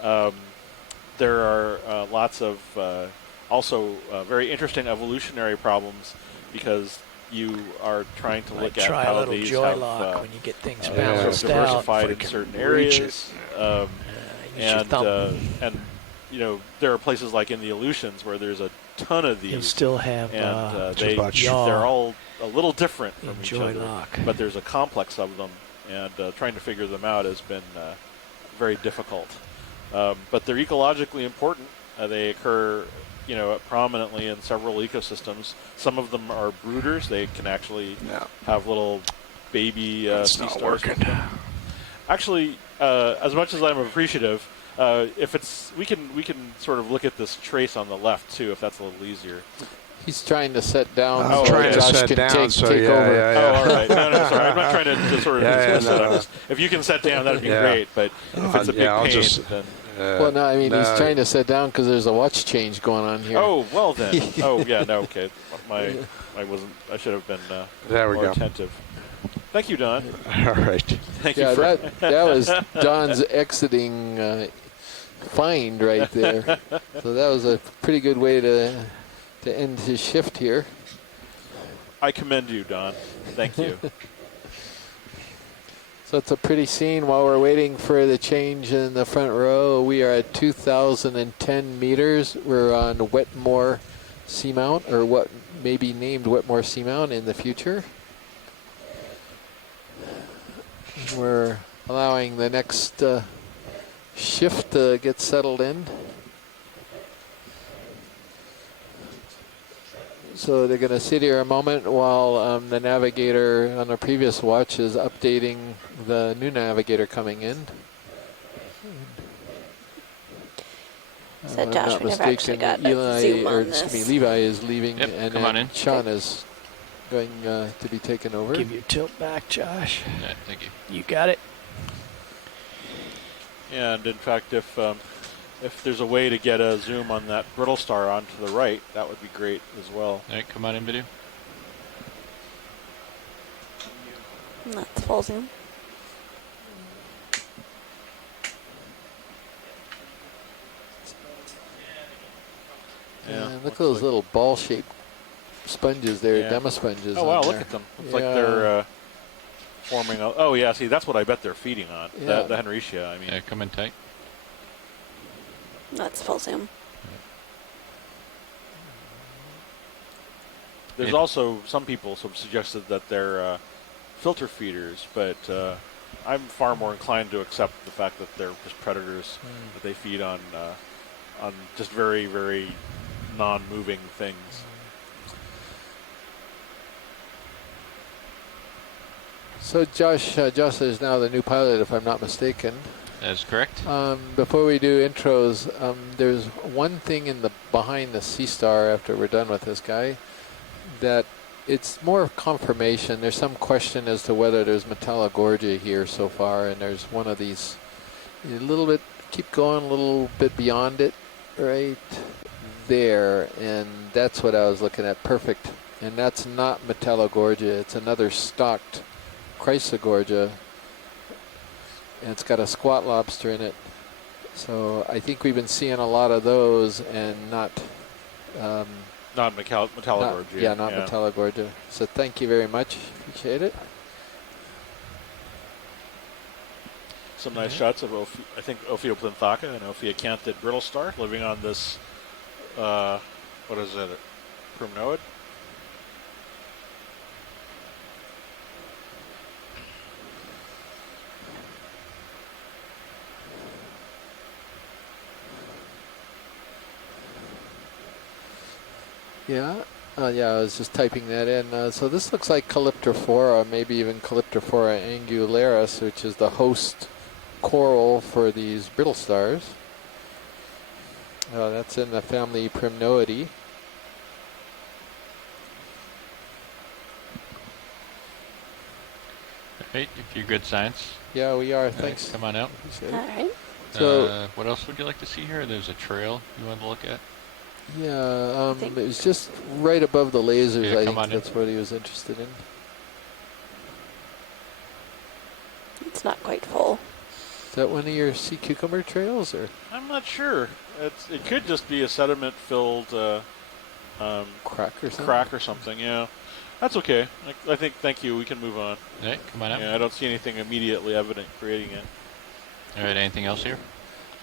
There are lots of also very interesting evolutionary problems, because you are trying to look at try a how little these joy have lock when you get things sort balanced of out. diversified in certain areas. Use your thumb. And you know, there are places like in the Aleutians where there's a ton of these. You'll still have and yaw. they're all a little different from each Joy other, lock. but there's a complex of them, and trying to figure them out has been very difficult. But they're ecologically important. They occur, you know, prominently in several ecosystems. Some of them are brooders. They can actually have little baby sea stars. Actually, as much as I'm appreciative, if it's we can sort of look at this trace on the left too, if that's a little easier. He's trying to set down. I'm trying to Josh set can down, take, so take yeah, over. yeah, yeah. Oh, all right. No, sorry. I'm not trying to sort of dismiss it. I'm just, if you can set down, that'd be great. But if it's a big pain, then. Well, no, I mean, he's trying to set down because there's a watch change going on here. Oh, well then. Oh, yeah, no, okay. I should have been more attentive. Thank you, Don. All right. Thank you for that was Don's exiting find right there. So that was a pretty good way to end his shift here. I commend you, Don. Thank you. So it's a pretty scene while we're waiting for the change in the front row. We are at 2,010 meters. We're on Wetmore Seamount, or what may be named Wetmore Seamount in the future. We're allowing the next shift to get settled in. So they're going to sit here a moment while the navigator on the previous watch is updating the new navigator coming in. So Josh, we never actually got a zoom on this. Levi is leaving, Yep, and come on then in. Sean is going to be taken over. Give your tilt back, Josh. Yeah, thank you. You got it. And in fact, if there's a way to get a zoom on that brittle star onto the right, that would be great as well. All right, come on in, video. That's full zoom. Yeah, And look at those little ball-shaped sponges there, demo sponges. Oh, wow, on look there. at them. It's like they're forming a... Oh, yeah, see, that's what I bet they're feeding on, Yeah. the Henricia, I mean. Yeah, come in tight. That's full zoom. There's also some people have suggested that they're filter feeders, but I'm far more inclined to accept the fact that they're just predators, that they feed on just very, very non-moving things. So Josh is now the new pilot, if I'm not mistaken. That is correct. Before we do intros, there's one thing in the behind the Sea Star after we're done with this guy that it's more of confirmation. There's some question as to whether there's Metallogorgia here so far, and there's one of these a little bit, keep going a little bit beyond it right there, and that's what I was looking at. Perfect. And that's not Metallogorgia, it's another stocked Chrysogorgia, and it's got a squat lobster in it. So I think we've been seeing a lot of those, and not Metallogorgia. Not Metallogorgia. So thank you very much. Appreciate it. Some nice shots of, I think, Ophioplinthaka and Ophiocanthid brittle star living on this, what is it, Primnoid? Yeah. Yeah, I was just typing that in. So this looks like Calyptrophora, maybe even Calyptrophora angularis, which is the host coral for these brittle stars. That's in the family Primnoideae. Hey, if you're good science. Yeah, we are. Thanks. Come on out. All right. So, what else would you like to see here? There's a trail you want to look at. Yeah, it was just right above the lasers. Yeah, I come think on that's what he was interested in. It's not quite full. Is that one of your sea cucumber trails, or? I'm not sure. It could just be a sediment-filled crack or something. Crack or something. Yeah, that's okay. I think. Thank you. We can move on. Hey, come on out. Yeah, I don't see anything immediately evident creating it. All right. Anything else here?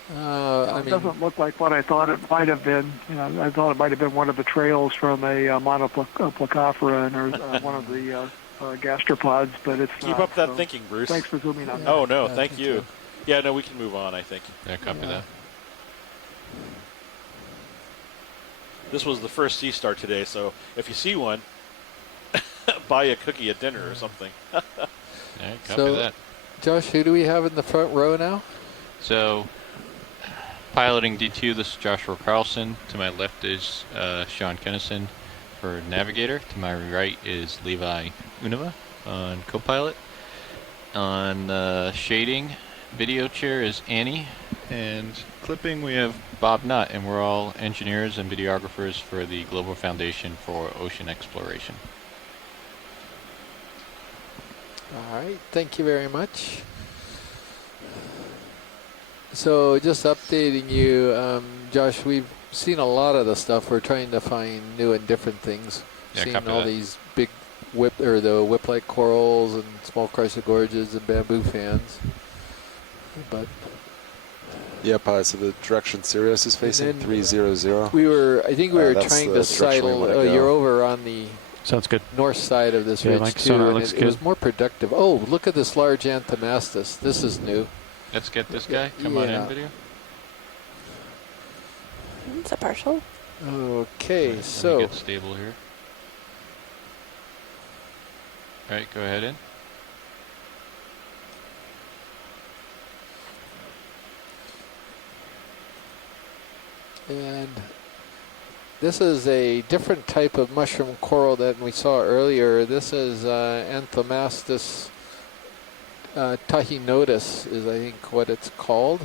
It doesn't look like what I thought it might have been. I thought it might have been one of the trails from a monoplacophora or one of the gastropods, but it's Keep up that thinking, Bruce. Thanks for zooming on. Oh no, thank you. Yeah, no, we can move on. I think. Yeah, copy that. This was the first sea star today, so if you see one, buy a cookie at dinner or something. Yeah, copy that. Josh, who do we have in the front row now? So, piloting D2, this is Joshua Carlson. To my left is Sean Kennison for navigator. To my right is Levi Unova on co-pilot. On shading, video chair is Annie. And clipping, we have Bob Nutt, and we're all engineers and videographers for the Global Foundation for Ocean Exploration. All right, thank you very much. So just updating you, Josh, we've seen a lot of the stuff. We're trying to find new and different things. Yeah, seen copy all that. these big the whip-like corals and small chrysogorges and bamboo fans. But yeah, pilot. So the direction Sirius is facing 300. I think we were trying to sidle. Oh, you're over on the sounds good north side of this ridge too. And it was more productive. Oh, look at this large Anthomastus. This is new. Let's get this guy. Come on in, video. It's a partial. Okay, Let so me get stable here. All right, go ahead in. And this is a different type of mushroom coral that we saw earlier. This is Anthomastus tahinotus is, I think, what it's called.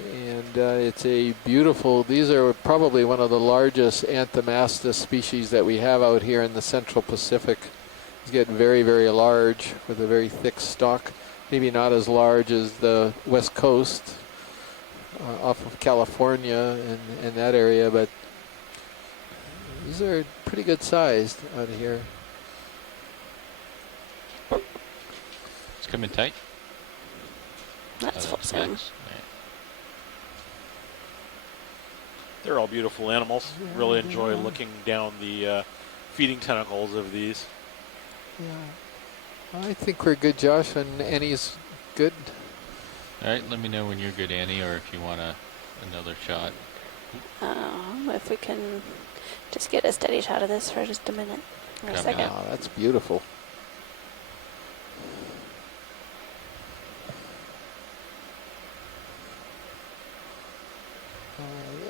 And it's a beautiful, these are probably one of the largest Anthomastus species that we have out here in the Central Pacific. These get very, very large with a very thick stalk. Maybe not as large as the West Coast off of California and that area, but these are pretty good sized out here. It's coming tight. That's full sound. Nice. They're all beautiful animals. Really enjoy looking down the feeding tentacles of these. Yeah, I think we're good, Josh, and Annie's good. All right, let me know when you're good, Annie, or if you want another shot. If we can just get a steady shot of this for just a minute or a second. Oh, that's beautiful.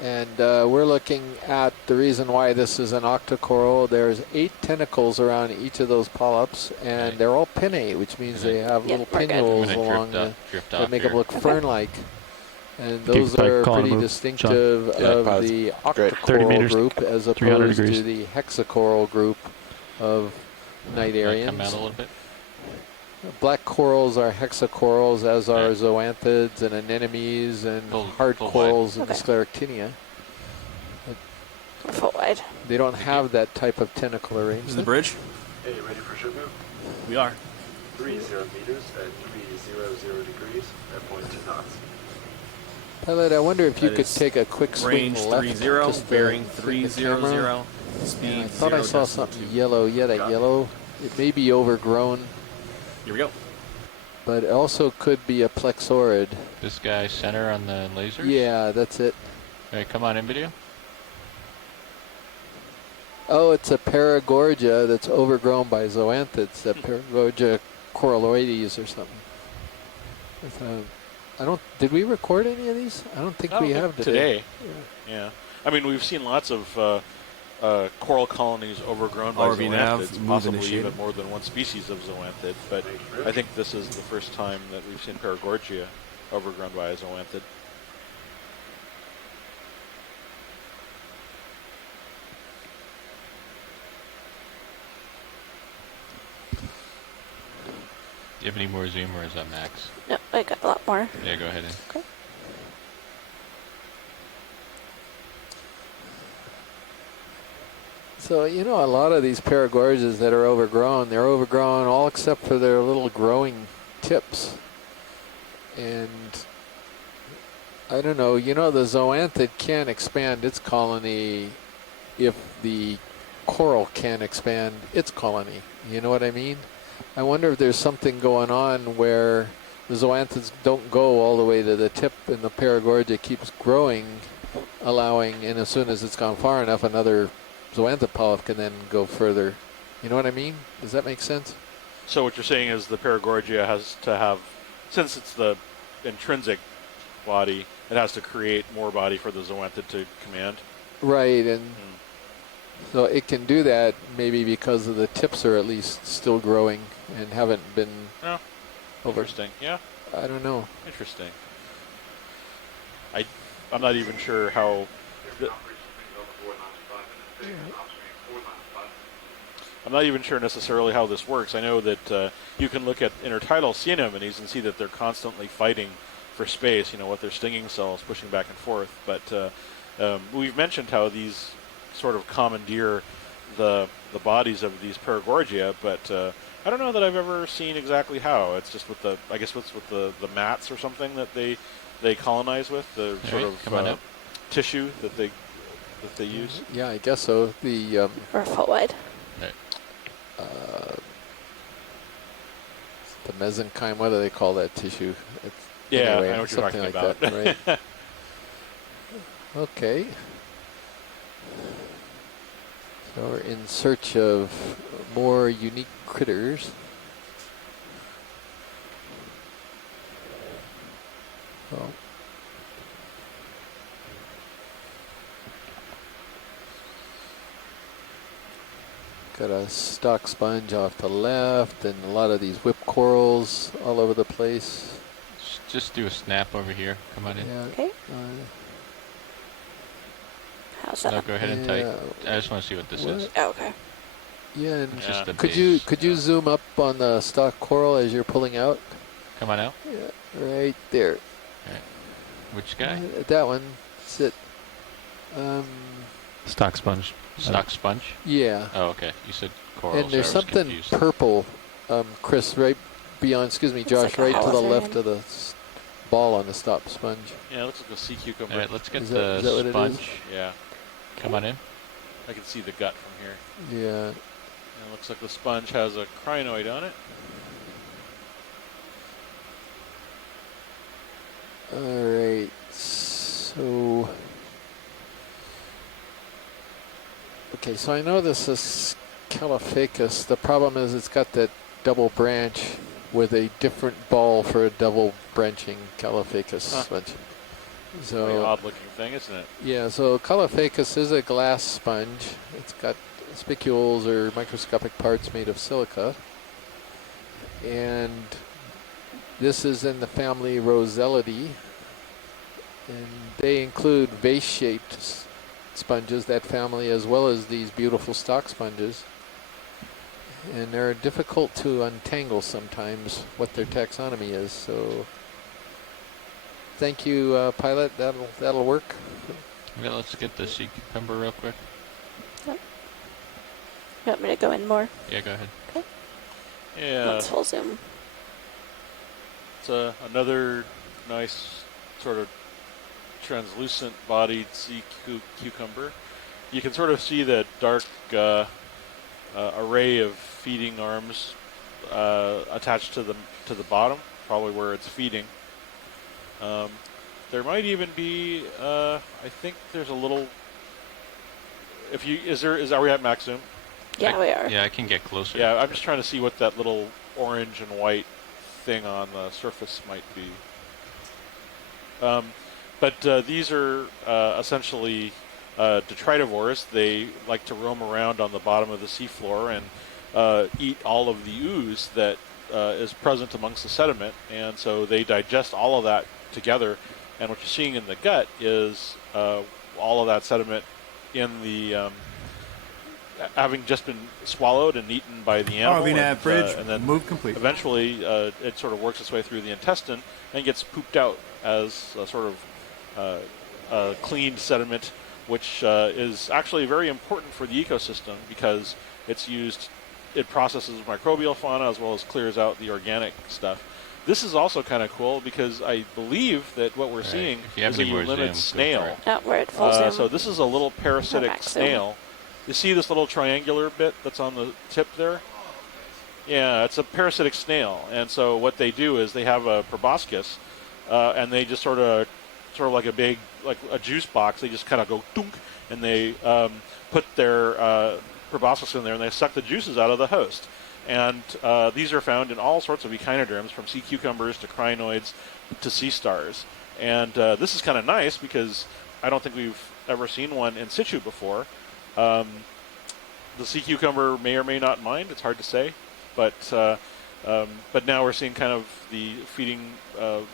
And we're looking at the reason why this is an octocoral. There's 8 tentacles around each of those polyps, and they're all pinnate, which means they have little pinnules along that make them look fern-like. And those are pretty distinctive of the octocoral group as opposed to the hexacoral group of cnidarians. Come out a little bit. Black corals are hexacorals, as are zoanthids and anemones and hard corals and the sclerectinia. Full wide. They don't have that type of tentacle arrangement. This is the bridge? Hey, you ready for ship move? We are. 30 meters at 300 degrees at 0.2 knots. Pilot, I wonder if you That could is take a quick swing range left. 30, just bearing to 300, speed I thought I saw 0.2. something yellow. Yeah, that yellow. It may be overgrown. Here we go. But it also could be a plexaurid. This guy center on the laser? Yeah, that's it. Hey, come on in video. Oh, it's a paragorgia that's overgrown by zoanthids, a paragorgia coralloides or something. Did we record any of these? I don't think we have today. Yeah. I mean, we've seen lots of coral colonies overgrown by RV nav, zoanthids, move possibly initiated. even more than one species of zoanthid, but I think this is the first time that we've seen paragorgia overgrown by a zoanthid. Do you have any more zoom, or is that max? No, I got a lot more. Yeah, go ahead. Okay. So, you know, a lot of these paragorgias that are overgrown, they're overgrown all except for their little growing tips. And I don't know, you know, the zoanthid can't expand its colony if the coral can't expand its colony. You know what I mean? I wonder if there's something going on where the zoanthids don't go all the way to the tip and the paragorgia keeps growing, allowing, and as soon as it's gone far enough, another zoanthid polyp can then go further. You know what I mean? Does that make sense? So what you're saying is the paragorgia has to have, since it's the intrinsic body, it has to create more body for the zoanthid to command? Right, and so it can do that maybe because of the tips are at least still growing and haven't been over. Interesting, yeah. I don't know. Interesting. I'm not even sure how... I'm not even sure necessarily how this works. I know that you can look at intertidal sea anemones and see that they're constantly fighting for space, you know, with their stinging cells pushing back and forth. But we've mentioned how these sort of commandeer the bodies of these paragorgia, but I don't know that I've ever seen exactly how. It's just with the, I guess with the mats or something that they colonize with, the sort of tissue that they use. Yeah, I guess so. The or a foot wide. The mesenchyme, what do they call that tissue? Anyway, I know what you're talking about. That, right? Okay. So we're in search of more unique critters. Oh. Got a stock sponge off the left and a lot of these whip corals all over the place. Just do a snap over here. Come on in. Yeah. Okay. How's that? No, go ahead and type. I just want to see what this is. Oh, okay. Yeah, and Just the could base. you zoom up on the stock coral as you're pulling out? Come on out. Yeah, right there. Right. Which guy? That one. Sit. Stock sponge. Stock sponge? Yeah. Oh, okay. You said coral. And there's so I was something confused. purple, Chris, right beyond, excuse me, Josh, like a right to the halogen. left of the ball on the stop sponge. Yeah, it looks like a sea cucumber. All right, let's get Is the that what it sponge. is? Yeah. Come on in. I can see the gut from here. Yeah. And it looks like the sponge has a crinoid on it. All right. So. Okay, so I know this is Caliphacus. The problem is it's got that double branch with a different ball for a double branching Caliphacus sponge. So Very odd looking thing, isn't it? yeah, so Caliphacus is a glass sponge. It's got spicules or microscopic parts made of silica. And this is in the family Rosellidae. And they include vase-shaped sponges, that family, as well as these beautiful stock sponges. And they're difficult to untangle sometimes what their taxonomy is. So thank you, Pilot. That'll work. Okay, let's get the sea cucumber real quick. Yep. You want me to go in more? Yeah, go ahead. Okay. Yeah. Let's full zoom. It's another nice sort of translucent bodied sea cucumber. You can sort of see the dark array of feeding arms attached to the bottom, probably where it's feeding. There might even be. I think there's a little. If you are we at max zoom? Yeah, we are. Yeah, I can get closer. Yeah, I'm just trying to see what that little orange and white thing on the surface might be. But these are essentially detritivores. They like to roam around on the bottom of the seafloor and eat all of the ooze that is present amongst the sediment, and so they digest all of that together. And what you're seeing in the gut is all of that sediment in the having just been swallowed and eaten by the animal. And then move complete. Eventually, it sort of works its way through the intestine and gets pooped out as a sort of cleaned sediment, which is actually very important for the ecosystem because it's used. It processes microbial fauna as well as clears out the organic stuff. This is also kind of cool because I believe that what we're seeing is a eulimid snail. Oh, we're at full zoom. So this is a little parasitic snail. You see this little triangular bit that's on the tip there? Yeah, it's a parasitic snail. And so what they do is they have a proboscis, and they just sort of like a big, like a juice box. They just kind of go dunk, and they put their proboscis in there, and they suck the juices out of the host. And these are found in all sorts of echinoderms, from sea cucumbers to crinoids to sea stars. And this is kind of nice because I don't think we've ever seen one in situ before. The sea cucumber may or may not mind. It's hard to say. But now we're seeing kind of the feeding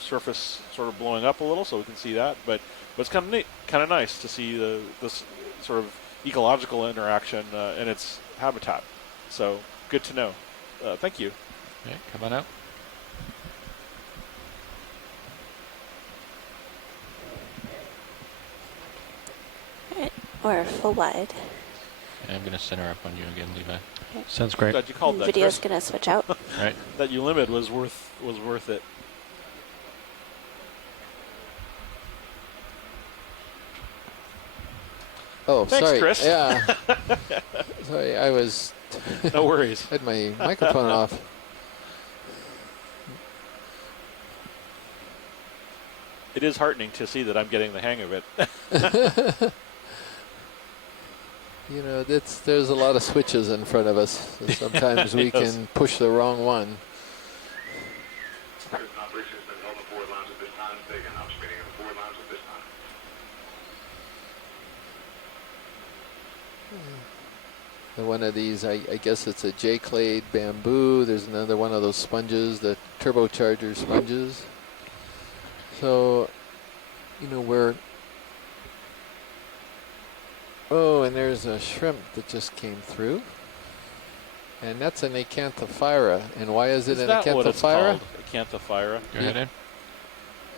surface sort of blowing up a little, so we can see that. But it's kind of neat, kind of nice to see this sort of ecological interaction in its habitat. So good to know. Thank you. Yeah, come on out. Alright, we're full wide. Yeah, I'm going to center up on you again, Levi. Okay. Sounds great. Glad you called that, Video's Chris. gonna switch out. Right. That eulimid was worth it. Oh, Thanks, sorry. Chris. Yeah. Sorry, I was. No worries. Had my microphone off. It is heartening to see that I'm getting the hang of it. You know, there's a lot of switches in front of us. So sometimes we Yes. can push the wrong one. And one of these, I guess it's a J-clade bamboo. There's another one of those sponges, the turbocharger sponges. So, you know, oh, and there's a shrimp that just came through. And that's an Acanthophyra. And why is it an that what it's Acanthophyra? called? Acanthophyra. Go ahead,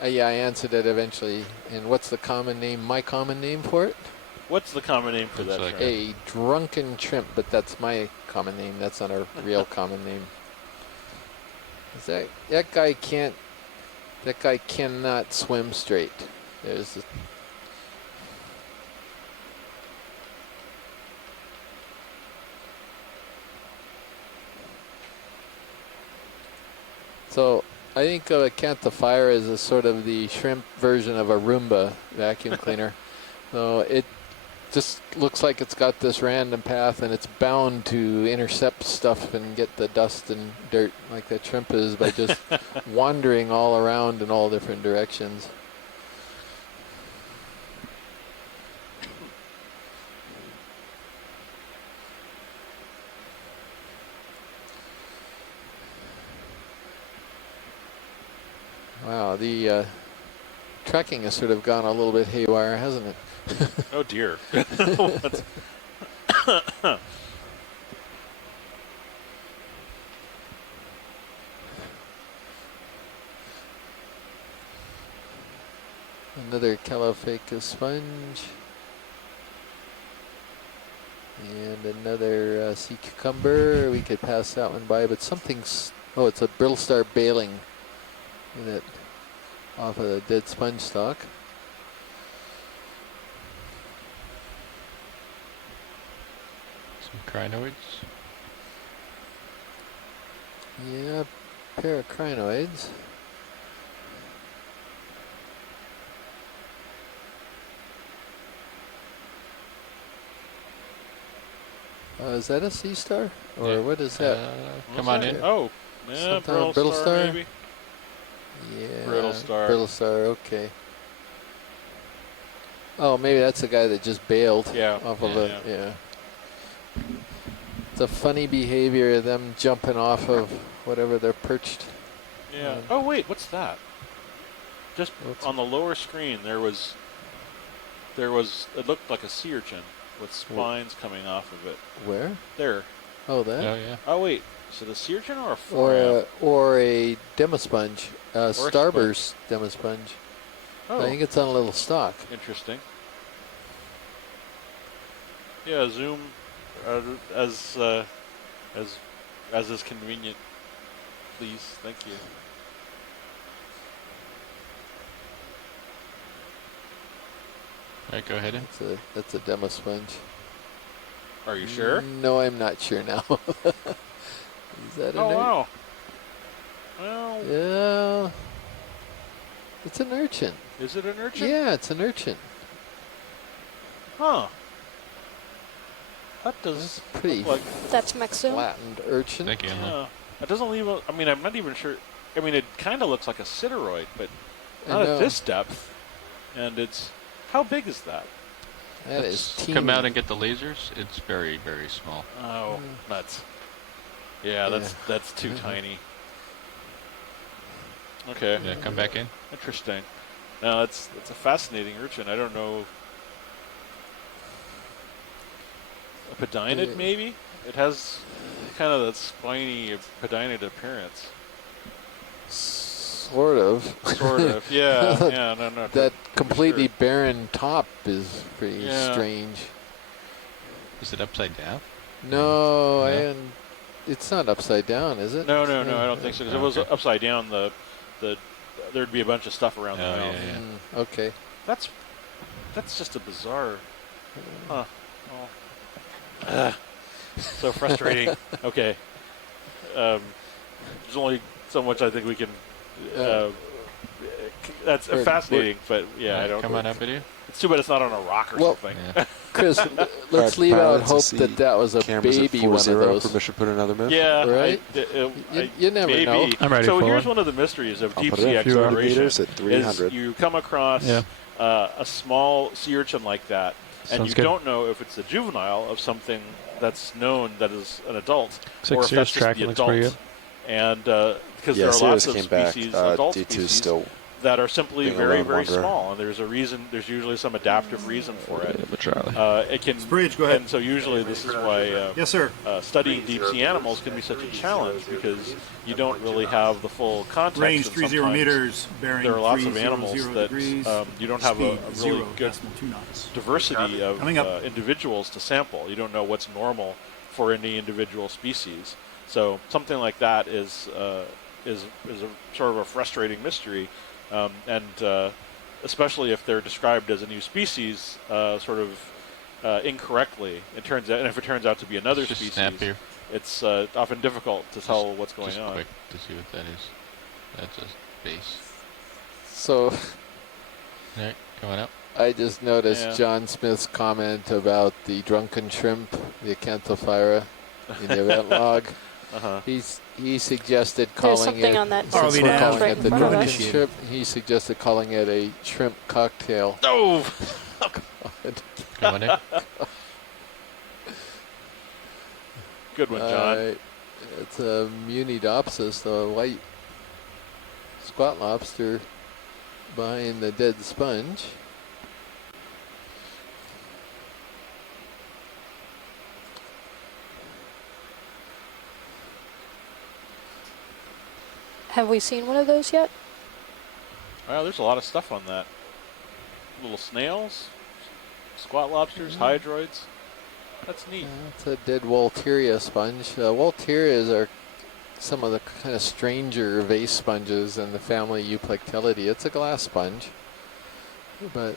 Ed. Yeah, I answered it eventually. And what's the common name, my common name for it? What's the common name for that like shrimp? A drunken shrimp, but that's my common name. That's not a real common name. That guy cannot swim straight. There's So I think Acanthophyra is a sort of the shrimp version of a Roomba vacuum cleaner. So it just looks like it's got this random path, and it's bound to intercept stuff and get the dust and dirt like that shrimp is by just wandering all around in all different directions. Wow, the tracking has sort of gone a little bit haywire, hasn't it? Oh dear. Another Calophacus sponge. And another sea cucumber. We could pass that one by, but something's... Oh, it's a brittle star baling in it off of the dead sponge stalk. Some crinoids. Yeah, pair of crinoids. Is that a sea star? Or what is that? Come on in. Oh, yeah, brittle star maybe. Yeah. Brittle star. Brittle star, okay. Oh, maybe that's the guy that just bailed off of it. Yeah. It's a funny behavior of them jumping off of whatever they're perched. Yeah. Oh, wait, what's that? Just on the lower screen, there was, it looked like a sea urchin with spines coming off of it. Where? There. Oh, that? Oh, yeah. Oh, wait. Is it a sea urchin or a forab? Or a demasponge. Starburst demasponge. Oh. I think it's on a little stalk. Interesting. Yeah, zoom as is convenient, please. Thank you. All right, go ahead. That's a demasponge. Are you sure? No, I'm not sure now. Is that an wow. Well. Yeah. It's an urchin. Is it an urchin? Yeah, it's an urchin. Huh. That does pretty look like that's Mexo. Flattened urchin. Thank you. Yeah. It doesn't leave a, I mean, I'm not even sure. I mean, it kind of looks like a sideroid, but not at this depth. And it's, how big is that? That is teeny. Come out and get the lasers. It's very, very small. Oh, nuts. Yeah, that's too tiny. Okay. Yeah, come back in. Interesting. No, it's a fascinating urchin. I don't know. A pedinid, maybe? It has kind of that spiny pedinid appearance. Sort of. Sort of, yeah. Yeah, no. That completely barren top is pretty strange. Is it upside down? No, and it's not upside down, is it? No, I don't think so. 'Cause if it was upside down, there'd be a bunch of stuff around the mouth. Yeah. Okay. That's just a bizarre. Huh. So frustrating. Okay. There's only so much I think we can. That's fascinating, but yeah, I don't. Come on up with you. It's too bad it's not on a rock or something. Chris, let's leave out hope that was a baby one of those. Permission to put another move? Yeah, right. You never know. I'm ready. So here's one of the mysteries of deep sea exploration: at 300. is you come across a small sea urchin like that, and you don't know if it's a juvenile of something that's known that is an adult, or if that's just the adult. And because there are lots of species, adult species, that are simply very, very small, and there's a reason. There's usually some adaptive reason for it. It can. Bridge, go ahead. And so usually this is why. Yes, sir. Studying deep sea animals can be such a challenge because you don't really have the full context. Range and 30 meters. Bearing there are lots of 30 animals that you don't have a really good diversity of individuals to sample. You don't know what's normal for any individual species. So something like that is a sort of a frustrating mystery, and especially if they're described as a new species, sort of incorrectly. It turns out, and if it turns out to be another species, it's often difficult to tell what's going on. Quick to see what that is. That's a base. So, all right, coming up. I just noticed John Smith's comment about the drunken shrimp, the Acanthophyra, in the event log. He suggested calling it, since we're calling it the drunken shrimp, he suggested calling it a shrimp cocktail. Oh! Coming in. Good one, John. It's a Munidopsis, the white squat lobster behind the dead sponge. Have we seen one of those yet? Wow, there's a lot of stuff on that. Little snails, squat lobsters, hydroids. That's neat. It's a dead Walteria sponge. Walterias are some of the kind of stranger vase sponges in the family Euplectellidae. It's a glass sponge, but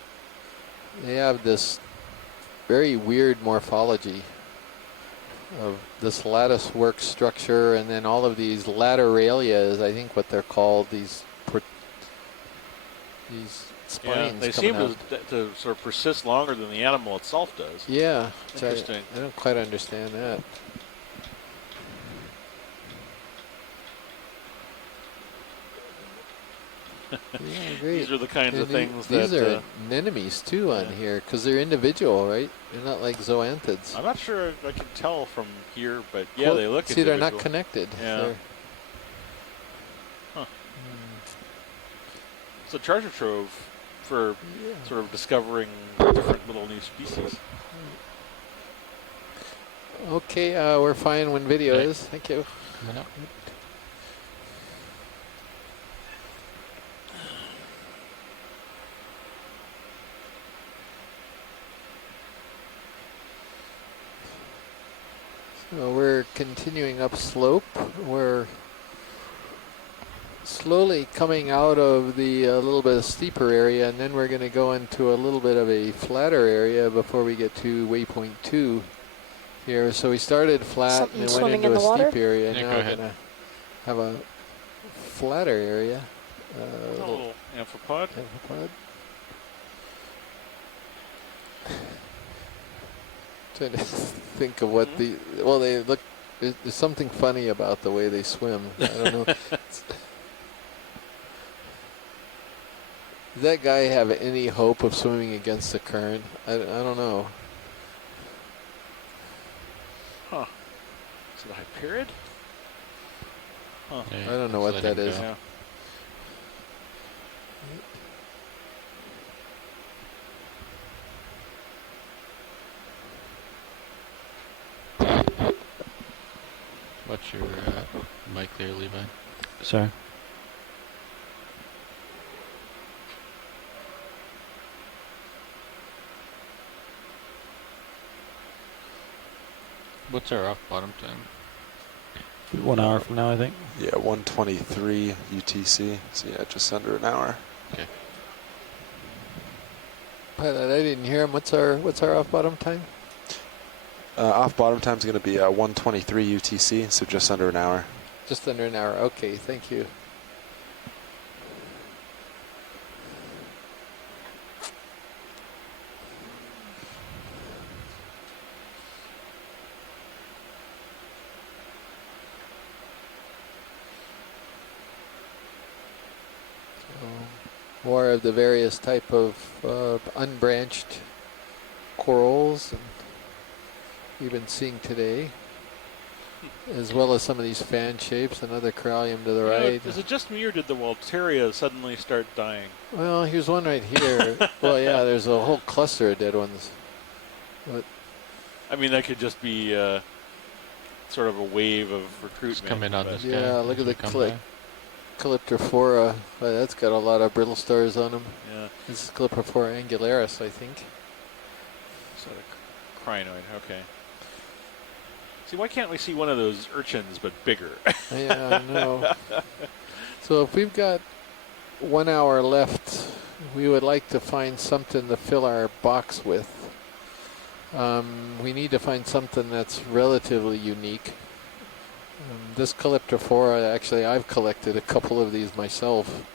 they have this very weird morphology of this lattice work structure, and then all of these lateralia is, I think, what they're called. These spines. They coming seem out. to sort of persist longer than the animal itself does. Yeah. Interesting. I don't quite understand that. Yeah, great. These are the kinds of things these that... are anemones, too, on here, because they're individual, right? They're not like zoanthids. I'm not sure I can tell from here, but yeah, Well, they look see, individual. they're not connected. Yeah. Huh. It's a treasure trove for sort of discovering different little new species. Okay, we're fine when video is. Thank you. Coming up. So we're continuing upslope. We're slowly coming out of the little bit steeper area, and then we're going to go into a little bit of a flatter area before we get to waypoint 2 here. So we started flat Something and then went swimming into in a the water? steep area. Yeah, Now go we're ahead. going to have a flatter area. A little amphipod. Trying to think of what they look. There's something funny about the way they swim. I don't know. Does that guy have any hope of swimming against the current? I don't know. Huh. Is it a Hyperiod? Huh. I don't know what that is. Yeah. What's your mic there, Levi? Sorry. What's our off bottom time? 1 hour from now, I think. Yeah, 1:23 UTC. So yeah, just under an hour. Okay. Pilot, I didn't hear him. What's our off bottom time? Off bottom time is going to be 1:23 UTC, so just under an hour. Just under an hour. Okay, thank you. More of the various type of unbranched corals and we've been seeing today, as well as some of these fan shapes, another corallium to the right. Is it just me, or did the Walteria suddenly start dying? Well, here's one right here. Well, yeah, there's a whole cluster of dead ones. But I mean, that could just be sort of a wave of recruitment. It's coming on this guy. yeah, look at the Calyptrophora. That's got a lot of brittle stars on them. Yeah. This is Calyptrophora angularis, I think. Sort of crinoid, okay. See, why can't we see one of those urchins but bigger? Yeah, I know. So if we've got 1 hour left, we would like to find something to fill our box with. We need to find something that's relatively unique. This Calyptrophora, actually, I've collected a couple of these myself,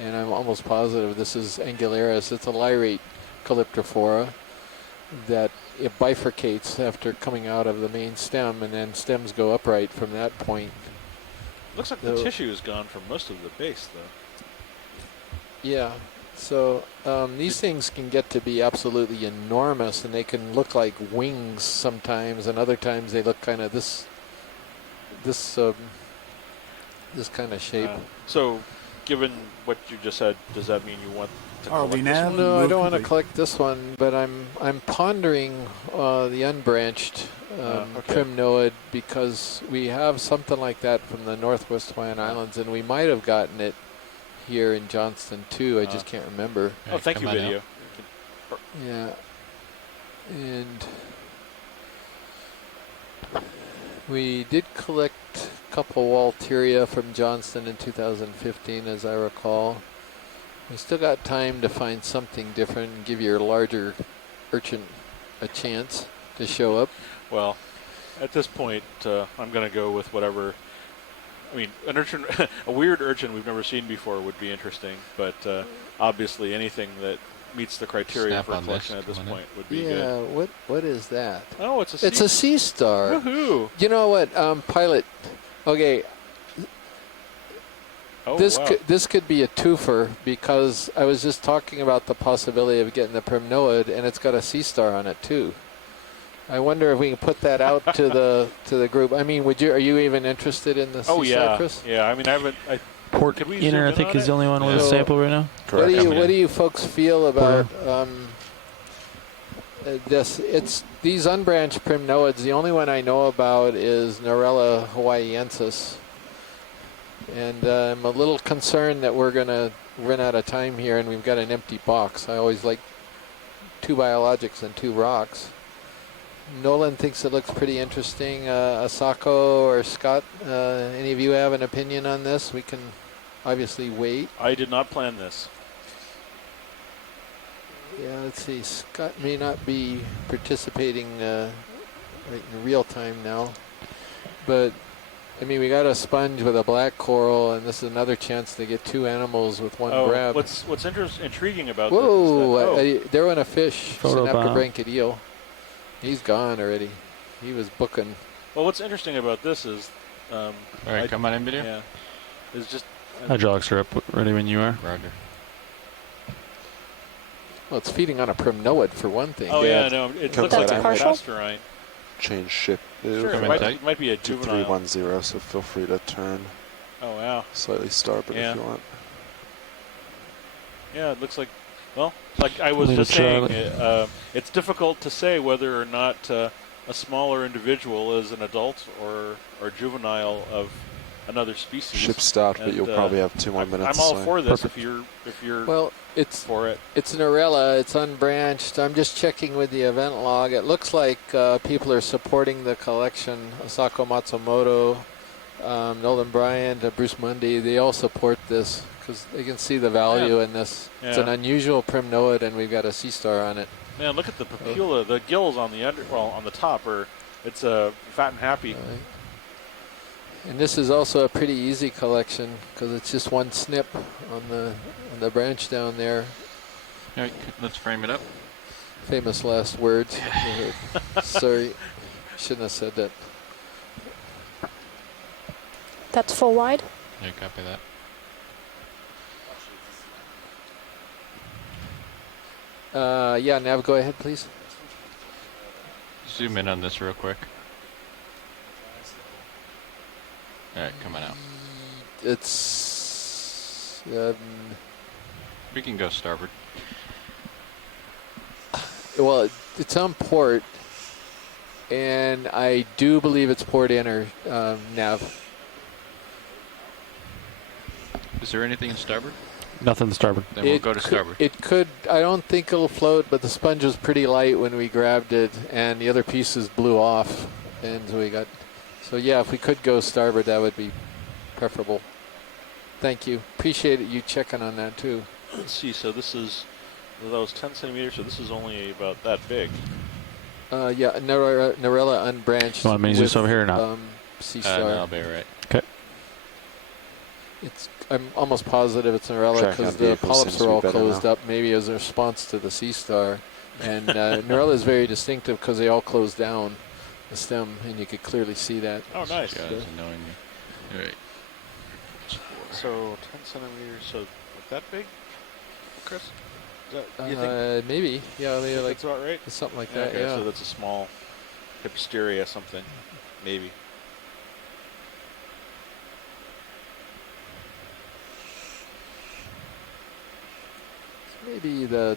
and I'm almost positive this is angularis. It's a lyrate Calyptrophora that it bifurcates after coming out of the main stem, and then stems go upright from that point. Looks like the tissue is gone from most of the base, though. Yeah. So these things can get to be absolutely enormous, and they can look like wings sometimes, and other times they look kind of this kind of shape. So, given what you just said, does that mean you want to collect this one? No, I don't want to collect this one, but I'm pondering the unbranched primnoid, because we have something like that from the Northwest Hawaiian Islands, and we might have gotten it here in Johnston too. I just can't remember. Oh, thank you, video. Yeah, and we did collect a couple Walteria from Johnston in 2015, as I recall. We still got time to find something different and give your larger urchin a chance to show up. Well, at this point, I'm going to go with whatever I mean, an urchin, a weird urchin we've never seen before would be interesting, but obviously anything that meets the criteria Snap for on collection this, at this come on point would be Yeah, good. what is that? Oh, it's a It's a sea star. Woohoo! You know what, Pilot? Okay. Oh, this wow. this could be a twofer because I was just talking about the possibility of getting the primnoid, and it's got a sea star on it too. I wonder if we can put that out to the group. I mean, are you even interested in the sea star, Chris? Yeah. I mean, I haven't. Port could we Inner, I zoom in think, on is it? the only one with a So, sample right now. What do you folks feel about this? It's these unbranched primnoids. The only one I know about is Norella hawaiiensis, and I'm a little concerned that we're going to run out of time here, and we've got an empty box. I always like 2 biologics and 2 rocks. Nolan thinks it looks pretty interesting. Asako or Scott, any of you have an opinion on this? We can obviously wait. I did not plan this. Yeah, let's see. Scott may not be participating right in real time now, but I mean, we got a sponge with a black coral, and this is another chance to get 2 animals with 1 grab. What's intriguing about Whoa! this is that, They're on a fish, Photobomb. synaptobranchid eel. He's gone already. He was booking. well, what's interesting about this is, All right, come on in, video. yeah, is just Hydraulics are up, ready when you are. Roger. Well, it's feeding on a primnoid for one thing. Oh yeah, no, it looks like a pasturine. Change ship. Sure, it might be a juvenile. 310, so feel free to turn. Oh wow. Slightly starboard Yeah. if you want. Yeah, it looks like. Well, like I was Little just saying, Charlie. it's difficult to say whether or not a smaller individual is an adult or juvenile of another species. Ship stopped, but you'll probably have 2 more minutes. I'm all so- for this if you're Well, it's for it. It's an Norella. It's unbranched. I'm just checking with the event log. It looks like people are supporting the collection. Asako Matsumoto, Nolan Bryant, Bruce Mundy, they all support this because they can see the value in this. It's an unusual primnoid, and we've got a sea star on it. Man, look at the papilla. The gills on the on the top are. It's fat and happy. And this is also a pretty easy collection because it's just 1 snip on the branch down there. All right, let's frame it up. Famous last words. Sorry, shouldn't have said that. That's full wide. Yeah, copy that. Yeah, Nav, go ahead, please. Zoom in on this real quick. All right, coming out. It's We can go starboard. well, it's on port, and I do believe it's port inner, Nav. Is there anything in starboard? Nothing to starboard. Then we'll go to starboard. It could. I don't think it'll float, but the sponge was pretty light when we grabbed it, and the other pieces blew off, and so we got. So yeah, if we could go starboard, that would be preferable. Thank you. Appreciate it. You checking on that too. Let's see. So this is that was 10 centimeters. So this is only about that big. Yeah, Norella unbranched. You want me to use this over here or not? Sea star. No, I'll be right. Okay. I'm almost positive it's Norella Tracking because on the vehicles polyps seems are to be all better closed now. up, maybe as a response to the sea star. And Norella is very distinctive because they all close down the stem, and you could clearly see that. Oh, nice. This guy's annoying me. All right. So 10 centimeters. So like that big, Chris? Is that, you think? Maybe. Yeah, maybe like That's about right. something like Yeah, that. okay, Yeah. so that's a small hypsteria something, maybe. Maybe the.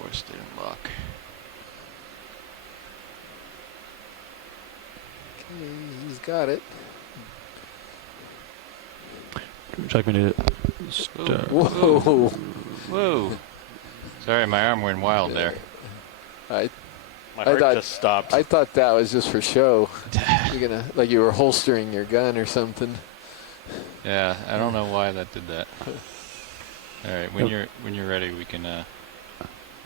Voice didn't lock. He's got it. Would you like me to Whoa. Whoa. Sorry, my arm went wild there. My heart just stopped. I thought that was just for show. You're gonna, like you were holstering your gun or something. Yeah, I don't know why that did that. All right, when you're ready, we can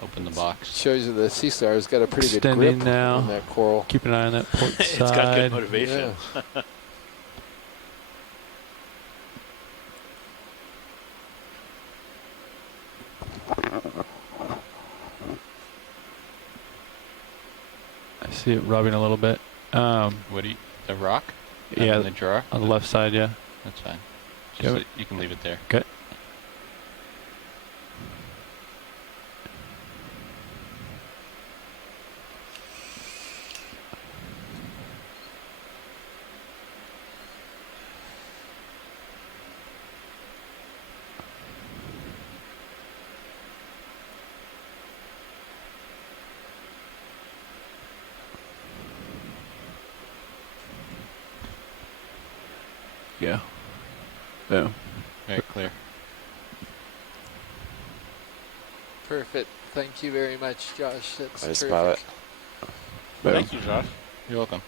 open the box. Shows you the Sea Star's got a pretty good Extending grip now. on that coral. Keep an eye on that port side. It's got good motivation. Yeah. I see it rubbing a little bit. What do you, the rock? Yeah, in the drawer? on the left side, yeah. That's fine. Okay. Just you can leave it there. Okay. Yeah. Boom. All right, clear. Perfect. Thank you very much, Josh. That's Nice terrific. pilot. Thank you, Josh. You're welcome.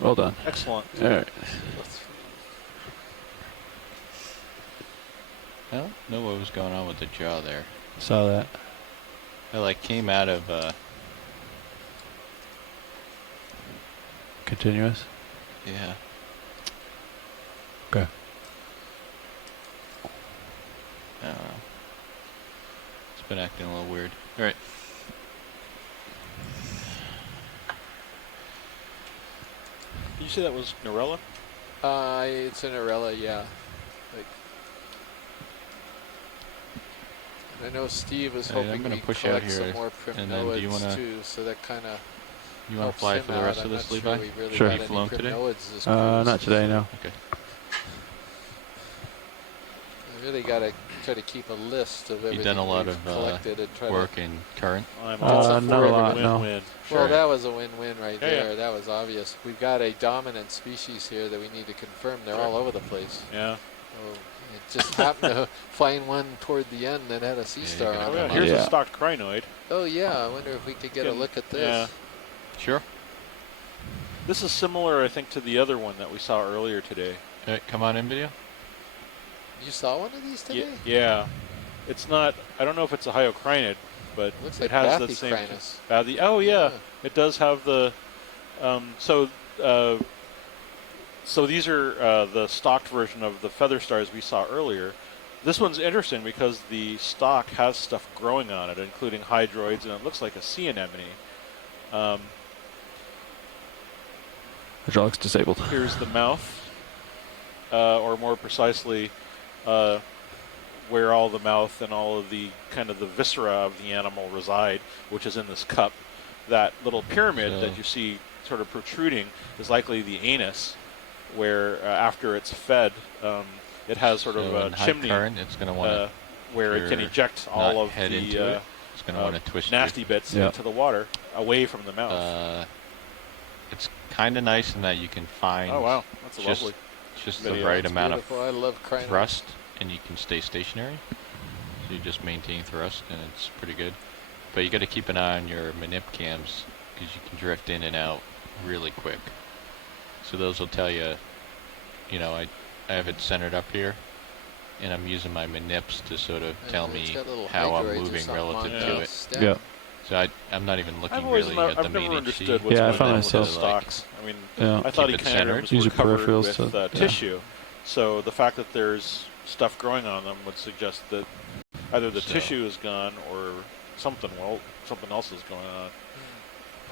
Well done. Excellent. All right. I don't know what was going on with the jaw there. Saw that. I like came out of Continuous. yeah. Okay. I don't know. It's been acting a little weird. All right. Did you say that was Norella? It's an Arella, yeah. Like, I know Steve was All right, hoping I'm gonna we push out collect here, some more and then do you primnoids wanna- too, so that kind of You want to fly for the rest of this, Levi? Sure. Have you flown today? Not today, no. Okay. I really got to try to keep a list of everything You've done a lot we've of collected and try work to in current. That's not a lot, no. Win-win. Well, that was a win-win right Yeah, there. That was obvious. We've got a dominant species here that we need to confirm. They're all over the place. Yeah. So it just happened to find one toward the end that had a sea star you on gotta it. Here's Yeah. a stocked crinoid. Oh yeah, I wonder if we could get a look at this. Yeah. Sure. This is similar, I think, to the other one that we saw earlier today. Okay, come on in video. You saw one of these today? Yeah. It's not, I don't know if it's a hyocrinid, but Looks it like has the same. Bathycrinus. Oh, yeah. Yeah. It does have the, so these are the stocked version of the feather stars we saw earlier. This one's interesting because the stalk has stuff growing on it, including hydroids, and it looks like a sea anemone. Hydraulics disabled. Here's the mouth, or more precisely, where all the mouth and all of the kind of the viscera of the animal reside, which is in this cup. That little pyramid that you see sort of protruding is likely the anus, where after it's fed, it has sort of a chimney current, it's going to want where it can eject all of head into the it. It's going to want to twist nasty bits into the water away from the mouth. It's kind of nice in that you can find oh wow, that's just, lovely. Just video. the right That's amount beautiful. I love of crinoids. thrust, and you can stay stationary. So you just maintain thrust, and it's pretty good. But you got to keep an eye on your manip cams because you can drift in and out really quick. So those will tell you, you know, I have it centered up here, and I'm using my manips to sort of tell me how I'm moving relative to it. Yeah. So I'm not even looking I've always really never, at the I've never main understood HC. what's Yeah, I going found on myself with the stocks. I mean, Yeah. I thought Keep it echinoderms centered. Use were your covered peripherals with to- yeah. tissue, so the fact that there's stuff growing on them would suggest that either the tissue is gone or something else is going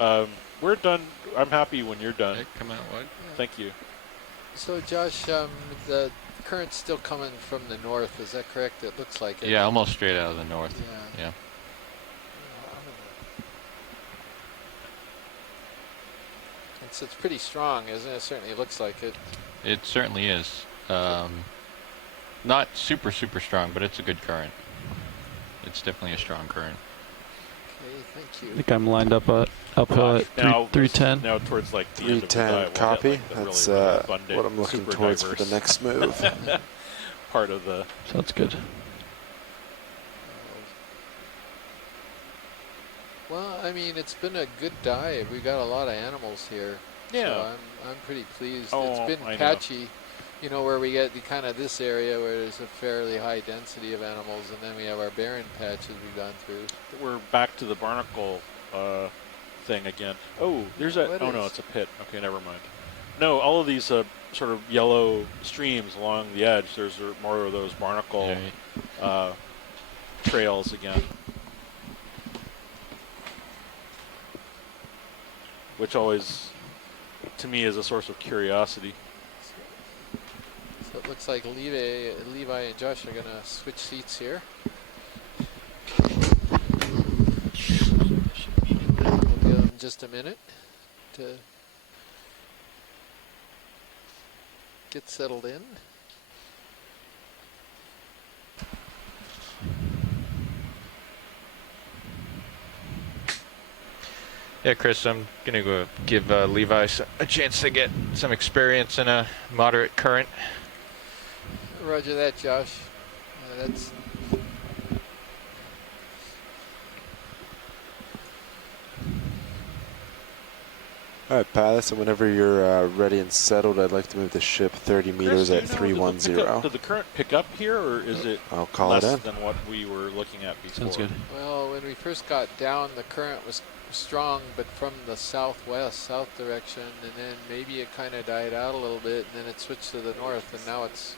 on. We're done. I'm happy when you're done. Okay, come out wide. Thank you. So Josh, the current's still coming from the north. Is that correct? It looks like it. Yeah, almost straight out of the north. Yeah. Yeah. It's pretty strong, isn't it? It certainly looks like it. It certainly is. Not super strong, but it's a good current. It's definitely a strong current. thank I you. think I'm lined up now 310. Now towards like the end of the 310 dive, we'll copy. hit, like, the That's really, really abundant, what I'm looking super towards diverse for the next move. part of the. Sounds good. Well, I mean, it's been a good dive. We got a lot of animals here. Yeah. So I'm pretty pleased. Oh, it's been I know. patchy, you know, where we get the kind of this area where there's a fairly high density of animals, and then we have our barren patches we've gone through. We're back to the barnacle thing again. Oh, there's a. What Oh no, is- it's a pit. Okay, never mind. No, all of these sort of yellow streams along the edge. There's more of those barnacle trails again, which always, to me, is a source of curiosity. So it looks like Levi and Josh are going to switch seats here. We'll give them just a minute to get settled in. Yeah, Chris, I'm going to go give Levi a chance to get some experience in a moderate current. Roger that, Josh. That's All right, pilots, and whenever you're ready and settled, I'd like to move the ship 30 meters at 310. Did the current pick up here, or is it I'll call less it in. than what we were looking at before? Sounds good. well, when we first got down, the current was strong, but from the south direction, and then maybe it kind of died out a little bit, and then it switched to the north, and now it's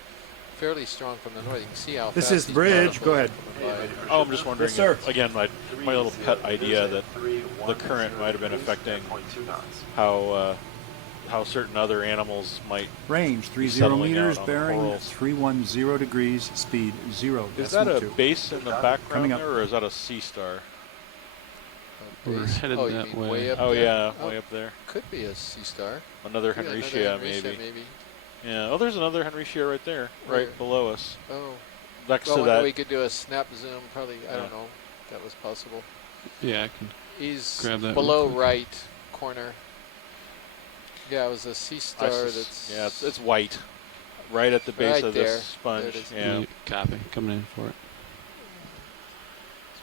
fairly strong from the north. You can see how This fast is these Bridge. barnacles Go are ahead. coming by. Oh, I'm just wondering, Yes, sir. if, again, my little pet idea that the current might have been affecting how certain other animals might Range be 30 settling meters, out on the bearing corals. 310 degrees, speed 0. Is that a 2. base in the background Coming up. there, or is that a sea star? We're headed Oh, you that mean way. way up Oh there? yeah, Oh, way up there. Could be a sea star. Another Could be Henricia, Henricia, maybe. Yeah. Oh, there's another Henricia right there, Where? right below us. Oh. Next Well, to I wonder that. we could do a snap zoom, probably, I Yeah. don't know if that was possible. Yeah, I can He's grab that below real quick. right corner. Yeah, it was a sea star that's... Yeah, it's white, right at the base Right of there. this sponge. There it is. Yeah. Copy. Coming in for it.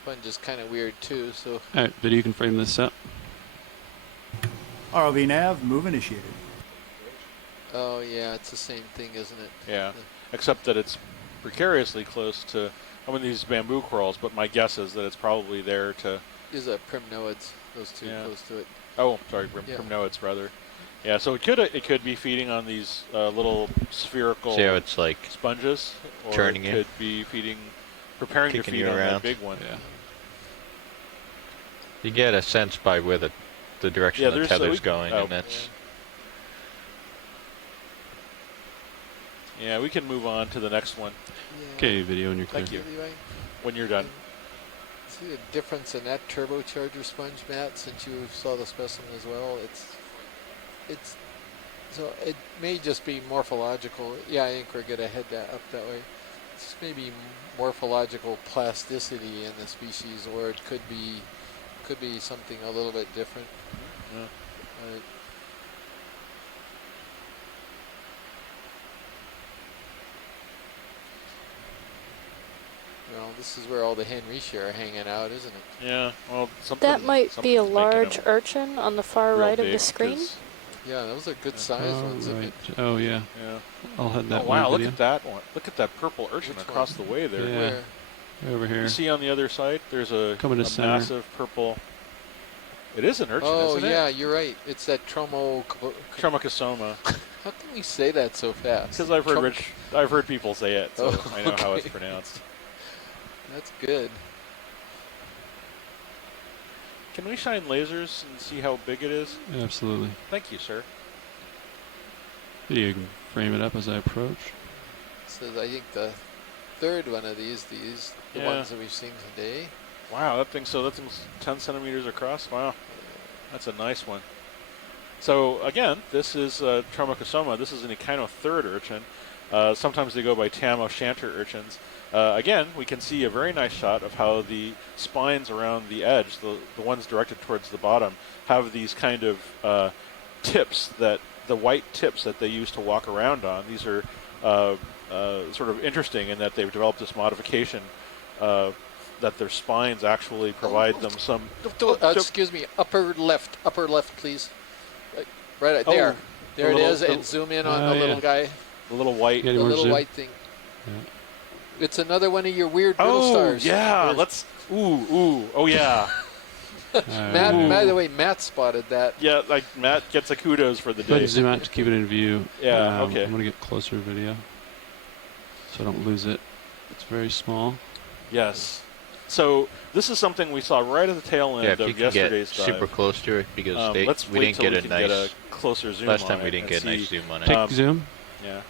Sponge is kind of weird too, so... All right, video can frame this up. ROV nav, move initiated. Oh yeah, it's the same thing, isn't it? Yeah, except that it's precariously close to, these bamboo corals, but my guess is that it's probably there to... These are primnoids, those two Yeah. close to it. Oh, sorry, Yeah. primnoids rather. Yeah, so it could be feeding on these little spherical See how it's like sponges, or turning it you? could be preparing to Kicking feed you on that around. big one. Yeah. You get a sense by where the direction Yeah, the there's tether's going, oh, and that's Yeah, we can move on to the next one. Okay, video and you're clear. Thank you. Levi. When you're done. See the difference in that turbocharger sponge, Matt, since you saw the specimen as well? It's so it may just be morphological. Yeah, I think we're going to head up that way. It's maybe morphological plasticity in the species, or it could be something a little bit different. Yeah. Well, this is where all the Henricia are hanging out, isn't it? Yeah, well, something. That might be a something's making large them urchin on the far real right of the big, screen. 'cause- Yeah, those are good sized ones. right. Oh yeah. Yeah. I'll head that Oh wow! way. Look video. at that one. Look at that purple urchin Which across one? the way there. Yeah. Where? Over here. You see on the other side, there's a Coming to center. massive purple. It is an urchin, Oh isn't yeah, it? you're right. It's that Tromacosoma. How can we say that so fast? Because I've heard people say it, so Oh, I know how it's okay. pronounced. That's good. Can we shine lasers and see how big it is? Absolutely. Thank you, sir. Video can frame it up as I approach. This is, I think, the third one of these, the Yeah. ones that we've seen today. Wow, that thing's 10 centimeters across. Wow, that's a nice one. So again, this is Tromacosoma. This is an echinotherid urchin. Sometimes they go by tam o'shanter urchins. Again, we can see a very nice shot of how the spines around the edge, the ones directed towards the bottom, have these kind of tips, that the white tips that they use to walk around on. These are sort of interesting in that they've developed this modification that their spines actually provide them some... excuse me, upper left, please. Right there. There it is, and zoom in on the little guy. The little white... The little white thing. Yeah. It's another one of your weird brittle stars. Yeah, let's... Ooh, oh yeah. Matt, by the way, Matt spotted that. Yeah, like Matt gets a kudos for the day. Go ahead and zoom out to keep it in view. Yeah, okay. I'm going to get closer video so I don't lose it. It's very small. Yes. So this is something we saw right at the tail end of yesterday's dive. Super close to it because we didn't get a closer zoom. Last time we didn't get a nice zoom on it. Take zoom. Yeah.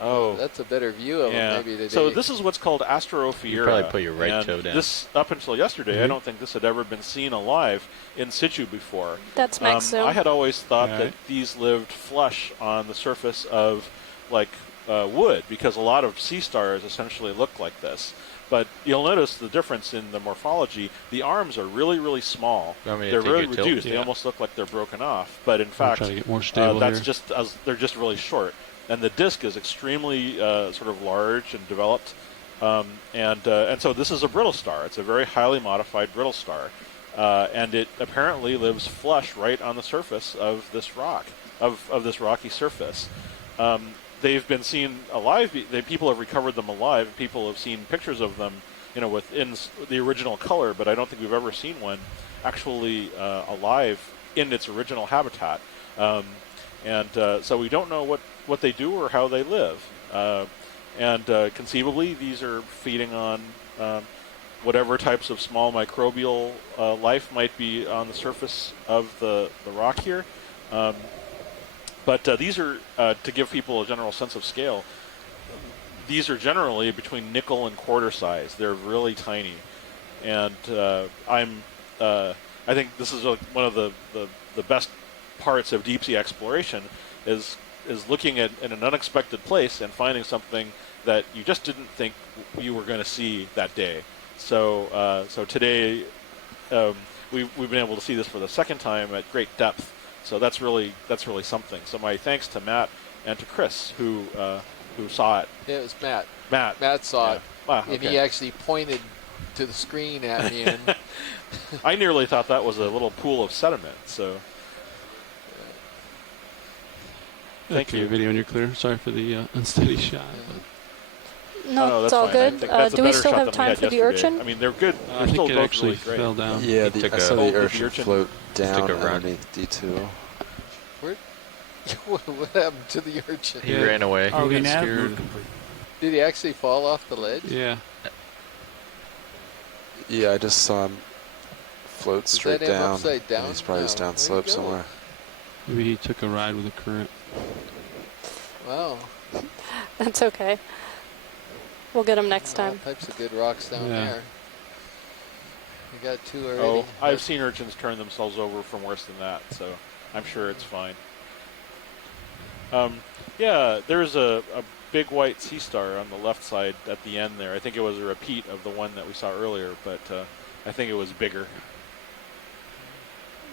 Oh, that's a better view of them maybe today. So this is what's called Astrophiera. You probably put your right toe down. This, up until yesterday, I don't think this had ever been seen alive in situ before. That's max zoom. I had always thought that these lived flush on the surface of like wood, because a lot of sea stars essentially look like this. But you'll notice the difference in the morphology. The arms are really, really small. They're really reduced. They almost look like they're broken off. But in fact, try to get more stable that's here. just they're just really short. And the disc is extremely sort of large and developed. And so this is a brittle star. It's a very highly modified brittle star. And it apparently lives flush right on the surface of this rock, of this rocky surface. They've been seen alive. People have recovered them alive. People have seen pictures of them, within the original color, but I don't think we've ever seen one actually alive in its original habitat. So we don't know what they do or how they live. Conceivably, these are feeding on whatever types of small microbial life might be on the surface of the rock here. But these are, to give people a general sense of scale, these are generally between nickel and quarter size. They're really tiny. And I think this is one of the best parts of deep sea exploration is looking at in an unexpected place and finding something that you just didn't think you were going to see that day. So today we've been able to see this for the second time at great depth. So that's really something. So my thanks to Matt and to Chris who saw it. Yeah, it was Matt. Matt saw it, wow, and he actually pointed to the screen at me, and I nearly thought that was a little pool of sediment. So thank you. Video and you're clear. Sorry for the unsteady shot. No, it's all fine. good. Do we still have time for the urchin? I mean, they're good. I think it actually fell down. Yeah, I saw the urchin float down took a run. underneath D2. What happened to the urchin? He ran away. He got scared. Did he actually fall off the ledge? Yeah. Yeah, I just saw him float straight that him down. upside down? He's probably just down slope somewhere. Maybe he took a ride with the current. Wow. That's okay. We'll get him next time. All types of good rocks down there. We got two already. Oh, I've seen urchins turn themselves over from worse than that, so I'm sure it's fine. Yeah, there's a big white sea star on the left side at the end there. I think it was a repeat of the one that we saw earlier, but I think it was bigger.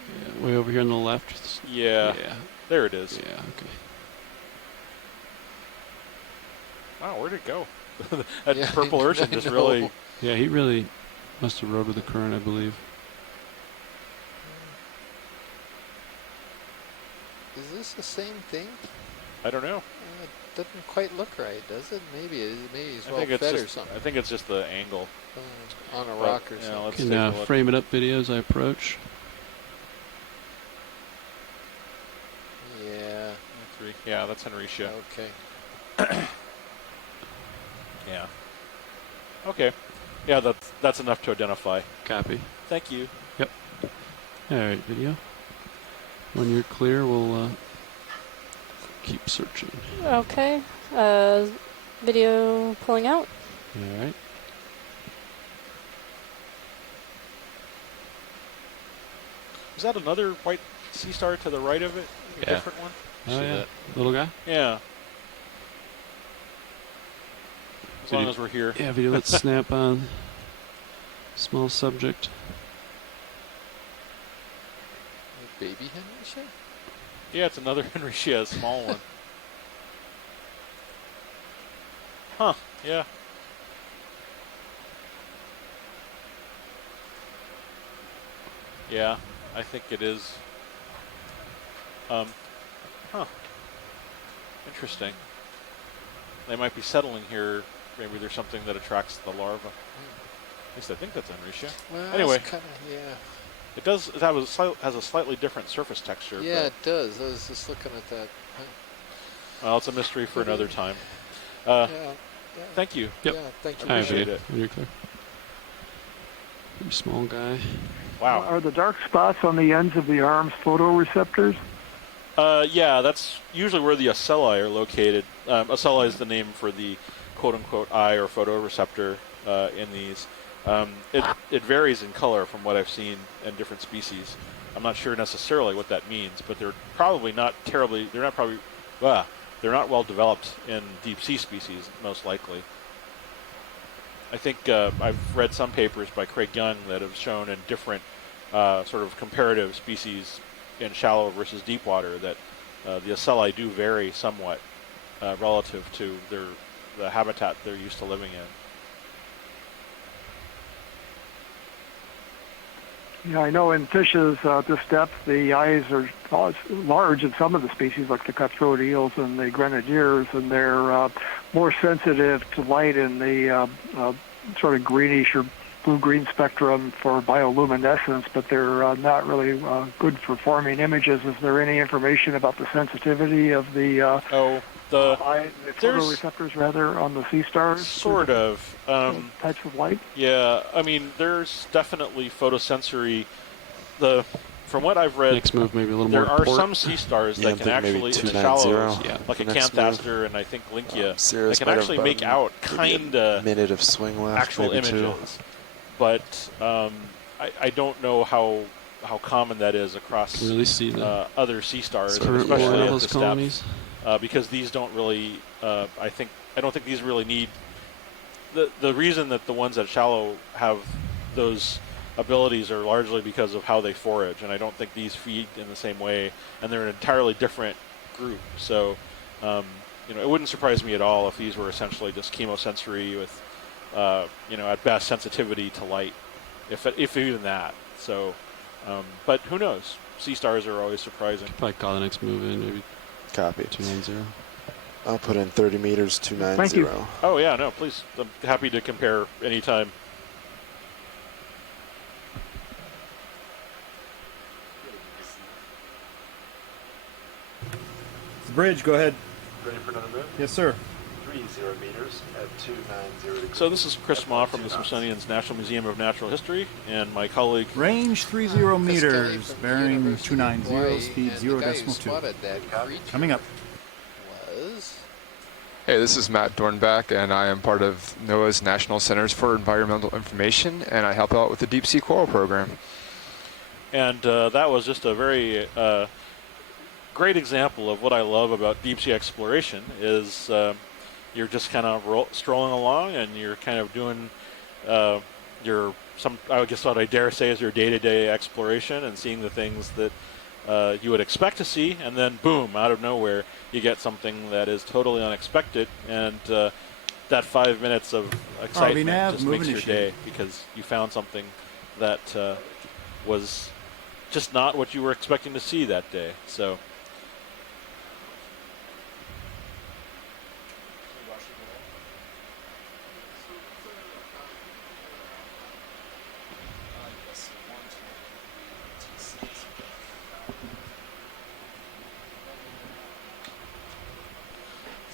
Yeah, way over here on the left. Yeah. There it is. Yeah, okay. Wow, where'd it go? That purple urchin just really... Yeah, he really must have rode with the current, I believe. Is this the same thing? I don't know. It doesn't quite look right, does it? Maybe he's well fed or something. I think it's just the angle. On a rock or something. Let's Can frame it up video as I approach. Yeah, that's Henricia. Okay. Yeah. Okay. Yeah, that's enough to identify. Copy. Thank you. Yep. All right, video. When you're clear, we'll keep searching. Okay. Video pulling out. All right. Is that another white sea star to the right of it? A different one? Oh, yeah. Little guy? Yeah. as long as we're here. Yeah, video. Let's snap on. Small subject. Baby Henry ship? Yeah, it's another Henry Shea, a small one. Huh, yeah. Yeah, I think it is. Huh. Interesting. They might be settling here. Maybe there's something that attracts the larva. At least I think that's Henry Shea. Well, anyway. Yeah. It does. It has a slightly different surface texture. Yeah, it does. I was just looking at that. Well, it's a mystery for another time. Yeah. Thank you. Yep. Yeah, thank you. Appreciate it. Very clear. Pretty small guy. Wow. Are the dark spots on the ends of the arms photoreceptors? Yeah, that's usually where the ocelli are located. Ocelli is the name for the quote-unquote eye or photoreceptor in these. It varies in color from what I've seen in different species. I'm not sure necessarily what that means, but they're probably not terribly. They're not well developed in deep sea species, most likely. I think I've read some papers by Craig Young that have shown in different sort of comparative species in shallow versus deep water that the ocelli do vary somewhat relative to the habitat they're used to living in. Yeah, I know in fishes this depth, the eyes are large in some of the species, like the cutthroat eels and the grenadiers, and they're more sensitive to light in the sort of greenish or blue-green spectrum for bioluminescence, but they're not really good for forming images. Is there any information about the sensitivity of the photoreceptors, rather, on the sea stars? Sort of. Types of light? Yeah, I mean, there's definitely photosensory. From what I've read, next move maybe a little there more are port. some sea stars that can actually, in the shallows, like a Canthaster and I think Lynchia, they can actually make out kind of minute of swing left, actual maybe images. But I don't know how common that is across really see other sea stars, current especially at those this colonies. depth, because these don't really. I don't think these really need. The reason that the ones at shallow have those abilities are largely because of how they forage, and I don't think these feed in the same way, and they're an entirely different group. So, it wouldn't surprise me at all if these were essentially just chemosensory with, at best sensitivity to light, if even that. So, but who knows? Sea stars are always surprising. Probably call the next move in, maybe. Copy. 290. I'll put in 30 meters, 290. Thank you. Oh yeah, no, please. I'm happy to compare anytime. The bridge, go ahead. Ready for another move? Yes, sir. 30 meters at 290 degrees. So this is Chris Ma from the Smithsonian's National Museum of Natural History, and my colleague... Range 30 meters, bearing 290, speed 0.2. Coming up. Hey, this is Matt Dornbach, and I am part of NOAA's National Centers for Environmental Information, and I help out with the Deep Sea Coral Program. And that was just a very great example of what I love about deep sea exploration is you're just kind of strolling along and you're kind of doing I guess what I dare say is your day-to-day exploration and seeing the things that you would expect to see, and then boom, out of nowhere you get something that is totally unexpected, and that 5 minutes of excitement just makes your day because you found something that was just not what you were expecting to see that day. So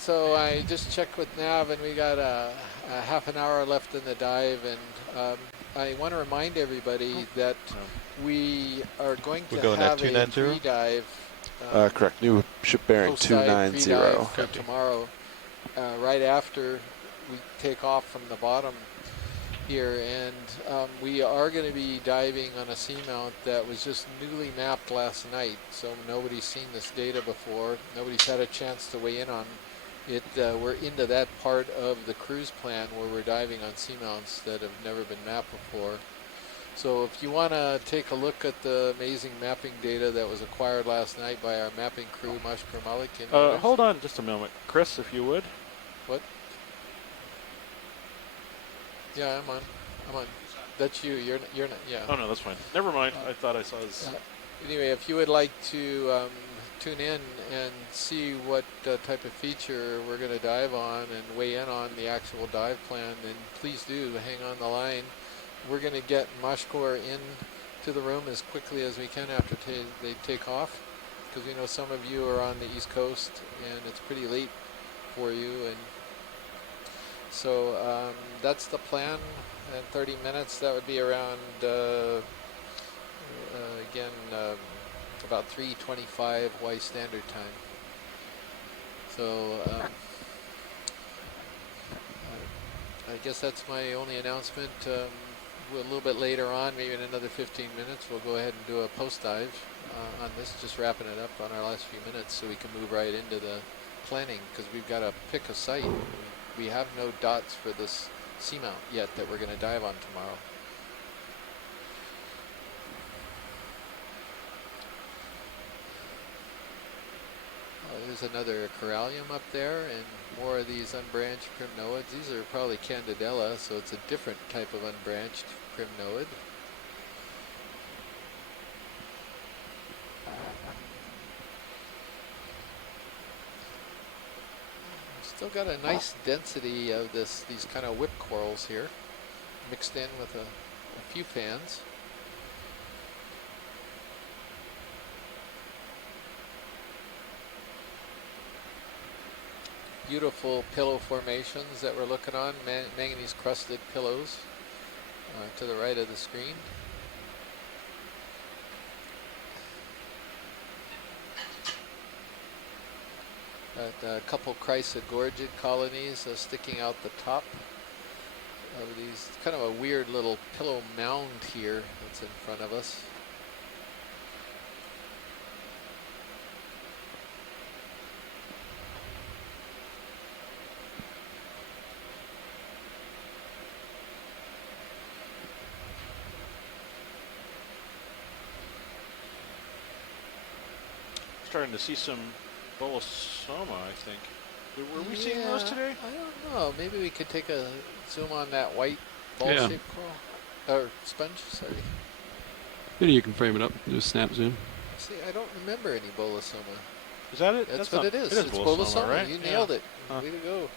So I just checked with Nav, and we got a half an hour left in the dive, and I want to remind everybody that we are going to have a pre-dive. Correct. New ship bearing 290. For tomorrow, right after we take off from the bottom here, and we are going to be diving on a seamount that was just newly mapped last night, so nobody's seen this data before. Nobody's had a chance to weigh in on we're into that part of the cruise plan where we're diving on seamounts that have never been mapped before. So if you want to take a look at the amazing mapping data that was acquired last night by our mapping crew, Mashkur Malik. Hold on just a moment. Chris, if you would. What? Yeah, I'm on. That's you. You're not. Yeah. Oh no, that's fine. Never mind. I thought I saw his. Anyway, if you would like to tune in and see what type of feature we're going to dive on and weigh in on the actual dive plan, then please do hang on the line. We're going to get Mashkur in to the room as quickly as we can after they take off, because we know some of you are on the East Coast and it's pretty late for you, and so that's the plan. In 30 minutes, that would be around again about 3:25 Hawaii Standard Time. So I guess that's my only announcement. A little bit later on, maybe in another 15 minutes, we'll go ahead and do a post dive on this, just wrapping it up on our last few minutes so we can move right into the planning, because we've got to pick a site. We have no dots for this Seamount yet that we're going to dive on tomorrow. There's another corallium up there, and more of these unbranched primnoids. These are probably Candidella, so it's a different type of unbranched primnoid. Still got a nice density of these kind of whip corals here, mixed in with a few fans. Beautiful pillow formations that we're looking on, manganese crusted pillows to the right of the screen. A couple chrysogorgid colonies sticking out the top of these, kind of a weird little pillow mound here that's in front of us. Starting to see some Bolosoma, I think. Were we seeing those today? I don't know. Maybe we could take a zoom on that white ball-shaped coral. Or sponge, sorry. Maybe you can frame it up, do a snap zoom. See, I don't remember any Bolosoma. Is that it? That's what it is. It's Bolosoma, right? You nailed it. Huh. Way to go.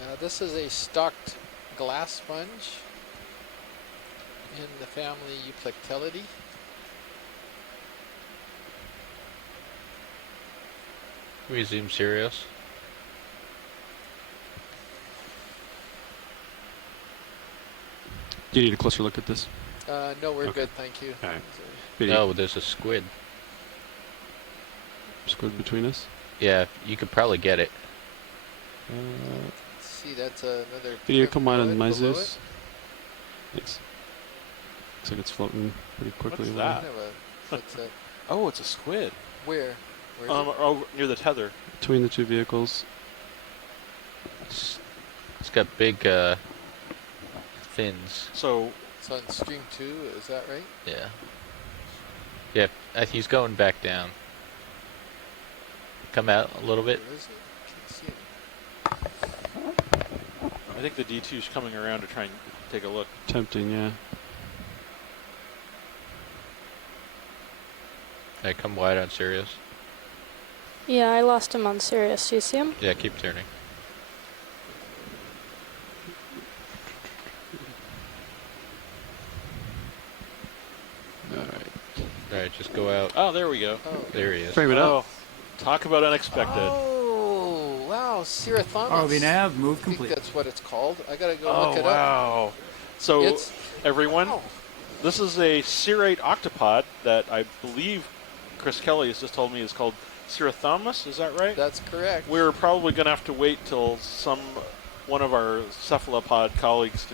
Now, this is a stalked glass sponge in the family Euplectellidae. Can we zoom serious? Do you need a closer look at this? No, we're good, thank you. All right. No, there's a squid. Squid between us? Yeah, you could probably get it. Let's see, that's another. Video come on in my below Zeus. Thanks. Looks like it's floating pretty quickly. What's that? What's that? Oh, it's a squid. Where? Where is it? Oh, near the tether. Between the two vehicles. It's got big fins. So it's on stream 2, is that right? Yeah. Yeah, he's going back down. Come out a little bit. Where is it? Can't see it. I think the D2's coming around to try and take a look. Tempting, yeah. Hey, come wide on Sirius. Yeah, I lost him on Sirius. Do you see him? Yeah, keep turning. Alright, just go out. Oh, there we go. Oh. There he is. Frame it up. Talk about unexpected. Oh, wow, Cirrothomus. ROV nav, move I think complete. that's what it's called. I gotta go Oh, look it up. wow. So, It's- everyone, Wow. this is a cirrate octopod that I believe Chris Kelly has just told me is called Cirrothomus. Is that right? That's correct. We're probably going to have to wait till one of our cephalopod colleagues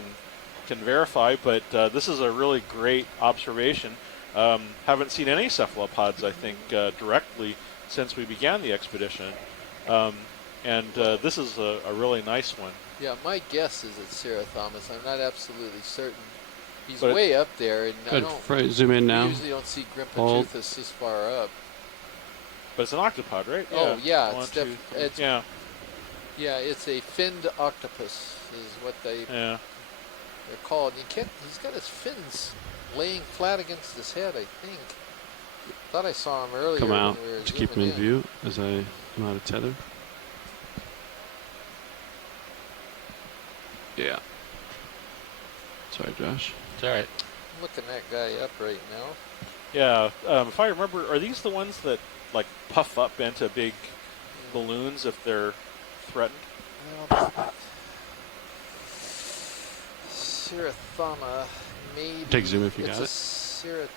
can verify, but this is a really great observation. Haven't seen any cephalopods, I think, directly since we began the expedition. This is a really nice one. Yeah, my guess is it's Cerathomus. I'm not absolutely certain. He's But way up there, and I Good. don't Zoom in now. we usually don't see Hold. Grimpateuthis this far up. But it's an octopod, right? Oh yeah, One, it's, two, three. it's yeah, it's a finned octopus is what they're called. He's got his fins laying flat against his head, I think. Thought I saw him earlier. Come out. When we were Just keep him in view as I am out of tether. Yeah. Sorry, Josh. It's all right. I'm looking that guy up right now. Yeah. If I remember, are these the ones that like puff up into big balloons if they're threatened? Well, Cerathoma, maybe. Take zoom if you it's got a it.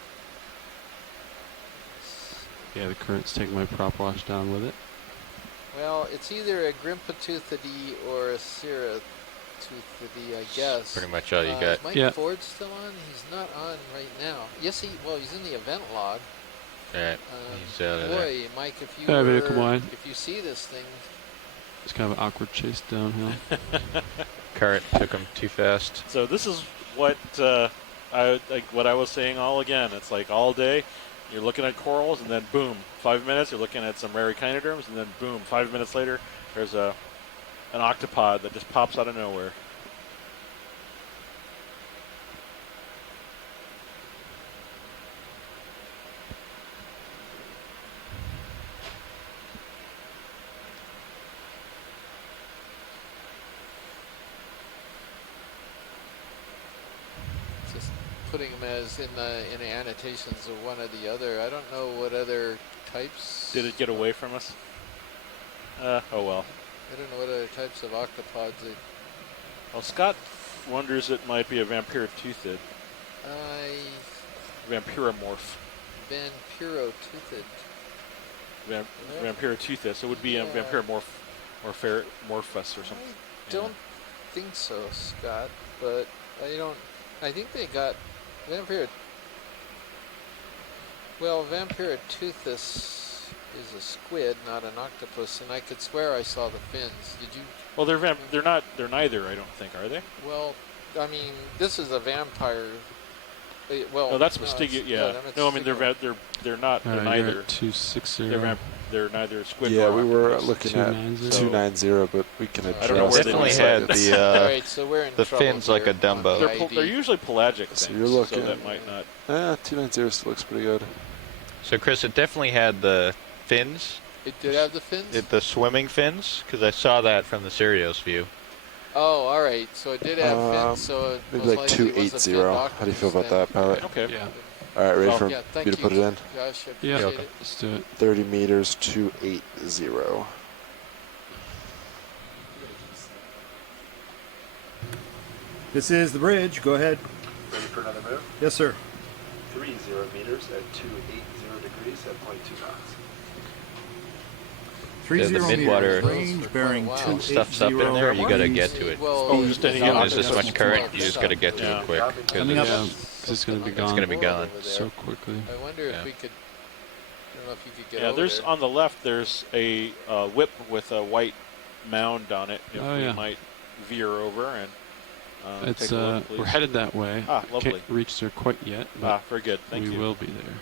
Yeah, the current's taking my prop wash down with it. Well, it's either a Grimpateuthidea or a Cerateuthidea, I guess. Pretty much all you got. Is Mike Ford still on? He's not on right now. Yes, he's in the event log. Alright, he's out of there. Boy, Mike, if you see this thing. It's kind of an awkward chase downhill. Current took him too fast. So this is what what I was saying all again. It's like all day you're looking at corals, and then boom, 5 minutes you're looking at some rare echinoderms, and then boom, 5 minutes later there's an octopod that just pops out of nowhere. Putting them as in the annotations of one or the other. I don't know what other types. Did it get away from us? Oh well. I don't know what other types of octopods. Well, Scott wonders it might be a vampiroteuthid. Vampiromorph. Vampiroteuthid. Vampiroteuthis. It would be a vampiromorphus or something. I don't think so, Scott. But I think they got Vampiroteuthis is a squid, not an octopus, and I could swear I saw the fins. Did you? Well, they're neither. I don't think, are they? Well, I mean, this is a vampire. Well, no, that's Mystigia. Yeah. No, I mean they're not. They're neither. 260. They're neither squid. Yeah, nor we were octopus. looking at 290, but we can address. I don't know where definitely had the Alright, so we're in the trouble fins like a Dumbo. They're usually pelagic things, so you're looking. So that might not. 290 still looks pretty good. So Chris, it definitely had the fins. It did have the fins? The swimming fins, because I saw that from the Sirius view. Oh, all right. So it did have fins. So maybe like 280. How do you feel about that, Pilot? Okay. Yeah. All right, ready for thank you to put it in? Josh, I Yeah. appreciate it. Let's do it. 30 meters, 280. This is the bridge. Go ahead. Ready for another move? Yes, sir. 30 meters at 280 degrees at 0.2 knots. 30 the midwater meters range bearing 280. Stuff's up in there. You got to get to it. Just any There's this much current. You just got to get to it quick. Coming up. Because it's going to be gone. It's going to be gone so quickly. I wonder if we could. I don't know if you could get Yeah, over there's there. on the left. There's a whip with a white mound on it. If we might veer over and it's take a look, please. we're headed that way. Ah, lovely. Can't reach there quite yet. But very good. Thank you. We will be there.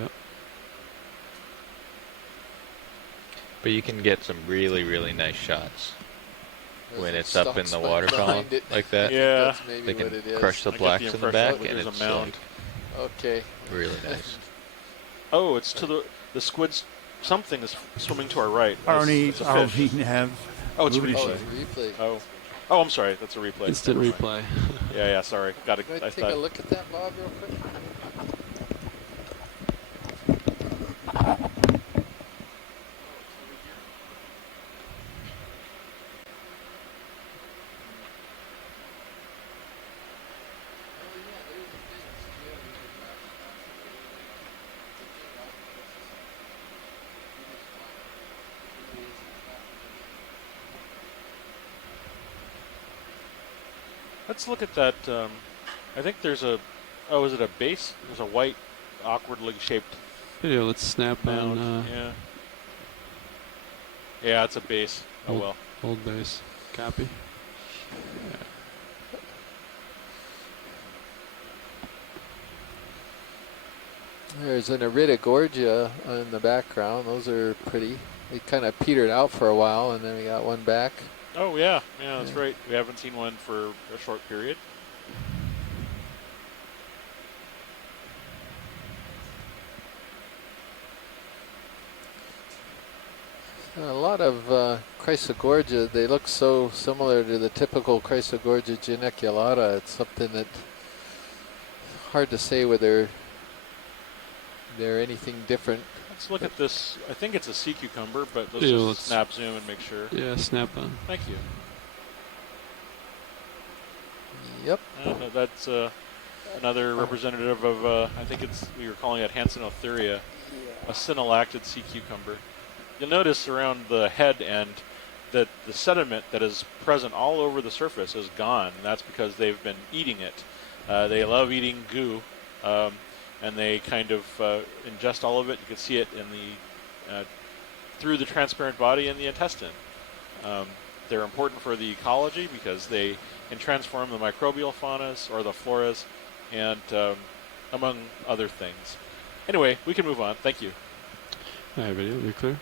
Yep. But you can get some really, really nice shots There's when some it's up in stalks the water column behind it. like that. Yeah. That's maybe They can what it is. crush the I get blacks the in the impression back, that and there's it's a mound. Okay. Really nice. Oh, it's to the squid's. Something is swimming to our right. Arnie, It's a fish. have. Oh, it's a moving replay. Replay. Oh, I'm sorry. That's a replay. Instant Never mind. replay. Yeah, sorry. Got it. Can I I take thought. a look at that, Bob, real quick? Let's look at that. I think there's a Oh, is it a base? There's a white, awkwardly shaped. Yeah, let's snap mound. on. Yeah. Yeah, it's a base. Oh well. Old base. Copy. There's an Iridogorgia in the background. Those are pretty. They kind of petered out for a while, and then we got one back. Oh yeah, yeah, that's right. We haven't seen one for a short period. A lot of Chrysogorgia, they look so similar to the typical Chrysogorgia geniculata. It's something that hard to say whether they're anything different. Let's look at this. I think it's a sea cucumber, but let's Yeah, just let's snap zoom and make sure. Yeah, snap on. Thank you. Yep. And that's another representative of, I think we were calling it Hansenothuria, a synallactid sea cucumber. You'll notice around the head end that the sediment that is present all over the surface is gone, and that's because they've been eating it. They love eating goo, and they kind of ingest all of it. You can see it in the through the transparent body in the intestine. They're important for the ecology because they can transform the microbial faunas or the floras, and among other things. Anyway, we can move on. Thank you. All right, video, we clear?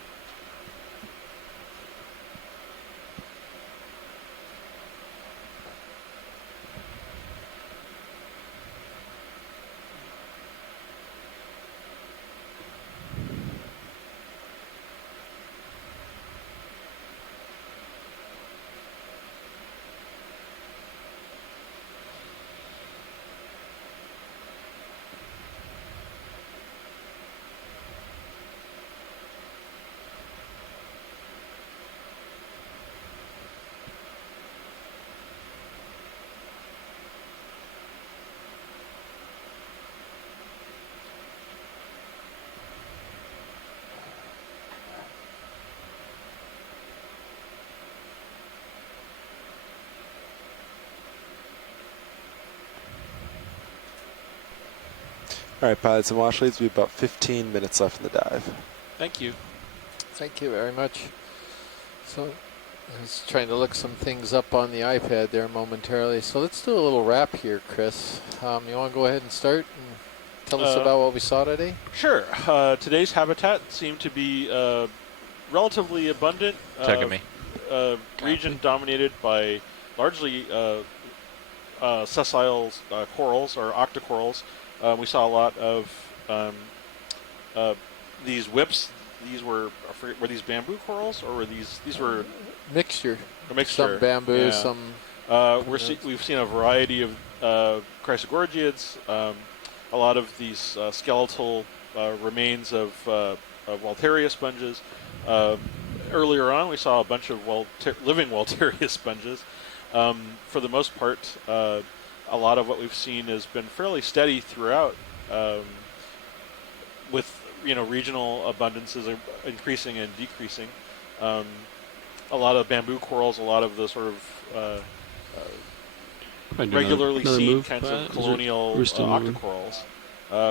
All right, pilots and wash leads, we have about 15 minutes left in the dive. Thank you. Thank you very much. So I was trying to look some things up on the iPad there momentarily. So let's do a little wrap here, Chris. You want to go ahead and start and tell us about what we saw today? Sure. Today's habitat seemed to be relatively abundant. Region dominated by largely sessile corals or octocorals. We saw a lot of these whips. These were these bamboo corals, or were these were mixture? A mixture. Some bamboo, yeah. some. We've seen a variety of Chrysogorgiids. A lot of these skeletal remains of Walteria sponges. Earlier on, we saw a bunch of living Walteria sponges. For the most part, a lot of what we've seen has been fairly steady throughout, with regional abundances increasing and decreasing. A lot of bamboo corals, a lot of the sort of regularly seen kinds of colonial octocorals,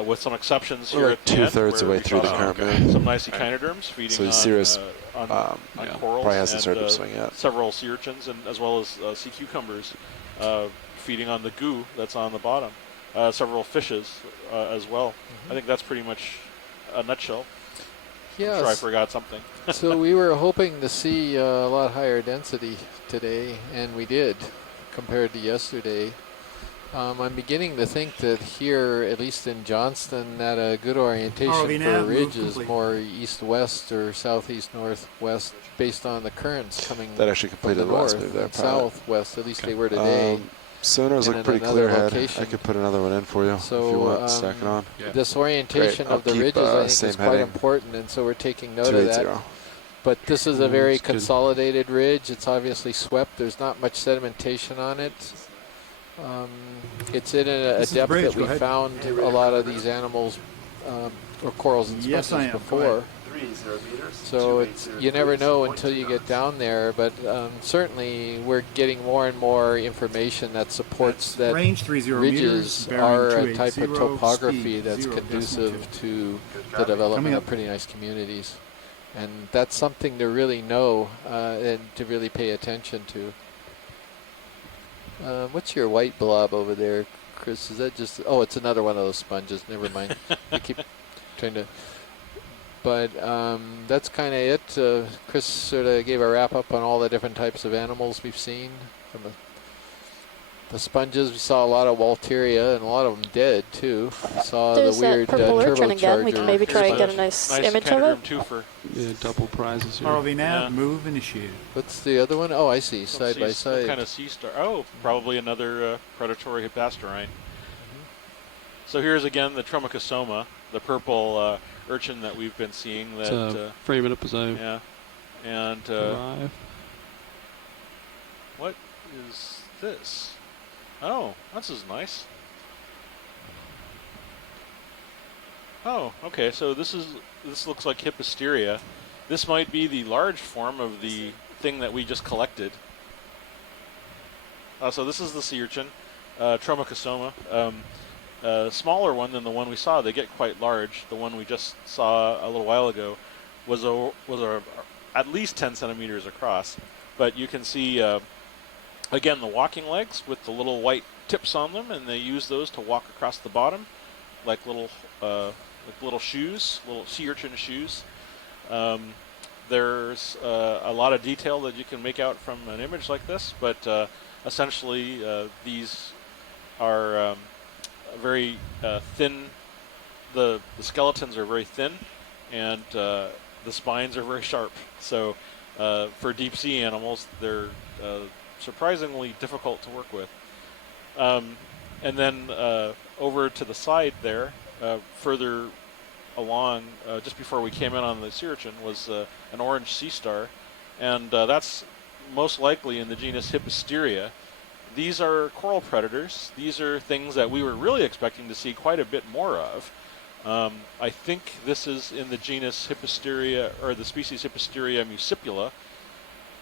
with some exceptions here at the end. 2/3 away through the current moon. Some nice echinoderms feeding on corals, probably hasn't started and to swing yet. several sea urchins, and as well as sea cucumbers feeding on the goo that's on the bottom. Several fishes as well. I think that's pretty much a nutshell. Yes. I'm sure I forgot something. So we were hoping to see a lot higher density today, and we did compared to yesterday. I'm beginning to think that here, at least in Johnston, that a good orientation for a ridge is more east-west or southeast-northwest based on the currents coming That actually completed from the the last north move there, and pilot. southwest. At least they were today. Sonars look in pretty another clear ahead. location. I could put another one in for you So, if you want. Stack it on. This orientation Great. of the I'll keep, ridges, I think, same is quite heading. important, and so we're taking note of that. 280. But this is a very that's good. consolidated ridge. It's obviously swept. There's not much sedimentation on it. It's in a This is depth Bridge. that Go we ahead. found a lot of these animals or corals and Yes, I sponges am. Go before. ahead. meters. So it's, you never know until you get down there, but certainly we're getting more and more information that supports that range 30 ridges meters, are a bearing type of 280, topography speed that's 0.2. conducive to the Coming development up. of pretty nice communities. And that's something to really know and to really pay attention to. What's your white blob over there, Chris? Is that just... Oh, it's another one of those sponges. Never mind. I keep trying to... But that's kind of it. Chris sort of gave a wrap-up on all the different types of animals we've seen. From the sponges, we saw a lot of Walteria, and a lot of them dead, too. We saw There's the weird that purple urchin again. We turbocharger. can maybe try and get a nice image of it. Twofer. Yeah, double prizes here. ROV nav, move, initiated. What's the other one? Oh, I see. Side by side. Some kind of sea star. Oh, probably another predatory hippastorine. So here's again the Tromachosoma, the purple urchin that we've been seeing. That frame it up as I and arrive. What is this? Oh, this is nice. Oh, okay. So this looks like Hippisteria. This might be the large form of the thing that we just collected. So this is the sea urchin, Tromachosoma. Smaller one than the one we saw. They get quite large. The one we just saw a little while ago was at least 10 centimeters across. But you can see again the walking legs with the little white tips on them, and they use those to walk across the bottom like little shoes, little sea urchin shoes. There's a lot of detail that you can make out from an image like this, but essentially these are very thin. The skeletons are very thin, and the spines are very sharp. So for deep sea animals, they're surprisingly difficult to work with. And then over to the side there, further along, just before we came in on the sea urchin, was an orange sea star, and that's most likely in the genus Hippisteria. These are coral predators. These are things that we were really expecting to see quite a bit more of. I think this is in the genus Hippisteria, or the species Hippisteria muscipula.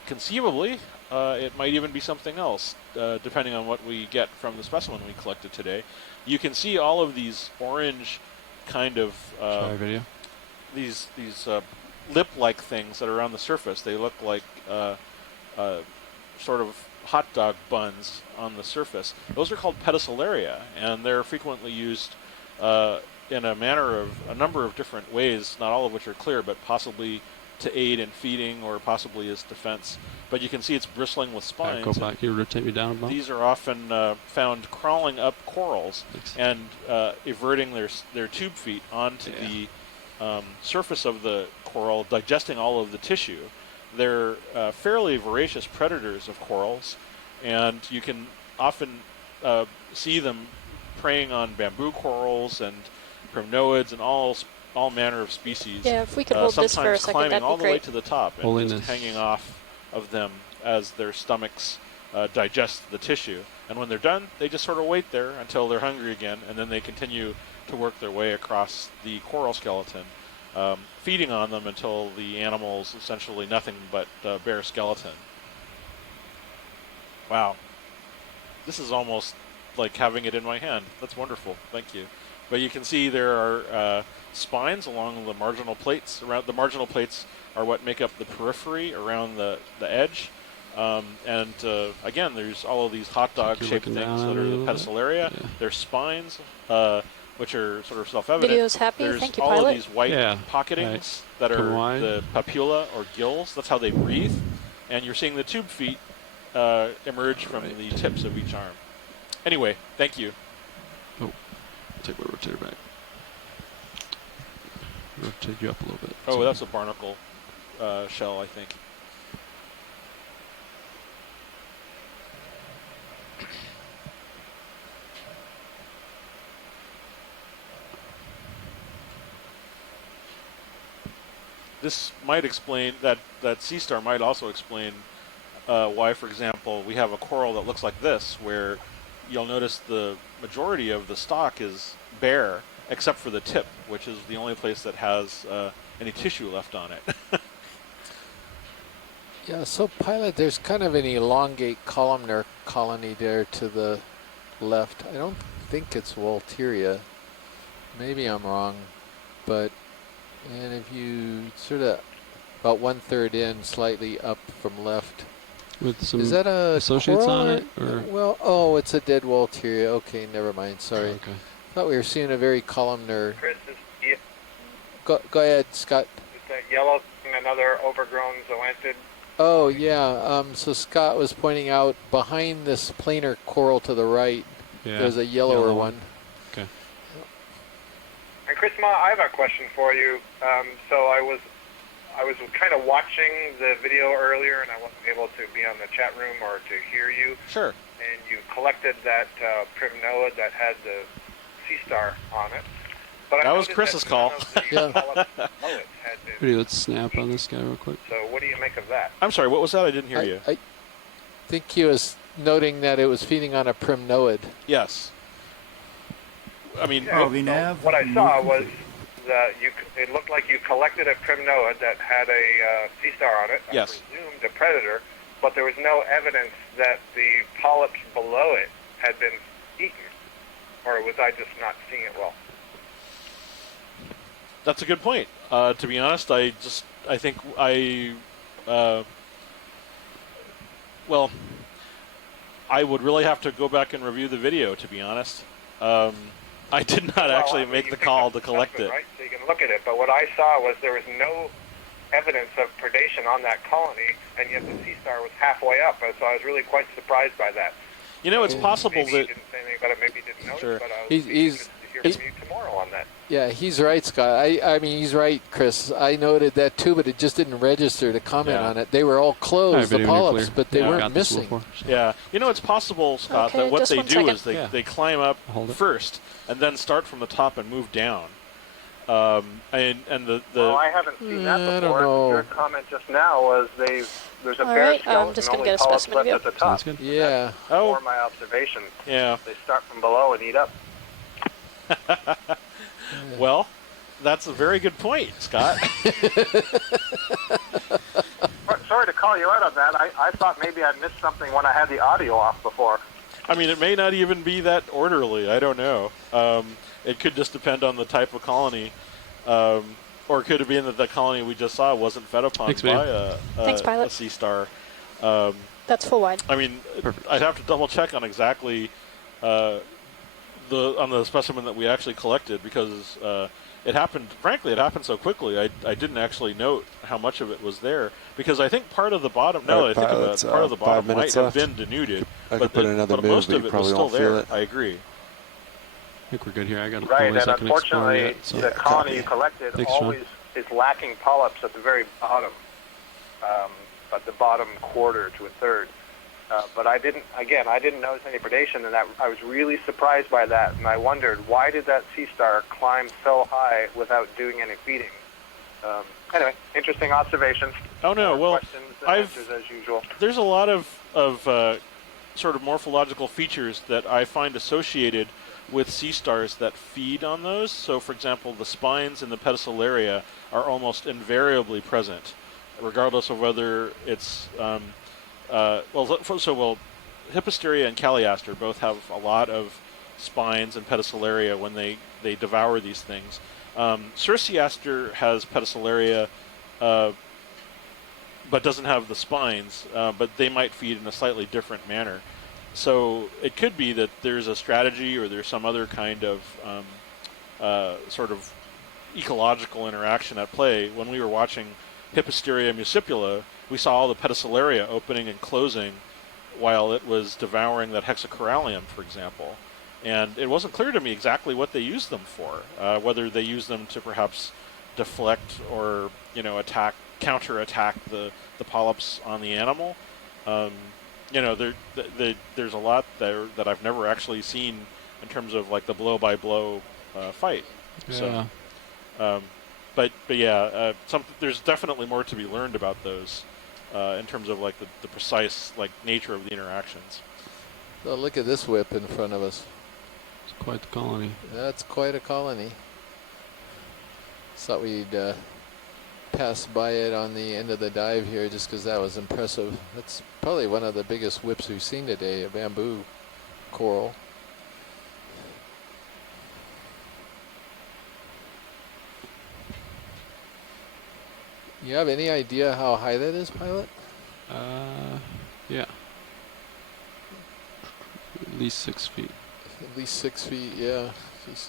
Conceivably, it might even be something else, depending on what we get from the specimen we collected today. You can see all of these orange kind of these lip-like things that are on the surface. They look like sort of hot dog buns on the surface. Those are called pedicelaria, and they're frequently used in a number of different ways, not all of which are clear, but possibly to aid in feeding or possibly as defense. But you can see it's bristling with spines. Go back here, rotate me down a bit. These are often found crawling up corals and everting their tube feet onto the surface of the coral, digesting all of the tissue. They're fairly voracious predators of corals, and you can often see them preying on bamboo corals and primnoids and all manner of species. Yeah, if we could hold this for a second, climbing that'd be all the way great. to the top and just hanging off of them as their stomachs digest the tissue. And when they're done, they just sort of wait there until they're hungry again, and then they continue to work their way across the coral skeleton, feeding on them until the animal's essentially nothing but bare skeleton. Wow. This is almost like having it in my hand. That's wonderful. Thank you. But you can see there are spines along the marginal plates. The marginal plates are what make up the periphery around the edge. Again, there's all of these hot dog-shaped things that are the pedicelaria. There's spines, which are sort of self-evident. Video's happy. There's Thank you, all pilot. of these white pocketings that are the papilla or gills. That's how they breathe. And you're seeing the tube feet emerge from the tips of each arm. Anyway, thank you. Oh, take my rotator back. Rotate you up a little bit. Oh, that's a barnacle shell, I think. This might explain that sea star might also explain why, for example, we have a coral that looks like this, where you'll notice the majority of the stalk is bare, except for the tip, which is the only place that has any tissue left on it. Yeah, so pilot, there's kind of an elongate columnar colony there to the left. I don't think it's Walteria. Maybe I'm wrong, but, and if you sort of about 1/3 in, slightly up from left. With some is that a associates coral on it? Or? Well, oh, it's a dead Walteria. Okay, never mind. Sorry. Okay. Thought we were seeing a very columnar. Chris, Go ahead, Scott. is that yellow thing another overgrown zoanthid? Oh, yeah. So Scott was pointing out behind this planar coral to the right, there's a yellower one. Okay. And Chris, I have a question for you. So I was kind of watching the video earlier, and I wasn't able to be on the chat room or to hear you. Sure. And you collected that primnoid that had the sea star on it. But that was Chris's call. Ready, let's snap on this guy real quick. So what do you make of that? I'm sorry, what was that? I didn't hear you. I think he was noting that it was feeding on a primnoid. Yes. I mean, what I saw was that it looked like you collected a primnoid that had a sea star on it. Yes. I presumed a predator, but there was no evidence that the polyps below it had been eaten. Or was I just not seeing it well? That's a good point. To be honest, I think well, I would really have to go back and review the video, to be honest. I did not actually make the call to collect it. Right? So you can look at it, but what I saw was there was no evidence of predation on that colony, and yet the sea star was halfway up, so I was really quite surprised by that. You know, it's possible maybe that... you didn't say anything about it, maybe you didn't notice, Sure. but I was He's interested to hear from you tomorrow on that. Yeah, he's right, Scott. I mean, he's right, Chris. I noted that too, but it just didn't register to comment on it. They were all closed, the polyps, but they weren't missing. Yeah. You know, it's possible, Scott, Okay, that what just they one do second. is they climb up first and then start from the top and move down. Well, I haven't seen that I before. don't know. Your comment just now was there's a All bare right, skeleton, I'm just gonna only get a polyps specimen left view. at the top. Sounds good. Yeah. For my observation. Yeah. They start from below and eat up. Well, that's a very good point, Scott. Sorry to call you out on that. I thought maybe I missed something when I had the audio off before. I mean, it may not even be that orderly. I don't know. It could just depend on the type of colony. Or it could have been that the colony we just saw wasn't fed upon by Thanks, a pilot. sea star. That's full wide. I mean, I'd have to double check on exactly on the specimen that we actually collected because it happened. Frankly, it happened so quickly. I didn't actually note how much of it was there because I think part of the bottom. No, I think about it, part of the bottom might have been denuded, I could put another move, most but of you it was probably still won't feel there. it. I agree. I think we're good here. I got Right, always and I can explore unfortunately, yet, so. the colony you collected Thanks, John. always is lacking polyps at the very bottom, at the bottom quarter to a third. But I didn't notice any predation, and I was really surprised by that, and I wondered why did that sea star climb so high without doing any feeding. Anyway, interesting observation. Oh no, well, questions and answers as usual. There's a lot of sort of morphological features that I find associated with sea stars that feed on those. So, for example, the spines in the pedicelaria are almost invariably present, regardless of whether it's Hipposteria and Calliaster both have a lot of spines and pedicelaria when they devour these things. Circeaster has pedicelaria, but doesn't have the spines, but they might feed in a slightly different manner. So it could be that there's a strategy or there's some other kind of sort of ecological interaction at play. When we were watching Hipposteria muscipula, we saw all the pedicelaria opening and closing while it was devouring that hexacorallium, for example. And it wasn't clear to me exactly what they used them for, whether they used them to perhaps deflect or, counterattack the polyps on the animal. There's a lot there that I've never actually seen in terms of like the blow-by-blow fight. Yeah. So, there's definitely more to be learned about those in terms of like the precise nature of the interactions. So look at this whip in front of us. It's quite the colony. That's quite a colony. Thought we'd pass by it on the end of the dive here just because that was impressive. That's probably one of the biggest whips we've seen today, a bamboo coral. You have any idea how high that is, Pilot? Yeah. At least 6 feet. At least 6 feet, yeah. Jeez.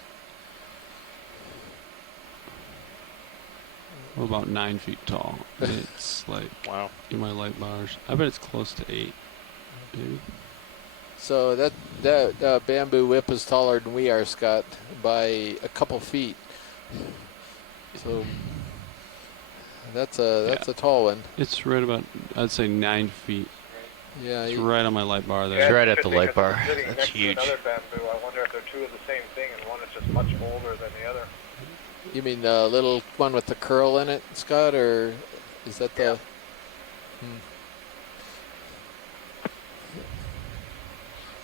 Well, about 9 feet tall. It's like wow. In my light bars. I bet it's close to 8, maybe. So that bamboo whip is taller than we are, Scott, by a couple feet. So that's a tall one. It's right about, I'd say 9 feet. Yeah, it's right on my light bar there. Yeah, It's right at the light because bar. it's sitting That's next to huge. another bamboo. I wonder if they're two of the same thing, and one is just much older than the other. You mean the little one with the curl in it, Scott, or is that the?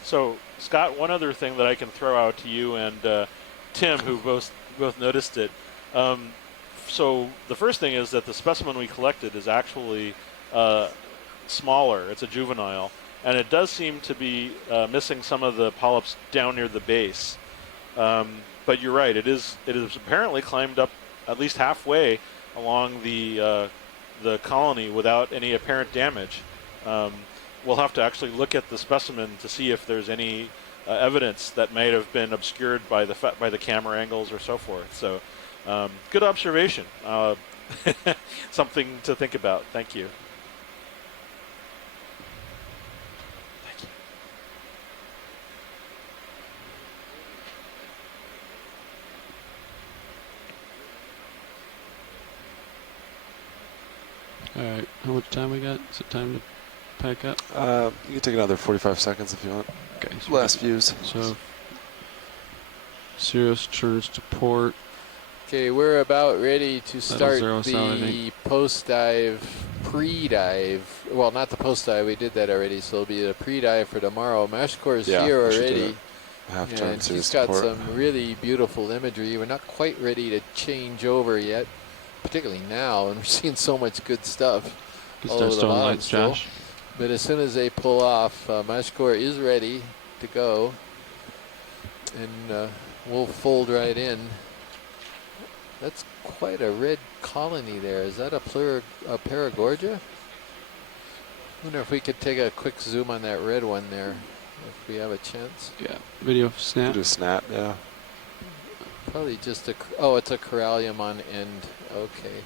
So, Scott, one other thing that I can throw out to you and Tim, who both noticed it. So the first thing is that the specimen we collected is actually smaller. It's a juvenile, and it does seem to be missing some of the polyps down near the base. But you're right; it is apparently climbed up at least halfway along the colony without any apparent damage. We'll have to actually look at the specimen to see if there's any evidence that may have been obscured by the camera angles or so forth. So, good observation. Something to think about. Thank you. All right, how much time we got? Is it time to pack up? You can take another 45 seconds if you want. Okay. So Last views. So, Sirius turns to port. Okay, we're about ready to start zero us out, I the think. post-dive, pre-dive. Well, not the post-dive, we did that already, so it'll be a pre-dive for tomorrow. Mashcore is Yeah, here we should do already, it. Halftime and series he's got support. some really beautiful imagery. We're not quite ready to change over yet, particularly now, and we're seeing so much good stuff Good all stuff, over the Stone bottom Lights, still. Josh. But as soon as they pull off, Mashcore is ready to go, and we'll fold right in. That's quite a red colony there. Is that a Paragorgia? I wonder if we could take a quick zoom on that red one there, if we have a chance. Yeah, video snap. Do a snap, yeah. Probably just a, oh, it's a corallium on end. Okay.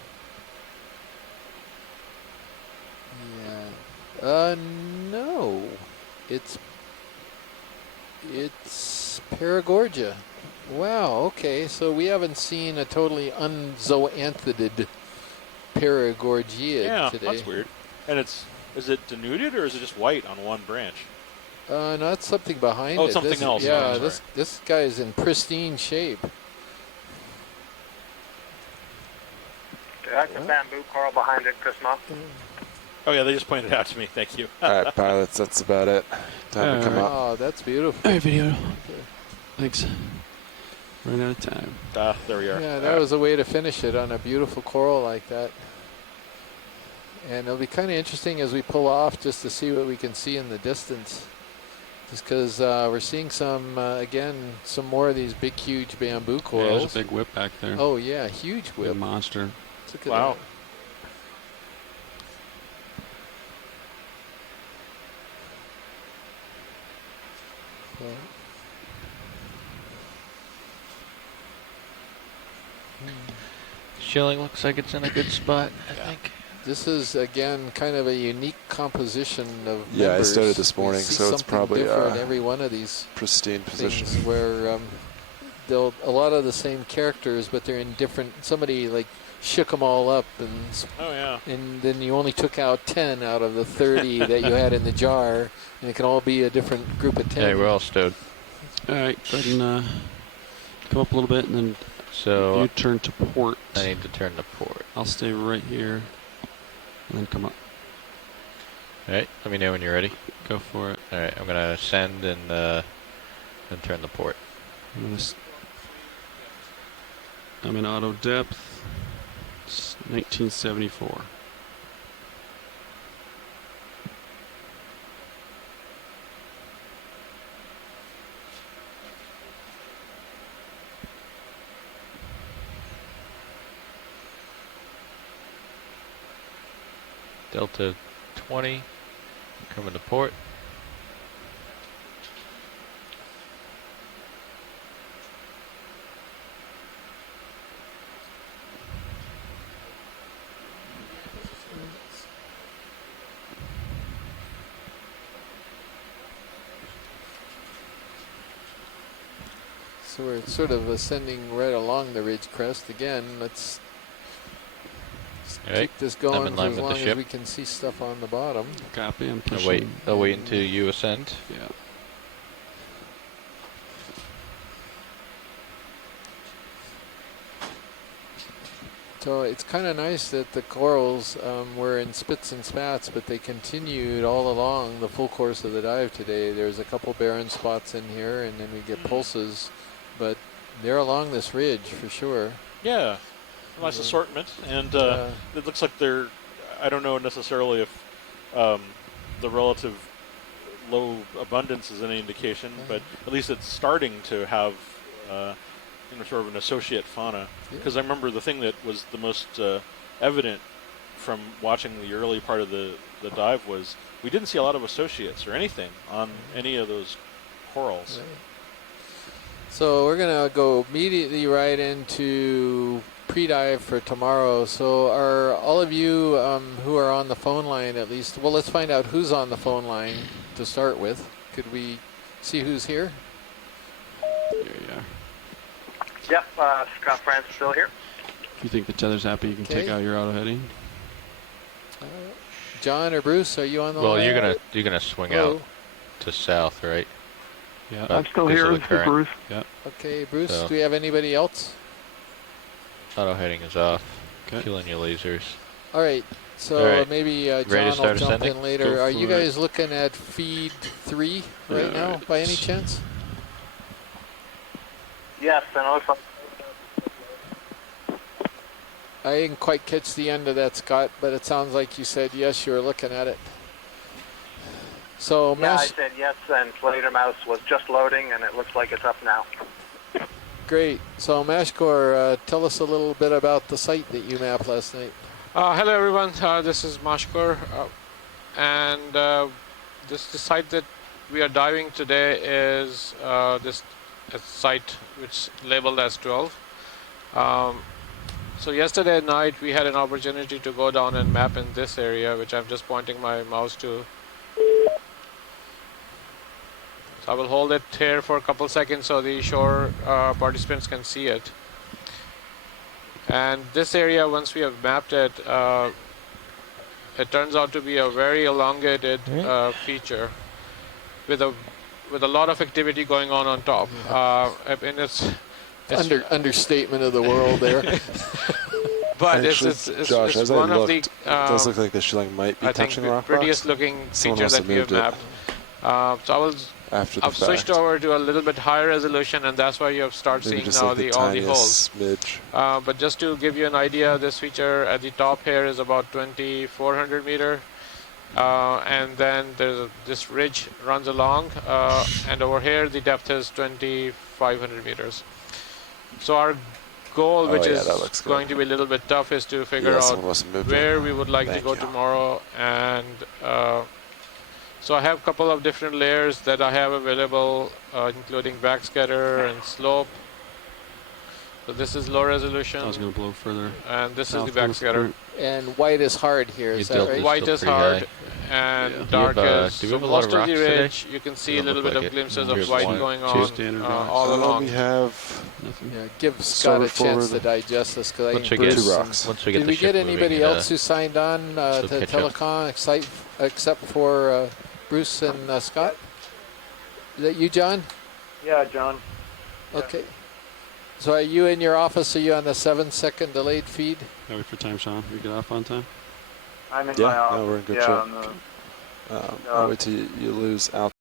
Yeah. No. It's Paragorgia. Wow, okay, so we haven't seen a totally unzoanthidid Paragorgia Yeah, today. that's weird. And is it denuded or is it just white on one branch? No, that's something behind it. Oh, something else. Yeah, Oh, this guy is in pristine shape. That's a bamboo coral behind it, Chris Moss. Oh yeah, they just pointed it out to me. Thank you. All right, pilots, that's about it. Time to come up. Oh, that's beautiful. All right, video. Thanks. Running out of time. There we are. Yeah, that was a way to finish it on a beautiful coral like that. And it'll be kind of interesting as we pull off just to see what we can see in the distance. Just because we're seeing some, again, some more of these big, huge bamboo Yeah, corals. there's a big whip back there. Oh, yeah, huge whip. Big monster. Look at Wow. that. So, Shilling looks like it's in a good spot, I think. this is, again, kind of a unique composition of Yeah, I members. started this We morning, see so it's something probably different every one of these pristine position. things where they'll a lot of the same characters, but they're in different. Somebody like shook them all up, Oh yeah. and then you only took out 10 out of the 30 that you had in the jar, and it can all be a different group of 10. Yeah, we're all stowed. All right, go ahead and come up a little bit, and then So you turn to port. I need to turn to port. I'll stay right here, and then come up. All right, let me know when you're ready. Go for it. All right, I'm gonna send and then turn the port. I'm in auto depth. It's 1974. Delta 20, coming to port. So we're sort of ascending right along the ridge crest again. Let's keep this going for as long as we can see stuff on the bottom. Copy. I'm pushing. I'll wait until you ascend. Yeah. So it's kind of nice that the corals were in spits and spats, but they continued all along the full course of the dive today. There's a couple barren spots in here, and then we get pulses, but they're along this ridge for sure. Yeah, nice assortment, and it looks like they're, I don't know necessarily if the relative low abundance is any indication, but at least it's starting to have sort of an associate fauna. Because I remember the thing that was the most evident from watching the early part of the dive was we didn't see a lot of associates or anything on any of those corals. Right. So we're going to go immediately right into pre-dive for tomorrow. So are all of you who are on the phone line at least, well, let's find out who's on the phone line to start with. Could we see who's here? There you are. Yep, Scott France still here. If you think the tether's happy, you can take out your auto heading. John or Bruce, are you on the Well, line? you're gonna swing out to south, right? Yeah. I'm still here. This is Bruce. Yeah. Okay, Bruce, So- do we have anybody else? Auto heading is off. Okay. Killing your lasers. All right, so All right. maybe Ready to John will start jump ascending? in later. Go Are you for it. guys looking at feed 3 right Yeah, now, right. by any chance? Yes, and it looks like I didn't quite catch the end of that, Scott, but it sounds like you said yes, you were looking at it. So, yeah, I Mash, said yes, and Later Mouse was just loading, and it looks like it's up now. great. So, Mashkor, tell us a little bit about the site that you mapped last night. Hello everyone, this is Mashkor, and the site that we are diving today is this site which is labeled as 12. So yesterday night we had an opportunity to go down and map in this area, which I'm just pointing my mouse to. So I will hold it here for a couple seconds so the shore participants can see it. And this area, once we have mapped it, it turns out to be a very elongated feature with a lot of activity going on top. And it's understatement of the world there. But actually, it's Josh, as one I of looked, the it does look like the shilling might be I think touching the rock prettiest rocks. looking Someone feature must that have we have moved mapped. So I've switched over to a little bit higher resolution, and that's why you have started Maybe seeing just now like the all the tiniest holes. smidge. But just to give you an idea, this feature at the top here is about 2,400 meter. And then this ridge runs along, and over here the depth is 2,500 meters. So our goal, which is going to be a little bit tough, is to figure out where we would like to go tomorrow. And so I have a couple of different layers that I have available, including backscatter and slope. So this is low resolution. I was going to blow further. And this is the backscatter. And white is hard here, is that right? White is hard, and dark is. Do we So have a lot most of of the rocks ridge, today? you can see a Doesn't little look bit like of it. glimpses of Here's white one, going two on standard all along. We have Yeah, give Scott a chance to digest this, because I think Bruce, once we get did the we ship get moving, anybody else who signed on to catch up. Telecom except for Bruce and Scott? Is that you, John? Yeah, John. Okay. So are you in your office? Are you on the 7-second delayed feed? Wait for time, Sean. We get off on time. I'm in my office. no, we're in good yeah, shape. I'll wait till you lose out.